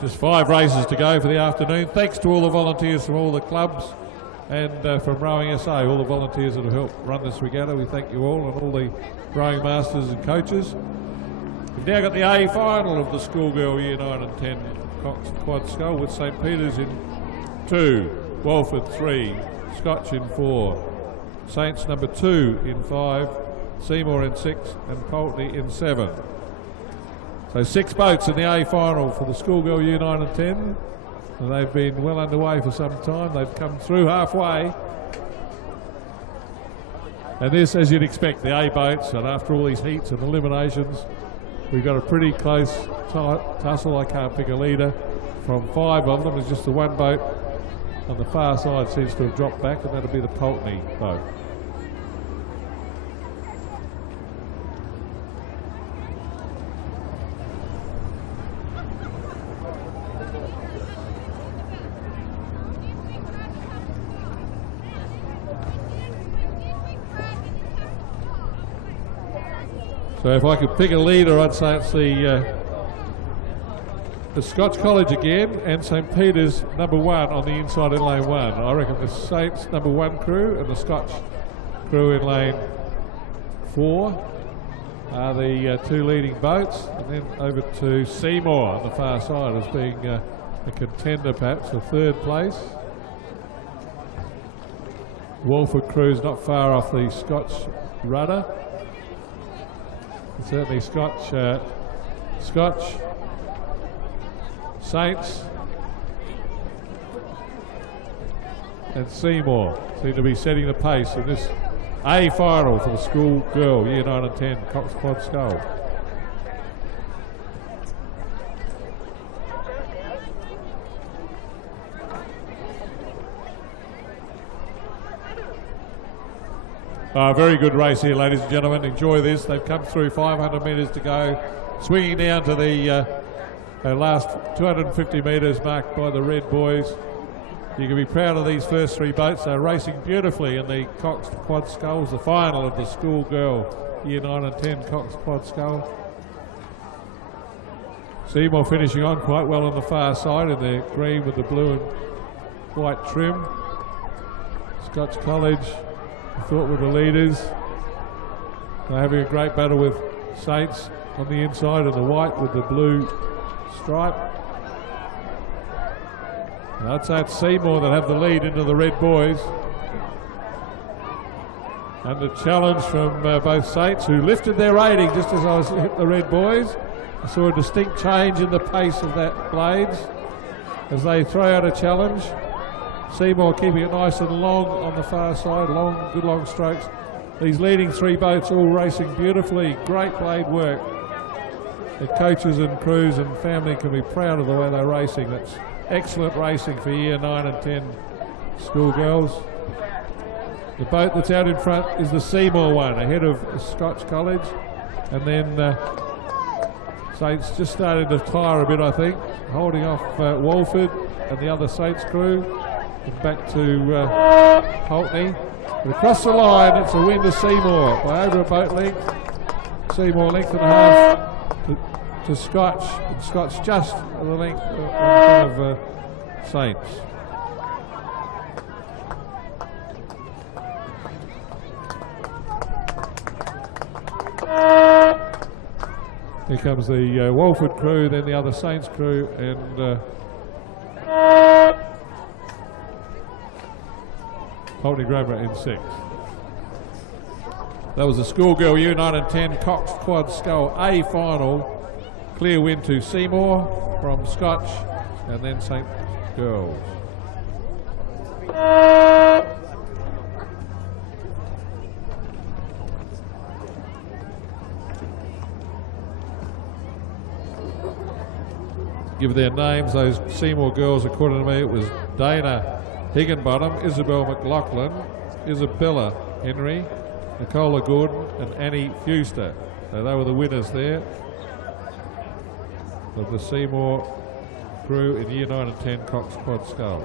Just 5 races to go for the afternoon. Thanks to all the volunteers from all the clubs and from Rowing SA, all the volunteers that have helped run this regatta. We thank you all, and all the rowing masters and coaches. We've now got the A final of the Schoolgirl Year 9 and 10 Cox Quad Scull, with St Peter's in 2, Walford 3, Scotch in 4, Saints number 2 in 5, Seymour in 6 and Pulteney in 7. So 6 boats in the A final for the Schoolgirl Year 9 and 10. And they've been well underway for some time. They've come through halfway. And this, as you'd expect, the A boats, and after all these heats and eliminations, we've got a pretty close tussle. I can't pick a leader from 5 of them. It's just the one boat on the far side seems to have dropped back, and that'll be the Pulteney boat. So if I could pick a leader, I'd say it's the Scotch College again, and St Peter's number 1 on the inside in lane 1. I reckon the Saints number 1 crew and the Scotch crew in lane 4 are the 2 leading boats, and then over to Seymour on the far side as being a contender perhaps for 3rd place. Walford crew's not far off the Scotch rudder. Certainly Scotch, Saints and Seymour seem to be setting the pace in this A final for the Schoolgirl Year 9 and 10 Cox Quad Scull. Very good race here, ladies and gentlemen. Enjoy this. They've come through 500 metres to go, swinging down to the last 250 metres marked by the red boys. You can be proud of these first 3 boats. They're racing beautifully in the Cox Quad Sculls, the final of the Schoolgirl Year 9 and 10 Cox Quad Scull. Seymour finishing on quite well on the far side in the green with the blue and white trim. Scotch College, I thought, were the leaders. They're having a great battle with Saints on the inside in the white with the blue stripe. And I'd say it's Seymour that have the lead into the Red Boys. And the challenge from both Saints, who lifted their rating just as I was hit the Red Boys. I saw a distinct change in the pace of that Blades as they throw out a challenge. Seymour keeping it nice and long on the far side, good long strokes. These leading three boats all racing beautifully, great blade work. The coaches and crews and family can be proud of the way they're racing. That's excellent racing for year 9 and 10 schoolgirls. The boat that's out in front is the Seymour one, ahead of Scotch College. And then Saints just starting to tire a bit, I think, holding off Walford and the other Saints crew. And back to Pulteney. But across the line, it's a win to Seymour by over a boat length. Seymour length and a half to Scotch. And Scotch just the length on front of Saints. Here comes the Walford crew, then the other Saints crew, and Pulteney Grammar in 6th. That was the Schoolgirl U9 and 10 Coxed Quad Scull A final. Clear win to Seymour from Scotch, and then St. Girls. Give their names, those Seymour girls, according to me, it was Dana Higginbottom, Isabel McLaughlin, Isabella Henry, Nicola Gordon and Annie Fuster. So they were the winners there of the Seymour crew in year 9 and 10 Cox Quad Scull.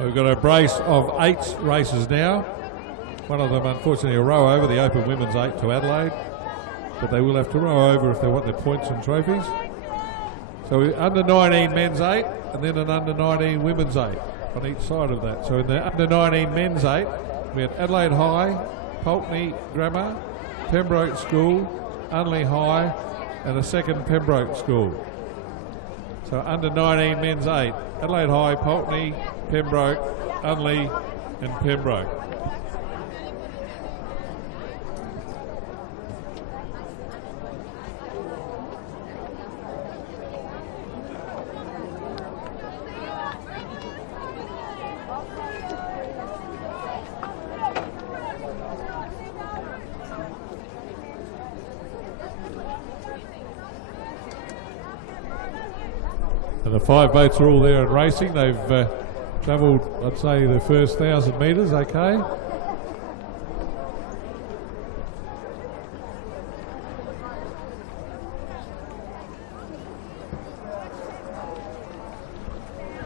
We've got a brace of 8 races now. One of them, unfortunately, a row over, the Open Women's 8 to Adelaide. But they will have to row over if they want their points and trophies. So under 19 men's 8 and then an under 19 women's 8 on each side of that. So in the under 19 men's 8, we had Adelaide High, Pulteney Grammar, Pembroke School, Unley High, and a second Pembroke School. So under 19 men's 8, Adelaide High, Pulteney, Pembroke, Unley, and Pembroke. And the 5 boats are all there and racing. They've travelled, I'd say, the first 1,000 metres, okay.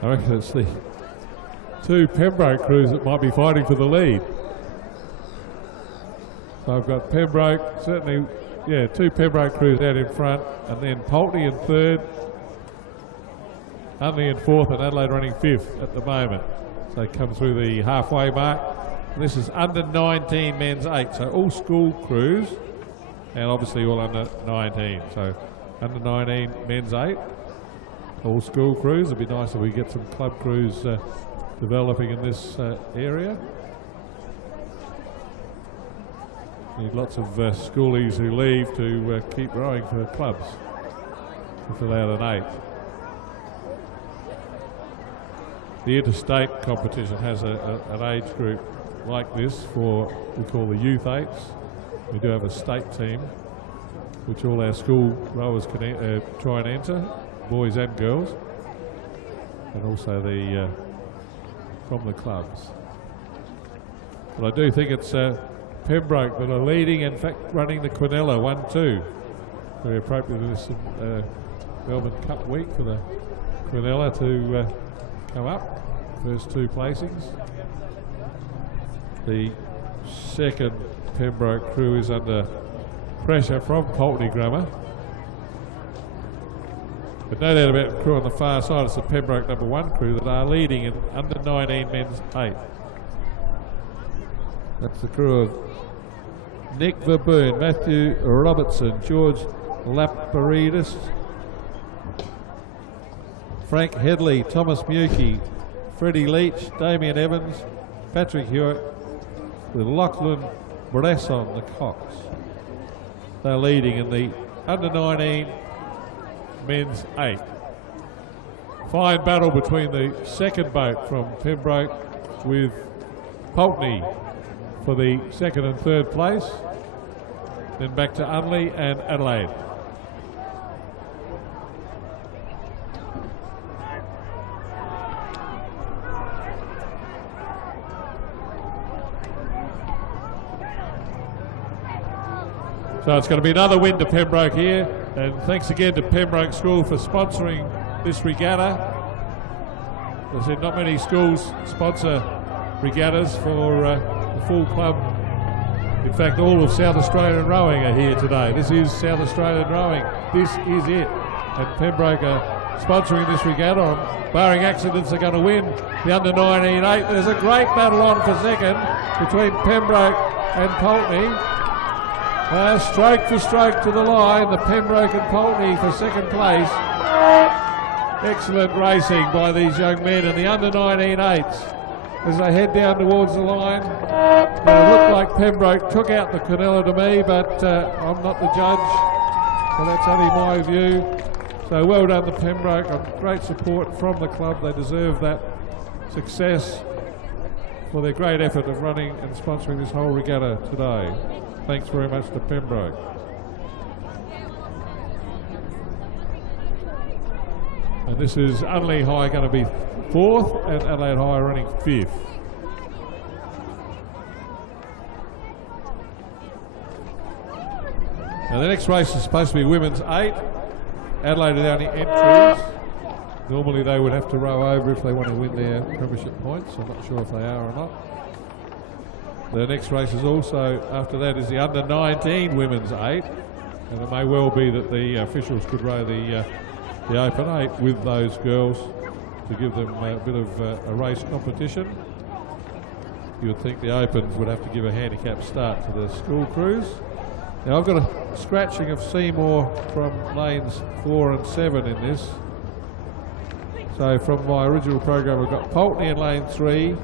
I reckon it's the 2 Pembroke crews that might be fighting for the lead. So I've got Pembroke, certainly, yeah, 2 Pembroke crews out in front, and then Pulteney in 3rd, Unley in 4th, and Adelaide running 5th at the moment. So they come through the halfway mark. And this is under 19 men's 8, so all school crews, and obviously all under 19. So under 19 men's 8, all school crews. It'd be nice if we get some club crews developing in this area. Need lots of schoolies who leave to keep rowing for clubs if allowed an 8. The interstate competition has an age group like this for, we call the youth 8s. We do have a state team which all our school rowers can try and enter, boys and girls, and also the from the clubs. But I do think it's Pembroke that are leading, in fact running the Quinella 1-2. Very appropriate for this Melbourne Cup week for the Quinella to come up. First 2 placings. The second Pembroke crew is under pressure from Pulteney Grammar. But no doubt about the crew on the far side, it's the Pembroke number 1 crew that are leading in under 19 men's 8. That's the crew of Nick Verboon, Matthew Robertson, George Laparidis, Frank Headley, Thomas Mukey, Freddie Leach, Damien Evans, Patrick Hewitt, with Lachlan Bresson, the Cox. They're leading in the under 19 men's 8. Fine battle between the second boat from Pembroke with Pulteney for the 2nd and 3rd place. Then back to Unley and Adelaide. So it's going to be another win to Pembroke here, and thanks again to Pembroke School for sponsoring this regatta. As I said, not many schools sponsor regattas for the full club. In fact, all of South Australian rowing are here today. This is South Australian rowing. This is it. And Pembroke are sponsoring this regatta. Barring accidents, they're going to win the under 19-8. There's a great battle on for second between Pembroke and Pulteney. Stroke for stroke to the line, the Pembroke and Pulteney for 2nd place. Excellent racing by these young men in the under 19-8s. As they head down towards the line, it looked like Pembroke took out the Quinella to me, but I'm not the judge, so that's only my view. So well done to Pembroke, great support from the club. They deserve that success for their great effort of running and sponsoring this whole regatta today. Thanks very much to Pembroke. And this is Unley High going to be 4th and Adelaide High running 5th. Now the next race is supposed to be women's 8. Adelaide are the only entries. Normally they would have to row over if they want to win their premiership points. I'm not sure if they are or not. The next race is also, after that, is the under-19 women's 8. And it may well be that the officials could row the Open 8 with those girls to give them a bit of a race competition. You would think the Opens would have to give a handicap start to the School crews. Now I've got a scratching of Seymour from lanes 4 and 7 in this. So from my original program I've got Pulteney in lane 3,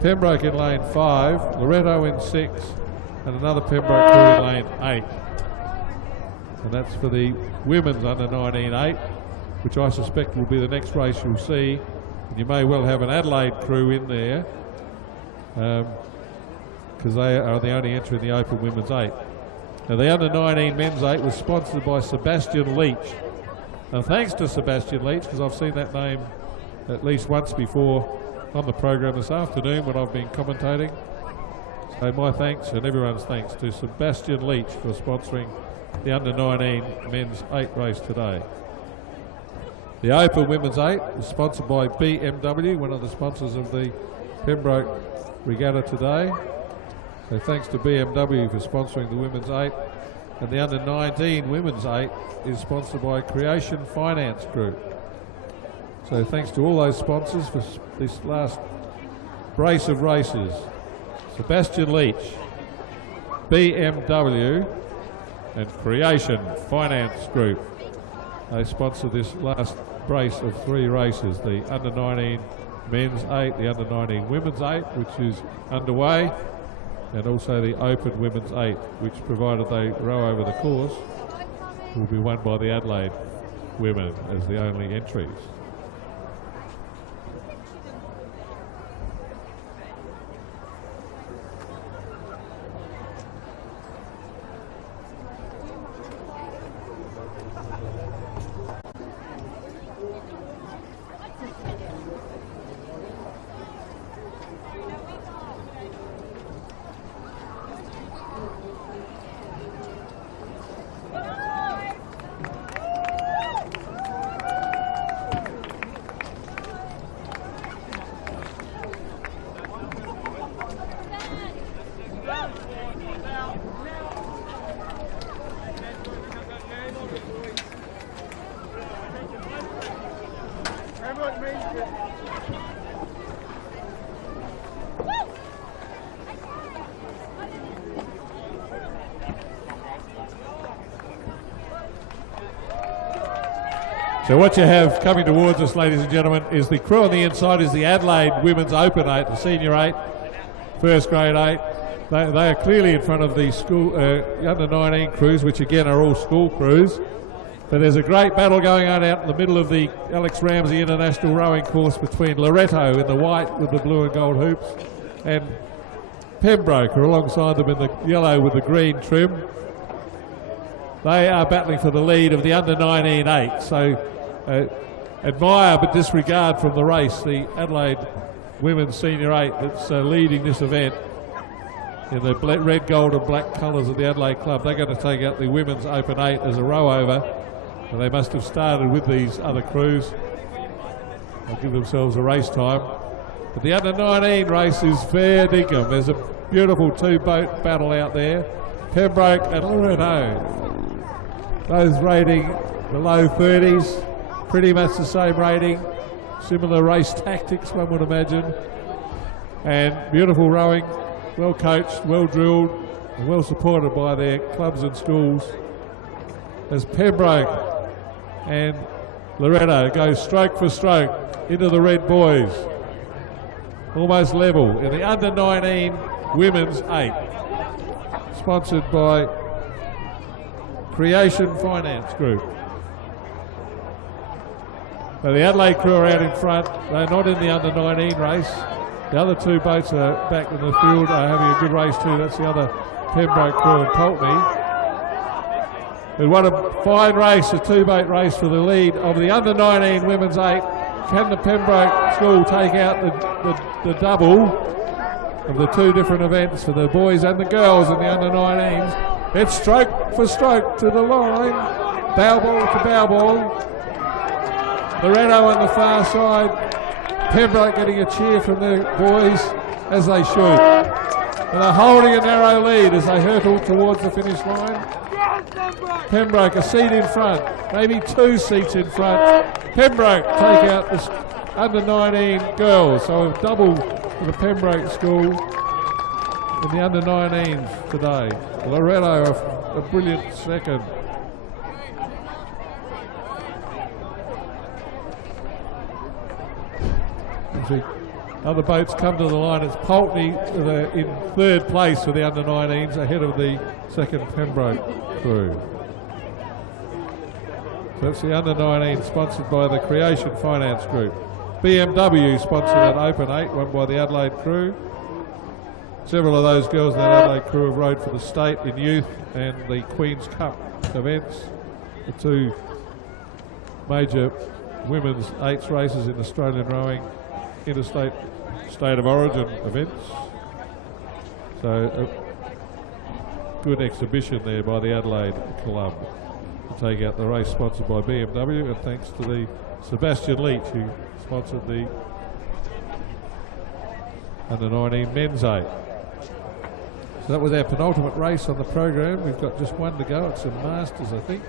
Pembroke in lane 5, Loretto in 6, and another Pembroke crew in lane 8. And that's for the women's under 19-8, which I suspect will be the next race you'll see. And you may well have an Adelaide crew in there, because they are the only entry in the Open Women's 8. Now the under 19 men's 8 was sponsored by Sebastian Leach. And thanks to Sebastian Leach, because I've seen that name at least once before on the program this afternoon when I've been commentating. So my thanks and everyone's thanks to Sebastian Leach for sponsoring the under 19 men's 8 race today. The Open Women's 8 is sponsored by BMW, one of the sponsors of the Pembroke Regatta today. So thanks to BMW for sponsoring the women's 8. And the under 19 women's 8 is sponsored by Creation Finance Group. So thanks to all those sponsors for this last brace of races. Sebastian Leach, BMW and Creation Finance Group. They sponsor this last brace of 3 races, the under 19 men's 8, the under 19 women's 8, which is underway, and also the Open Women's 8, which, provided they row over the course, will be won by the Adelaide women as the only entries. So what you have coming towards us, ladies and gentlemen, is the crew on the inside is the Adelaide Women's Open 8, the Senior 8, First Grade 8. They are clearly in front of the school under 19 crews, which again are all school crews. But there's a great battle going on out in the middle of the Alex Ramsey International Rowing Course between Loretto in the white with the blue and gold hoops and Pembroke, are alongside them in the yellow with the green trim. They are battling for the lead of the under 19-8. So admire but disregard from the race the Adelaide Women's Senior 8 that's leading this event in the red, gold and black colours of the Adelaide Club. They're going to take out the Women's Open 8 as a row over, and they must have started with these other crews. They'll give themselves a race time. But the under 19 race is fair dinkum. There's a beautiful 2-boat battle out there. Pembroke and Loretto, both rating the low 30s, pretty much the same rating, similar race tactics one would imagine, and beautiful rowing, well coached, well drilled, and well supported by their clubs and schools, as Pembroke and Loretto go stroke for stroke into the red boys, almost level in the under 19 women's 8, sponsored by Creation Finance Group. So the Adelaide crew are out in front. They're not in the under 19 race. The other 2 boats are back in the field, are having a good race too. That's the other Pembroke crew and Pulteney. But what a fine race, a 2-boat race for the lead of the under 19 women's 8. Can the Pembroke School take out the double of the 2 different events for the boys and the girls in the under 19s? It's stroke for stroke to the line. Bow ball to bow ball. Loretto on the far side. Pembroke getting a cheer from the boys, as they should. And they're holding a narrow lead as they hurtle towards the finish line. Pembroke a seat in front, maybe 2 seats in front. Pembroke take out the under 19 girls, so a double for the Pembroke school in the under 19s today. Loretto a brilliant second. Other boats come to the line. It's Pulteney in 3rd place for the under 19s, ahead of the second Pembroke crew. So that's the under 19 sponsored by the Creation Finance Group. BMW sponsored that Open 8, won by the Adelaide crew. Several of those girls in that Adelaide crew have rowed for the state in youth and the Queen's Cup events, the 2 major women's 8s races in Australian rowing, interstate state of origin events. So a good exhibition there by the Adelaide Club to take out the race sponsored by BMW, and thanks to the Sebastian Leach who sponsored the under 19 men's 8. So that was our penultimate race on the program. We've got just one to go. It's a Masters, I think.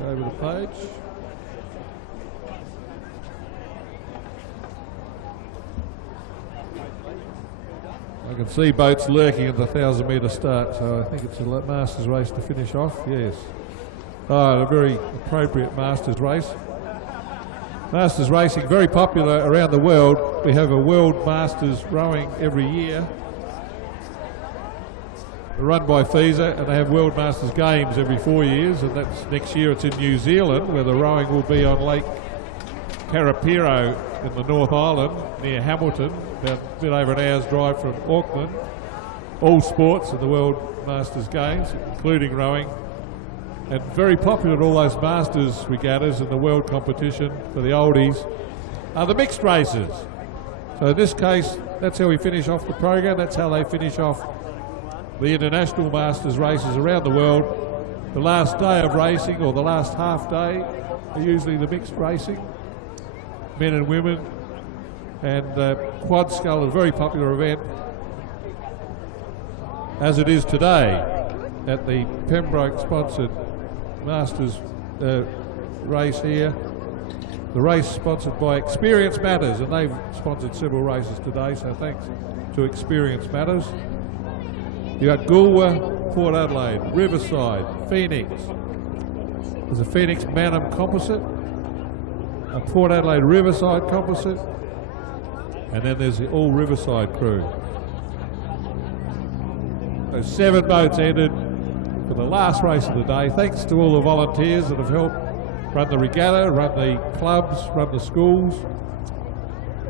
Go over the page. I can see boats lurking at the 1,000-metre start, so I think it's a Masters race to finish off. Yes. Oh, a very appropriate Masters race. Masters racing, very popular around the world. We have a World Masters rowing every year. They're run by FISA, and they have World Masters games every 4 years, and that's next year. It's in New Zealand, where the rowing will be on Lake Karapiro in the North Island near Hamilton, about a bit over an hour's drive from Auckland. All sports in the World Masters Games, including rowing, and very popular at all those Masters regattas and the world competition for the oldies are the mixed races. So in this case, that's how we finish off the program. That's how they finish off the international Masters races around the world. The last day of racing, or the last half day, are usually the mixed racing, men and women, and Quad Scull is a very popular event, as it is today at the Pembroke sponsored Masters race here. The race sponsored by Experience Matters, and they've sponsored several races today, so thanks to Experience Matters. You got Goolwa, Port Adelaide, Riverside, Phoenix. There's a Phoenix Manham composite, a Port Adelaide Riverside composite, and then there's the all Riverside crew. So 7 boats entered for the last race of the day. Thanks to all the volunteers that have helped run the regatta, run the clubs, run the schools.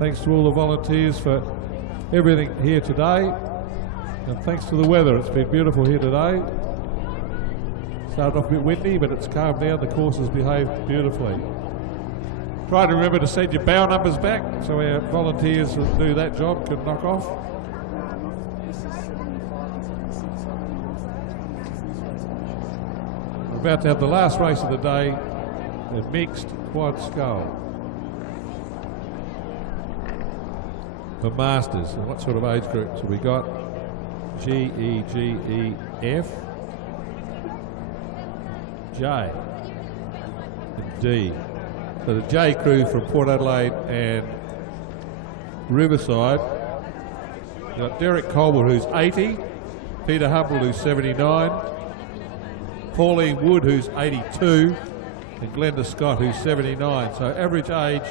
Thanks to all the volunteers for everything here today. And thanks to the weather, it's been beautiful here today. Started off a bit windy, but it's calmed down. The course has behaved beautifully. Try to remember to send your bow numbers back so our volunteers that do that job can knock off. We're about to have the last race of the day, the mixed quad scull. For Masters, and what sort of age groups have we got? G, E, G, E, F, J, and D. So the J crew from Port Adelaide and Riverside. You've got Derek Colbert, who's 80, Peter Humble, who's 79, Pauline Wood, who's 82, and Glenda Scott, who's 79. So average age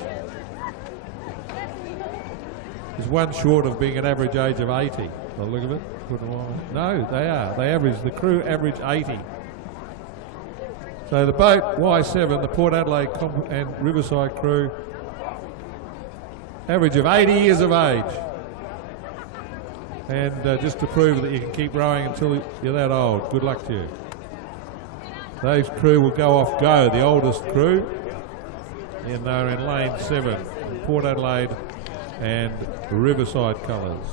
is one short of being an average age of 80. By the look of it. No, they are. The crew average 80. So the boat Y7, the Port Adelaide and Riverside crew, average of 80 years of age. And just to prove that you can keep rowing until you're that old. Good luck to you. Those crew will go off go, the oldest crew, and they're in lane 7, Port Adelaide and Riverside colours.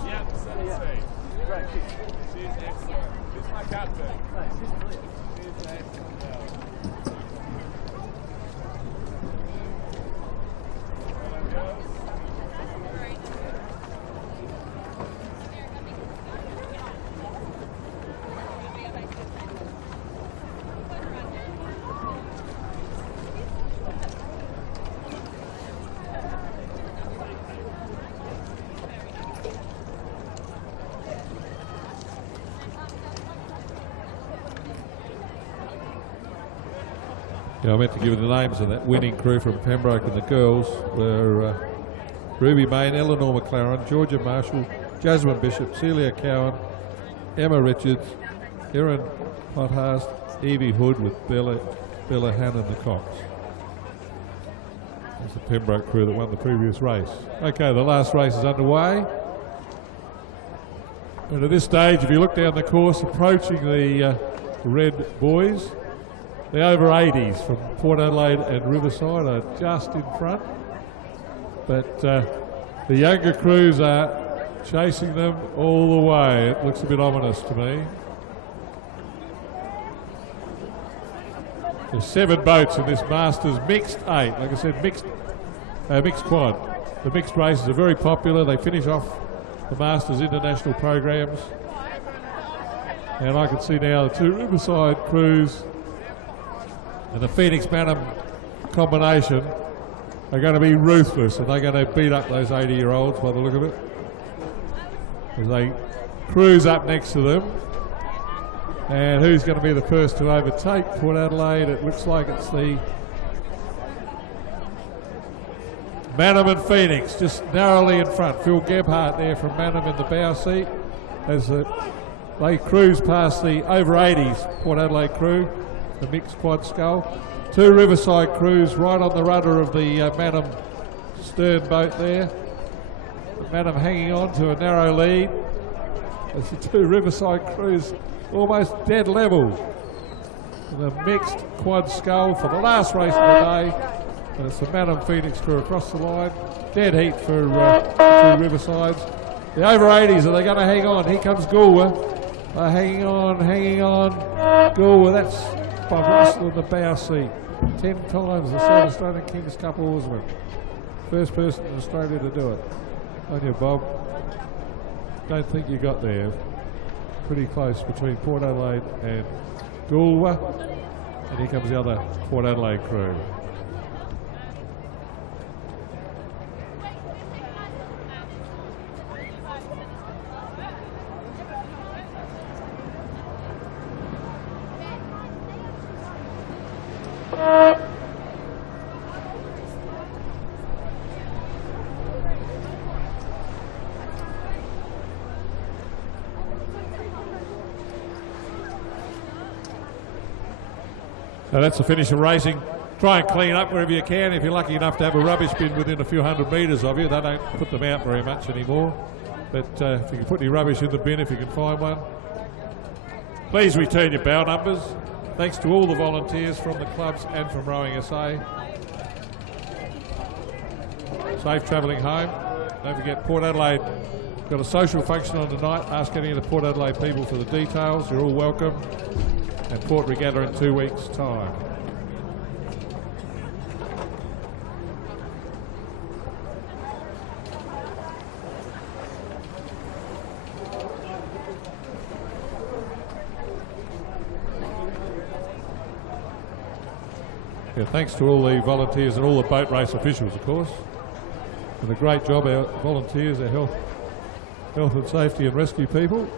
Yeah, I meant to give you the names of that winning crew from Pembroke, and the girls were Ruby Main, Eleanor McLaren, Georgia Marshall, Jasmine Bishop, Celia Cowan, Emma Richards, Erin Pothurst, Evie Hood with Bella Hannon the Cox. That's the Pembroke crew that won the previous race. Okay, the last race is underway. And at this stage, if you look down the course, approaching the red boys, the over 80s from Port Adelaide and Riverside are just in front. But the younger crews are chasing them all the way. It looks a bit ominous to me. There's 7 boats in this Masters mixed 8. Like I said, mixed quad. The mixed races are very popular. They finish off the Masters international programs. And I can see now the 2 Riverside crews and the Phoenix Bantam combination are going to be ruthless, and they're going to beat up those 80-year-olds by the look of it. As they cruise up next to them. And who's going to be the first to overtake Port Adelaide? It looks like it's the Bantam and Phoenix, just narrowly in front. Phil Gebhardt there from Bantam in the bow seat as they cruise past the over 80s Port Adelaide crew, the mixed quad scull. 2 Riverside crews right on the rudder of the Bantam stern boat there. Bantam hanging on to a narrow lead. As the 2 Riverside crews almost dead level. The mixed quad scull for the last race of the day. And it's the Bantam Phoenix crew across the line. Dead heat for 2 Riversides. The over 80s, are they going to hang on? Here comes Goolwa. Hanging on. Goolwa, that's Bob Russell in the bow seat. 10 times the South Australian King's Cup oarsman. First person in Australia to do it. On you, Bob. Don't think you got there. Pretty close between Port Adelaide and Goolwa. And here comes the other Port Adelaide crew. So that's the finish of racing. Try and clean up wherever you can. If you're lucky enough to have a rubbish bin within a few hundred metres of you, they don't put them out very much anymore. But if you can put any rubbish in the bin, if you can find one, please return your bow numbers. Thanks to all the volunteers from the clubs and from Rowing SA. Safe travelling home. Don't forget Port Adelaide got a social function on tonight. Ask any of the Port Adelaide people for the details. You're all welcome. And Port Regatta in 2 weeks' time. Yeah, thanks to all the volunteers and all the boat race officials, of course. And a great job, our volunteers, our health and safety and rescue people.